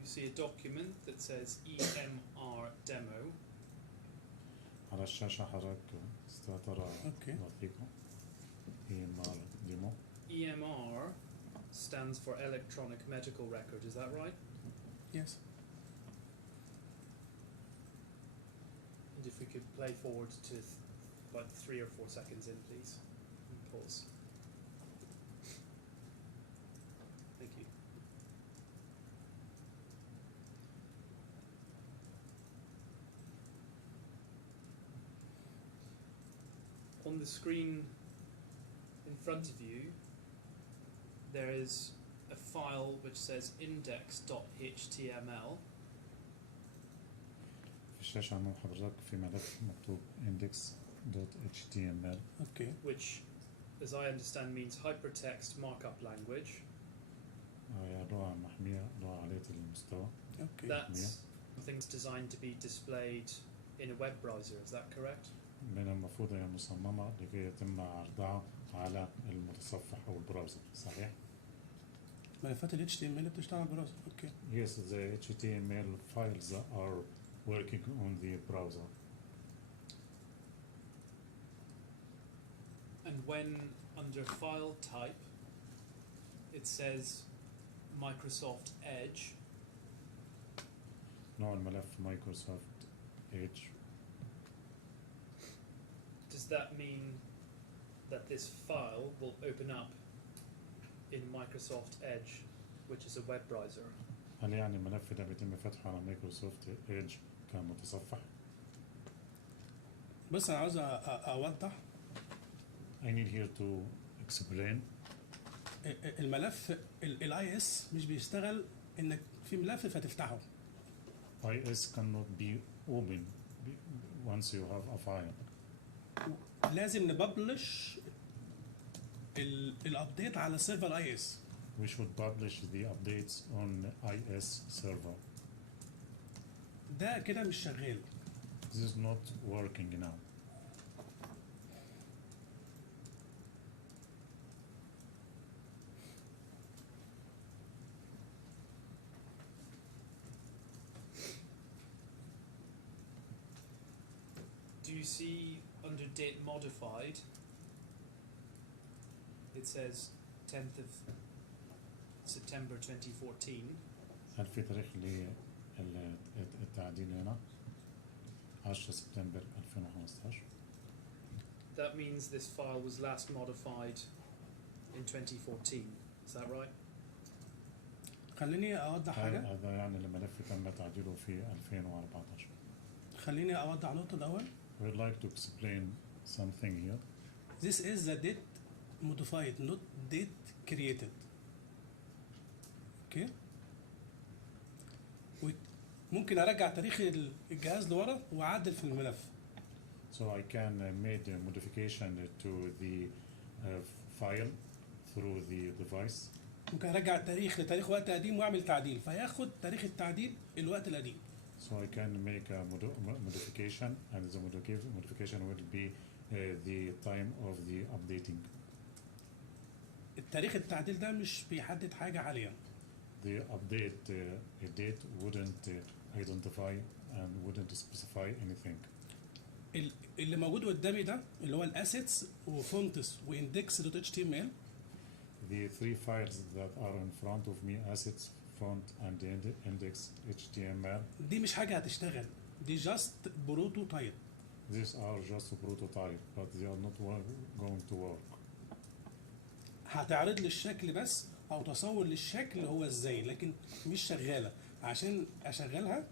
you see a document that says EMR demo. على الشاشة حضرتك ترى اوكي. وثيقة EMR demo. EMR stands for electronic medical record, is that right? Yes. And if we could play forward to about 3 or 4 seconds in, please, and pause. Thank you. On the screen in front of you, there is a file which says index.html. في الشاشة أمام حضرتك في ملف مكتوب index.html. اوكي. Which, as I understand, means hypertext markup language. هي لغة محمية، لغة عالية المستوى. اوكي. That's something designed to be displayed in a web browser, is that correct? من المفروض هي مصممة لكي يتم عرضها على المتصفح أو البراوزر، صحيح؟ ملفات ال HTML اللي بتشتغل على البراوزر. اوكي. Yes, the HTML files are working on the browser. And when under file type it says Microsoft Edge, نوع الملف Microsoft Edge. does that mean that this file will open up in Microsoft Edge, which is a web browser? هل يعني الملف ده بيتم فتحه على مايكروسوفت إيدج كمتصفح؟ بس انا عاوز اوضح I need here to explain. الملف الاي اس مش بيشتغل انك في ملف فتفتحه. IS cannot be open once you have a file. لازم نببلش الابديت على سيرفر اي اس. We should publish the updates on IS server. ده كده مش شغال. This is not working now. Do you see under date modified, it says 10th of September 2014. هل في تاريخ للتعديل هنا؟ 10 سبتمبر 2015. That means this file was last modified in 2014. Is that right? خليني اوضح حاجه. هذا يعني الملف تم تعديله في 2014. خليني اوضح نقطه الاول. We would like to explain something here. This is the date modified, not date created. اوكي. ممكن ارجع تاريخ الجهاز لورا واعدل في الملف. So I can make a modification to the file through the device. ممكن ارجع التاريخ لتاريخ وقت قديم واعمل تعديل فياخد تاريخ التعديل الوقت القديم. So I can make a modification, and the modification will be the time of the updating. التاريخ التعديل ده مش بيحدد حاجه حاليا. The update date wouldn't identify and wouldn't specify anything. اللي موجود قدامي ده اللي هو الاسيتس وفونتس واندكس.html. The three files that are in front of me, assets, font, and index.html. دي مش حاجه هتشتغل. دي just بروتوتايب. These are just a prototype, but they are not going to work. هتعرض لي الشكل بس او تصور للشكل هو ازاي، لكن مش شغاله. عشان اشغلها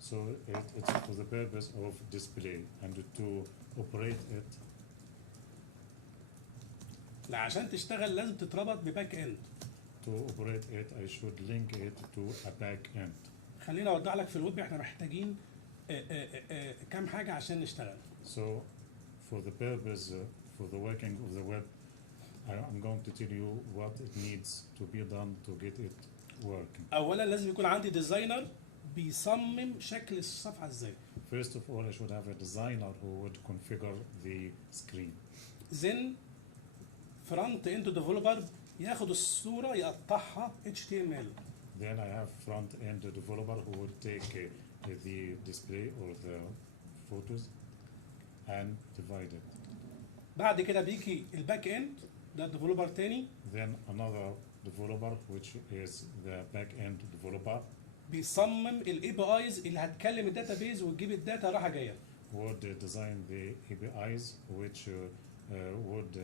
So it's for the purpose of display and to operate it. لا، عشان تشتغل لازم تتربط بباك اند. To operate it, I should link it to a back end. خليني اوضح لك في الويب احنا محتاجين كام حاجه عشان نشتغل. So for the purpose, for the working of the web, I'm going to tell you what it needs to be done to get it working. اولا لازم يكون عندي ديزاينر بيصمم شكل الصفحه ازاي. First of all, I should have a designer who would configure the screen. then فرونت اند ديفلوبر ياخد الصوره يقطعها HTML. Then I have front-end developer who would take the display or the photos and divide it. بعد كده بيجي الباك اند ده ديفلوبر تاني Then another developer, which is the back-end developer, بيصمم الاي بي ايز اللي هتكلم الداتابيز وتجيب الداتا رايحه جايه. would design the APIs, which would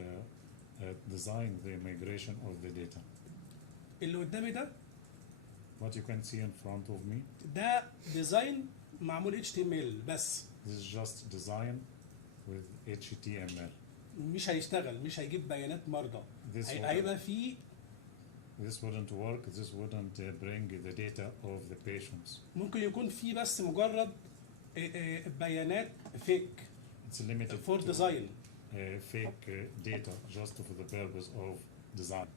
design the migration of the data. اللي قدامي ده What you can see in front of me, ده ديزاين معمول HTML بس، this is just design with HTML. مش هيشتغل، مش هيجيب بيانات مرضى. This هيبقى فيه This wouldn't work. This wouldn't bring the data of the patients. ممكن يكون فيه بس مجرد بيانات فيك It's limited فور to ديزاين. fake data just for the purpose of design.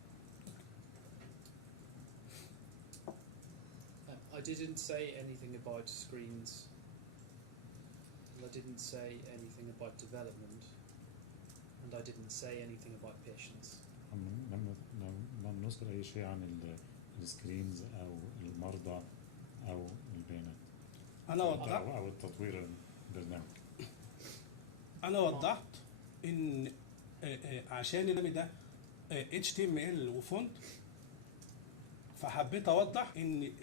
I didn't say anything about screens. And I didn't say anything about development. And I didn't say anything about patients. لم نذكر أي شيء عن السكرينز أو المرضى أو البيانات. أنا وضحت أو التطوير البرنامج. أنا وضحت إن عشان اللي ده HTML وفونت، فحبيت أوضح إن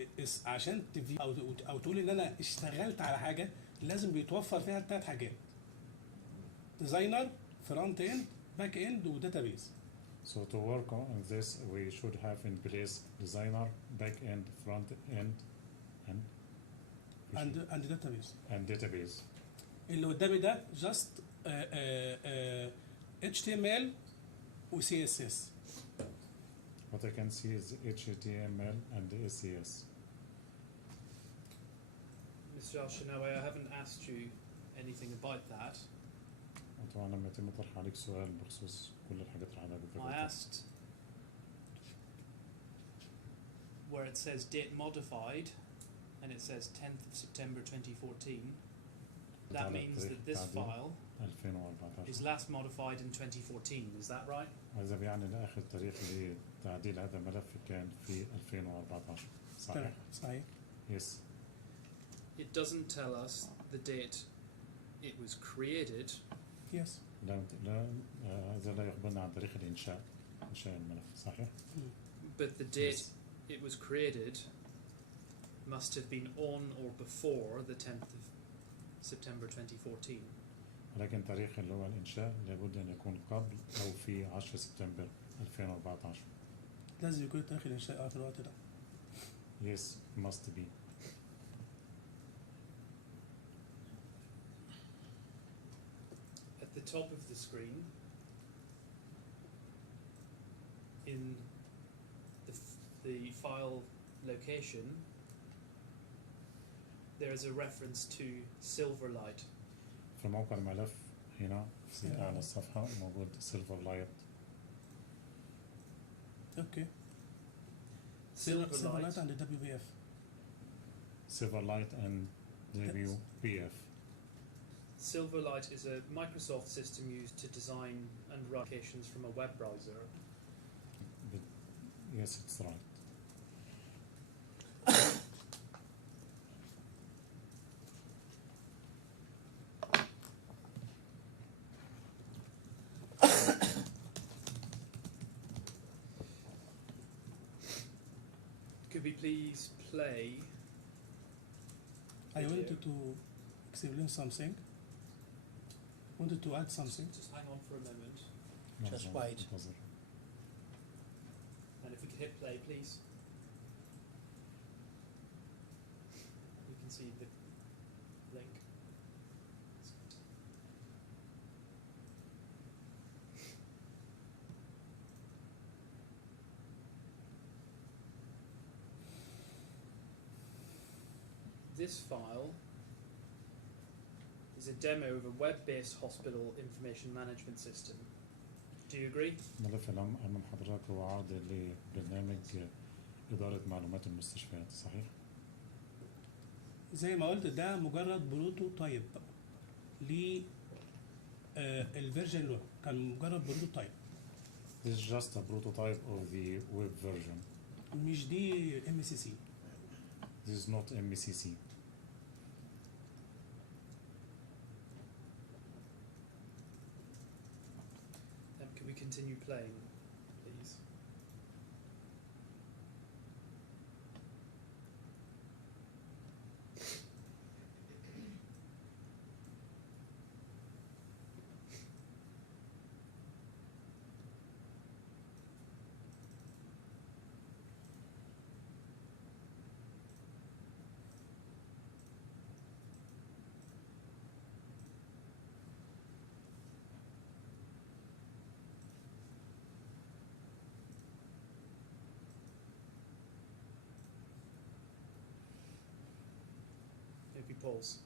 عشان تفي أو تقول إن أنا اشتغلت على حاجة لازم بيتوفر فيها الثلاث حاجات: ديزاينر، فرونت إند، باك إند، وداتابيز. So to work on this, we should have in place designer, back end, front end, and database. And database. اللي قدامي ده just HTML و CSS. What I can see is HTML and CSS. Mr. Al-Shinawi, I haven't asked you anything about that. طبعا لما يتم طرح عليك سؤال بخصوص كل الحاجات اللي حضرتك I ذكرتها. asked where it says date modified and it says 10th of September 2014. That means that this file 2014. is last modified in 2014. Is that right? وإذا بيعني إن آخر تاريخ لتعديل هذا الملف كان في 2014. صحيح؟ صحيح. Yes. It doesn't tell us the date it was created. Yes. هذا لا يخبرنا عن تاريخ إنشاء الملف. صحيح؟ But the date it was created must have been on or before the 10th of September 2014. ولكن تاريخ اللي هو الإنشاء لابد أن يكون قبل أو في 10 سبتمبر 2014. لازم يكون تاريخ الإنشاء في الوقت ده. Yes, must be. At the top of the screen, in the file location, there is a reference to Silverlight. في موقع الملف هنا في أعلى الصفحة موجود Silverlight. Okay. Silverlight and the WPF. Silverlight and WPF. Silverlight is a Microsoft system used to design and run applications from a web browser. But yes, it's right. Could we please play? I wanted to explain something. Wanted to add something. Just hang on for a moment. Just wait. And If we could hit play, please. You can see the link. This file is a demo of a web-based hospital information management system. Do you agree? ملف الأمام أمام حضرتك هو عرض لبرنامج إدارة معلومات المستشفيات، صحيح؟ زي ما قلت ده مجرد بروتوتايب ل الفيرجن اللي كان مجرد بروتوتايب. This is just a prototype of the web version. مش دي MCC. This is not MECC. Can we continue playing, please? Maybe pause.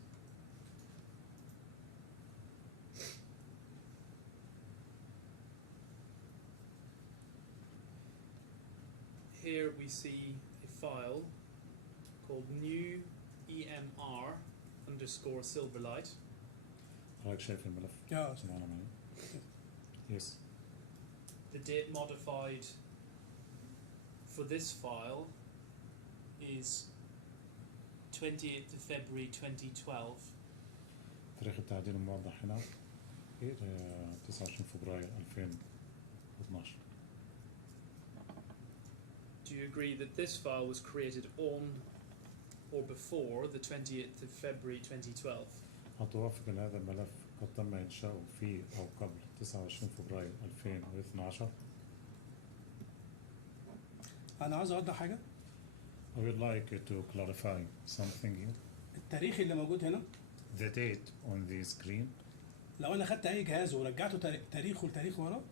Here we see a file called new EMR underscore Silverlight. حضرتك شايف الملف؟ Yeah. معنا معي. Yes. The date modified for this file is 28th of February 2012. تاريخ التعديل الموضح هنا 29 فبراير 2012. Do you agree that this file was created on or before the 28th of February 2012? هتوافق أن هذا الملف قد تم إنشاؤه في أو قبل 29 فبراير 2012. أنا عاوز أوضح حاجة. I would like to clarify something here. التاريخ اللي موجود هنا The date on the screen. لو أنا خدت أي جهاز ورجعته تاريخه لتاريخ ورا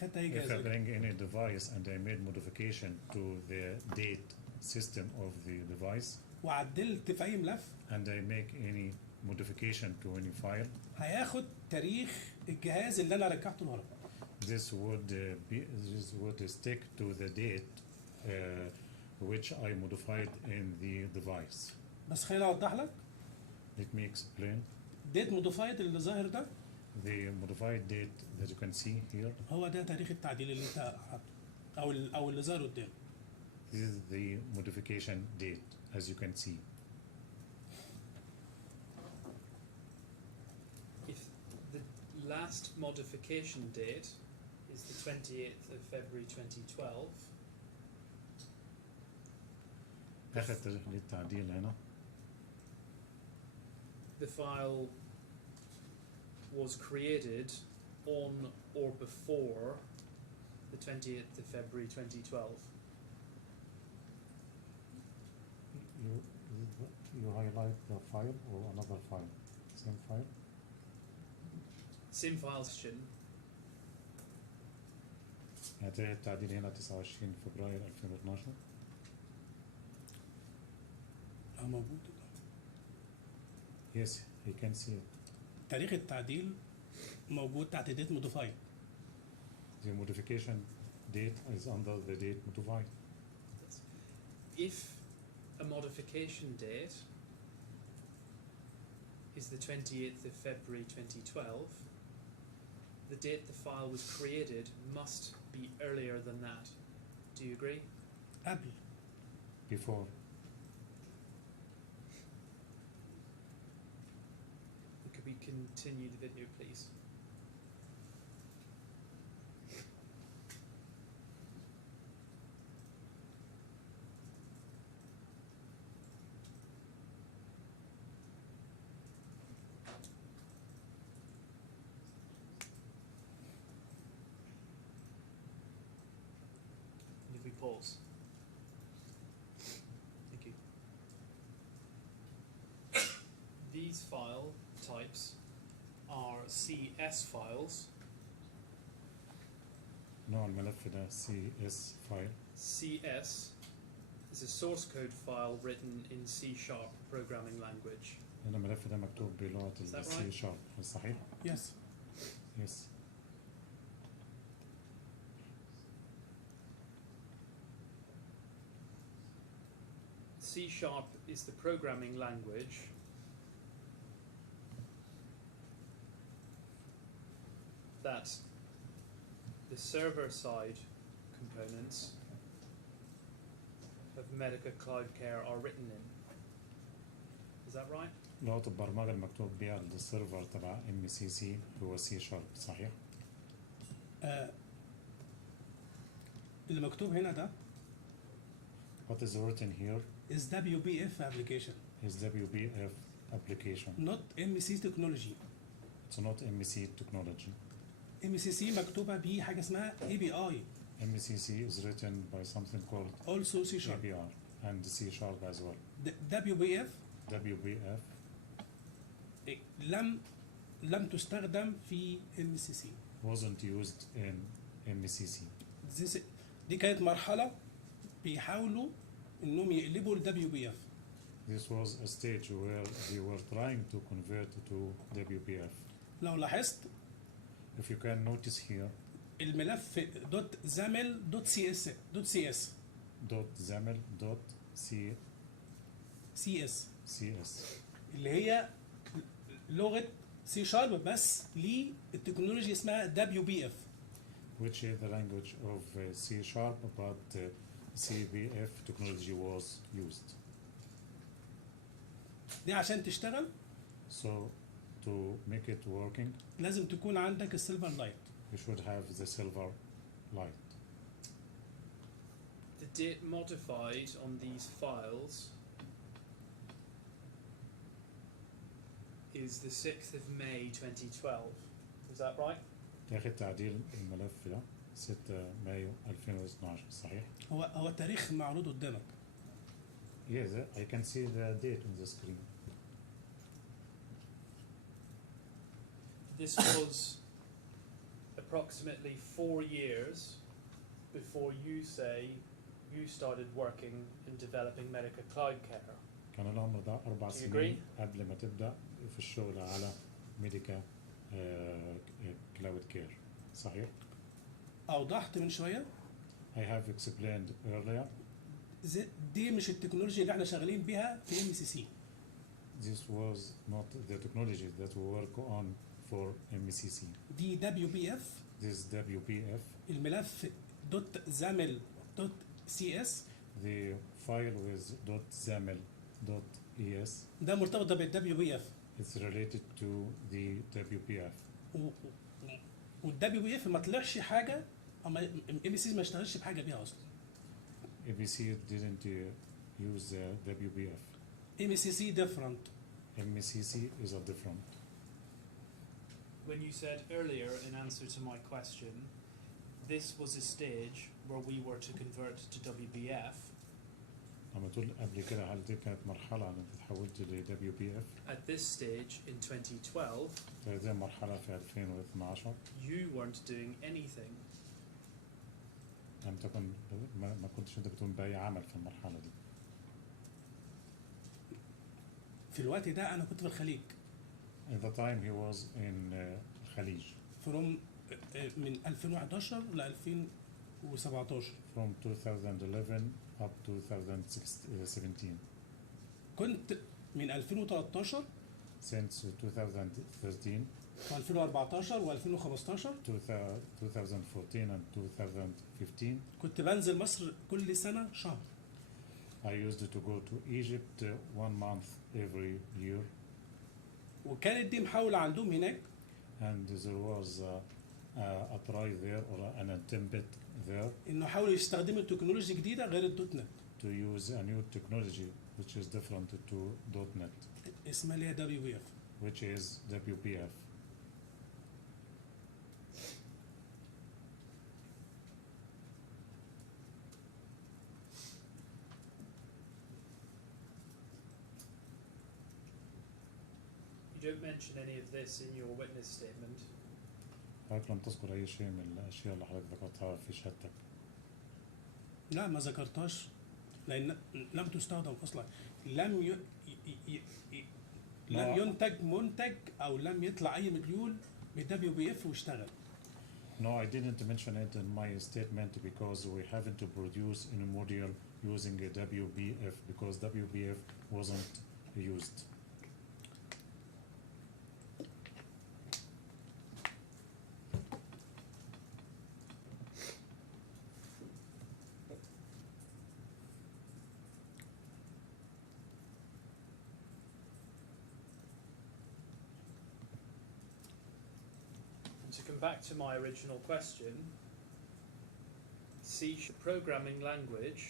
خدت أي If جهاز. I bring any device and I made modification to the date system of the device وعدلت في أي ملف and I make any modification to any file, هياخد تاريخ الجهاز اللي أنا رجعته لورا. this would stick to the date which I modified in the device. بس خليني أوضح لك. Let me explain. ديت موديفايد اللي ظاهر ده The modified date that you can see here, هو ده تاريخ التعديل اللي أنت حاطه أو اللي ظاهر قدام. this is the modification date as you can see. If the last modification date is the 28th of February 2012, آخر تاريخ للتعديل هنا the file was created on or before the 28th of February 2012. you highlight the file or another file? Same file? Same file question. يعني تاريخ التعديل هنا 29 فبراير 2012. موجود. Yes, you can see it. تاريخ التعديل موجود تحت ديت موديفايد. The modification date is under the date modified. If a modification date is the 28th of February 2012, the date the file was created must be earlier than that. Do you agree? قبل. Before. Could we continue the video, please? And if we pause. False. Thank you. These file types are CS files. نوع الملف ده CS file. CS is a source code file written in C# programming language. هنا الملف ده مكتوب بلغة Is that C right? sharp. صحيح؟ Yes. Yes. C# is the programming language that the server-side components of Medica Cloud Care are written in. Is that right? لغة البرمجة المكتوب بيها السيرفر تبع MCC هو C sharp. صحيح؟ اللي مكتوب هنا ده What is written here is WBF application, is WBF application. not MCC technology. It's not MCC technology. MCC مكتوبة بحاجة اسمها API, MCC is written by something called also C sharp. API and C sharp as well. WBF WBF لم تستخدم في MCC. wasn't used in MCC. دي كانت مرحلة بيحاولوا انهم يقلبوا ال WBF. This was a stage where they were trying to convert to WBF. لو لاحظت If you can notice here, الملف .zaml.cs .zaml CS .cs اللي هي لغة C sharp بس للتكنولوجيا اسمها WBF. which is the language of C sharp, but CBF technology was used. دي عشان تشتغل So to make it working, لازم تكون عندك السيلفر لايت. you should have the silver light. The date modified on these files is the 6th of May 2012. Is that right? تاخد تعديل الملف ده 6 مايو 2012 صحيح؟ هو التاريخ معروض قدامك. Yes, I can see the date on the screen. This was approximately 4 years before you say you started working in developing Medica Cloud Care. كان الأمر ده 4 Do you سنين agree? قبل ما تبدأ في الشغل على ميديكا كلاود كير صحيح؟ أوضحت من شوية I have explained earlier دي مش التكنولوجيا اللي احنا شغالين بيها في MCC. this was not the technology that we work on for MCC. دي WBF This WPF, الملف .zaml.cs the file with .zaml.es, ده مرتبط بالWBF it's related to the WPF. والWBF ما طلعش حاجة اما MCC ما اشتغلش بحاجة بيها أصلا. ABC didn't use WPF. MCC different. MCC is a different. When you said earlier in answer to my question, this was a stage where we were to convert to WBF. لما تقول قبل كده هل دي كانت مرحلة إن أنت تحولت ل WPF؟ At this stage in 2012, هذه مرحلة في 2012 you weren't doing anything. لم تكن ما كنتش أنت بتقوم بأي عمل في المرحلة دي. في الوقت ده أنا كنت في الخليج. At the time he was in الخليج. من 2011 ل 2017. From 2011 up to 2017. كنت من 2013 Since 2013 و2014 و2015 2014 and 2015 كنت بنزل مصر كل سنة شهر. I used to go to Egypt 1 month every year. وكانت دي محاولة عندهم هناك. And there was a try there or an attempt there إنه حاولوا يستخدموا تكنولوجيا جديدة غير الدوت نت. to use a new technology which is different to .NET, اسمها اللي هي WBF. which is WPF. don't mention any of this in your witness statement. حضرتك لم تذكر أي شيء من الأشياء اللي حضرتك ذكرتها في شهادتك. لا ما ذكرتهاش لان لم تستخدم اصلا. لم ي... ي... ي... لم ينتج منتج او لم يطلع اي مديول ب WBF واشتغل. No, I didn't mention it in my statement because we haven't to produce any module using a WBF because WBF wasn't used. To come back to my original question, C programming language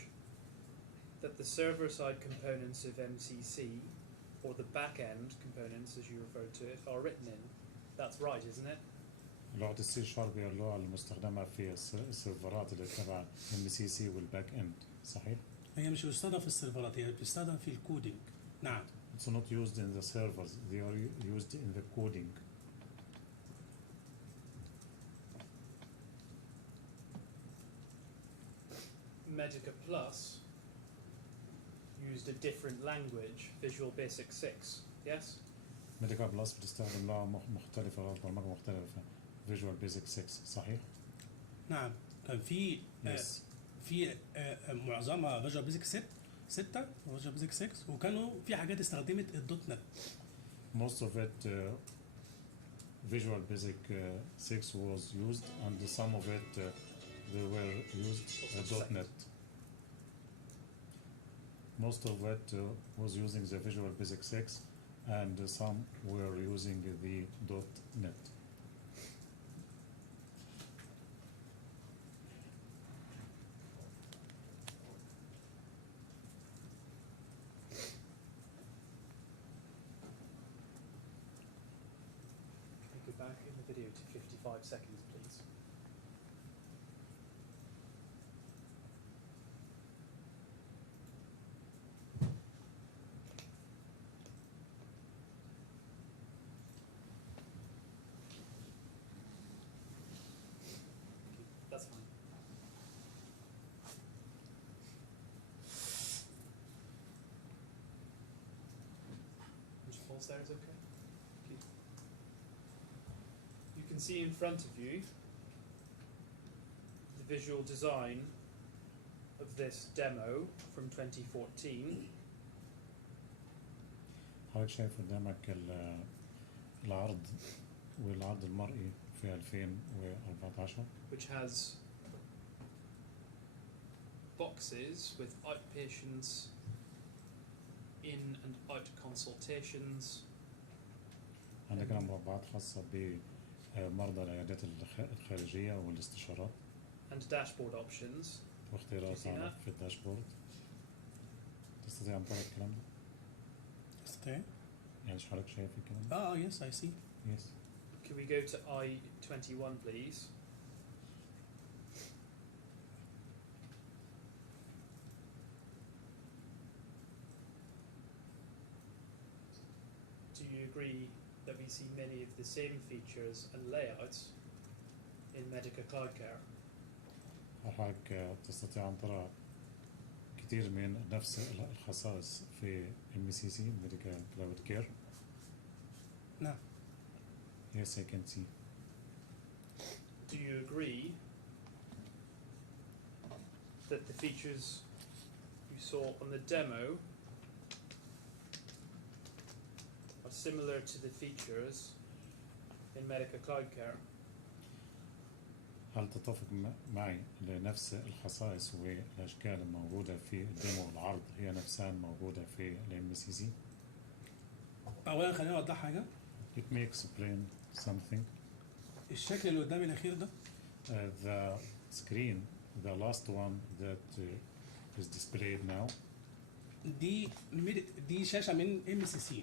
that the server-side components of MCC, or the back-end components as you referred to it, are written in. That's right, isn't it? لغة السي شارب هي اللغة المستخدمة في السيرفرات اللي تبع MCC والباك اند، صحيح؟ هي مش بتستخدم في السيرفرات، هي بتستخدم في الكودينج. نعم. It's not used in the servers, they are used in the coding. Medica Plus used a different language, Visual Basic 6, yes? ميديكا بلس بتستخدم لغة مختلفة، لغة برمجة مختلفة، فيجوال بيزك 6 صحيح؟ نعم كان في في معظمها فيجوال بيزك 6 فيجوال بيزك 6 وكانوا في حاجات استخدمت الدوت نت. Most of it Visual Basic 6 was used and some of it they were used .NET. Most of it was using the Visual Basic 6 and some were using the .NET. Go back in the video to 55 seconds, please. That's fine. Just pause there is okay. Thank you. You can see in front of you the visual design of this demo from 2014. حضرتك شايف قدامك العرض والعرض المرئي في 2014 which has boxes with outpatients in and out consultations عندك مربعات خاصة بمرضى العيادات الخارجية والاستشارات and dashboard options. واختيارات Do you see على that? في الداشبورد. تستطيع أن ترى الكلام ده؟ استطيع؟ يعني مش حضرتك شايف الكلام ده؟ yes I see. Yes. Can we go to I-21 please? Do you agree that we see many of the same features and layouts in Medica Cloud Care? حضرتك تستطيع أن ترى كثير من نفس الخصائص في MCC Medical Cloud Care. نعم. Yes, I can see. Do you agree that the features you saw on the demo are similar to the features in Medica Cloud Care? هل تتفق معي لنفس الخصائص والأشكال الموجودة في الديمو والعرض هي نفسها الموجودة في MCC؟ اولا خليني اوضح حاجه. Let me explain something. الشكل اللي قدامي الاخير ده The screen, the last one that is displayed now. دي شاشه من MCC.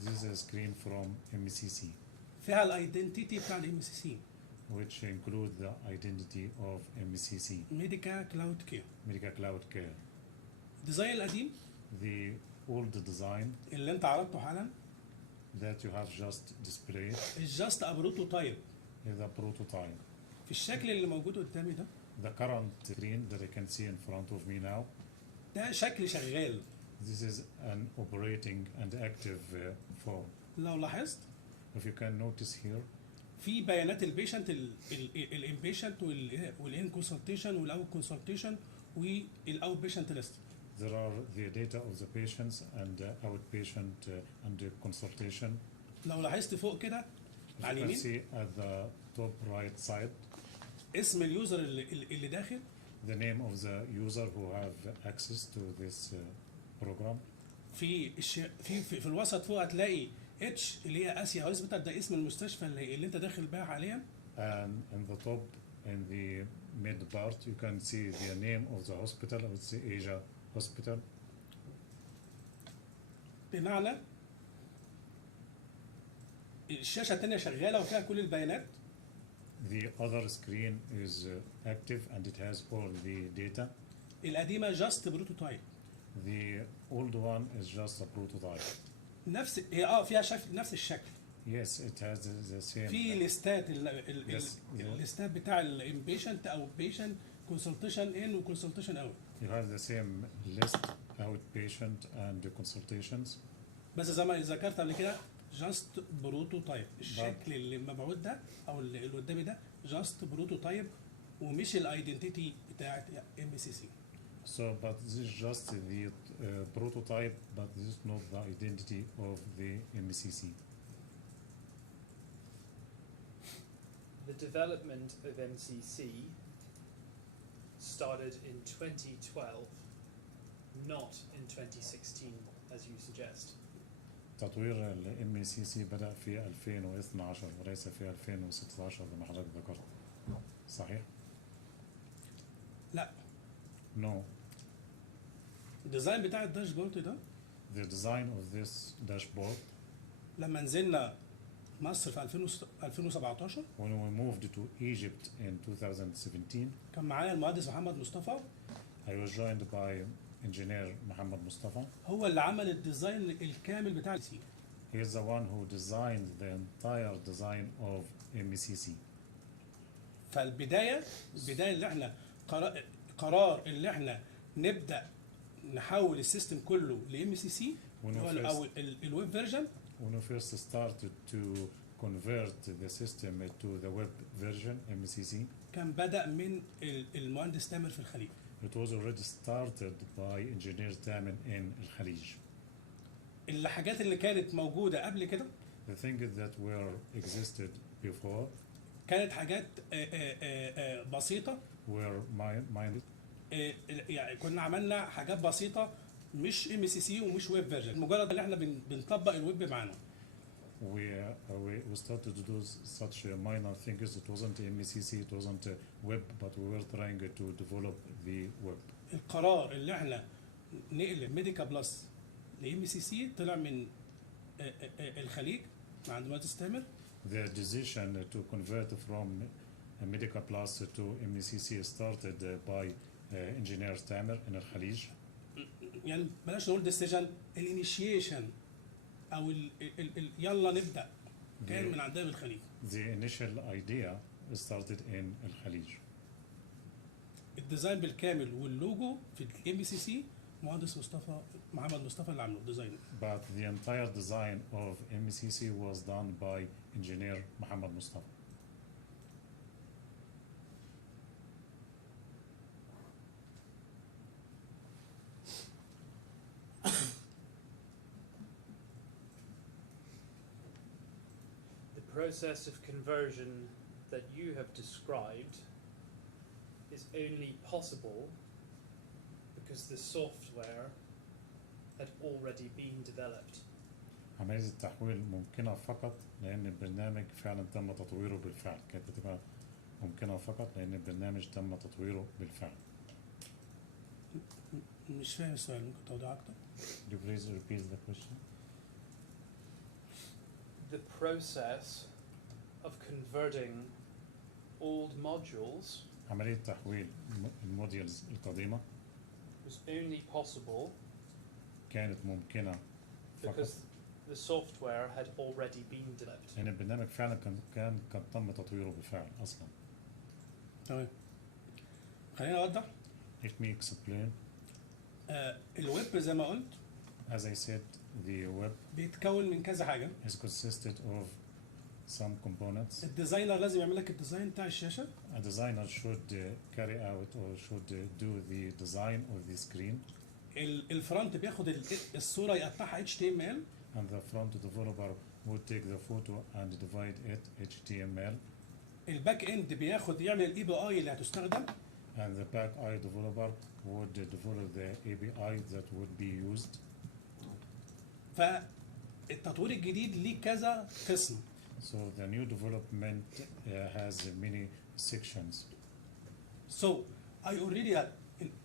This is a screen from MCC. فيها الايدنتيتي بتاع MCC. Which include the identity of MCC. Medica Cloud Care. Medica Cloud Care. الديزاين القديم The old design اللي انت عرضته حالا that you have just displayed is just a prototype. is a prototype. في الشكل اللي موجود قدامي ده، The current screen that I can see in front of me now, ده شكل شغال. this is an operating and active form. لو لاحظت If you can notice here, في بيانات البيشنت، الانبيشنت والان كونسلتيشن والاوت كونسلتيشن والاوت بيشنت ليست. there are the data of the patients and outpatient and the consultation. لو لاحظت فوق كده If على you can اليمين see at the top right side اسم اليوزر اللي داخل، the name of the user who have access to this program. في الوسط فوق هتلاقي اتش اللي هي اسيا هوسبيتال، ده اسم المستشفى اللي انت داخل بيها حاليا. And in the top, in the mid part, you can see the name of the hospital. I would say Asia Hospital. بمعنى الشاشه الثانيه شغاله وفيها كل البيانات. The other screen is active and it has all the data. القديمه جاست بروتوتايب. The old one is just a prototype. نفس هي فيها شكل نفس الشكل. Yes, it has the same. في ليستات Yes. الليستات بتاع الامبيشنت او بيشنت كونسلتيشن ان وكونسلتيشن اوت. You have the same list, outpatient and consultations. بس زي ما ذكرت قبل كده جاست بروتوتايب. الشكل اللي مبعوث ده او اللي قدامي ده جاست بروتوتايب ومش الايدنتيتي بتاعت ام سي سي. So, but this is just the prototype, but this is not the identity of the MCC. The development of MCC started in 2012, not in 2016, as you suggest. تطوير ال MCC بدأ في 2012 وليس في 2016 زي ما حضرتك ذكرت. صحيح؟ لا، No. الديزاين بتاع الداشبورد ده The design of this dashboard, لما نزلنا مصر في 2017 when we moved to Egypt in 2017, كان معايا المهندس محمد مصطفى، I was joined by engineer محمد مصطفى. هو اللي عمل الديزاين الكامل بتاع السي. He is the one who designed the entire design of MCC. فالبدايه اللي احنا قرار اللي احنا نبدا نحول السيستم كله لام سي سي او الويب فيرجن. When we first started to convert the system to the web version MCC, كان بدأ من المهندس تامر في الخليج. it was already started by engineer Thamer in الخليج. الحاجات اللي كانت موجودة قبل كده The things that were existed before كانت حاجات بسيطة. were minded. يعني كنا عملنا حاجات بسيطة مش ام سي سي ومش ويب فيرجن، مجرد ان احنا بنطبق الويب معانا. We started to do such minor things. It wasn't MCC, it wasn't web, but we were trying to develop the web. القرار اللي احنا نقلب ميديكا بلس لام سي سي طلع من الخليج مع المهندس تامر. The decision to convert from Medica Plus to MCC started by engineer Thamer in الخليج. يعني بلاش نقول ديسيجن، الانيشيشن او يلا نبدا كان من عندنا من الخليج. The initial idea started in الخليج. الديزاين بالكامل واللوجو في الام سي سي مهندس محمد مصطفى اللي عامله ديزاين. But the entire design of MCC was done by engineer محمد مصطفى. The process of conversion that you have described is only possible because the software had already been developed. عملية التحويل ممكنة فقط لأن البرنامج فعلا تم تطويره بالفعل. كانت تبقى ممكنة فقط لأن البرنامج تم تطويره بالفعل. مش فاهم السؤال، ممكن توضيح أكتر؟ Could you please repeat the question? The process of converting old modules عملية تحويل الموديولز القديمة was only possible كانت ممكنة فقط because the software had already been developed. يعني البرنامج فعلا كان قد تم تطويره بالفعل اصلا. تمام. خلينا اوضح. Let me explain. الويب زي ما قلت As I said, the web بيتكون من كذا حاجه. is consisted of some components. الديزاينر لازم يعمل لك الديزاين بتاع الشاشه. A designer should carry out or should do the design of the screen. الفرونت بياخد الصوره يقطعها HTML. And the front developer would take the photo and divide it HTML. الباك اند بياخد يعمل الاي بي اي اللي هتستخدم. And the back-end developer would develop the API that would be used. فالتطوير الجديد ليه كذا قسم. So the new development has many sections. So I already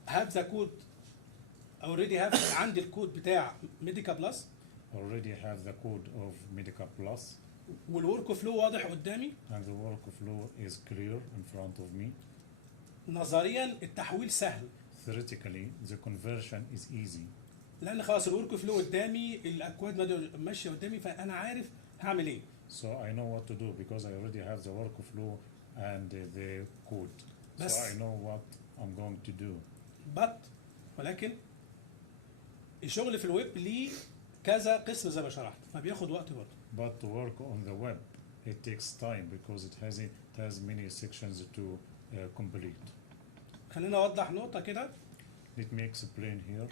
have the code. I already have عندي الكود بتاع ميديكا بلس. Already have the code of Medica Plus. والورك فلو واضح قدامي. And the workflow is clear in front of me. نظريا التحويل سهل. Theoretically, the conversion is easy. لان خلاص الورك فلو قدامي، الاكواد ماشيه قدامي، فانا عارف هعمل ايه. So I know what to do because I already have the workflow and the code. So I know what I'm going to do. ولكن الشغل في الويب ليه كذا قسم زي ما شرحت، فبياخد وقت برضه. But to work on the web, it takes time because it has many sections to complete. خلينا اوضح نقطه كده. Let me explain here.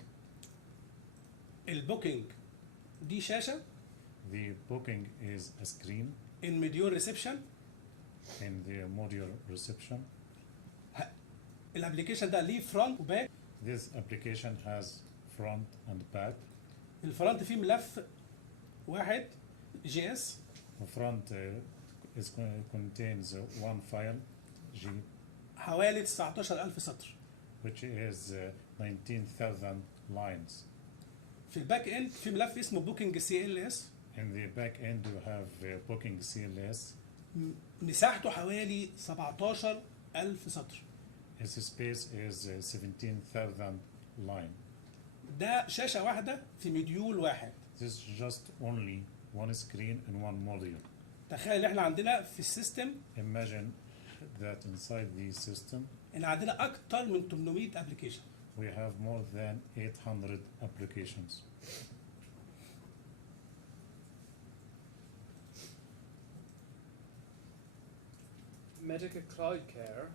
البوكينج دي شاشه. The booking is a screen. In module reception. In the module reception. الابلكيشن ده ليه فرونت وباك. This application has front and back. الفرونت فيه ملف واحد JS. The front contains one file G. حوالي 19,000 سطر. Which is 19,000 lines. في الباك اند في ملف اسمه بوكينج CLS. In the back end you have booking CLS. مساحته حوالي 17,000 سطر. Its space is 17,000 line. ده شاشة واحدة في مديول واحد. This is just only one screen and one module. تخيل احنا عندنا في السيستم. Imagine that inside the system. ان عندنا اكتر من 800 ابلكيشن. We have more than 800 applications. Medica Cloud Care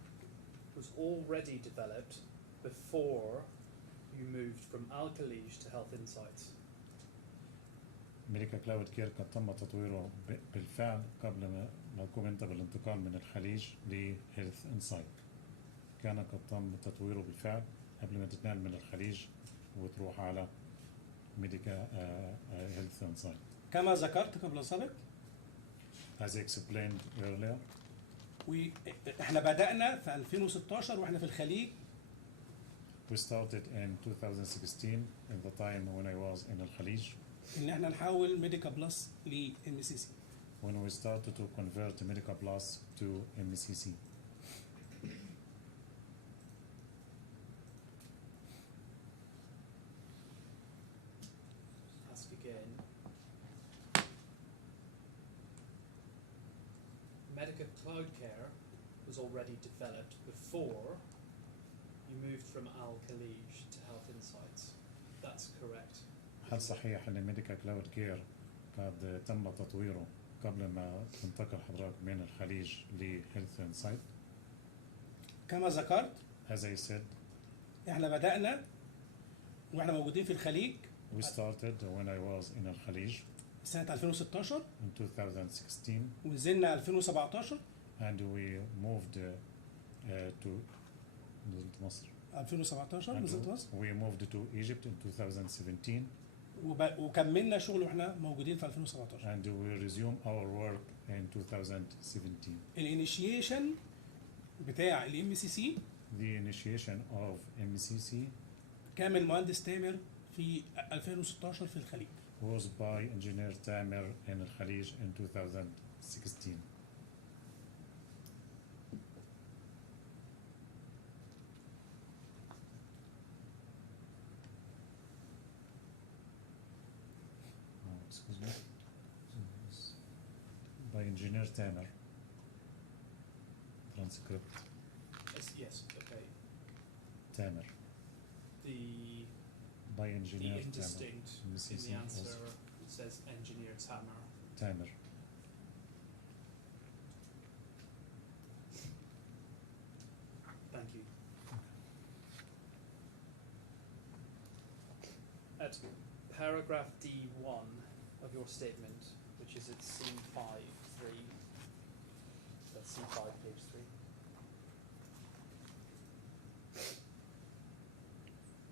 was already developed before you moved from Al-Khalij to Health Insights. ميديكا كلاود كير قد تم تطويره بالفعل قبل ما نقوم انت بالانتقال من الخليج لهيلث انسايت. كان قد تم تطويره بالفعل قبل ما تتنقل من الخليج وتروح على ميديكا هيلث انسايت. كما ذكرت قبل سابق. As explained earlier. احنا بدأنا في 2016 واحنا في الخليج. We started in 2016 in the time when I was in الخليج. ان احنا نحول ميديكا بلس ل MCC. When we started to convert Medica Plus to MCC. Ask again. Medica Cloud Care was already developed before you moved from Al-Khalij to Health Insights. That's correct. هل صحيح ان ميديكا كلاود كير قد تم تطويره قبل ما تنتقل حضرتك من الخليج لهيلث انسايت؟ كما ذكرت. As I said. احنا بدأنا واحنا موجودين في الخليج. We started when I was in الخليج. سنة 2016. In 2016. ونزلنا 2017. And we moved to نزلت مصر. 2017 نزلت مصر. We moved to Egypt in 2017. وكملنا شغل واحنا موجودين في 2017. And we resumed our work in 2017. الانيشيشن بتاع MCC. The initiation of MCC. كان من المهندس تامر في 2016 في الخليج. Was by engineer Thamer in الخليج in 2016. Excuse me. By engineer Thamer. Transcript Yes, okay. Thamer. The By engineer Thamer. indistinct in This is the also answer says engineer Thamer. Thamer. Thank you. At paragraph D1 of your statement, which is at C5, 3, that's C5, page 3.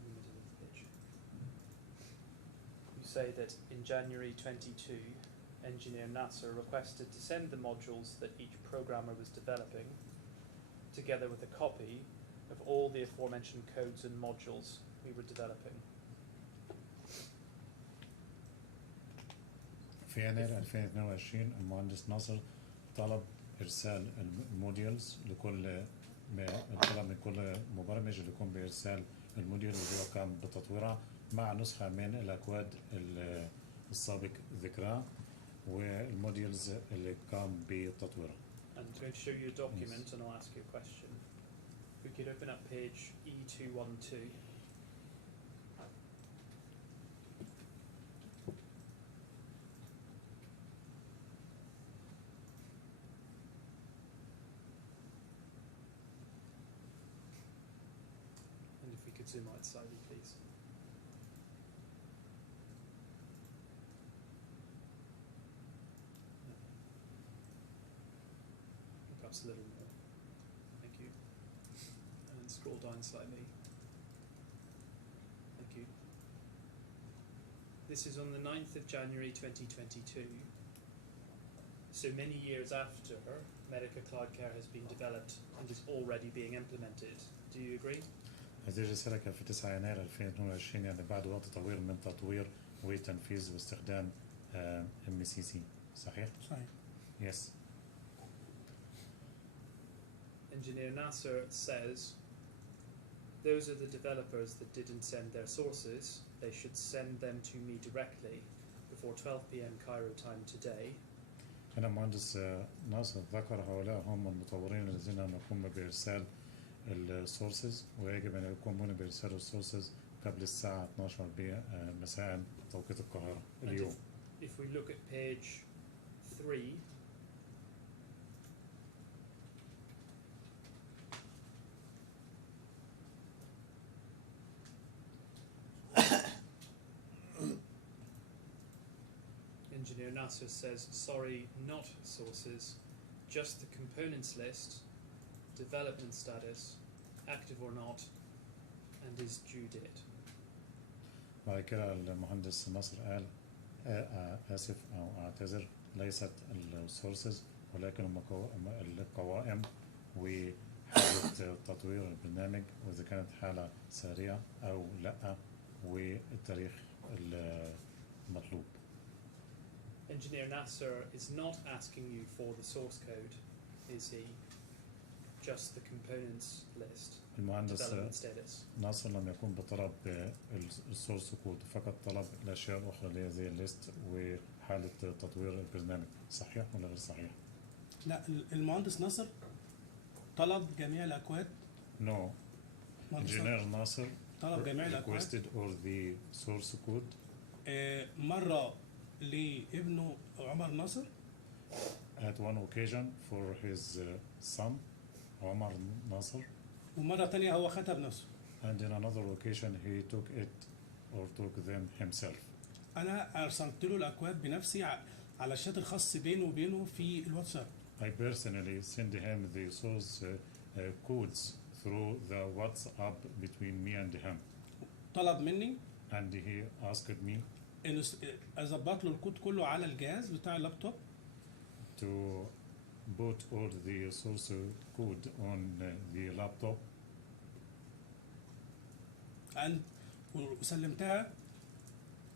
In the middle of the page. You say that in January 22, engineer Nasser requested to send the modules that each programmer was developing, together with a copy of all the aforementioned codes and modules we were developing. في يناير 2022 المهندس ناصر طلب إرسال الموديولز لكل طلب من كل مبرمج اللي يقوم بإرسال الموديول اللي هو قام بتطويرها مع نسخة من الأكواد السابق ذكرها والموديولز اللي قام بتطويرها. I'm going to show you a document and I'll ask you a question. We could open up page E212. And if we could zoom out slightly, please. Perhaps a little more. Thank you. And then scroll down slightly. Thank you. This is on the 9th of January 2022. So many years after Medica Cloud Care has been developed and is already being implemented. Do you agree? هذه الرسالة كانت في 9 يناير 2022 يعني بعد وقت طويل من تطوير وتنفيذ واستخدام MCC صحيح؟ صحيح. Yes. Engineer Nasser says, those are the developers that didn't send their sources. They should send them to me directly before 12 p.m. Cairo time today. أنا مهندس ناصر ذكر هؤلاء هم المطورين الذين يقومون بإرسال السورسز ويجب أن يقومون بإرسال السورسز قبل الساعة 12 مساء توقيت القاهرة اليوم. If we look at page 3, Engineer Nasser says, sorry, not sources, just the components list, development status, active or not, and is due date. بعد كده المهندس ناصر قال آسف أو أعتذر ليست السورسز ولكن القوائم وحالة تطوير البرنامج وإذا كانت حالة سريعة أو لا والتاريخ المطلوب. Engineer Nasser is not asking you for the source code, is he? Just the components list, المهندس development status. ناصر لم يكن بطلب السورس كود فقط طلب الأشياء الأخرى اللي هي زي الليست وحالة تطوير البرنامج صحيح ولا غير صحيح؟ لا المهندس ناصر طلب جميع الاكواد. No. Engineer Nasser طلب جميع الاكواد. requested all the source code. مرة لابنه عمر ناصر. At one occasion for his son عمر ناصر. ومرة تانية هو خدها بنفسه. And in another occasion he took it or took them himself. أنا أرسلت له الأكواد بنفسي على الشات الخاص بينه وبينه في الواتساب. I personally send him the source codes through the WhatsApp between me and him. طلب مني. And he asked me. إنه أظبط له الكود كله على الجهاز بتاع اللابتوب. To put all the source code on the laptop. وسلمتها.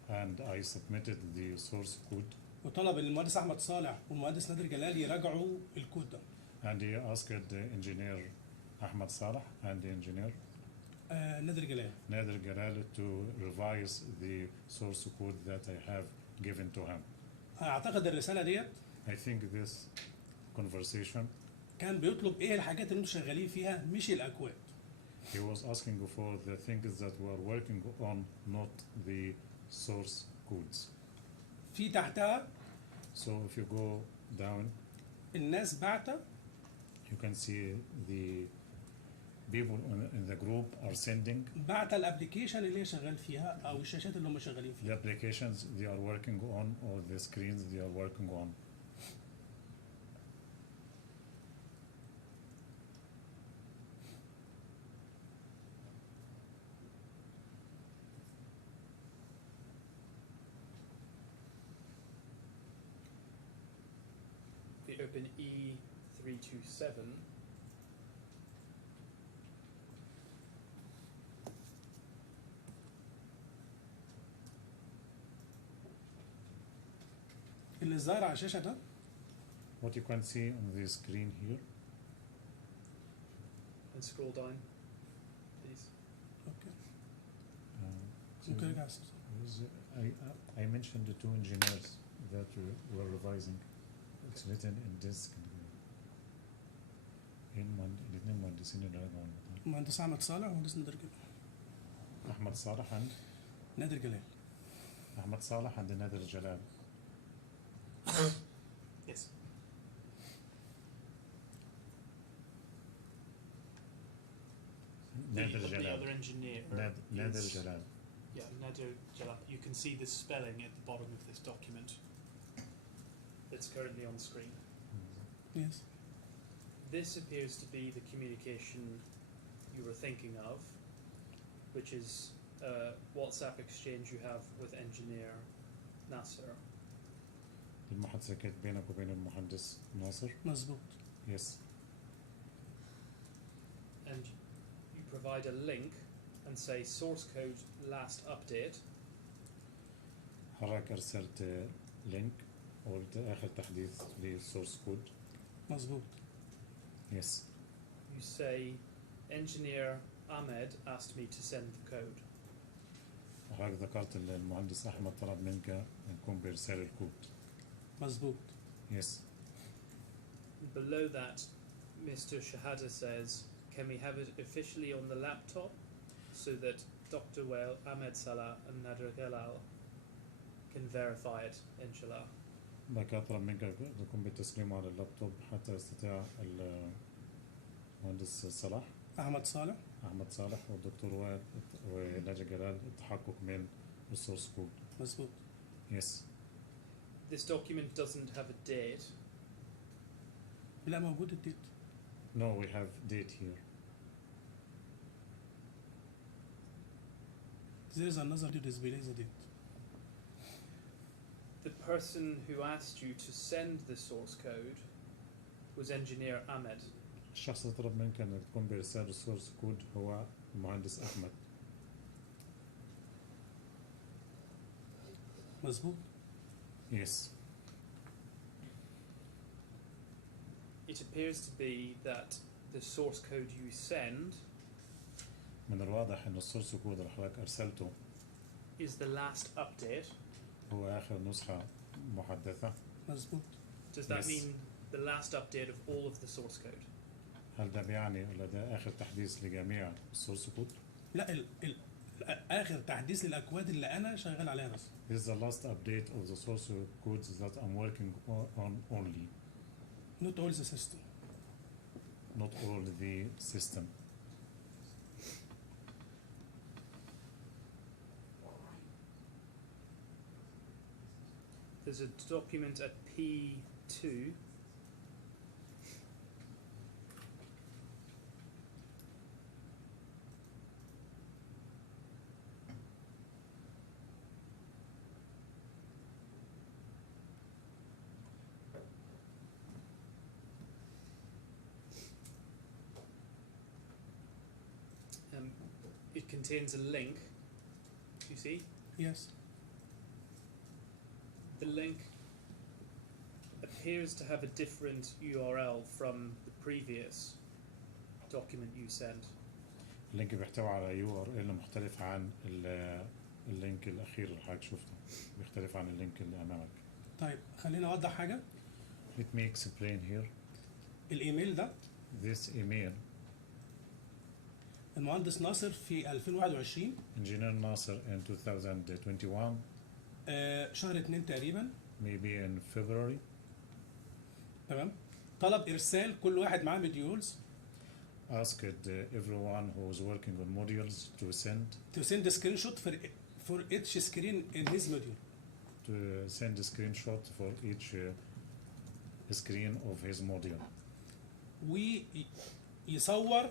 And I submitted the source code. وطلب المهندس أحمد صالح والمهندس نادر جلال يراجعوا الكود ده. And he asked the engineer Ahmed Salah and the engineer نادر جلال. Nader Jalal to revise the source code that I have given to him. اعتقد الرساله ديت I think this conversation, كان بيطلب ايه الحاجات اللي انتوا شغالين فيها مش الاكواد. he was asking for the things that we are working on, not the source codes. في تحتها So if you go down, الناس بعتة you can see the people in the group are sending بعتة الابلكيشن اللي هي شغال فيها او الشاشات اللي هم شغالين the فيها. applications they are working on or the screens they are working on. If you open E327, اللي ظاهر على الشاشة ده What you can see on the screen here, and scroll down, please. اوكي so ممكن ارجع I mentioned the two engineers that were revising. It's written in disk. الاثنين مهندسين اللي راجعوا المهندس احمد صالح ومهندس نادر جلال. أحمد صالح عند نادر جلال. أحمد صالح عند نادر جلال. Yes. نادر The جلال. other engineer. نادر is- جلال. Yeah, Nader Jalal. You can see the spelling at the bottom of this document. That's currently on screen. Yes. This appears to be the communication you were thinking of, which is a WhatsApp exchange you have with engineer Nasser. المحادثة كانت بينك وبين المهندس ناصر. مظبوط. Yes. And you provide a link and say source code last update. حضرتك أرسلت لينك قلت آخر تحديث للسورس كود. مظبوط. Yes. You say engineer Ahmed asked me to send the code. حضرتك ذكرت إن المهندس أحمد طلب منك نقوم بإرسال الكود. مظبوط. Yes. Below that, Mr. Shehata says, can we have it officially on the laptop so that Dr. Wael, Ahmed Salah and Nader Galal can verify it, inshallah. بك أطلب منك تقوم بالتسليم على اللابتوب حتى يستطيع المهندس صلاح أحمد صالح. أحمد صالح والدكتور وائل وناجي جلال التحقق من السورس كود. مظبوط. Yes. This document doesn't have a date. لا موجود الديت. No, we have date here. There is another to display the date. The person who asked you to send the source code was engineer Ahmed. الشخص اللي طلب منك أن تقوم بإرسال السورس كود هو المهندس أحمد. مظبوط. Yes. It appears to be that the source code you send من الواضح أن السورس كود اللي حضرتك أرسلته is the last update. هو آخر نسخة محدثة. مظبوط. Does that Yes. mean the last update of all of the source code? هل ده بيعني ولا ده آخر تحديث لجميع السورس كود؟ لا آخر تحديث للأكواد اللي أنا شغال عليها بس. This is the last update of the source codes that I'm working on only, Not all the system. not all the system. There's a document at P2. It contains a link. You see? Yes. The link appears to have a different URL from the previous document you sent. اللينك بيحتوي على URL مختلف عن اللينك الأخير اللي حضرتك شفته بيختلف عن اللينك اللي أمامك. طيب خليني اوضح حاجه. Let me explain here. الايميل ده This email, المهندس ناصر في 2021 Engineer Nasser in 2021, شهر 2 تقريبا، maybe in February, تمام، طلب ارسال كل واحد معاه مديولز asked everyone who was working on modules to send a screenshot for each screen in his module. send a screenshot for each screen of his module. ويصور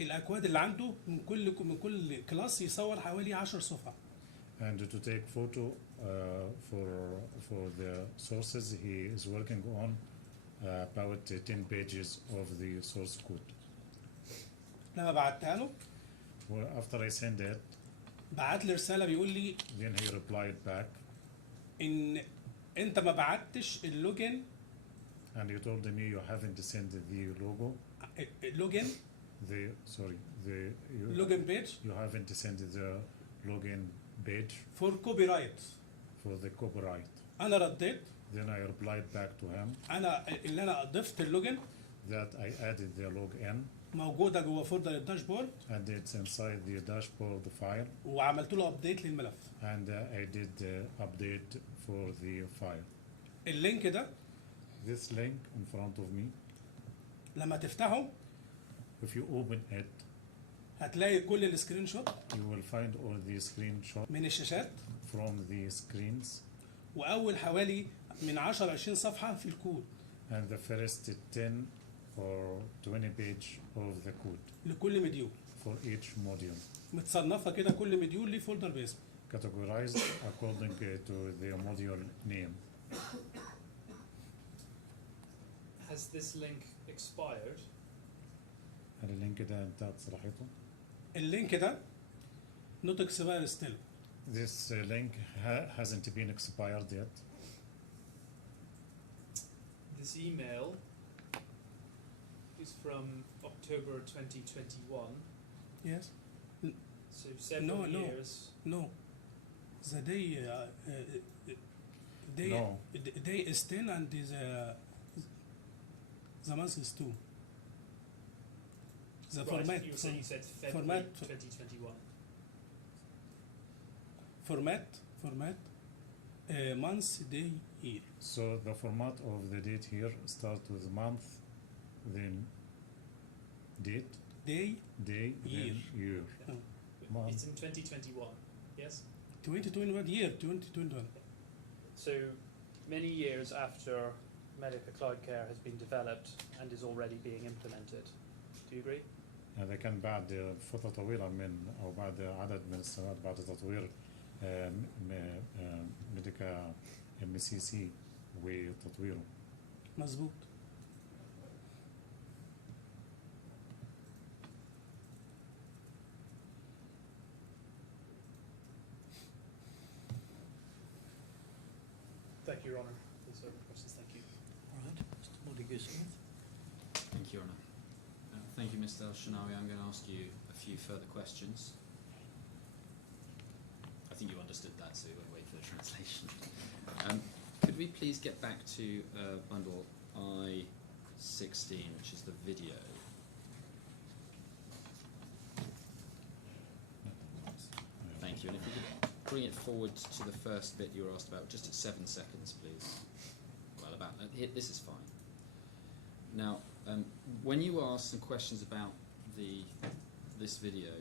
الاكواد اللي عنده من كل كلاس، يصور حوالي 10 صفحه. And to take photo for the sources he is working on, about 10 pages of the source code. لما بعتها له Well, after I send it, بعت لي رساله بيقول لي then he replied back ان انت ما بعتش اللوجن and you told me you haven't sent the logo, اللوجن لوجن بيج you haven't sent the login page فور كوبي رايت. for the copyright. انا رديت Then I replied back to him انا ضفت اللوجن that I added the login موجوده جوه فولدر الداشبورد، and it's inside the dashboard file, وعملت له ابديت للملف. and I did update for the file. اللينك ده This link in front of me, لما تفتحه if you open it, هتلاقي كل السكرين شوت you will find all the screenshots من الشاشات، from the screens واول حوالي من 10 20 صفحه في الكود and the first 10 or 20 page of the code لكل مديول، for each module, متصنفه كده كل مديول ليه فولدر باسم. categorized according to the module name. Has this link expired? هل اللينك ده انتهت صلاحيته؟ اللينك ده نوت اكسباير ستيل. This link hasn't been expired yet. This email is from October 2021, Yes. so several No. years. No. The day No. day is 10 and the month is 2. The Right, format you said February format 2021. format month, day, year. So the format of the date here starts with month, then date, Day day, Year. then year. Month. It's in 2021, yes? 2021 year 2021. So many years after Medica Cloud Care has been developed and is already being implemented. Do you agree? هذا كان بعد فترة طويلة أو بعد عدد من السنوات بعد تطوير ميديكا MCC وتطويره. مظبوط. Thank you, Your Honour. Those are the questions. Thank you. All right, Mr. Montague-Smith. Thank you, Your Honour. Thank you, Mr. Al-Shanawi. I'm going to ask you a few further questions. I think you understood that, so you won't wait for the translation. Could we please get back to bundle I-16, which is the video? Thank you. And if you could bring it forward to the first bit you were asked about, just at 7 seconds, please. Well, about this is fine. Now, when you ask some questions about this video,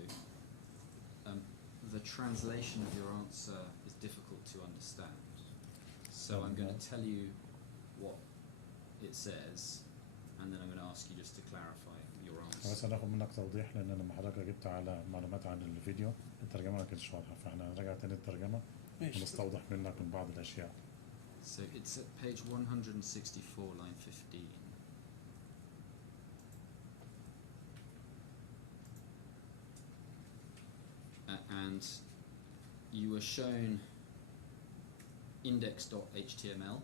the translation of your answer is difficult to understand. So I'm going to tell you what it says, and then I'm going to ask you just to clarify your answer. بس هناخد منك توضيح لأن لما حضرتك جبت على معلومات عن الفيديو الترجمة ما كانتش واضحة، فاحنا هنراجع تاني الترجمة ماشي. ونستوضح منك من بعض الأشياء. So it's at page 164, line 15. And you were shown index.html,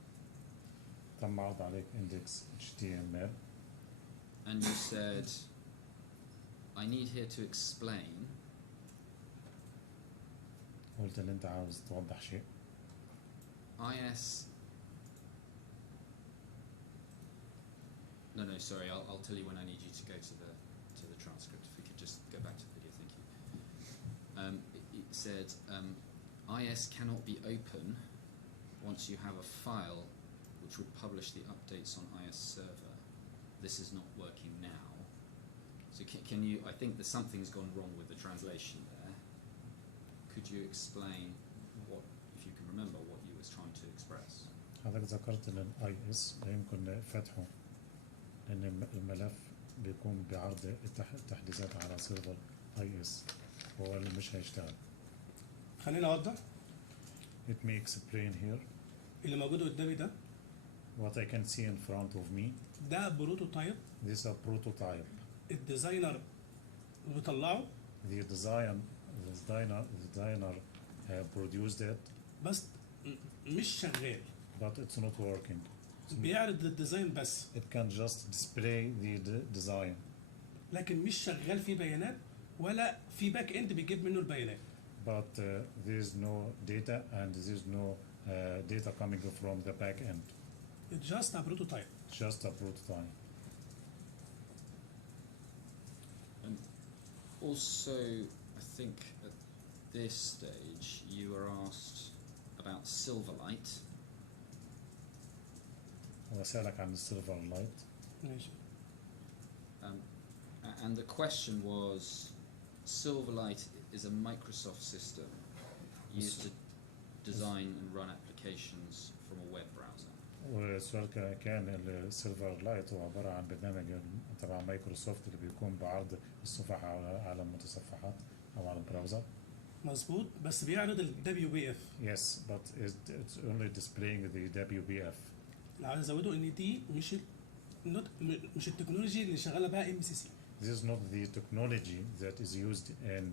تم عرض عليك index HTML and you said, I need here to explain قلت ان انت عاوز توضح شيء. IS. No, sorry. I'll tell you when I need you to go to the transcript. If we could just go back to the video, thank you. It said IS cannot be open once you have a file which would publish the updates on IS server. This is not working now. So can you? I think that something's gone wrong with the translation there. Could you explain what, if you can remember, what you was trying to express? حضرتك ذكرت ان الاي اس لا يمكن فتحه لان الملف بيقوم بعرض التحديثات على سيرفر اي اس هو اللي مش هيشتغل. خليني اوضح. Let me explain here. اللي موجود قدامي ده What I can see in front of me. ده بروتوتايب. This is a prototype. الديزاينر بيطلعه. The designer produced it. بس مش شغال. But it's not working. بيعرض الديزاين بس. It can just display the design. لكن مش شغال فيه بيانات ولا في باك اند بيجيب منه البيانات. But there is no data and there is no data coming from the back end. It's just a prototype. Just a prototype. And also, I think at this stage you were asked about Silverlight. وسألك عن السيلفر لايت. ماشي. And the question was, Silverlight is a Microsoft system used to design and run applications from a web browser. والسؤال كان السيلفر لايت هو عبارة عن برنامج تبع مايكروسوفت اللي بيقوم بعرض الصفحة على المتصفحات أو على البراوزر. مظبوط بس بيعرض ال WPF. Yes, but it's only displaying the WPF. اللي عايز ازوده ان دي مش التكنولوجي اللي شغاله بها MCC. This is not the technology that is used in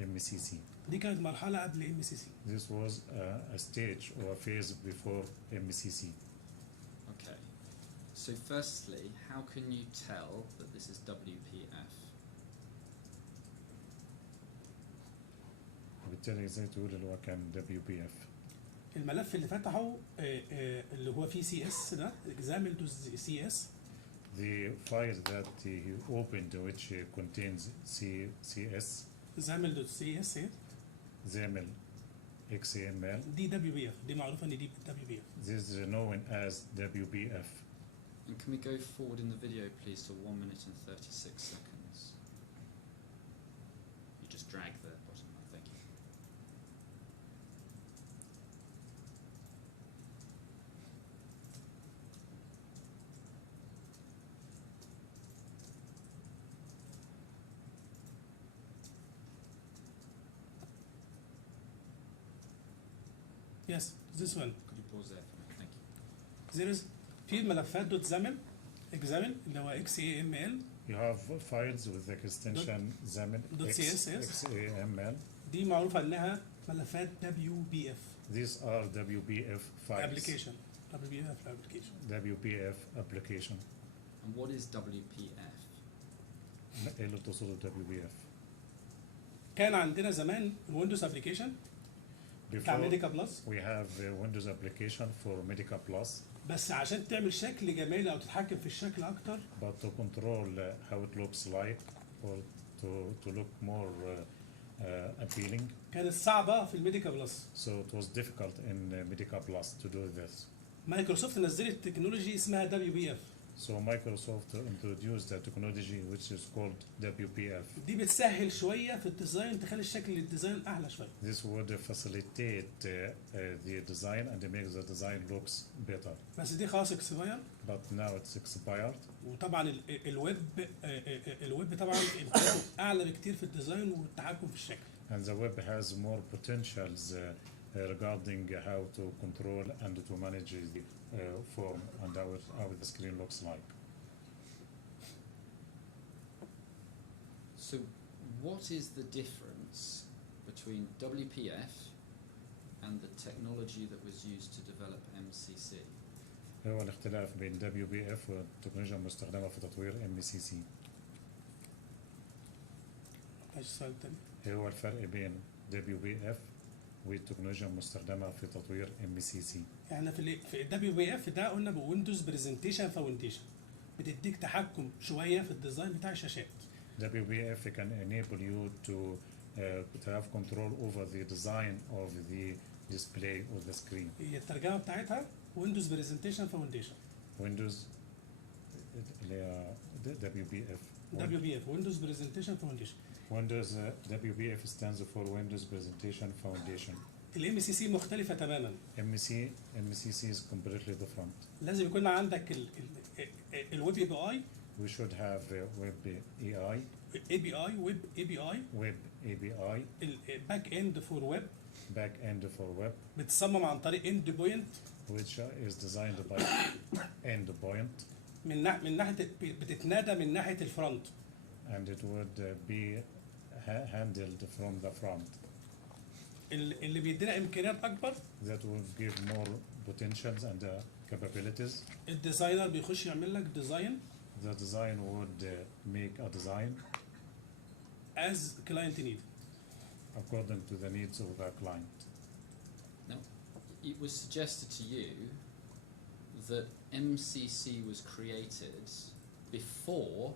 MCC. دي كانت مرحلة قبل MCC. This was a stage or a phase before MCC. Okay. So firstly, how can you tell that this is WPF? وبالتالي ازاي تقول اللي هو كان WPF؟ الملف اللي فتحه اللي هو فيه CS ده example.cs. The file that he opened which contains CS. example.cs XAML XAML. دي WPF. دي معروفة ان دي WPF. This is known as WPF. And can we go forward in the video, please, to 1 minute and 36 seconds? You just drag the bottom line. Thank you. Yes, this one. Could you pause there for me? Thank you. There is في ملفات دوت زامل example اللي هو XAML. You have files with the extension XAML XAML. دي معروفة انها ملفات WPF. These are WPF files. Application. WPF application. WPF application. And what is WPF? ايه اللي بتقصده WPF؟ كان عندنا زمان ويندوز ابلكيشن بتاع ميديكا بلس. We have a Windows application for Medica Plus. بس عشان تعمل شكل جمالي او تتحكم في الشكل اكتر. But to control how it looks like or to look more appealing. كانت صعبة في الميديكا بلس. So it was difficult in Medica Plus to do this. مايكروسوفت نزلت تكنولوجي اسمها WPF. So Microsoft introduced a technology which is called WPF. دي بتسهل شوية في الديزاين تخلي الشكل الديزاين أعلى شوية. This would facilitate the design and make the design looks better. بس دي خلاص اكسباير. But now it's expired. وطبعا الويب طبعا إمكانياته أعلى بكتير في الديزاين والتحكم في الشكل. And the web has more potentials regarding how to control and to manage the form and how the screen looks like. So what is the difference between WPF and the technology that was used to develop MCC? هو الاختلاف بين WPF والتكنولوجيا المستخدمة في تطوير MCC. ماشي السؤال التاني. هو الفرق بين WPF والتكنولوجيا المستخدمة في تطوير MCC. يعني في الدبليو بي اف ده قلنا بويندوز برزنتيشن فاونديشن، بتديك تحكم شويه في الديزاين بتاع الشاشات. WBF can enable you to have control over the design of the display of the screen. هي الترجمه بتاعتها ويندوز برزنتيشن فاونديشن. Windows اللي هي WBF. WBF ويندوز برزنتيشن فاونديشن. Windows WBF stands for Windows Presentation Foundation. الام سي سي مختلفه تماما. MCC is completely different. لازم يكون عندك الويب اي بي اي. We should have Web AI. API ويب API. Web API. الباك اند فور ويب. Back end for web. بتصمم عن طريق اند بوينت. Which is designed by endpoint. من ناحيه بتتنادى من ناحيه الفرونت. And it would be handled from the front. اللي بيدينا امكانيات اكبر. That would give more potentials and capabilities. الديزاينر بيخش يعمل لك ديزاين. The design would make a design as client need. according to the needs of the client. Now, it was suggested to you that MCC was created before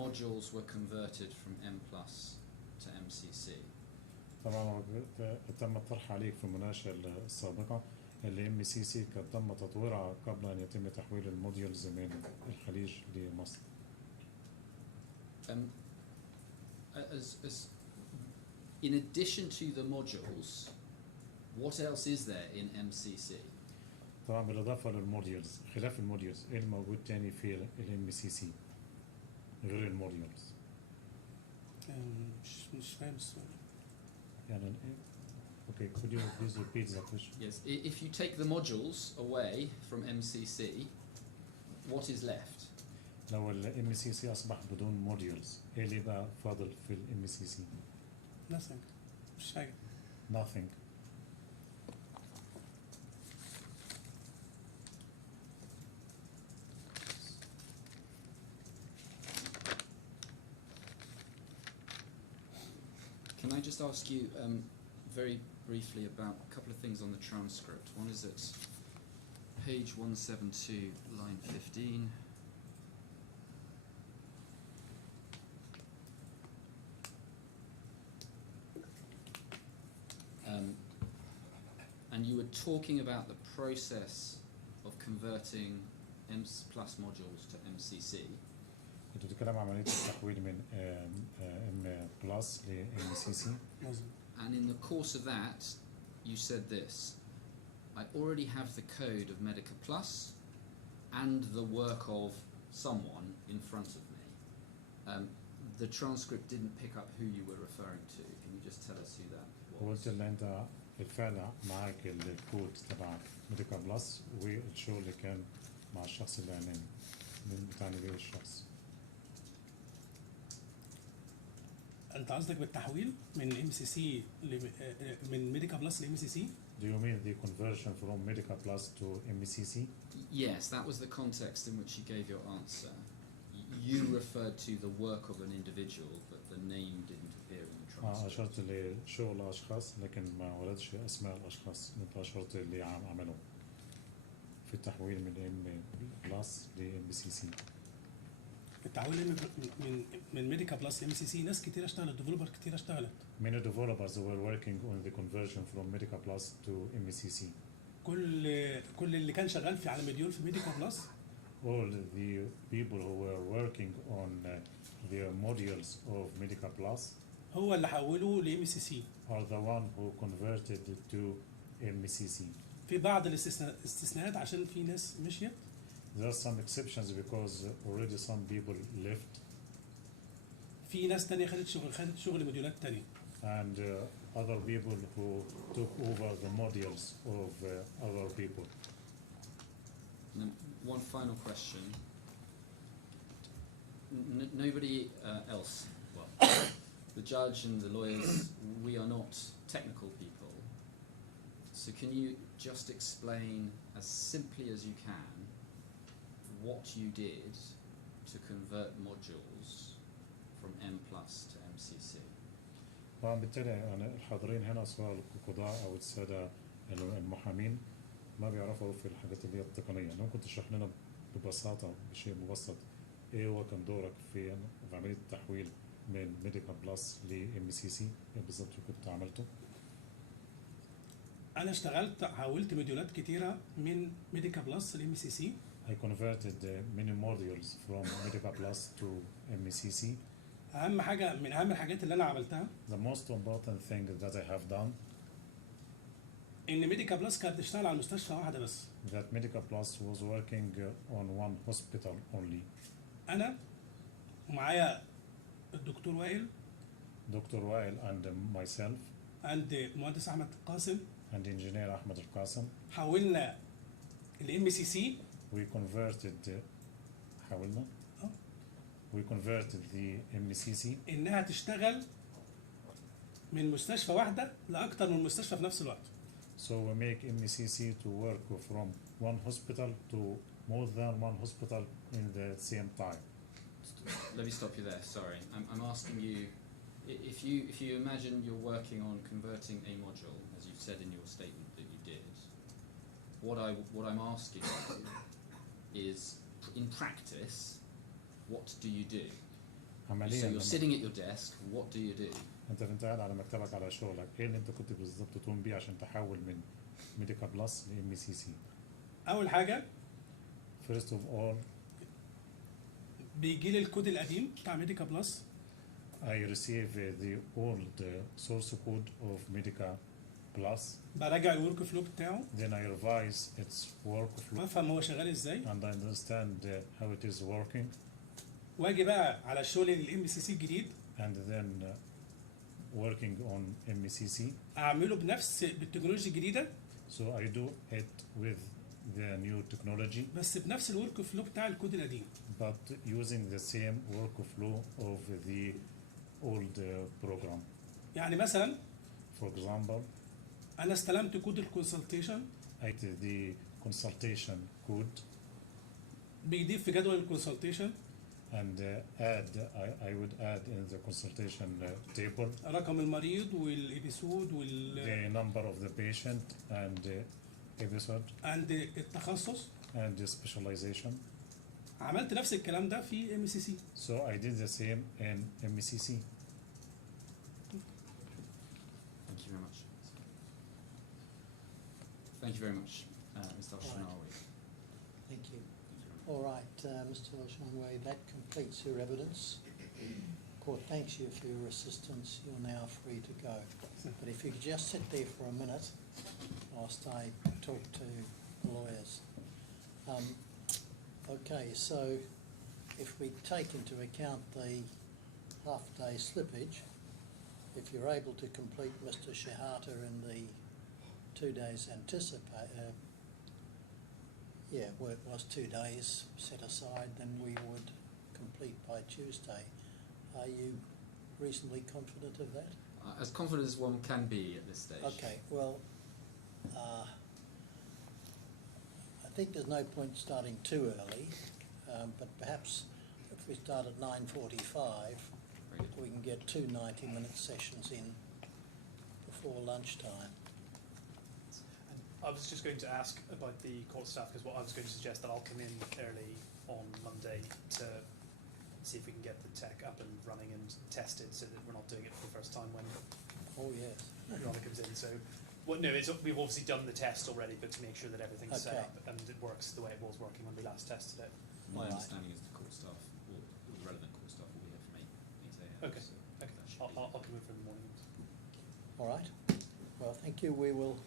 modules were converted from M+ to MCC. طبعا تم الطرح عليك في المناقشة السابقة اللي MCC كان تم تطويرها قبل أن يتم تحويل الموديولز من الخليج لمصر. In addition to the modules, what else is there in MCC? طبعا بالإضافة للموديولز، خلاف الموديولز إيه الموجود تاني في MCC غير الموديولز؟ مش فاهم السؤال. يعني Okay, could you please repeat the question? Yes, if you take the modules away from MCC, what is left? لو ال MCC أصبح بدون موديولز، إيه اللي بقى فاضل في ال MCC؟ Nothing. مش حاجة. Nothing. Can I just ask you very briefly about a couple of things on the transcript? One is at page 172, line 15. And you were talking about the process of converting M+ modules to MCC. أنت بتتكلم عن عملية التحويل من M+ ل MCC. And in the course of that, you said this: I already have the code of Medica Plus and the work of someone in front of me. The transcript didn't pick up who you were referring to. Can you just tell us who that was? وقلت إن أنت بالفعل معك الكود تبع ميديكا بلس والشغل اللي كان مع الشخص اللي عناني من بتعني بيه الشخص. انت قصدك بالتحويل من ام سي سي من ميديكا بلس لام سي سي؟ Do you mean the conversion from Medica Plus to MCC? Yes, that was the context in which you gave your answer. You referred to the work of an individual, but the name didn't appear in the transcript. أشرت لشغل أشخاص لكن ما وردش أسماء الأشخاص. أنت أشرت اللي عملوا في التحويل من M+ ل MCC. التحويل من ميديكا بلس لام سي سي ناس كتير اشتغلت، ديفلوبر كتير اشتغلت. Many developers were working on the conversion from Medica Plus to MCC. كل اللي كان شغال في على مديول في ميديكا بلس. All the people who were working on the modules of Medica Plus هو اللي حولوه لام سي سي. are the one who converted it to MCC. في بعض الاستثناءات عشان في ناس مشيت. There are some exceptions because already some people left. في ناس تانية خدت شغل مديولات تانية. And other people who took over the modules of other people. And then one final question. Nobody else, well, the judge and the lawyers, we are not technical people. So can you just explain as simply as you can what you did to convert modules from M+ to MCC? وبالتالي يعني الحاضرين هنا سواء القضاء او الساده المحامين ما بيعرفوا في الحاجات اللي هي التقنيه. ممكن تشرح لنا ببساطه بشيء مبسط ايه هو كان دورك في عمليه التحويل من ميديكال بلس لام سي سي؟ ايه بالظبط كنت عملته؟ انا اشتغلت حولت مديولات كتيره من ميديكا بلس لام سي سي. I converted many modules from Medica Plus to MECC. اهم حاجه من اهم الحاجات اللي انا عملتها The most important thing that I have done ان ميديكا بلس كانت بتشتغل على مستشفى واحده بس. that Medica Plus was working on one hospital only. انا ومعايا الدكتور وائل Dr. Wael and myself عند مهندس احمد قاسم and engineer Ahmed Al-Qasim, حولنا الام سي سي we converted حاولنا we converted the MECC انها تشتغل من مستشفى واحده لاكتر من مستشفى في نفس الوقت. so we make MECC to work from one hospital to more than one hospital in the same time. Let me stop you there. Sorry, I'm asking you if you imagine you're working on converting a module, as you've said in your statement that you did. What I'm asking you is, in practice, what do you do? So عمليا E you're sitting at your desk. What do you do? انت قاعد على مكتبك على شغلك، ايه اللي انت كنت بالظبط تقوم بيه عشان تحول من ميديكا بلس ل MECC؟ اول حاجه First of all, بيجي لي الكود القديم بتاع ميديكا بلس. I receive the old source code of Medica Plus. براجع الورك فلو بتاعه Then I revise its workflow وافهم هو شغال ازاي، and I understand how it is working. واجي بقى على الشغل الام سي سي الجديد And then working on MECC. اعمله بالتكنولوجيا الجديده So I do it with the new technology, بس بنفس الورك فلو بتاع الكود القديم. but using the same workflow of the old program. يعني مثلا For example, انا استلمت كود الكونسلتيشن I did the consultation code بيضيف في جدول الكونسلتيشن and I would add in the consultation table رقم المريض والابيسود the number of the patient and episode عند التخصص. and the specialization. عملت نفس الكلام ده في ام سي سي. So I did the same in MECC. Thank you very much. Thank you very much, Mr. Al-Shanawi. Thank you. All right, Mr. Al-Shanway, that completes your evidence. Court thanks you for your assistance. You're now free to go. But if you could just sit there for a minute whilst I talk to the lawyers. Okay, so if we take into account the half-day slippage, if you're able to complete Mr. Shehata in the 2 days well, it was 2 days set aside, then we would complete by Tuesday. Are you reasonably confident of that? As confident as one can be at this stage. Okay, well, I think there's no point starting too early, but perhaps if we start at 9:45, Very good. we can get 2 90-minute sessions in before lunchtime. I was just going to ask about the court staff, because what I was going to suggest that I'll come in early on Monday to see if we can get the tech up and running and tested, so that we're not doing it for the first time when Oh, yes. Rene comes in. So, well, no, we've obviously done the test already, but to make sure that everything's set Okay. up and it works the way it was working when we last tested it. My Alright. understanding is the court staff, or the relevant court staff, will be here from 8 a.m. Okay. So Okay, that should I'll be- come in for the morning. All right. Well, thank you. We will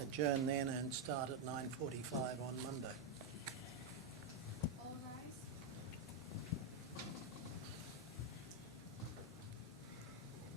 adjourn then and start at 9:45 on Monday.